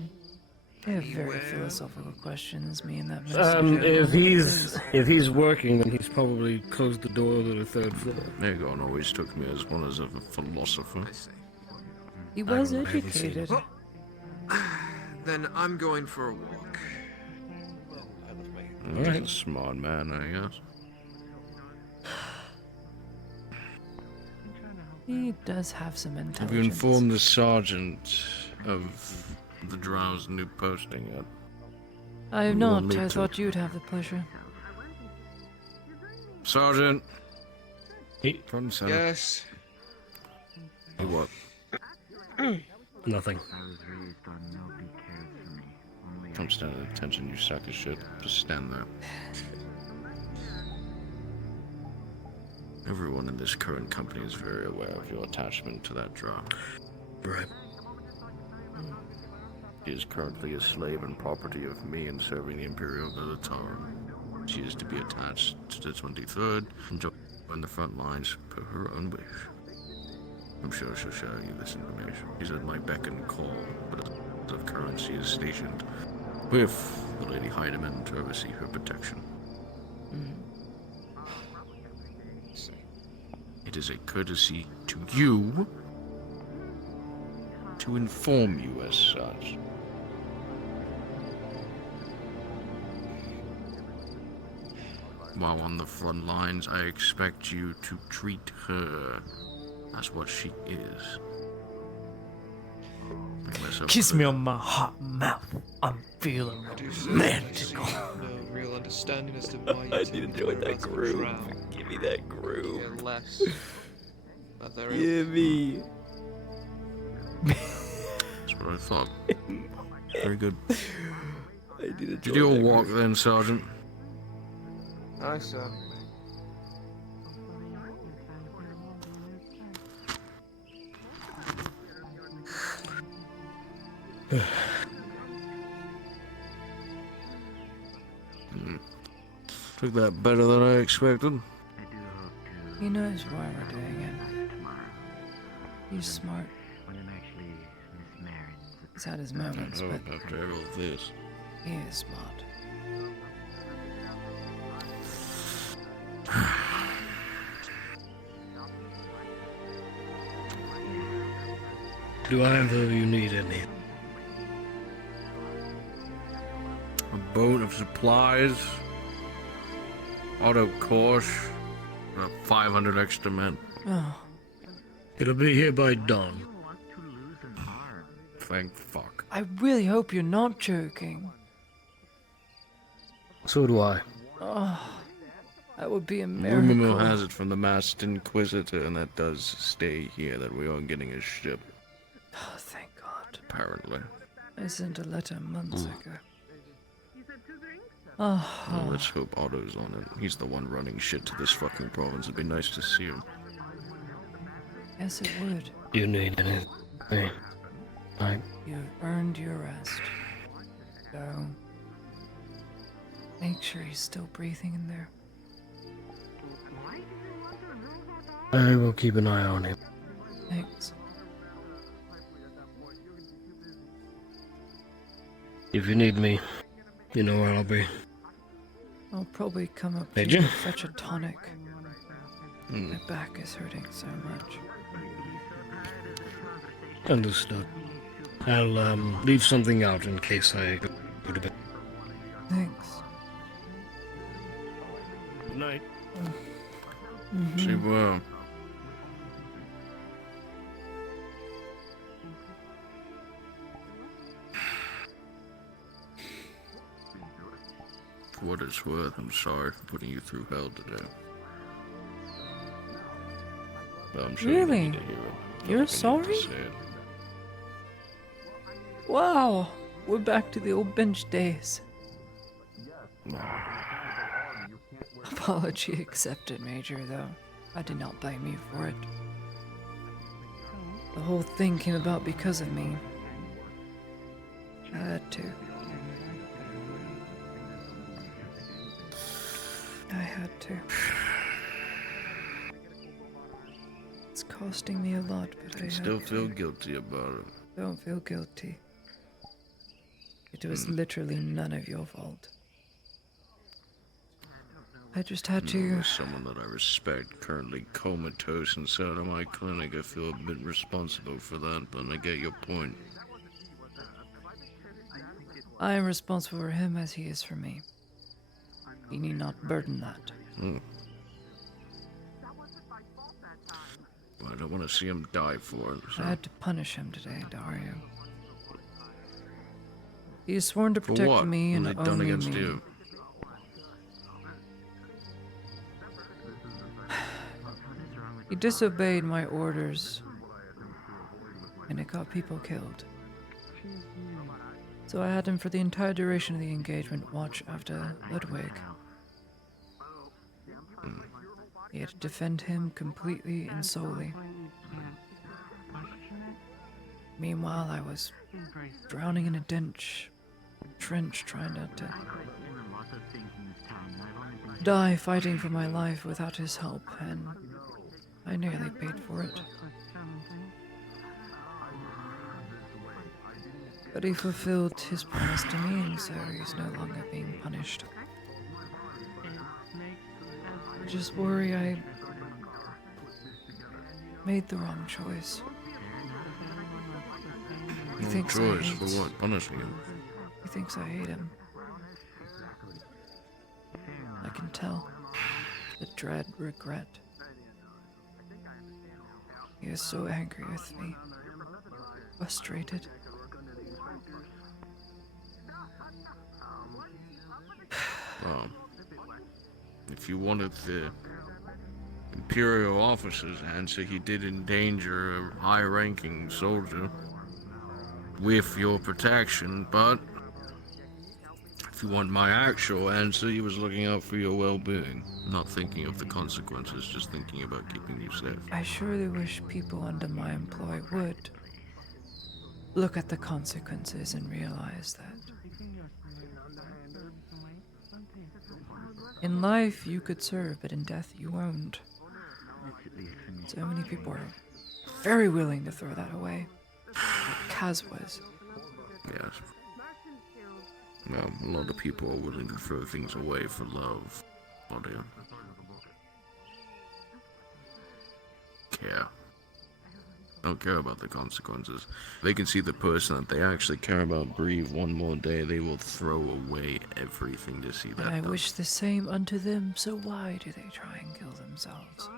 They have very philosophical questions, me and that messenger. If he's working, then he's probably closed the door to the third floor. Aegon always took me as one as a philosopher. He was educated. Well, then I'm going for a walk. He's a smart man, I guess. He does have some Have intelligence. you informed the sergeant of the Drow's new posting yet? I have You not. want me I to? thought you'd have the pleasure. Sergeant! Front and center. Yes. Hey, what? Nothing. Don't stand at attention, you sack of shit. Just stand there. Everyone in this current company is very aware of your attachment to that Drow. Right. She is currently a slave and property of me in serving the Imperial Military. She is to be attached to the 23rd and join the front lines per her own wish. I'm sure she'll show you this information. She's at my beck and call, but as of current she is stationed with the Lady Heidemann to oversee her protection. It is a courtesy to you to inform you as such. While on the front lines, I expect you to treat her as what she is. Kiss me on my hot mouth. I'm feeling romantic. No real understanding as to why I did enjoy that groove. Give me that groove. Care less about their Give me. That's what I thought. Very good. I did enjoy Did you that walk groove. then, Sergeant? Aye, sir. Took that better than I expected. He knows why we're doing it. He's smart. He's had his moments, I but hope after all this. he is smart. Do either of you need any? A boat of supplies, auto course, 500 extra men. Oh, It'll be here by dawn. Thank fuck. I really hope you're not joking. So do I. Oh, that would be a Rumor miracle. mill has it from the Masked Inquisitor, and that does stay here, that we are getting a ship. Oh, thank God. Apparently. I sent a letter months ago. Well, Oh, let's hope Otto's on it. He's the one running shit to this fucking province. It'd be nice to see him. yes, it would. You need anything? You've earned your rest. So, make sure he's still breathing in there. I will keep an eye on him. Thanks. If you need me, you know where I'll be. I'll probably come up Did to you? fetch a tonic. My back is hurting so much. Understood. I'll leave something out in case I go to bed. Thanks. Good night. She will. For what it's worth, I'm sorry for putting you through hell today. But I'm sure you Really? need to hear it. You're I don't think I need sorry? to say it. Wow, we're back to the old bench days. Apology accepted, Major, though. I did not blame you for it. The whole thing came about because of me. I had to. I had to. It's costing me a lot, but I Still had feel to. guilty about it. Don't feel guilty. It was literally none of your fault. I just had to. As someone that I respect currently comatose inside of my clinic, I feel a bit responsible for that, but I get your point. I am responsible for him as he is for me. He need not burden that. But I don't want to see him die for it. So. I had to punish him today, Dario. He has sworn to For protect what? me What and have they done only against me. you? He disobeyed my orders, and it got people killed. So I had him for the entire duration of the engagement watch after Ludwig. He had to defend him completely and solely. Meanwhile, I was drowning in a trench trying not to die fighting for my life without his help, and I nearly paid for it. But he fulfilled his promise to me, and so he's no longer being punished. I just worry I made the wrong choice. He No thinks choice for what? Punishing him? He thinks I hate him. I can tell. The dread regret. He is so angry with me. Frustrated. Well, if you wanted the Imperial officer's answer, he did endanger a high-ranking soldier with your protection, but if you want my actual answer, he was looking out for your well-being, not thinking of the consequences, just thinking about keeping you safe. I surely wish people under my employ would look at the consequences and realize that in life you could serve, but in death you won't. So many people are very willing to throw that away. Kaz was. Yes. Well, a lot of people are willing to throw things away for love. Or they care. Don't care about the consequences. They can see the person that they actually care about breathe one more day, they will throw away everything to see that. And I wish the same unto them, so why do they try and kill themselves?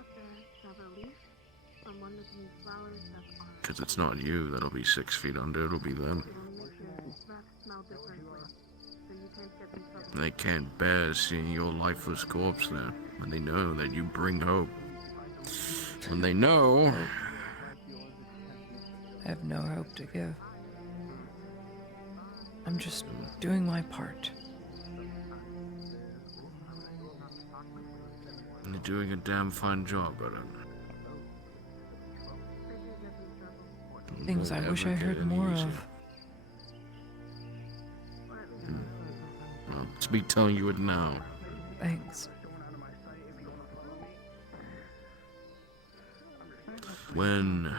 Because it's not you that'll be 6 feet under, it'll be them. They can't bear seeing your lifeless corpse there, when they know that you bring hope. When they know... I have no hope to give. I'm just doing my part. And you're doing a damn fine job at it. Things I wish I heard more of. Well, it's me telling you it now. Thanks. When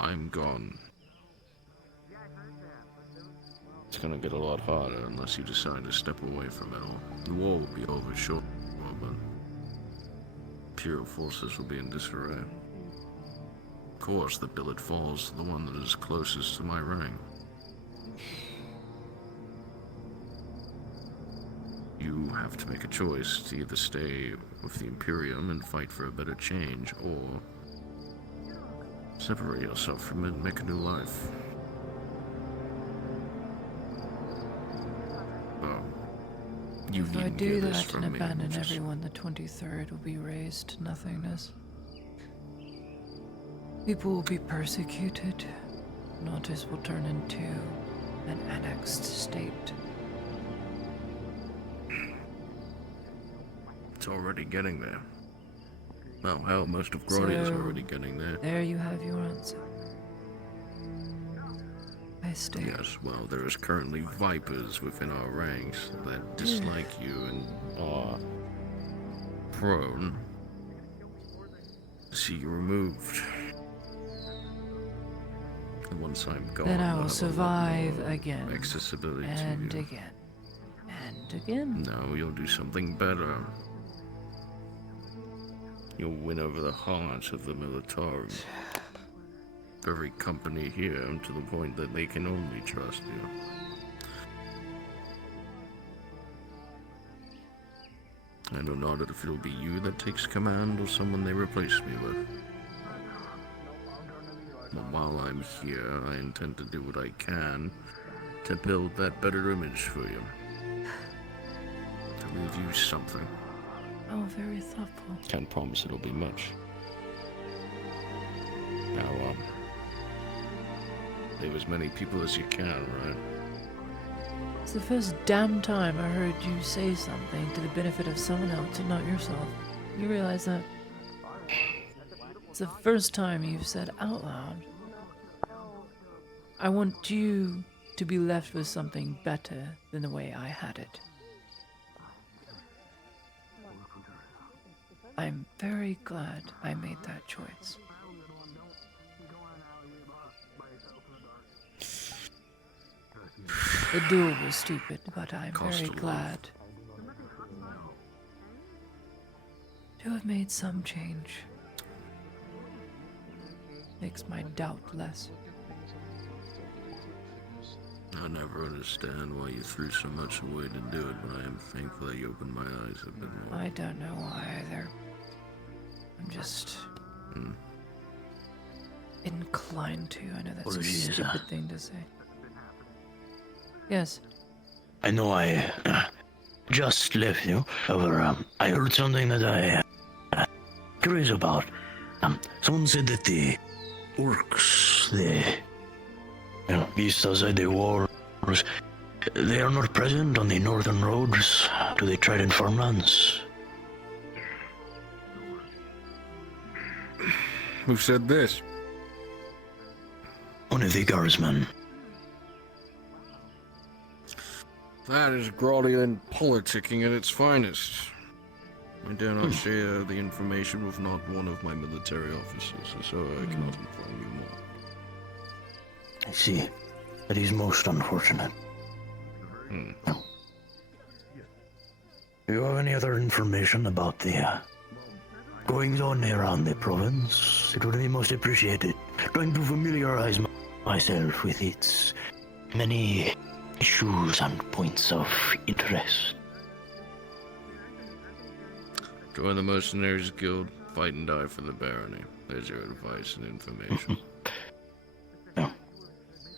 I'm gone, it's gonna get a lot harder unless you decide to step away from it all. The war will be over shortly, but Imperial forces will be in disarray. Of course, the billet falls to the one that is closest to my rank. You have to make a choice to either stay with the Imperium and fight for a better change, or separate yourself from it and make a new life. Well, you if I needn't do hear this that from and me, abandon just- everyone, the 23rd will be razed to nothingness. People will be persecuted. Nautis will turn into an annexed state. It's already getting there. Well, hell, most of Grodia's So, already getting there. There you have your answer. I stay. Yes, well, there is currently vipers within our ranks that dislike you and are prone to see you removed. And once I'm gone, Then I I'll will have a survive lot more again. accessibility And to you. again. And again. No, you'll do something better. You'll win over the hearts of the military. Every company here, to the point that they can only trust you. I know not if it'll be you that takes command or someone they replace me with. But while I'm here, I intend to do what I can to build that better image for you. To leave you something. Oh, very thoughtful. Can't promise it'll be much. Now, leave as many people as you can, right? It's the first damn time I heard you say something to the benefit of someone else and not yourself. You realize that? It's the first time you've said out loud, I want you to be left with something better than the way I had it. I'm very glad I made that choice. The duel was stupid, but I'm very glad to have made some change. Makes my doubt less. I never understand why you threw so much away to do it, but I am thankful that you opened my eyes a bit more. I don't know why either. I'm just inclined to. I know that's a Apologies, stupid thing to say. Yes. I know I just left you. However, I heard something that I curious about. Someone said that the orcs, east outside the walls, they are not present on the northern roads to the Trident farmlands. Who said this? One of the guardsmen. That is Graudian politicking at its finest. I dare not share the information with not one of my military officers, so I cannot inform you more. I see. That is most unfortunate. Do you have any other information about the goings on around the province? It would be most appreciated. Trying to familiarize myself with its many issues and points of interest. Join the Mercenaries Guild, fight and die for the barony. There's your advice and information.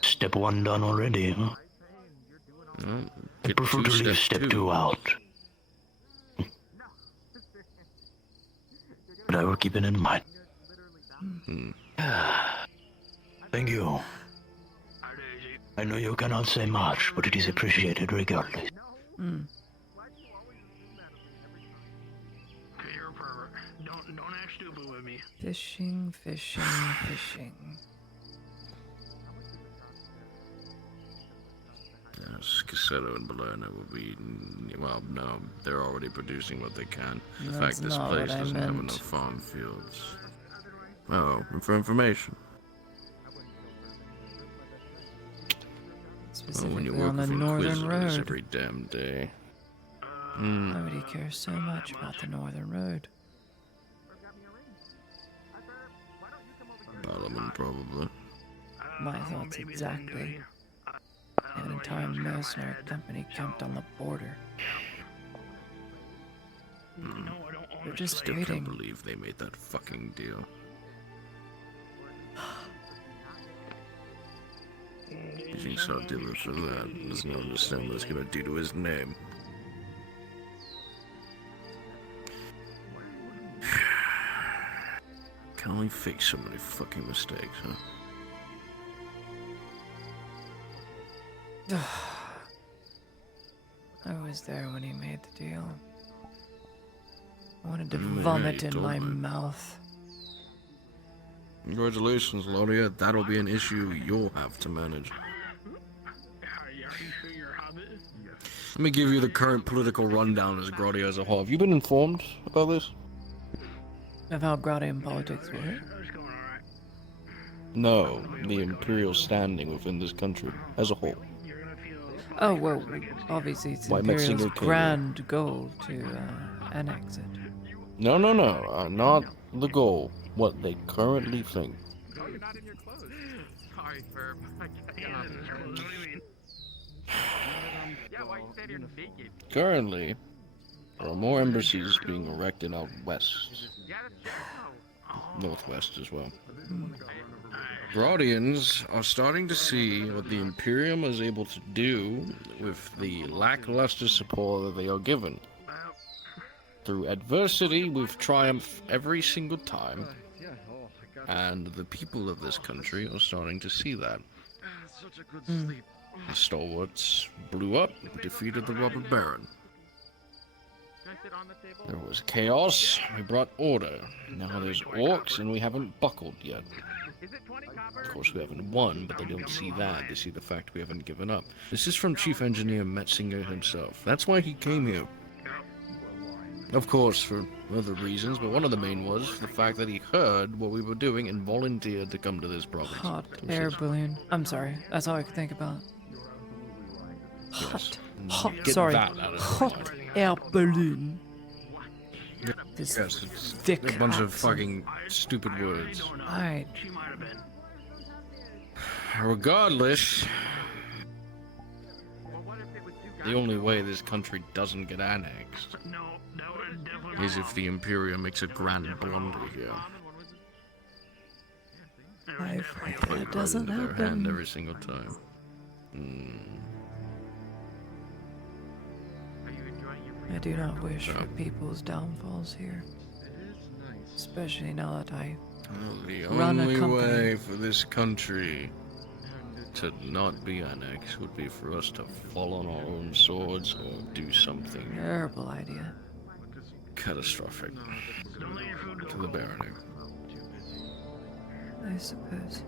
Step 1 done already, huh? Well, I prefer to leave step 2 out. But I will keep it in mind. Thank you. I know you cannot say much, but it is appreciated regardless. Don't act stupid with me. Fishing, fishing, fishing. Yes, Cassetto and Balerna will be... Well, no, they're already producing what they can. The That's fact this not place what I doesn't have meant. enough farm fields. Oh, for information. When you Specifically work on the with northern Inquisitors road. every damn day. Nobody cares so much about the northern road. Parliament, probably. My thoughts exactly. An entire mercenary company camped on the border. They're just Still waiting. can't believe they made that fucking deal. He's not dealing for that. Doesn't understand what it's gonna do to his name. Can only fix so many fucking mistakes, huh? I was there when he made the deal. I wanted to Yeah, vomit you in told my me. mouth. Congratulations, Laudia. That'll be an issue you'll have to manage. Let me give you the current political rundown as Graudia as a whole. Have you been informed about this? Of how Graudian politics work? No, the imperial standing within this country as a whole. Oh, well, obviously it's Why Imperial's Mexico came in. grand goal to annex it. No, not the goal. What they currently think. Sorry, Ferb. Yeah, why you stay here naked? Currently, there are more embassies being erected out west. Northwest as well. Graudians are starting to see what the Imperium is able to do with the lackluster support that they are given. Through adversity, we've triumphed every single time, and the people of this country are starting to see that. The stalwarts blew up, defeated the robber baron. There was chaos, we brought order. Now there's orcs, and we haven't buckled yet. Of course, we haven't won, but they don't see that. They see the fact we haven't given up. This is from Chief Engineer Metzinger himself. That's why he came here. Of course, for other reasons, but one of the main was the fact that he heard what we were doing and volunteered to come to this province. Hot air balloon. I'm sorry, that's all I could think about. Yes. Hot, Get sorry, that out of your hot mind. air balloon. this Yes, it's thick a bunch of accent. fucking stupid words. Alright. Regardless, the only way this country doesn't get annexed is if the Imperium makes a grand blunder here. I've Play that right doesn't into their hand happen. every single time. I do not wish for people's downfalls here. Especially now that I The run a only company. way for this country to not be annexed would be for us to fall on our own swords or do something Terrible idea. catastrophic to the barony. I suppose.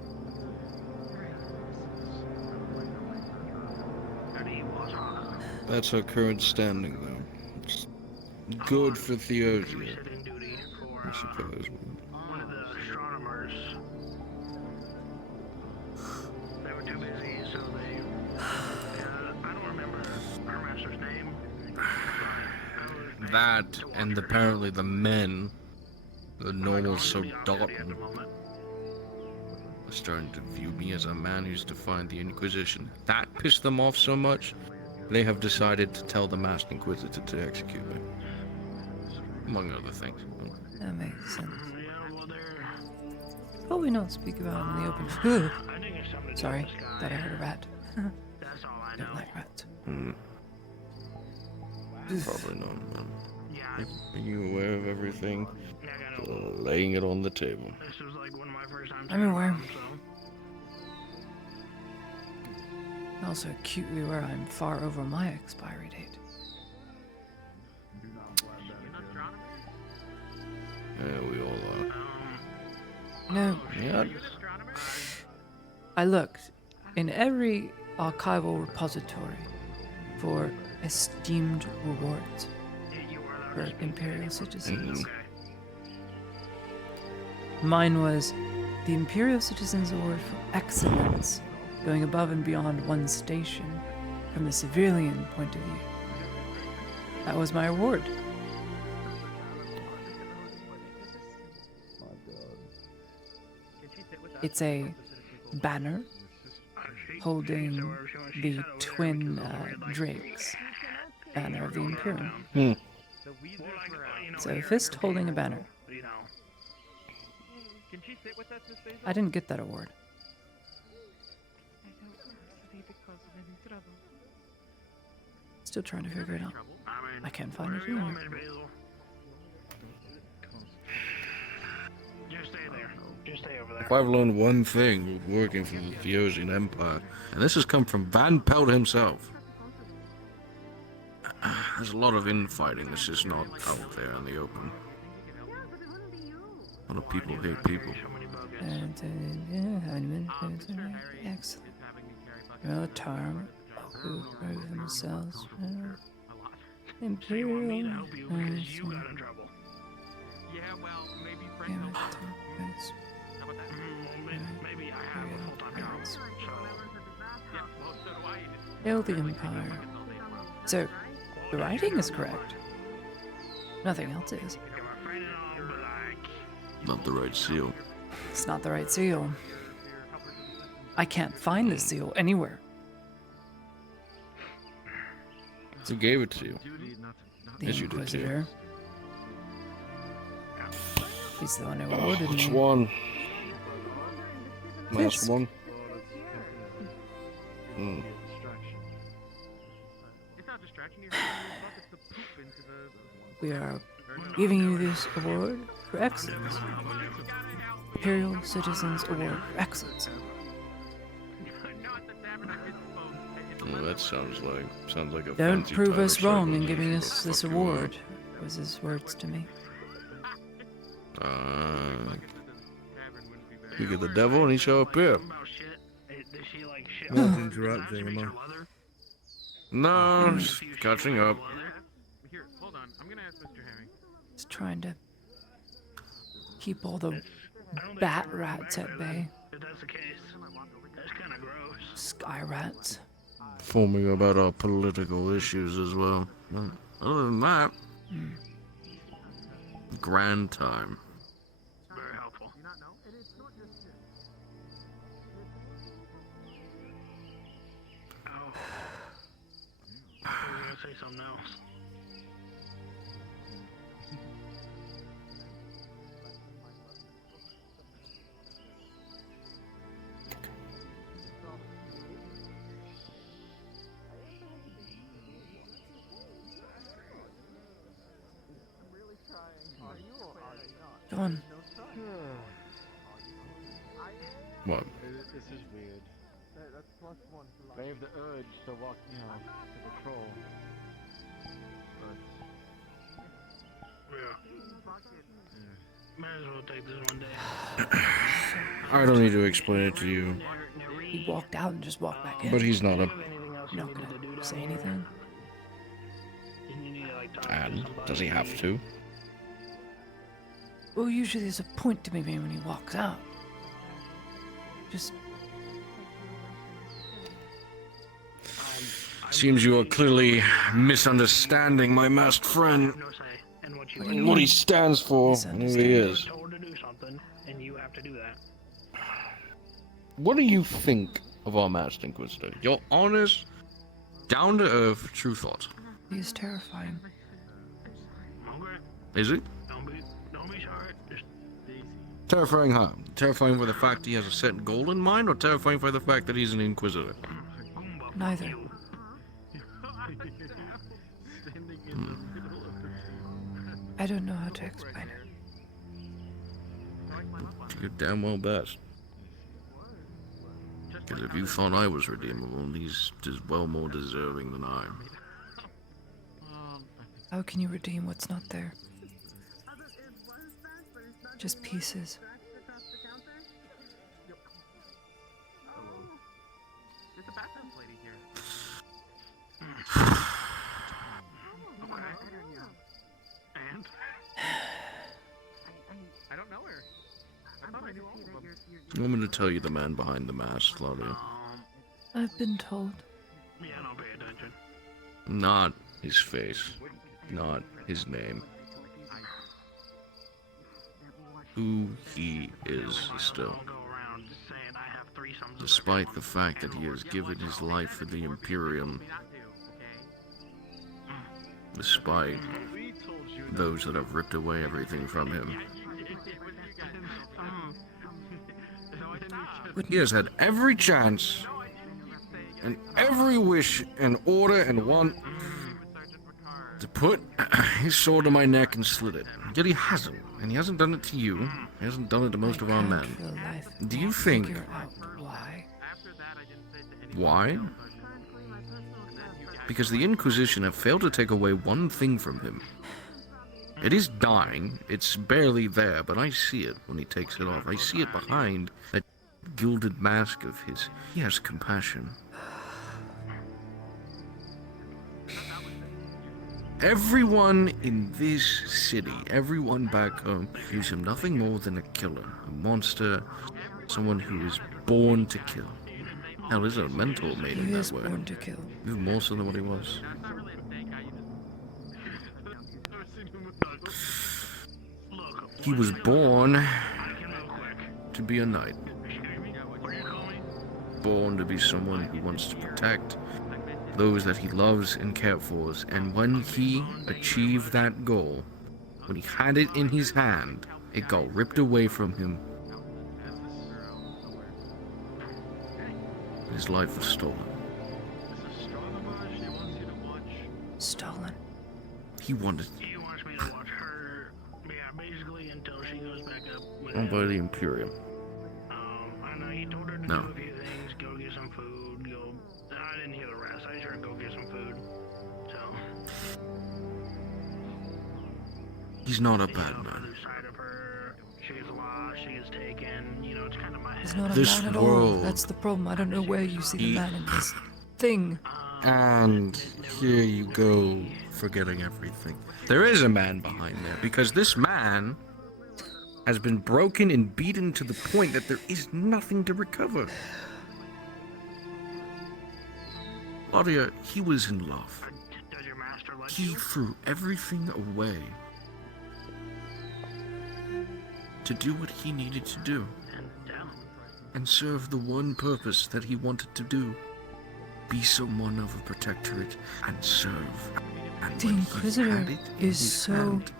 That's our current standing, though. It's good for Theosia, I suppose. One of the astronomers. They were too busy, so they. I don't remember our master's name. That, and apparently the men, the normal Sodotan, are starting to view me as a man who's defied the Inquisition. That pissed them off so much, they have decided to tell the Masked Inquisitor to execute me. Among other things. That makes sense. Probably not speak about it in the open. Sorry, thought I heard a rat. Don't like rats. Probably not, man. Are you aware of everything? Laying it on the table. I'm aware. Also acutely aware I'm far over my expiry date. Yeah, we all are. No. Yeah. I looked in every archival repository for esteemed rewards for Imperial citizens. Mine was the Imperial Citizens Award for Excellence, going above and beyond one station from the civilian point of view. That was my award. It's a banner holding the twin drakes banner of the Imperium. So a fist holding a banner. I didn't get that award. Still trying to figure it out. I can't find it anywhere. Just stay there. Just stay over there. If I've learned one thing working for the Theosian Empire, and this has come from Van Pelt himself, there's a lot of infighting that's just not out there in the open. A lot of people hate people. Excellent. No term who prove themselves. Imperial. You got in trouble. Yeah, well, maybe Frank knows. Maybe I have a full-time job, so... Yeah, well, so do I. Hail the Empire. So, the writing is correct. Nothing else is. Not the right seal. It's not the right seal. I can't find the seal anywhere. Who gave it to you? The Yes, you did too. Inquisitor. He's the one who ordered Which me. one? Last Fisk. one? It's not distraction, you're about to poop into the... We are giving you this award for excellence. Imperial Citizens Award for Excellence. Well, that sounds like a Don't fancy prove title us wrong circle in to giving fuck us this you up. award, was his words to me. You get the devil and he show up here. Not interrupting, am I? No, just catching up. Here, hold on. I'm gonna ask Mr. Herring. Just trying to keep all the bat rats at bay. If that's the case, that's kind of gross. Sky rats. Informing about our political issues as well. But other than that, Grand time. Very helpful. Oh. I was gonna say something else. John. What? This is weird. That's +1 for life. I have the urge to walk, to patrol. Might as well take this one day. I don't need to explain it to you. He walked out and just walked back in. But he's not a... Not gonna say anything. And does he have to? Well, usually there's a point to me when he walks out. Just... Seems you are clearly misunderstanding my masked friend. What he stands for and who he is. What do you think of our masked inquisitor? Your honest, down-to-earth, true thoughts. He is terrifying. Is he? Terrifying how? Terrifying for the fact he has a set goal in mind, or terrifying for the fact that he's an inquisitor? Neither. I don't know how to explain it. You're damn well best. Because if you thought I was redeemable, he's just well more deserving than I am. How can you redeem what's not there? Just pieces. There's a bathroom lady here. And? I don't know her. I thought I knew all of them. You want me to tell you the man behind the mask, Claudia? I've been told. Yeah, don't pay attention. Not his face. Not his name. Who he is still. Despite the fact that he has given his life for the Imperium. Despite those that have ripped away everything from him. He has had every chance and every wish and order and want to put his sword in my neck and slit it. Yet he hasn't. And he hasn't done it to you. He hasn't done it to most of our men. Do you think... Why? Why? Because the Inquisition have failed to take away one thing from him. It is dying. It's barely there, but I see it when he takes it off. I see it behind that gilded mask of his. He has compassion. Everyone in this city, everyone back home, views him nothing more than a killer, a monster, someone who is born to kill. Hell, there's a mentor made him that way. Born to kill. Even more so than what he was. He was born to be a knight. Born to be someone who wants to protect those that he loves and cares for, and when he achieved that goal, when he had it in his hand, it got ripped away from him. His life was stolen. Stolen? He wanted... He wants me to watch her, yeah, basically until she goes back up with Owned by the Imperium. I know he told her to do a few things, go get some food, go... I didn't hear the rest, I just heard go get some food, so... He's not a bad man. She gets lost, she gets taken, you know, it's kind of my He's not a This man at all. world. That's the problem. I don't know where you see the man in this thing. And here you go, forgetting everything. There is a man behind there, because this man has been broken and beaten to the point that there is nothing to recover. Claudia, he was in love. He threw everything away. to do what he needed to do and serve the one purpose that he wanted to do. Be someone of a protectorate and serve. And The when he Inquisitor had it in is his so hand,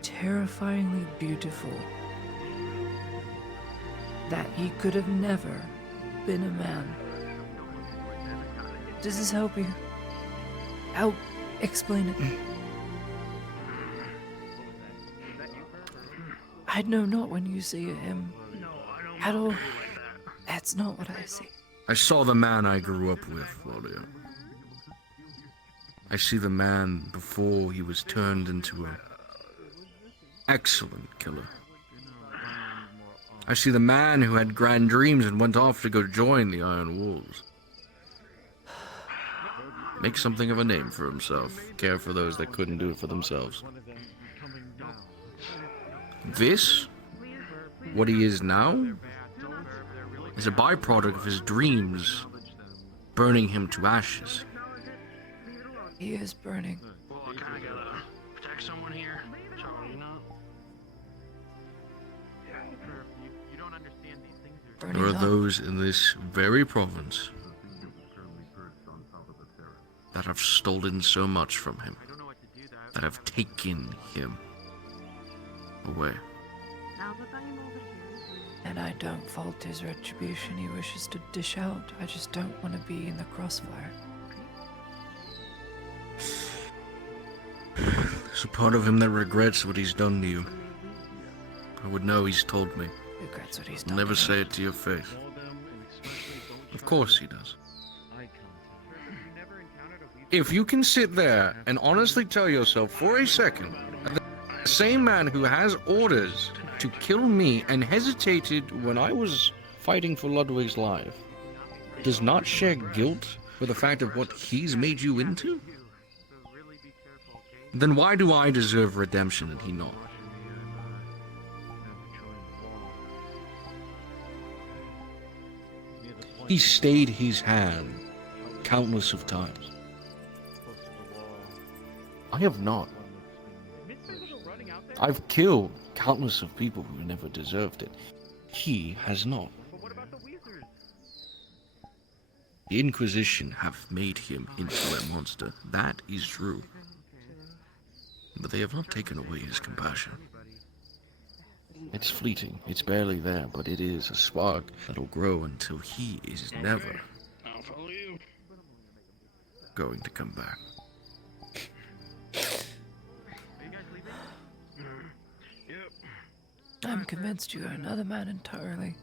terrifyingly beautiful that he could have never been a man. Does this help you? I'll explain it. I know not when you see him at all. That's not what I see. I saw the man I grew up with, Claudia. I see the man before he was turned into an excellent killer. I see the man who had grand dreams and went off to go join the Iron Wolves. Make something of a name for himself. Care for those that couldn't do it for themselves. This, what he is now, is a byproduct of his dreams burning him to ashes. He is burning. Well, I kinda gotta protect someone here, so, you know. You don't understand these things. There are those in this very province that have stolen so much from him, that have taken him away. And I don't fault his retribution he wishes to dish out. I just don't want to be in the crossfire. There's a part of him that regrets what he's done to you. I would know, he's told me. Regrets what he's He'll done. never say it to your face. Of course he does. If you can sit there and honestly tell yourself for a second that the same man who has orders to kill me and hesitated when I was fighting for Ludwig's life does not share guilt for the fact of what he's made you into, then why do I deserve redemption and he not? He stayed his hand countless of times. I have not. I've killed countless of people who never deserved it. He has not. The Inquisition have made him into a monster. That is true. But they have not taken away his compassion. It's fleeting. It's barely there, but it is a spark that'll grow until he is never going to come back. I'm convinced you are another man entirely.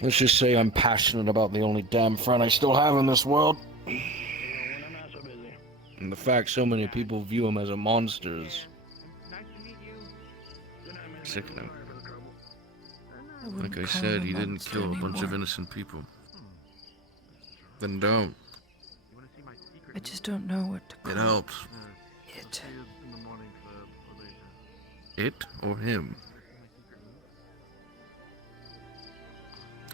Let's just say I'm passionate about the only damn friend I still have in this world. And the fact so many people view him as a monster is sickening. Like I said, he didn't kill a bunch of innocent people. Then don't. I just don't know what to call It helps. it. It or him?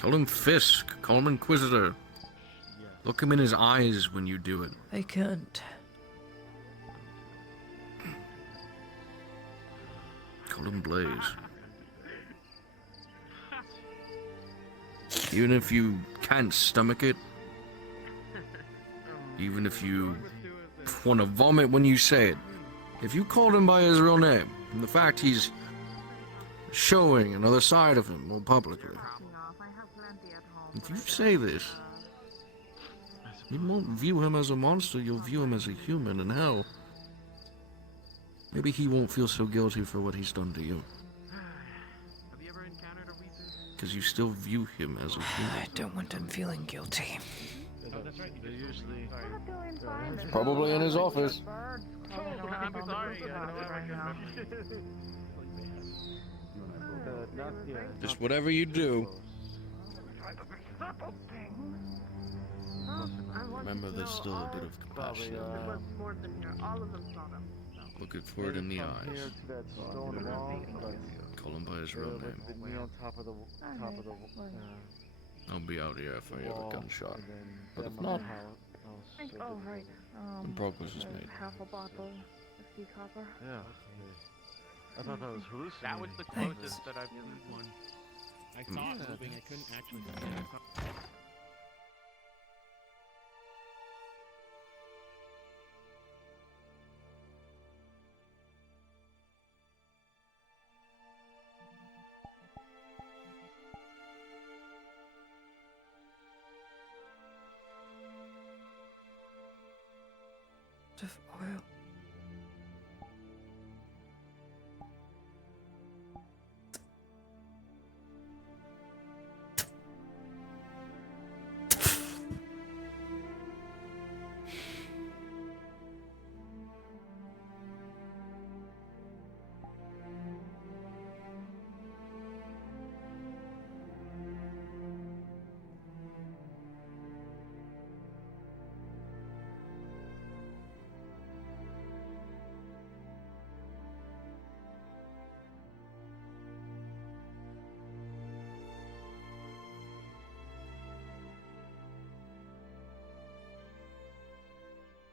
Call him Fisk. Call him Inquisitor. Look him in his eyes when you do it. I can't. Call him Blaze. Even if you can't stomach it, even if you want to vomit when you say it, if you called him by his real name, and the fact he's showing another side of him more publicly, if you say this, you won't view him as a monster, you'll view him as a human, and hell, maybe he won't feel so guilty for what he's done to you. Because you still view him as a human. I don't want him feeling guilty. It's probably in his office. Just whatever you do, remember there's still a bit of compassion. Looking for it in the eyes. Call him by his real name. I'll be out here if I hear a gunshot. But if not, Oh, right. And progress is made. Half a bottle of sea copper. Yeah. I thought that was hallucinating. That was the closest that I've seen one. I saw it moving, I couldn't actually see it. Of oil.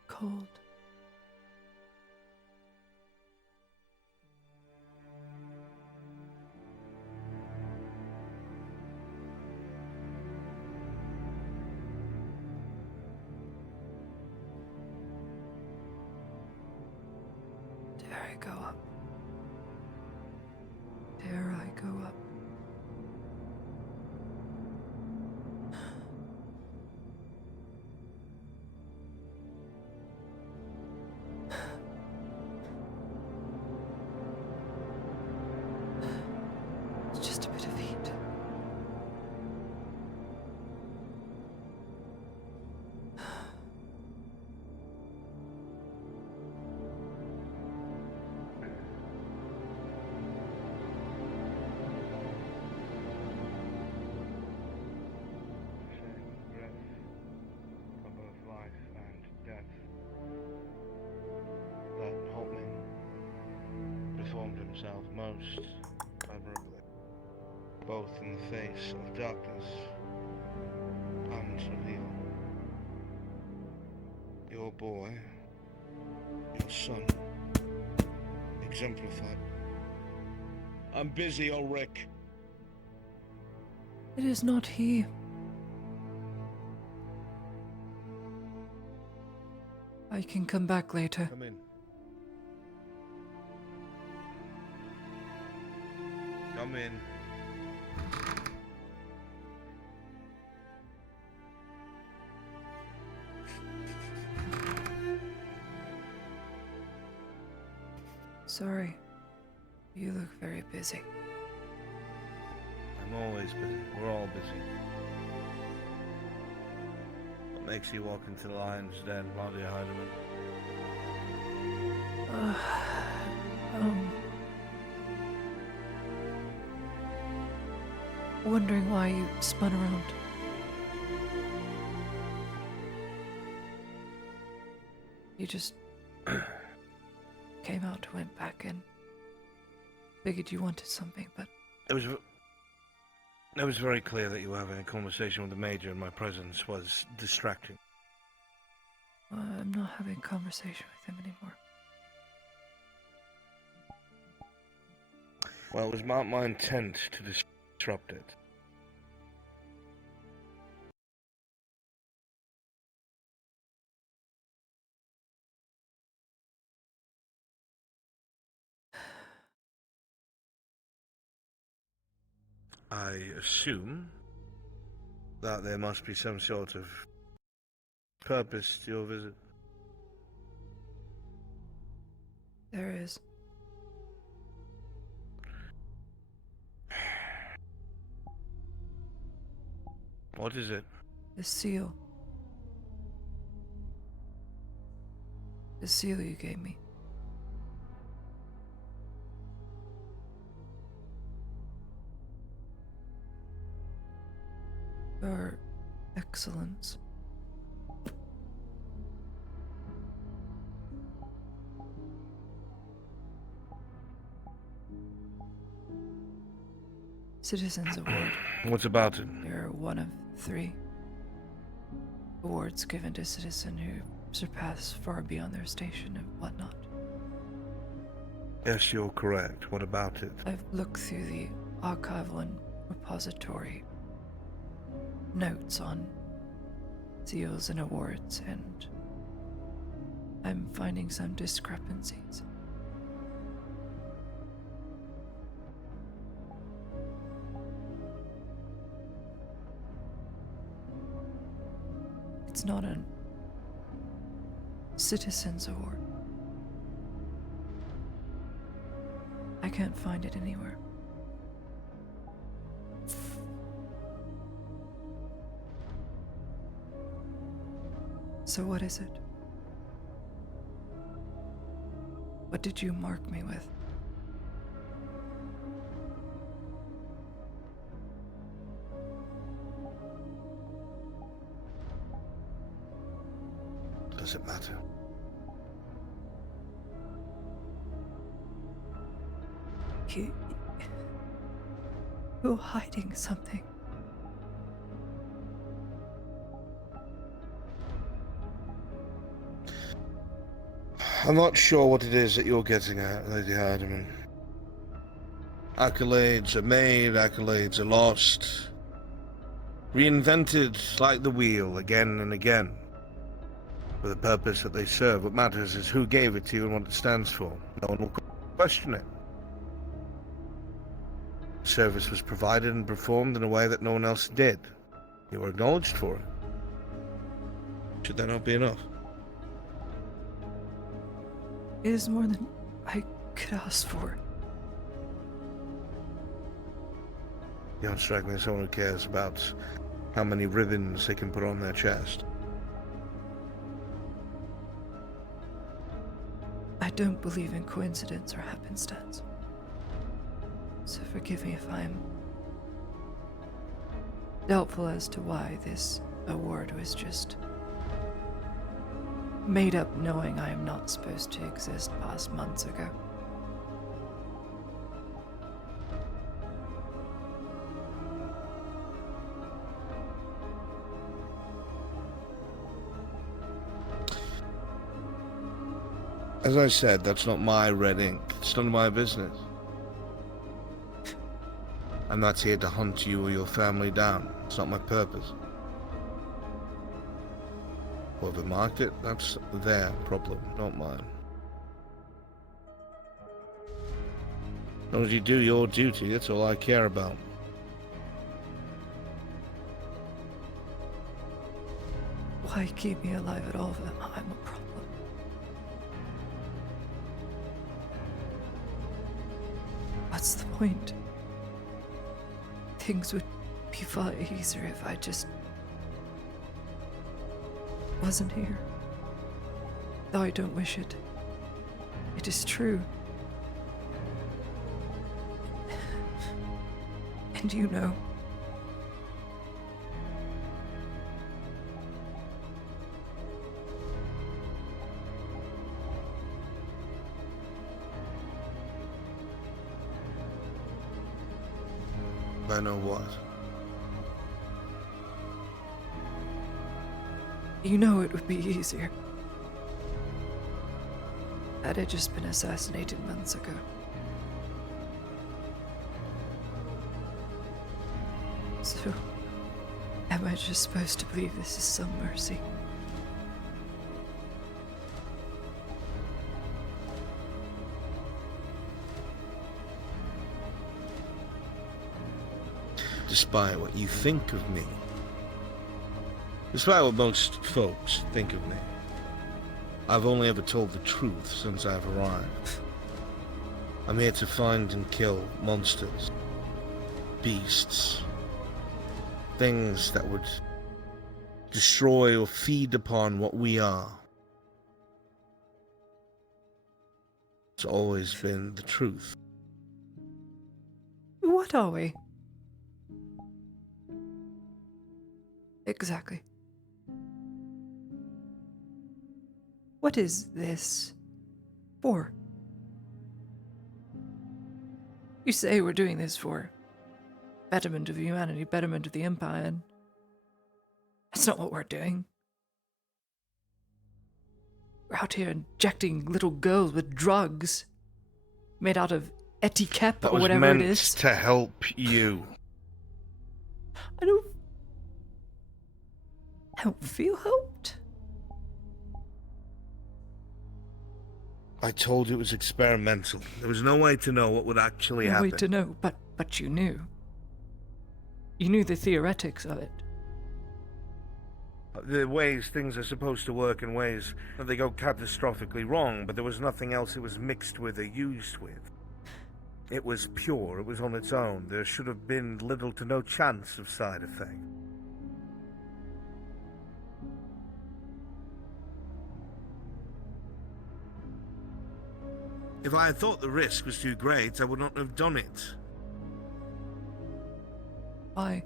Cold. Dare I go up? Dare I go up? It's just a bit of heat. For both life and death. That Holtman performed himself most admirably, both in the face of darkness and reveal. Your boy, your son, exemplified. I'm busy, Ulrich. It is not he. I can come back later. Come in. Come in. Sorry. You look very busy. I'm always busy. We're all busy. What makes you walk into the lion's den, Claudia Heidemann? Wondering why you spun around. You just came out, went back in. Figured you wanted something, but It was very clear that you were having a conversation with the Major and my presence was distracting. I'm not having a conversation with him anymore. Well, it was not my intent to disrupt it. I assume that there must be some sort of purpose to your visit. There is. What is it? The seal. The seal you gave me. Your Excellence. Citizens Award. What's about it? You're one of 3 awards given to a citizen who surpass far beyond their station and whatnot. Yes, you're correct. What about it? I've looked through the archival and repository notes on seals and awards, and I'm finding some discrepancies. It's not a citizen's award. I can't find it anywhere. So what is it? What did you mark me with? Does it matter? You're hiding something. I'm not sure what it is that you're getting at, Lady Hardiman. Accolades are made, accolades are lost. Reinvented like the wheel again and again. For the purpose that they serve. What matters is who gave it to you and what it stands for. No one will question it. Service was provided and performed in a way that no one else did. You were acknowledged for it. Should that not be enough? It is more than I could ask for. You don't strike me as someone who cares about how many ribbons they can put on their chest. I don't believe in coincidence or happenstance. So forgive me if I'm doubtful as to why this award was just made up knowing I am not supposed to exist past months ago. As I said, that's not my red ink. It's none of my business. I'm not here to hunt you or your family down. It's not my purpose. Whoever marked it, that's their problem, not mine. As long as you do your duty, that's all I care about. Why keep me alive at all if I'm a problem? What's the point? Things would be far easier if I just wasn't here. Though I don't wish it. It is true. And you know. I know what. You know it would be easier. Had I just been assassinated months ago. So, am I just supposed to believe this is some mercy? Despite what you think of me. Despite what most folks think of me. I've only ever told the truth since I've arrived. I'm here to find and kill monsters, beasts, things that would destroy or feed upon what we are. It's always been the truth. What are we? Exactly. What is this for? You say we're doing this for betterment of humanity, betterment of the Empire, and that's not what we're doing. We're out here injecting little girls with drugs made out of etiquette That or was whatever meant it is. to help you. I don't feel helped. I told you it was experimental. There was no way to know what would actually No happen. way to know, but you knew. You knew the theoretics of it. The ways things are supposed to work in ways that they go catastrophically wrong, but there was nothing else it was mixed with or used with. It was pure, it was on its own. There should have been little to no chance of side effect. If I had thought the risk was too great, I would not have done it. Why?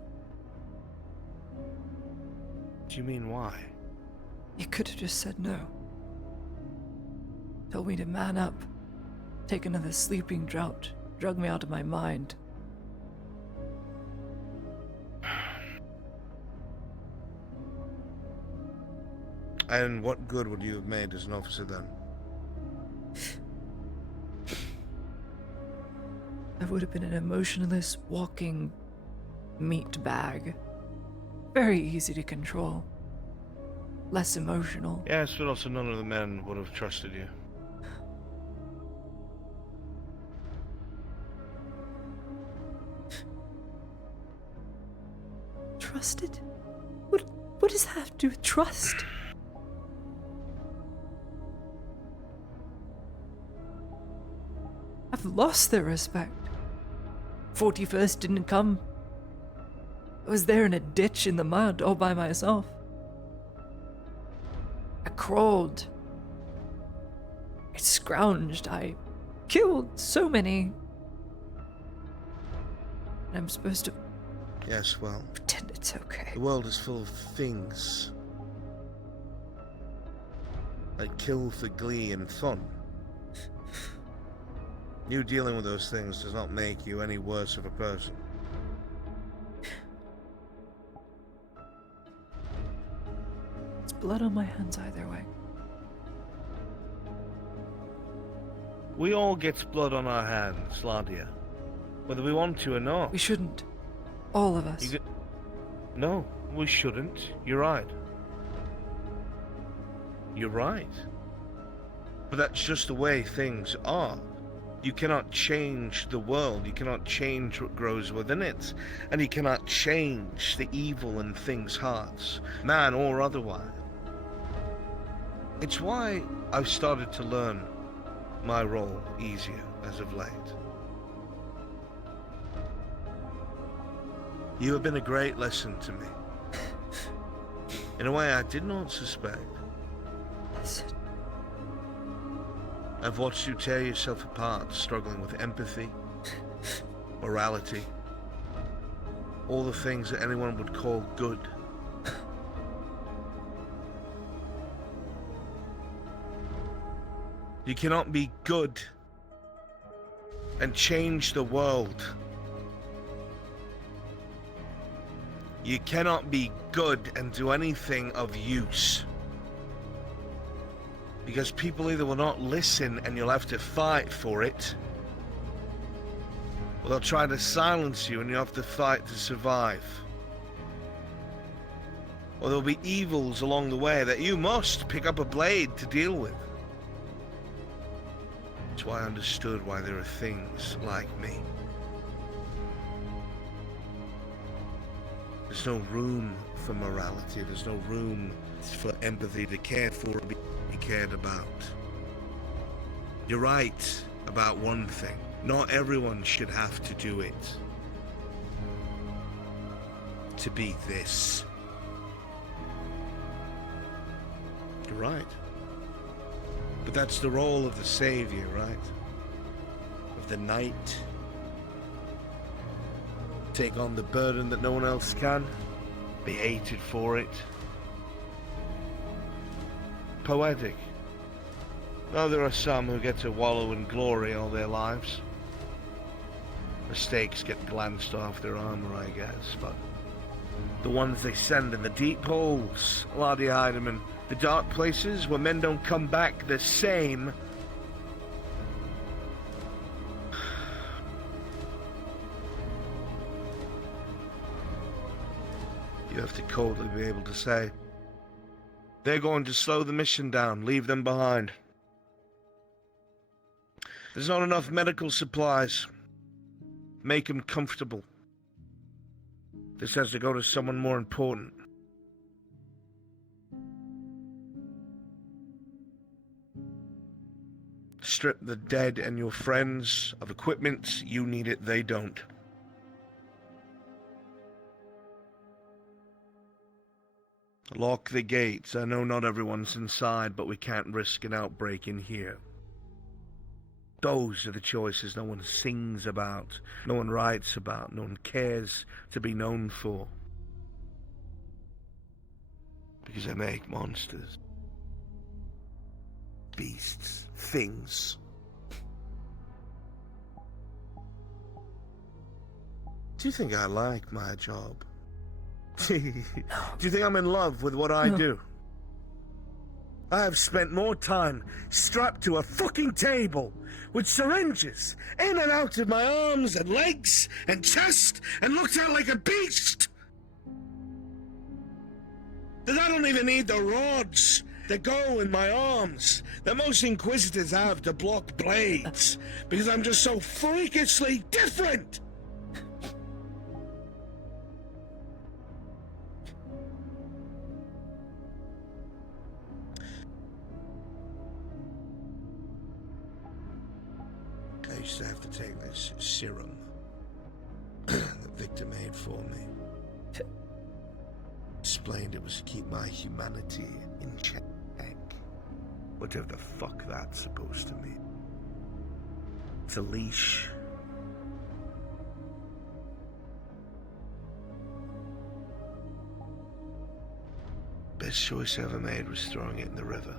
Do you mean why? You could have just said no. Told me to man up, take another sleeping draught, drug me out of my mind. And what good would you have made as an officer then? I would have been an emotionless, walking meat bag. Very easy to control. Less emotional. Yes, but also none of the men would have trusted you. Trusted? What does that have to do with trust? I've lost their respect. 41st didn't come. I was there in a ditch in the mud all by myself. I crawled. I scrounged. I killed so many. And I'm supposed to Yes, well, pretend it's okay. the world is full of things that kill for glee and fun. You dealing with those things does not make you any worse of a person. It's blood on my hands either way. We all get blood on our hands, Ladia. Whether we want to or not. We shouldn't. All of us. No, we shouldn't. You're right. You're right. But that's just the way things are. You cannot change the world. You cannot change what grows within it. And you cannot change the evil in things' hearts, man or otherwise. It's why I've started to learn my role easier as of late. You have been a great lesson to me. In a way I did not suspect. Listen. I've watched you tear yourself apart, struggling with empathy, morality, all the things that anyone would call good. You cannot be good and change the world. You cannot be good and do anything of use. Because people either will not listen and you'll have to fight for it, or they'll try to silence you and you'll have to fight to survive. Or there'll be evils along the way that you must pick up a blade to deal with. That's why I understood why there are things like me. There's no room for morality, there's no room for empathy, to care for or be cared about. You're right about one thing. Not everyone should have to do it to be this. You're right. But that's the role of the savior, right? Of the knight. Take on the burden that no one else can. Be hated for it. Poetic. Now there are some who get to wallow in glory all their lives. Mistakes get glanced off their armor, I guess, but The ones they send in the deep holes. A lot of you hide them in the dark places where men don't come back the same. You have to coldly be able to say, they're going to slow the mission down, leave them behind. There's not enough medical supplies. Make them comfortable. This has to go to someone more important. Strip the dead and your friends of equipment. You need it, they don't. Lock the gates. I know not everyone's inside, but we can't risk an outbreak in here. Those are the choices no one sings about, no one writes about, no one cares to be known for. Because they make monsters. Beasts. Things. Do you think I like my job? Do you think I'm in love with what I do? I have spent more time strapped to a fucking table with syringes in and out of my arms and legs and chest and looked at like a beast. That I don't even need the rods that go in my arms that most Inquisitors have to block blades because I'm just so freakishly different. I used to have to take this serum that Victor made for me. Explained it was to keep my humanity in check. Whatever the fuck that's supposed to mean. It's a leash. Best choice I ever made was throwing it in the river.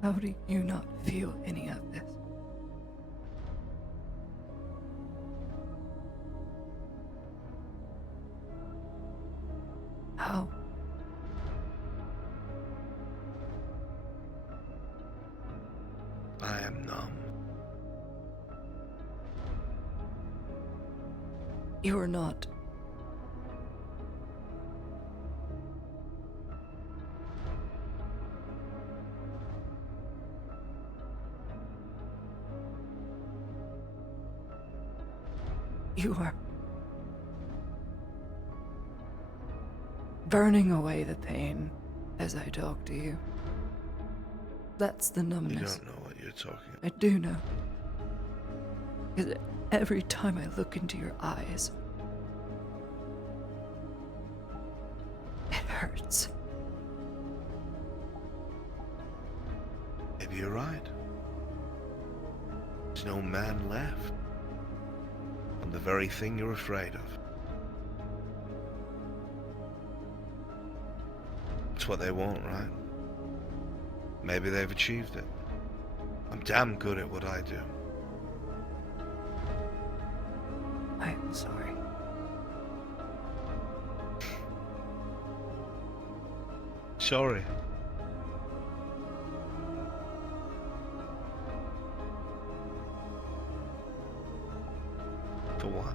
How do you not feel any of this? How? I am numb. You are not. You are burning away the pain as I talk to you. That's the numbness. You don't know what you're talking about. I do know. Because every time I look into your eyes, it hurts. Maybe you're right. There's no man left. On the very thing you're afraid of. It's what they want, right? Maybe they've achieved it. I'm damn good at what I do. I am sorry. Sorry. For what?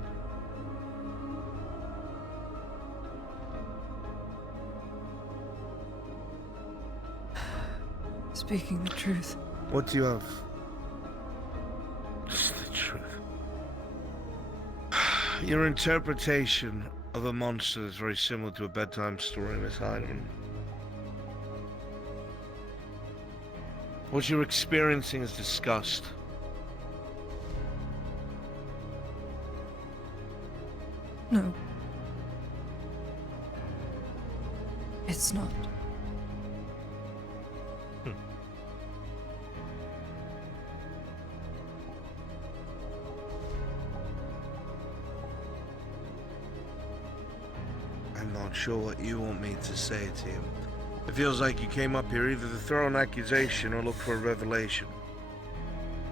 Speaking the truth. What do you have? Just the truth. Your interpretation of a monster is very similar to a bedtime story, Miss Heinemann. What you're experiencing is disgust. No. It's not. I'm not sure what you want me to say to him. It feels like you came up here either to throw an accusation or look for a revelation.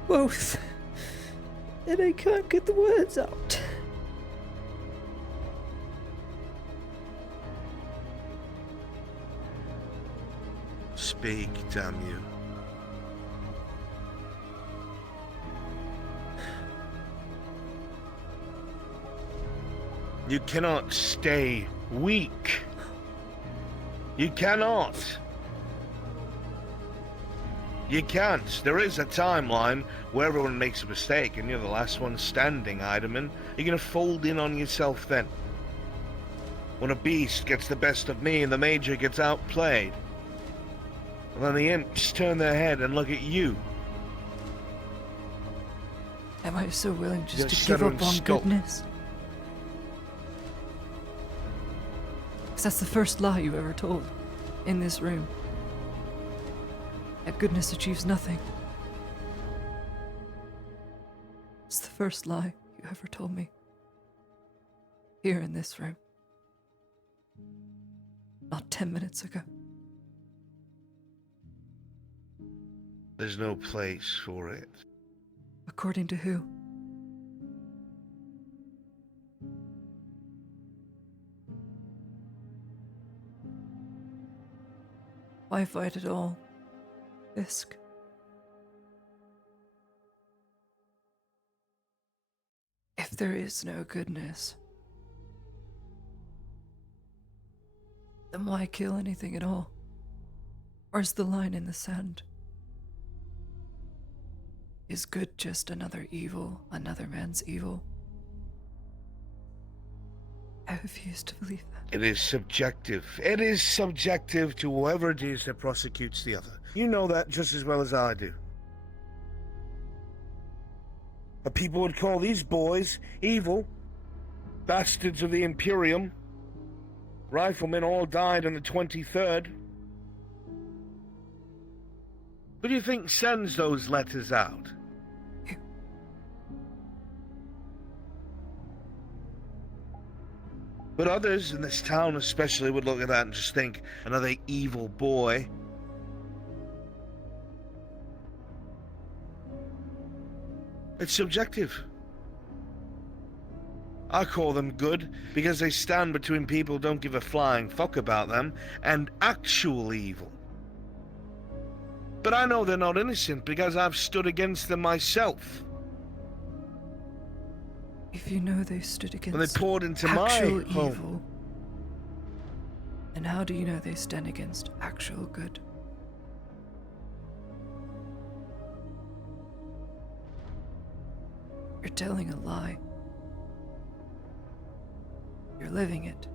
Both. And I can't get the words out. Speak, damn you. You cannot stay weak. You cannot. You can't. There is a timeline where everyone makes a mistake and you're the last one standing, Eiderman. You're gonna fold in on yourself then. When a beast gets the best of me and the Major gets outplayed. And then the imps turn their head and look at you. Am I so willing just You're to give shuddering up on skull. goodness? Because that's the first lie you ever told in this room. That goodness achieves nothing. It's the first lie you ever told me. Here in this room. Not 10 minutes ago. There's no place for it. According to who? Why fight at all, Fisk? If there is no goodness, then why kill anything at all? Where's the line in the sand? Is good just another evil, another man's evil? I refuse to believe that. It is subjective. It is subjective to whoever it is that prosecutes the other. You know that just as well as I do. But people would call these boys evil, bastards of the Imperium. Riflemen all died on the 23rd. Who do you think sends those letters out? But others in this town especially would look at that and just think, another evil boy. It's subjective. I call them good because they stand between people who don't give a flying fuck about them and actual evil. But I know they're not innocent because I've stood against them myself. If you know they stood against When they poured into my actual home. evil, then how do you know they stand against actual good? You're telling a lie. You're living it.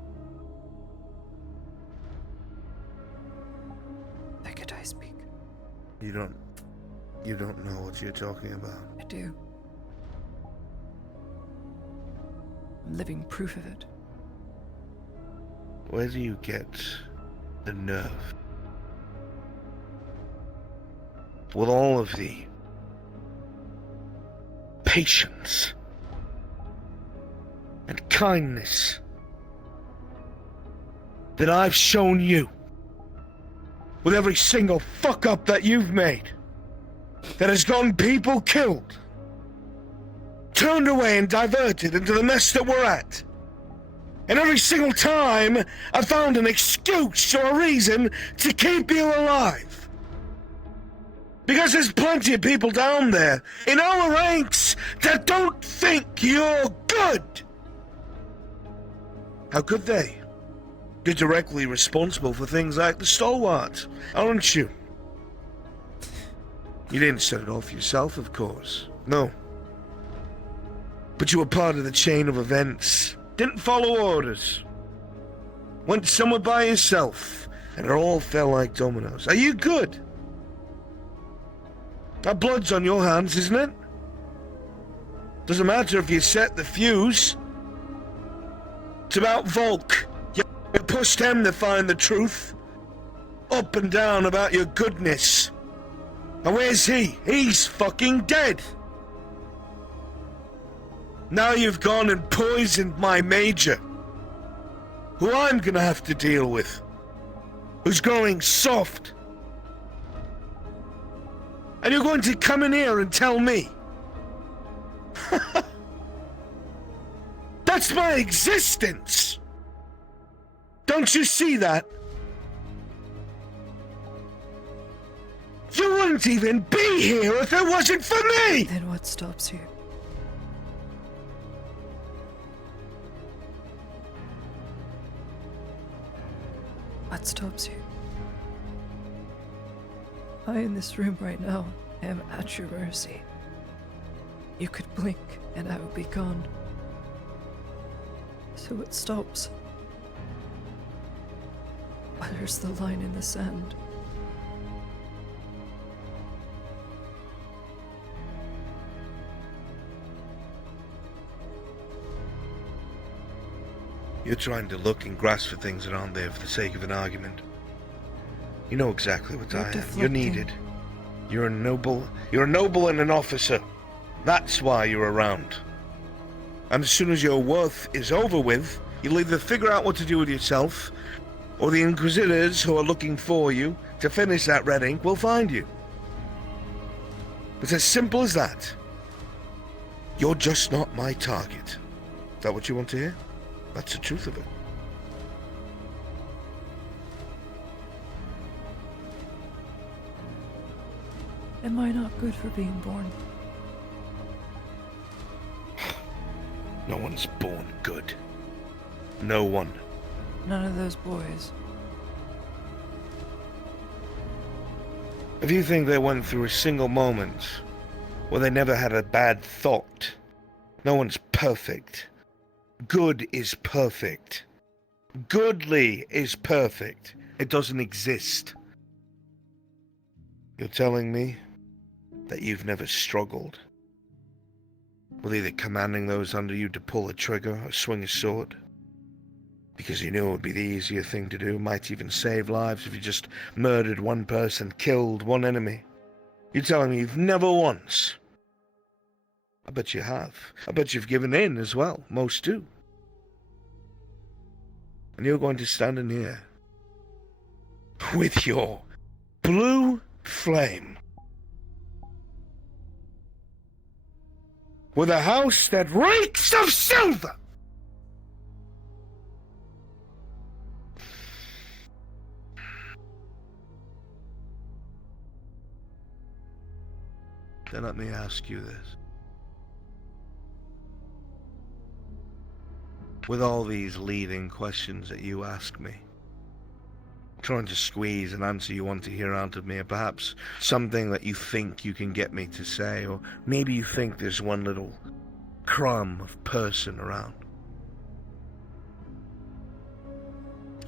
Could I speak? You don't know what you're talking about. I do. I'm living proof of it. Where do you get the nerve? With all of the patience and kindness that I've shown you, with every single fuck up that you've made, that has gotten people killed, turned away and diverted into the mess that we're at. And every single time, I found an excuse or a reason to keep you alive. Because there's plenty of people down there, in our ranks, that don't think you're good. How could they? You're directly responsible for things like the Stalwart, aren't you? You didn't set it off yourself, of course. No. But you were part of the chain of events. Didn't follow orders. Went somewhere by yourself, and it all fell like dominoes. Are you good? That blood's on your hands, isn't it? Doesn't matter if you set the fuse. It's about Volk. You pushed him to find the truth. Up and down about your goodness. And where's he? He's fucking dead. Now you've gone and poisoned my major, who I'm gonna have to deal with. who's growing soft. And you're going to come in here and tell me? That's my existence! Don't you see that? You wouldn't even be here if it wasn't for me! Then what stops you? What stops you? I, in this room right now, am at your mercy. You could blink and I would be gone. So it stops. Where's the line in the sand? You're trying to look and grasp for things that aren't there for the sake of an argument. You know exactly what I am. You're needed. You're a noble and an officer. That's why you're around. And as soon as your worth is over with, you'll either figure out what to do with yourself, or the Inquisitors who are looking for you to finish that red ink will find you. It's as simple as that. You're just not my target. Is that what you want to hear? That's the truth of it. Am I not good for being born? No one's born good. No one. None of those boys. If you think they went through a single moment where they never had a bad thought, no one's perfect. Good is perfect. Goodly is perfect. It doesn't exist. You're telling me that you've never struggled with either commanding those under you to pull a trigger or swing a sword? Because you knew it would be the easier thing to do, might even save lives if you just murdered one person, killed one enemy. You're telling me you've never once? I bet you have. I bet you've given in as well. Most do. And you're going to stand in here with your blue flame, with a house that reeks of silver. Then let me ask you this. With all these leading questions that you ask me, trying to squeeze an answer you want to hear out of me, or perhaps something that you think you can get me to say, or maybe you think there's one little crumb of person around.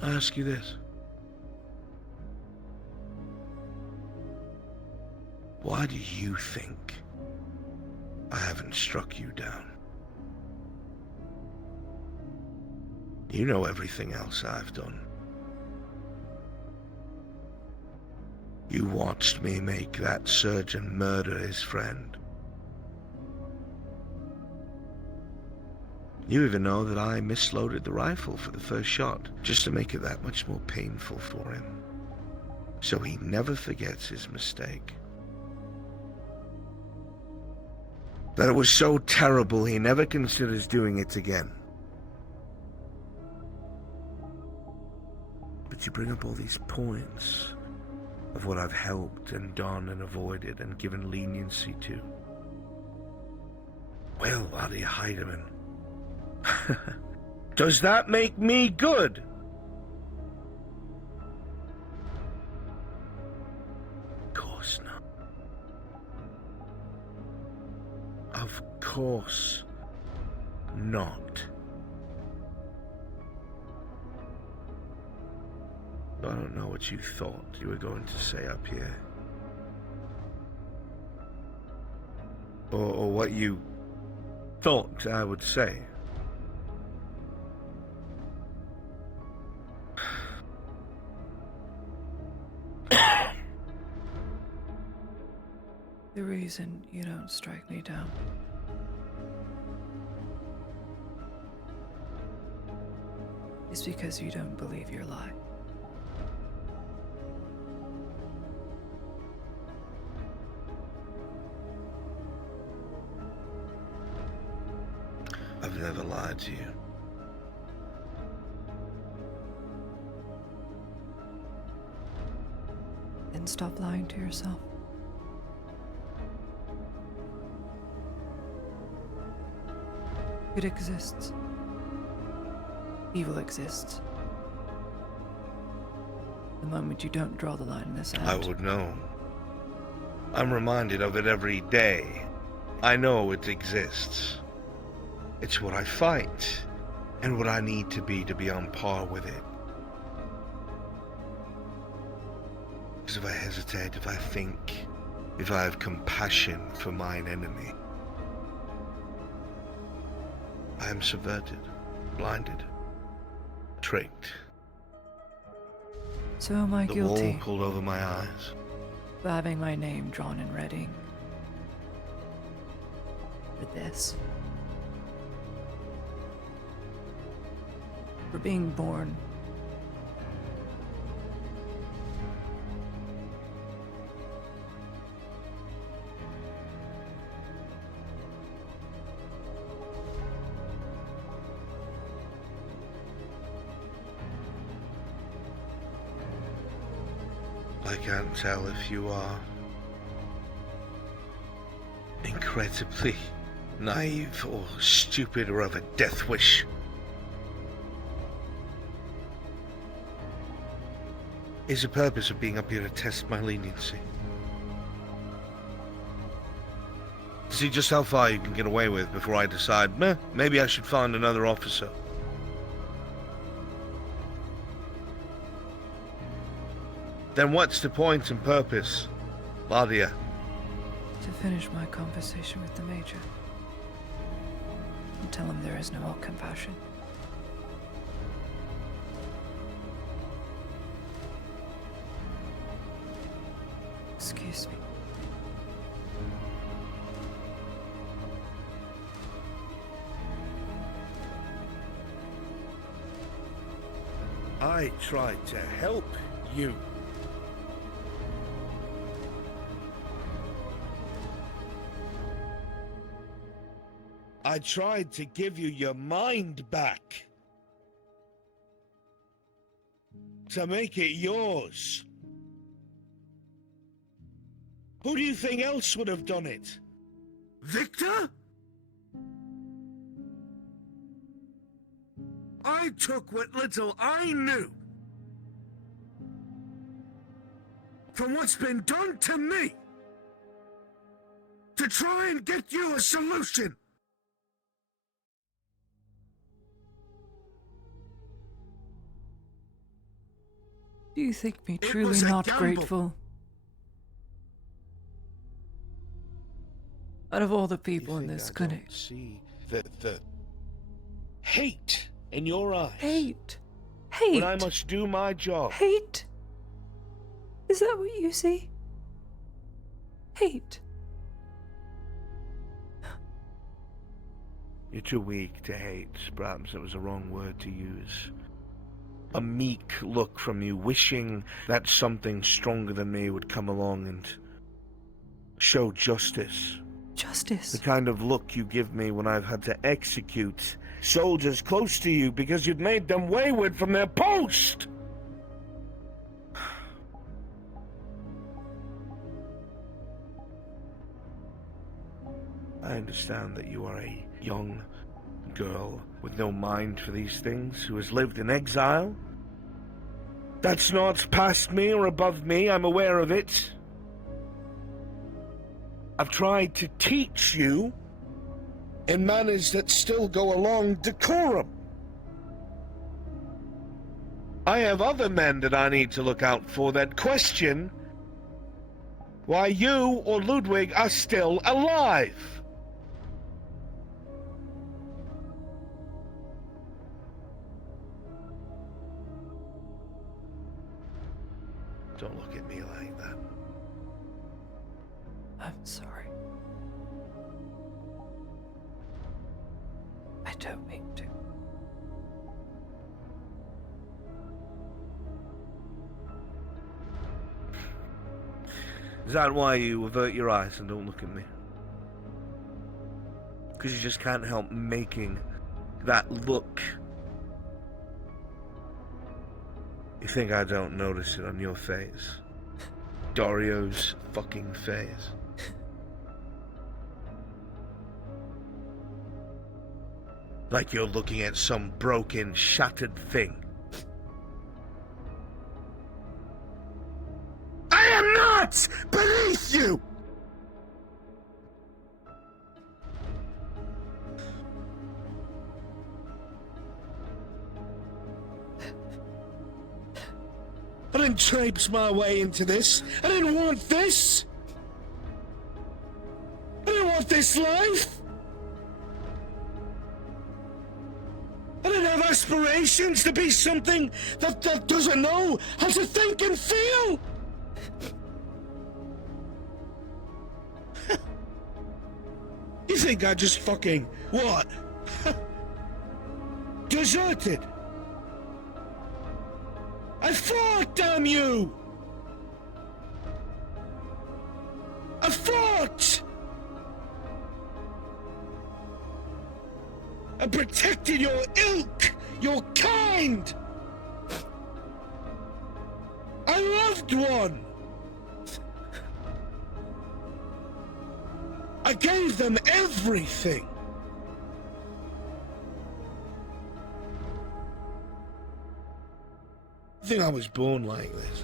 I ask you this. Why do you think I haven't struck you down? You know everything else I've done. You watched me make that surgeon murder his friend. You even know that I misloaded the rifle for the first shot, just to make it that much more painful for him, so he never forgets his mistake. That it was so terrible he never considers doing it again. But you bring up all these points of what I've helped and done and avoided and given leniency to. Well, how do you hide them in? Does that make me good? Of course not. Of course not. I don't know what you thought you were going to say up here. Or what you thought I would say. The reason you don't strike me down is because you don't believe your lie. I've never lied to you. Then stop lying to yourself. Good exists. Evil exists. The moment you don't draw the line in the sand. I would know. I'm reminded of it every day. I know it exists. It's what I fight, and what I need to be on par with it. Because if I hesitate, if I think, if I have compassion for mine enemy, I am subverted, blinded, tricked. So am I The guilty wall pulled over my eyes. for having my name drawn in red ink. For this. For being born. I can't tell if you are incredibly naive or stupid or have a death wish. Is the purpose of being up here to test my leniency? See just how far you can get away with before I decide, maybe I should find another officer. Then what's the point and purpose, Ladia? To finish my conversation with the Major. And tell him there is no more compassion. Excuse me. I tried to help you. I tried to give you your mind back. To make it yours. Who do you think else would have done it? Victor? I took what little I knew from what's been done to me to try and get you a solution. Do you think me truly not grateful? Out of all the people in this clinic. See the hate in your eyes. Hate. Hate. When I must do my job. Hate. Is that what you see? Hate. You're too weak to hate. Perhaps it was the wrong word to use. A meek look from you, wishing that something stronger than me would come along and show justice. Justice? The kind of look you give me when I've had to execute soldiers close to you because you'd made them wayward from their post! I understand that you are a young girl with no mind for these things, who has lived in exile. That's not past me or above me, I'm aware of it. I've tried to teach you in manners that still go along decorum. I have other men that I need to look out for that question why you or Ludwig are still alive. Don't look at me like that. I'm sorry. I don't mean to. Is that why you avert your eyes and don't look at me? Because you just can't help making That look. You think I don't notice it on your face? Dario's fucking face. Like you're looking at some broken, shattered thing. I am not beneath you! I didn't traipse my way into this. I didn't want this. I didn't want this life. I didn't have aspirations to be something that doesn't know how to think and feel. You think I just fucking, what? Deserted? I fought, damn you! I fought! I protected your ilk, your kind! I loved one! I gave them everything! I think I was born like this.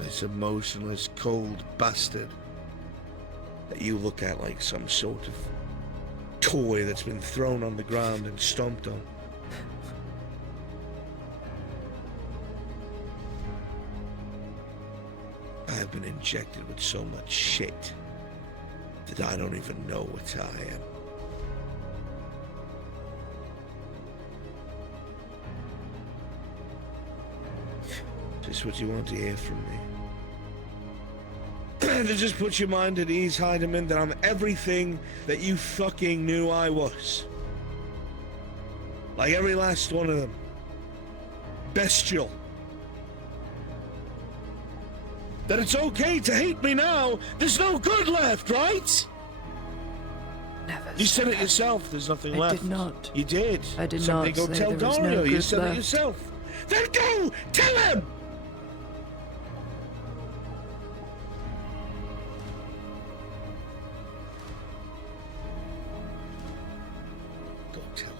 This emotionless, cold bastard that you look at like some sort of toy that's been thrown on the ground and stomped on. I have been injected with so much shit that I don't even know what I am. Just what you want to hear from me. To just put your mind at ease, Heidemann, that I'm everything that you fucking knew I was. Like every last one of them. Bestial. That it's okay to hate me now. There's no good left, right? Never. You said it yourself. There's nothing left. I did not. You did. I did Somebody not go say tell there was Dario. no You good said left. it yourself. Then go tell him. Go tell him.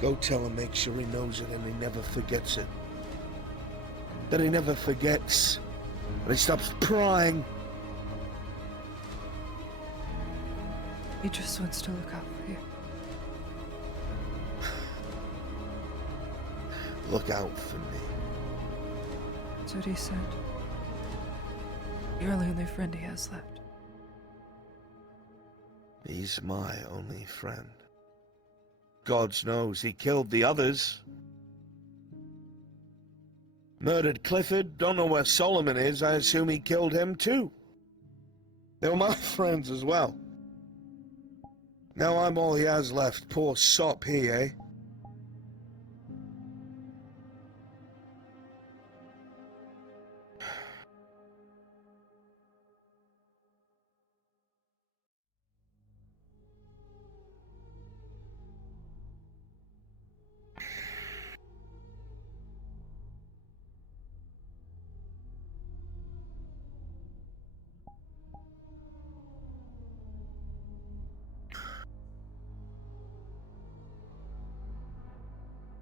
Go tell him. Make sure he knows it and he never forgets it. That he never forgets. And he stops prying. He just wants to look out for you. Look out for me. That's what he said. You're the only friend he has left. He's my only friend. God knows he killed the others. Murdered Clifford. Don't know where Solomon is. I assume he killed him too. They were my friends as well. Now I'm all he has left. Poor sop he, eh?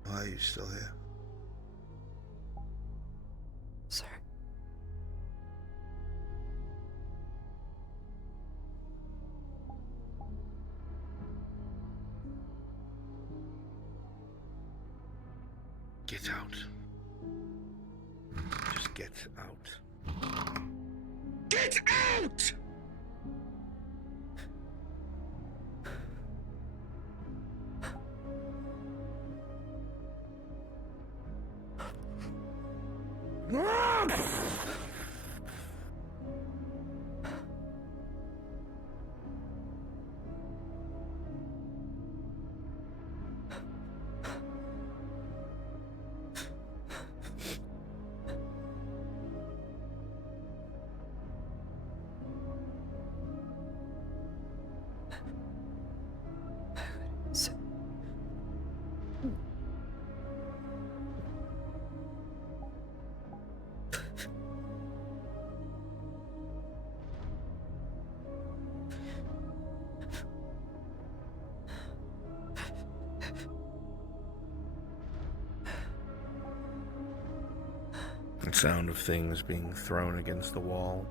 Why are you still here? Sir. Get out. Just get out. Get out! Sound of things being thrown against the wall,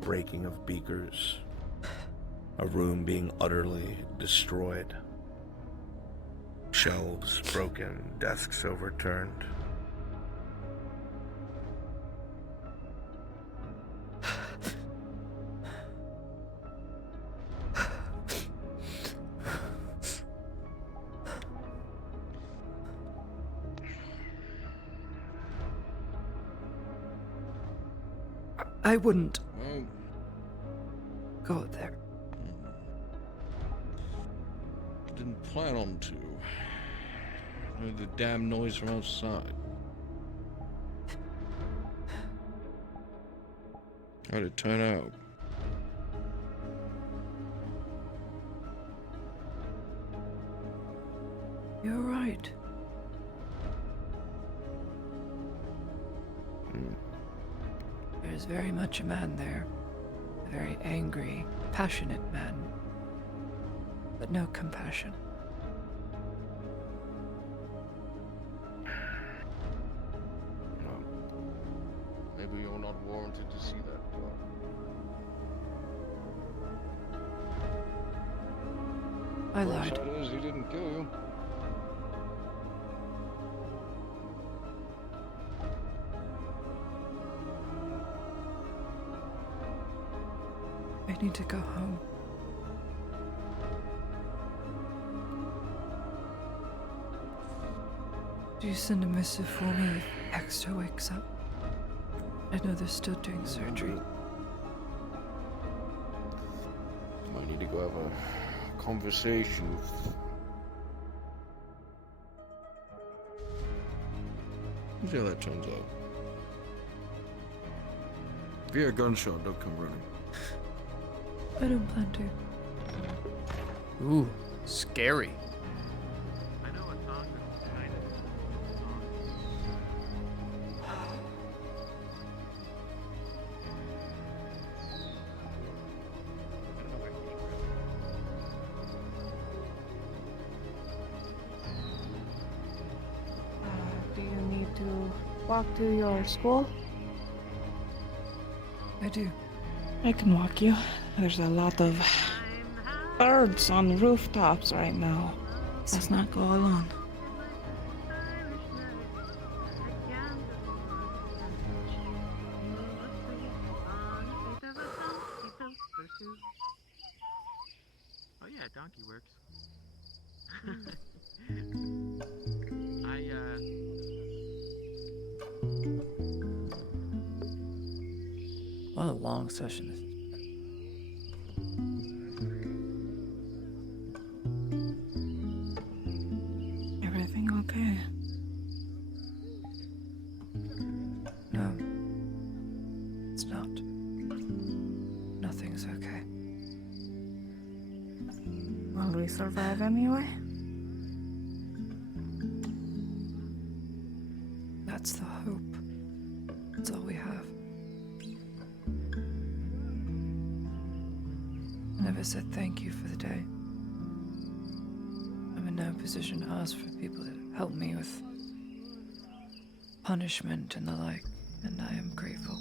breaking of beakers, a room being utterly destroyed, shelves broken, desks overturned. I wouldn't go there. Didn't plan on to. Heard the damn noise from outside. How'd it turn out? You're right. There's very much a man there. A very angry, passionate man. But no compassion. Well, maybe you're not warranted to see that part. I lied. That is, he didn't kill you. I need to go home. Do you send a missive for me if Extra wakes up? I know they're still doing surgery. Might need to go have a conversation with... We'll see how that turns out. If you hear a gunshot, don't come running. I don't plan to. Ooh, scary. Do you need to walk to your school? I do. I can walk you. There's a lot of birds on the rooftops right now. Let's not go alone. Oh yeah, donkey works. What a long session this is. Everything okay? No. It's not. Nothing's okay. Will we survive anyway? That's the hope. That's all we have. I never said thank you for the day. I'm in no position to ask for people to help me with punishment and the like, and I am grateful.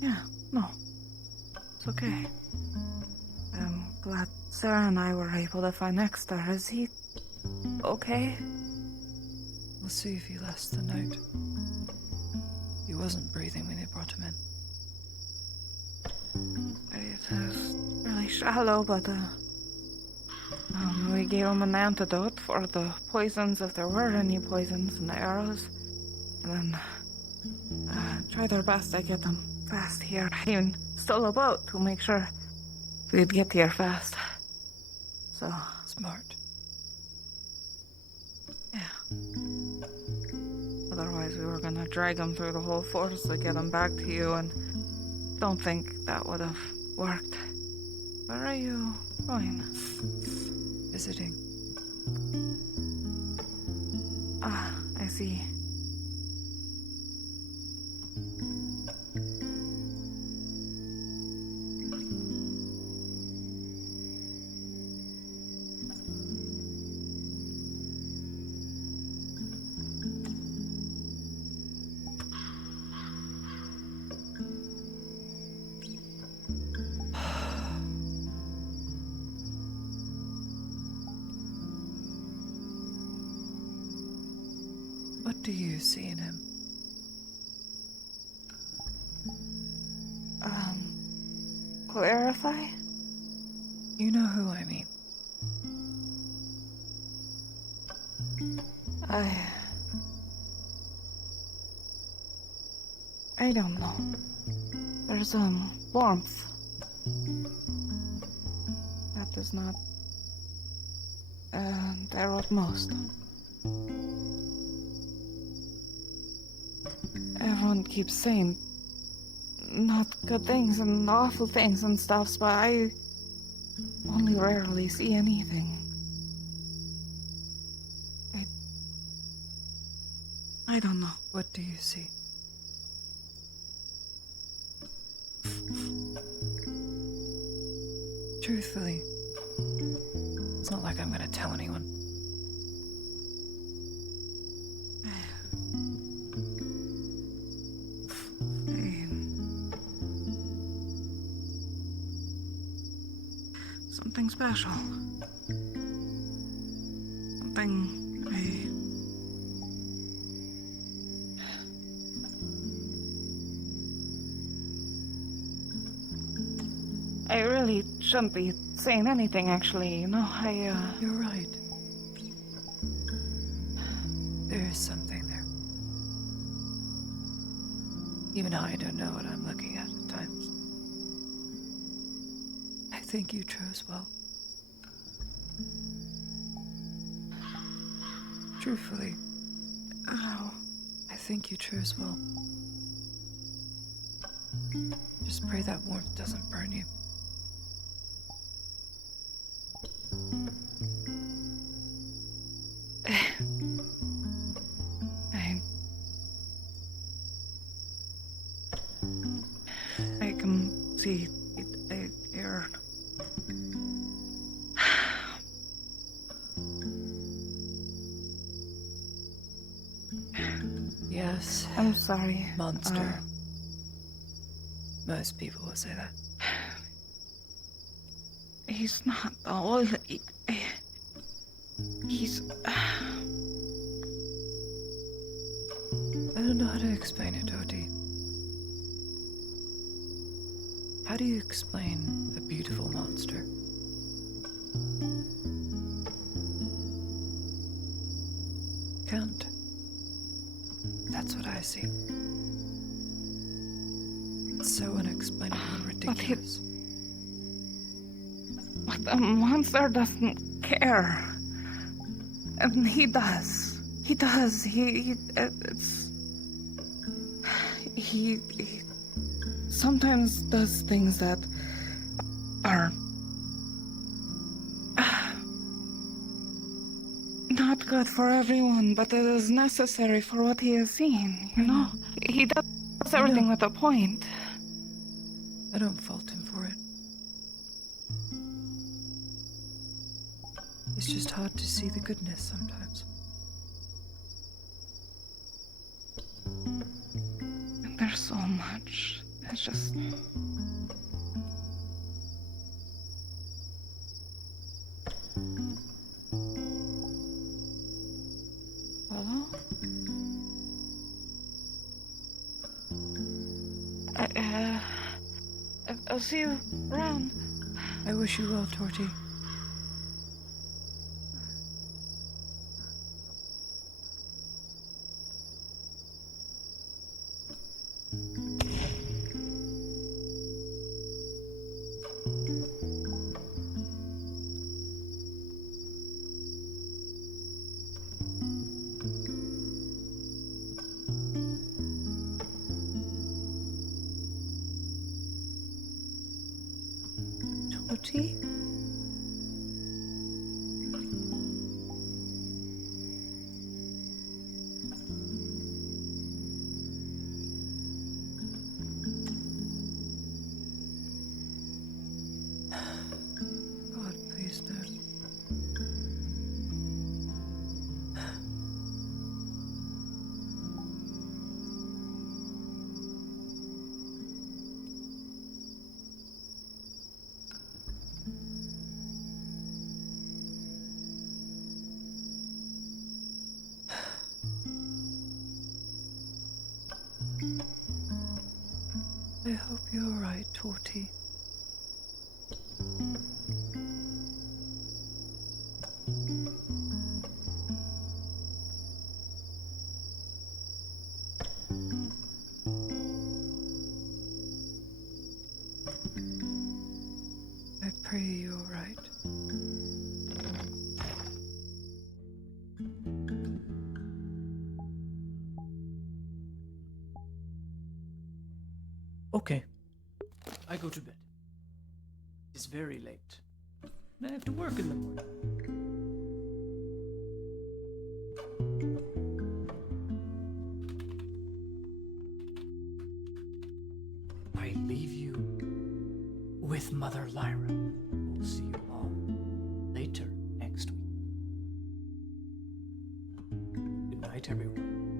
Yeah, no. It's okay. I'm glad Sarah and I were able to find Exeter. Is he okay? We'll see if he lasts the night. He wasn't breathing when they brought him in. It is really shallow, but we gave him an antidote for the poisons, if there were any poisons, and the arrows. And then tried our best to get them fast here. Even stole a boat to make sure we'd get here fast. So smart. Yeah. Otherwise, we were gonna drag him through the whole forest to get him back to you, and don't think that would have worked. Where are you going? Visiting. Ah, I see. What do you see in him? Clarify? You know who I mean. I don't know. There's warmth. That is not their utmost. Everyone keeps saying not good things and awful things and stuff, but I only rarely see anything. I don't know. What do you see? Truthfully, it's not like I'm gonna tell anyone. Something special. Something I really shouldn't be saying anything, actually. You know, You're right. There's something there. Even I don't know what I'm looking at times. I think you chose well. Truthfully, I think you chose well. Just pray that warmth doesn't burn you. I can see you're... Yes. I'm sorry. Monster. Most people will say that. He's not all... He's... I don't know how to explain it, Oti. How do you explain a beautiful monster? Can't. That's what I see. It's so unexplainable and ridiculous. But the monster doesn't care. And he does. He does. He sometimes does things that are not good for everyone, but it is necessary for what he has seen, you know? He does everything with a point. I don't fault him for it. It's just hard to see the goodness sometimes. There's so much. It's just... Hello? I'll see you around. I wish you well, Torty. Torty? God, please no. I hope you're right, Torty. I pray you're right. Okay. I go to bed. It's very late. And I have to work in the morning. I leave you with Mother Lyra. We'll see you all later next week. Good night, everyone.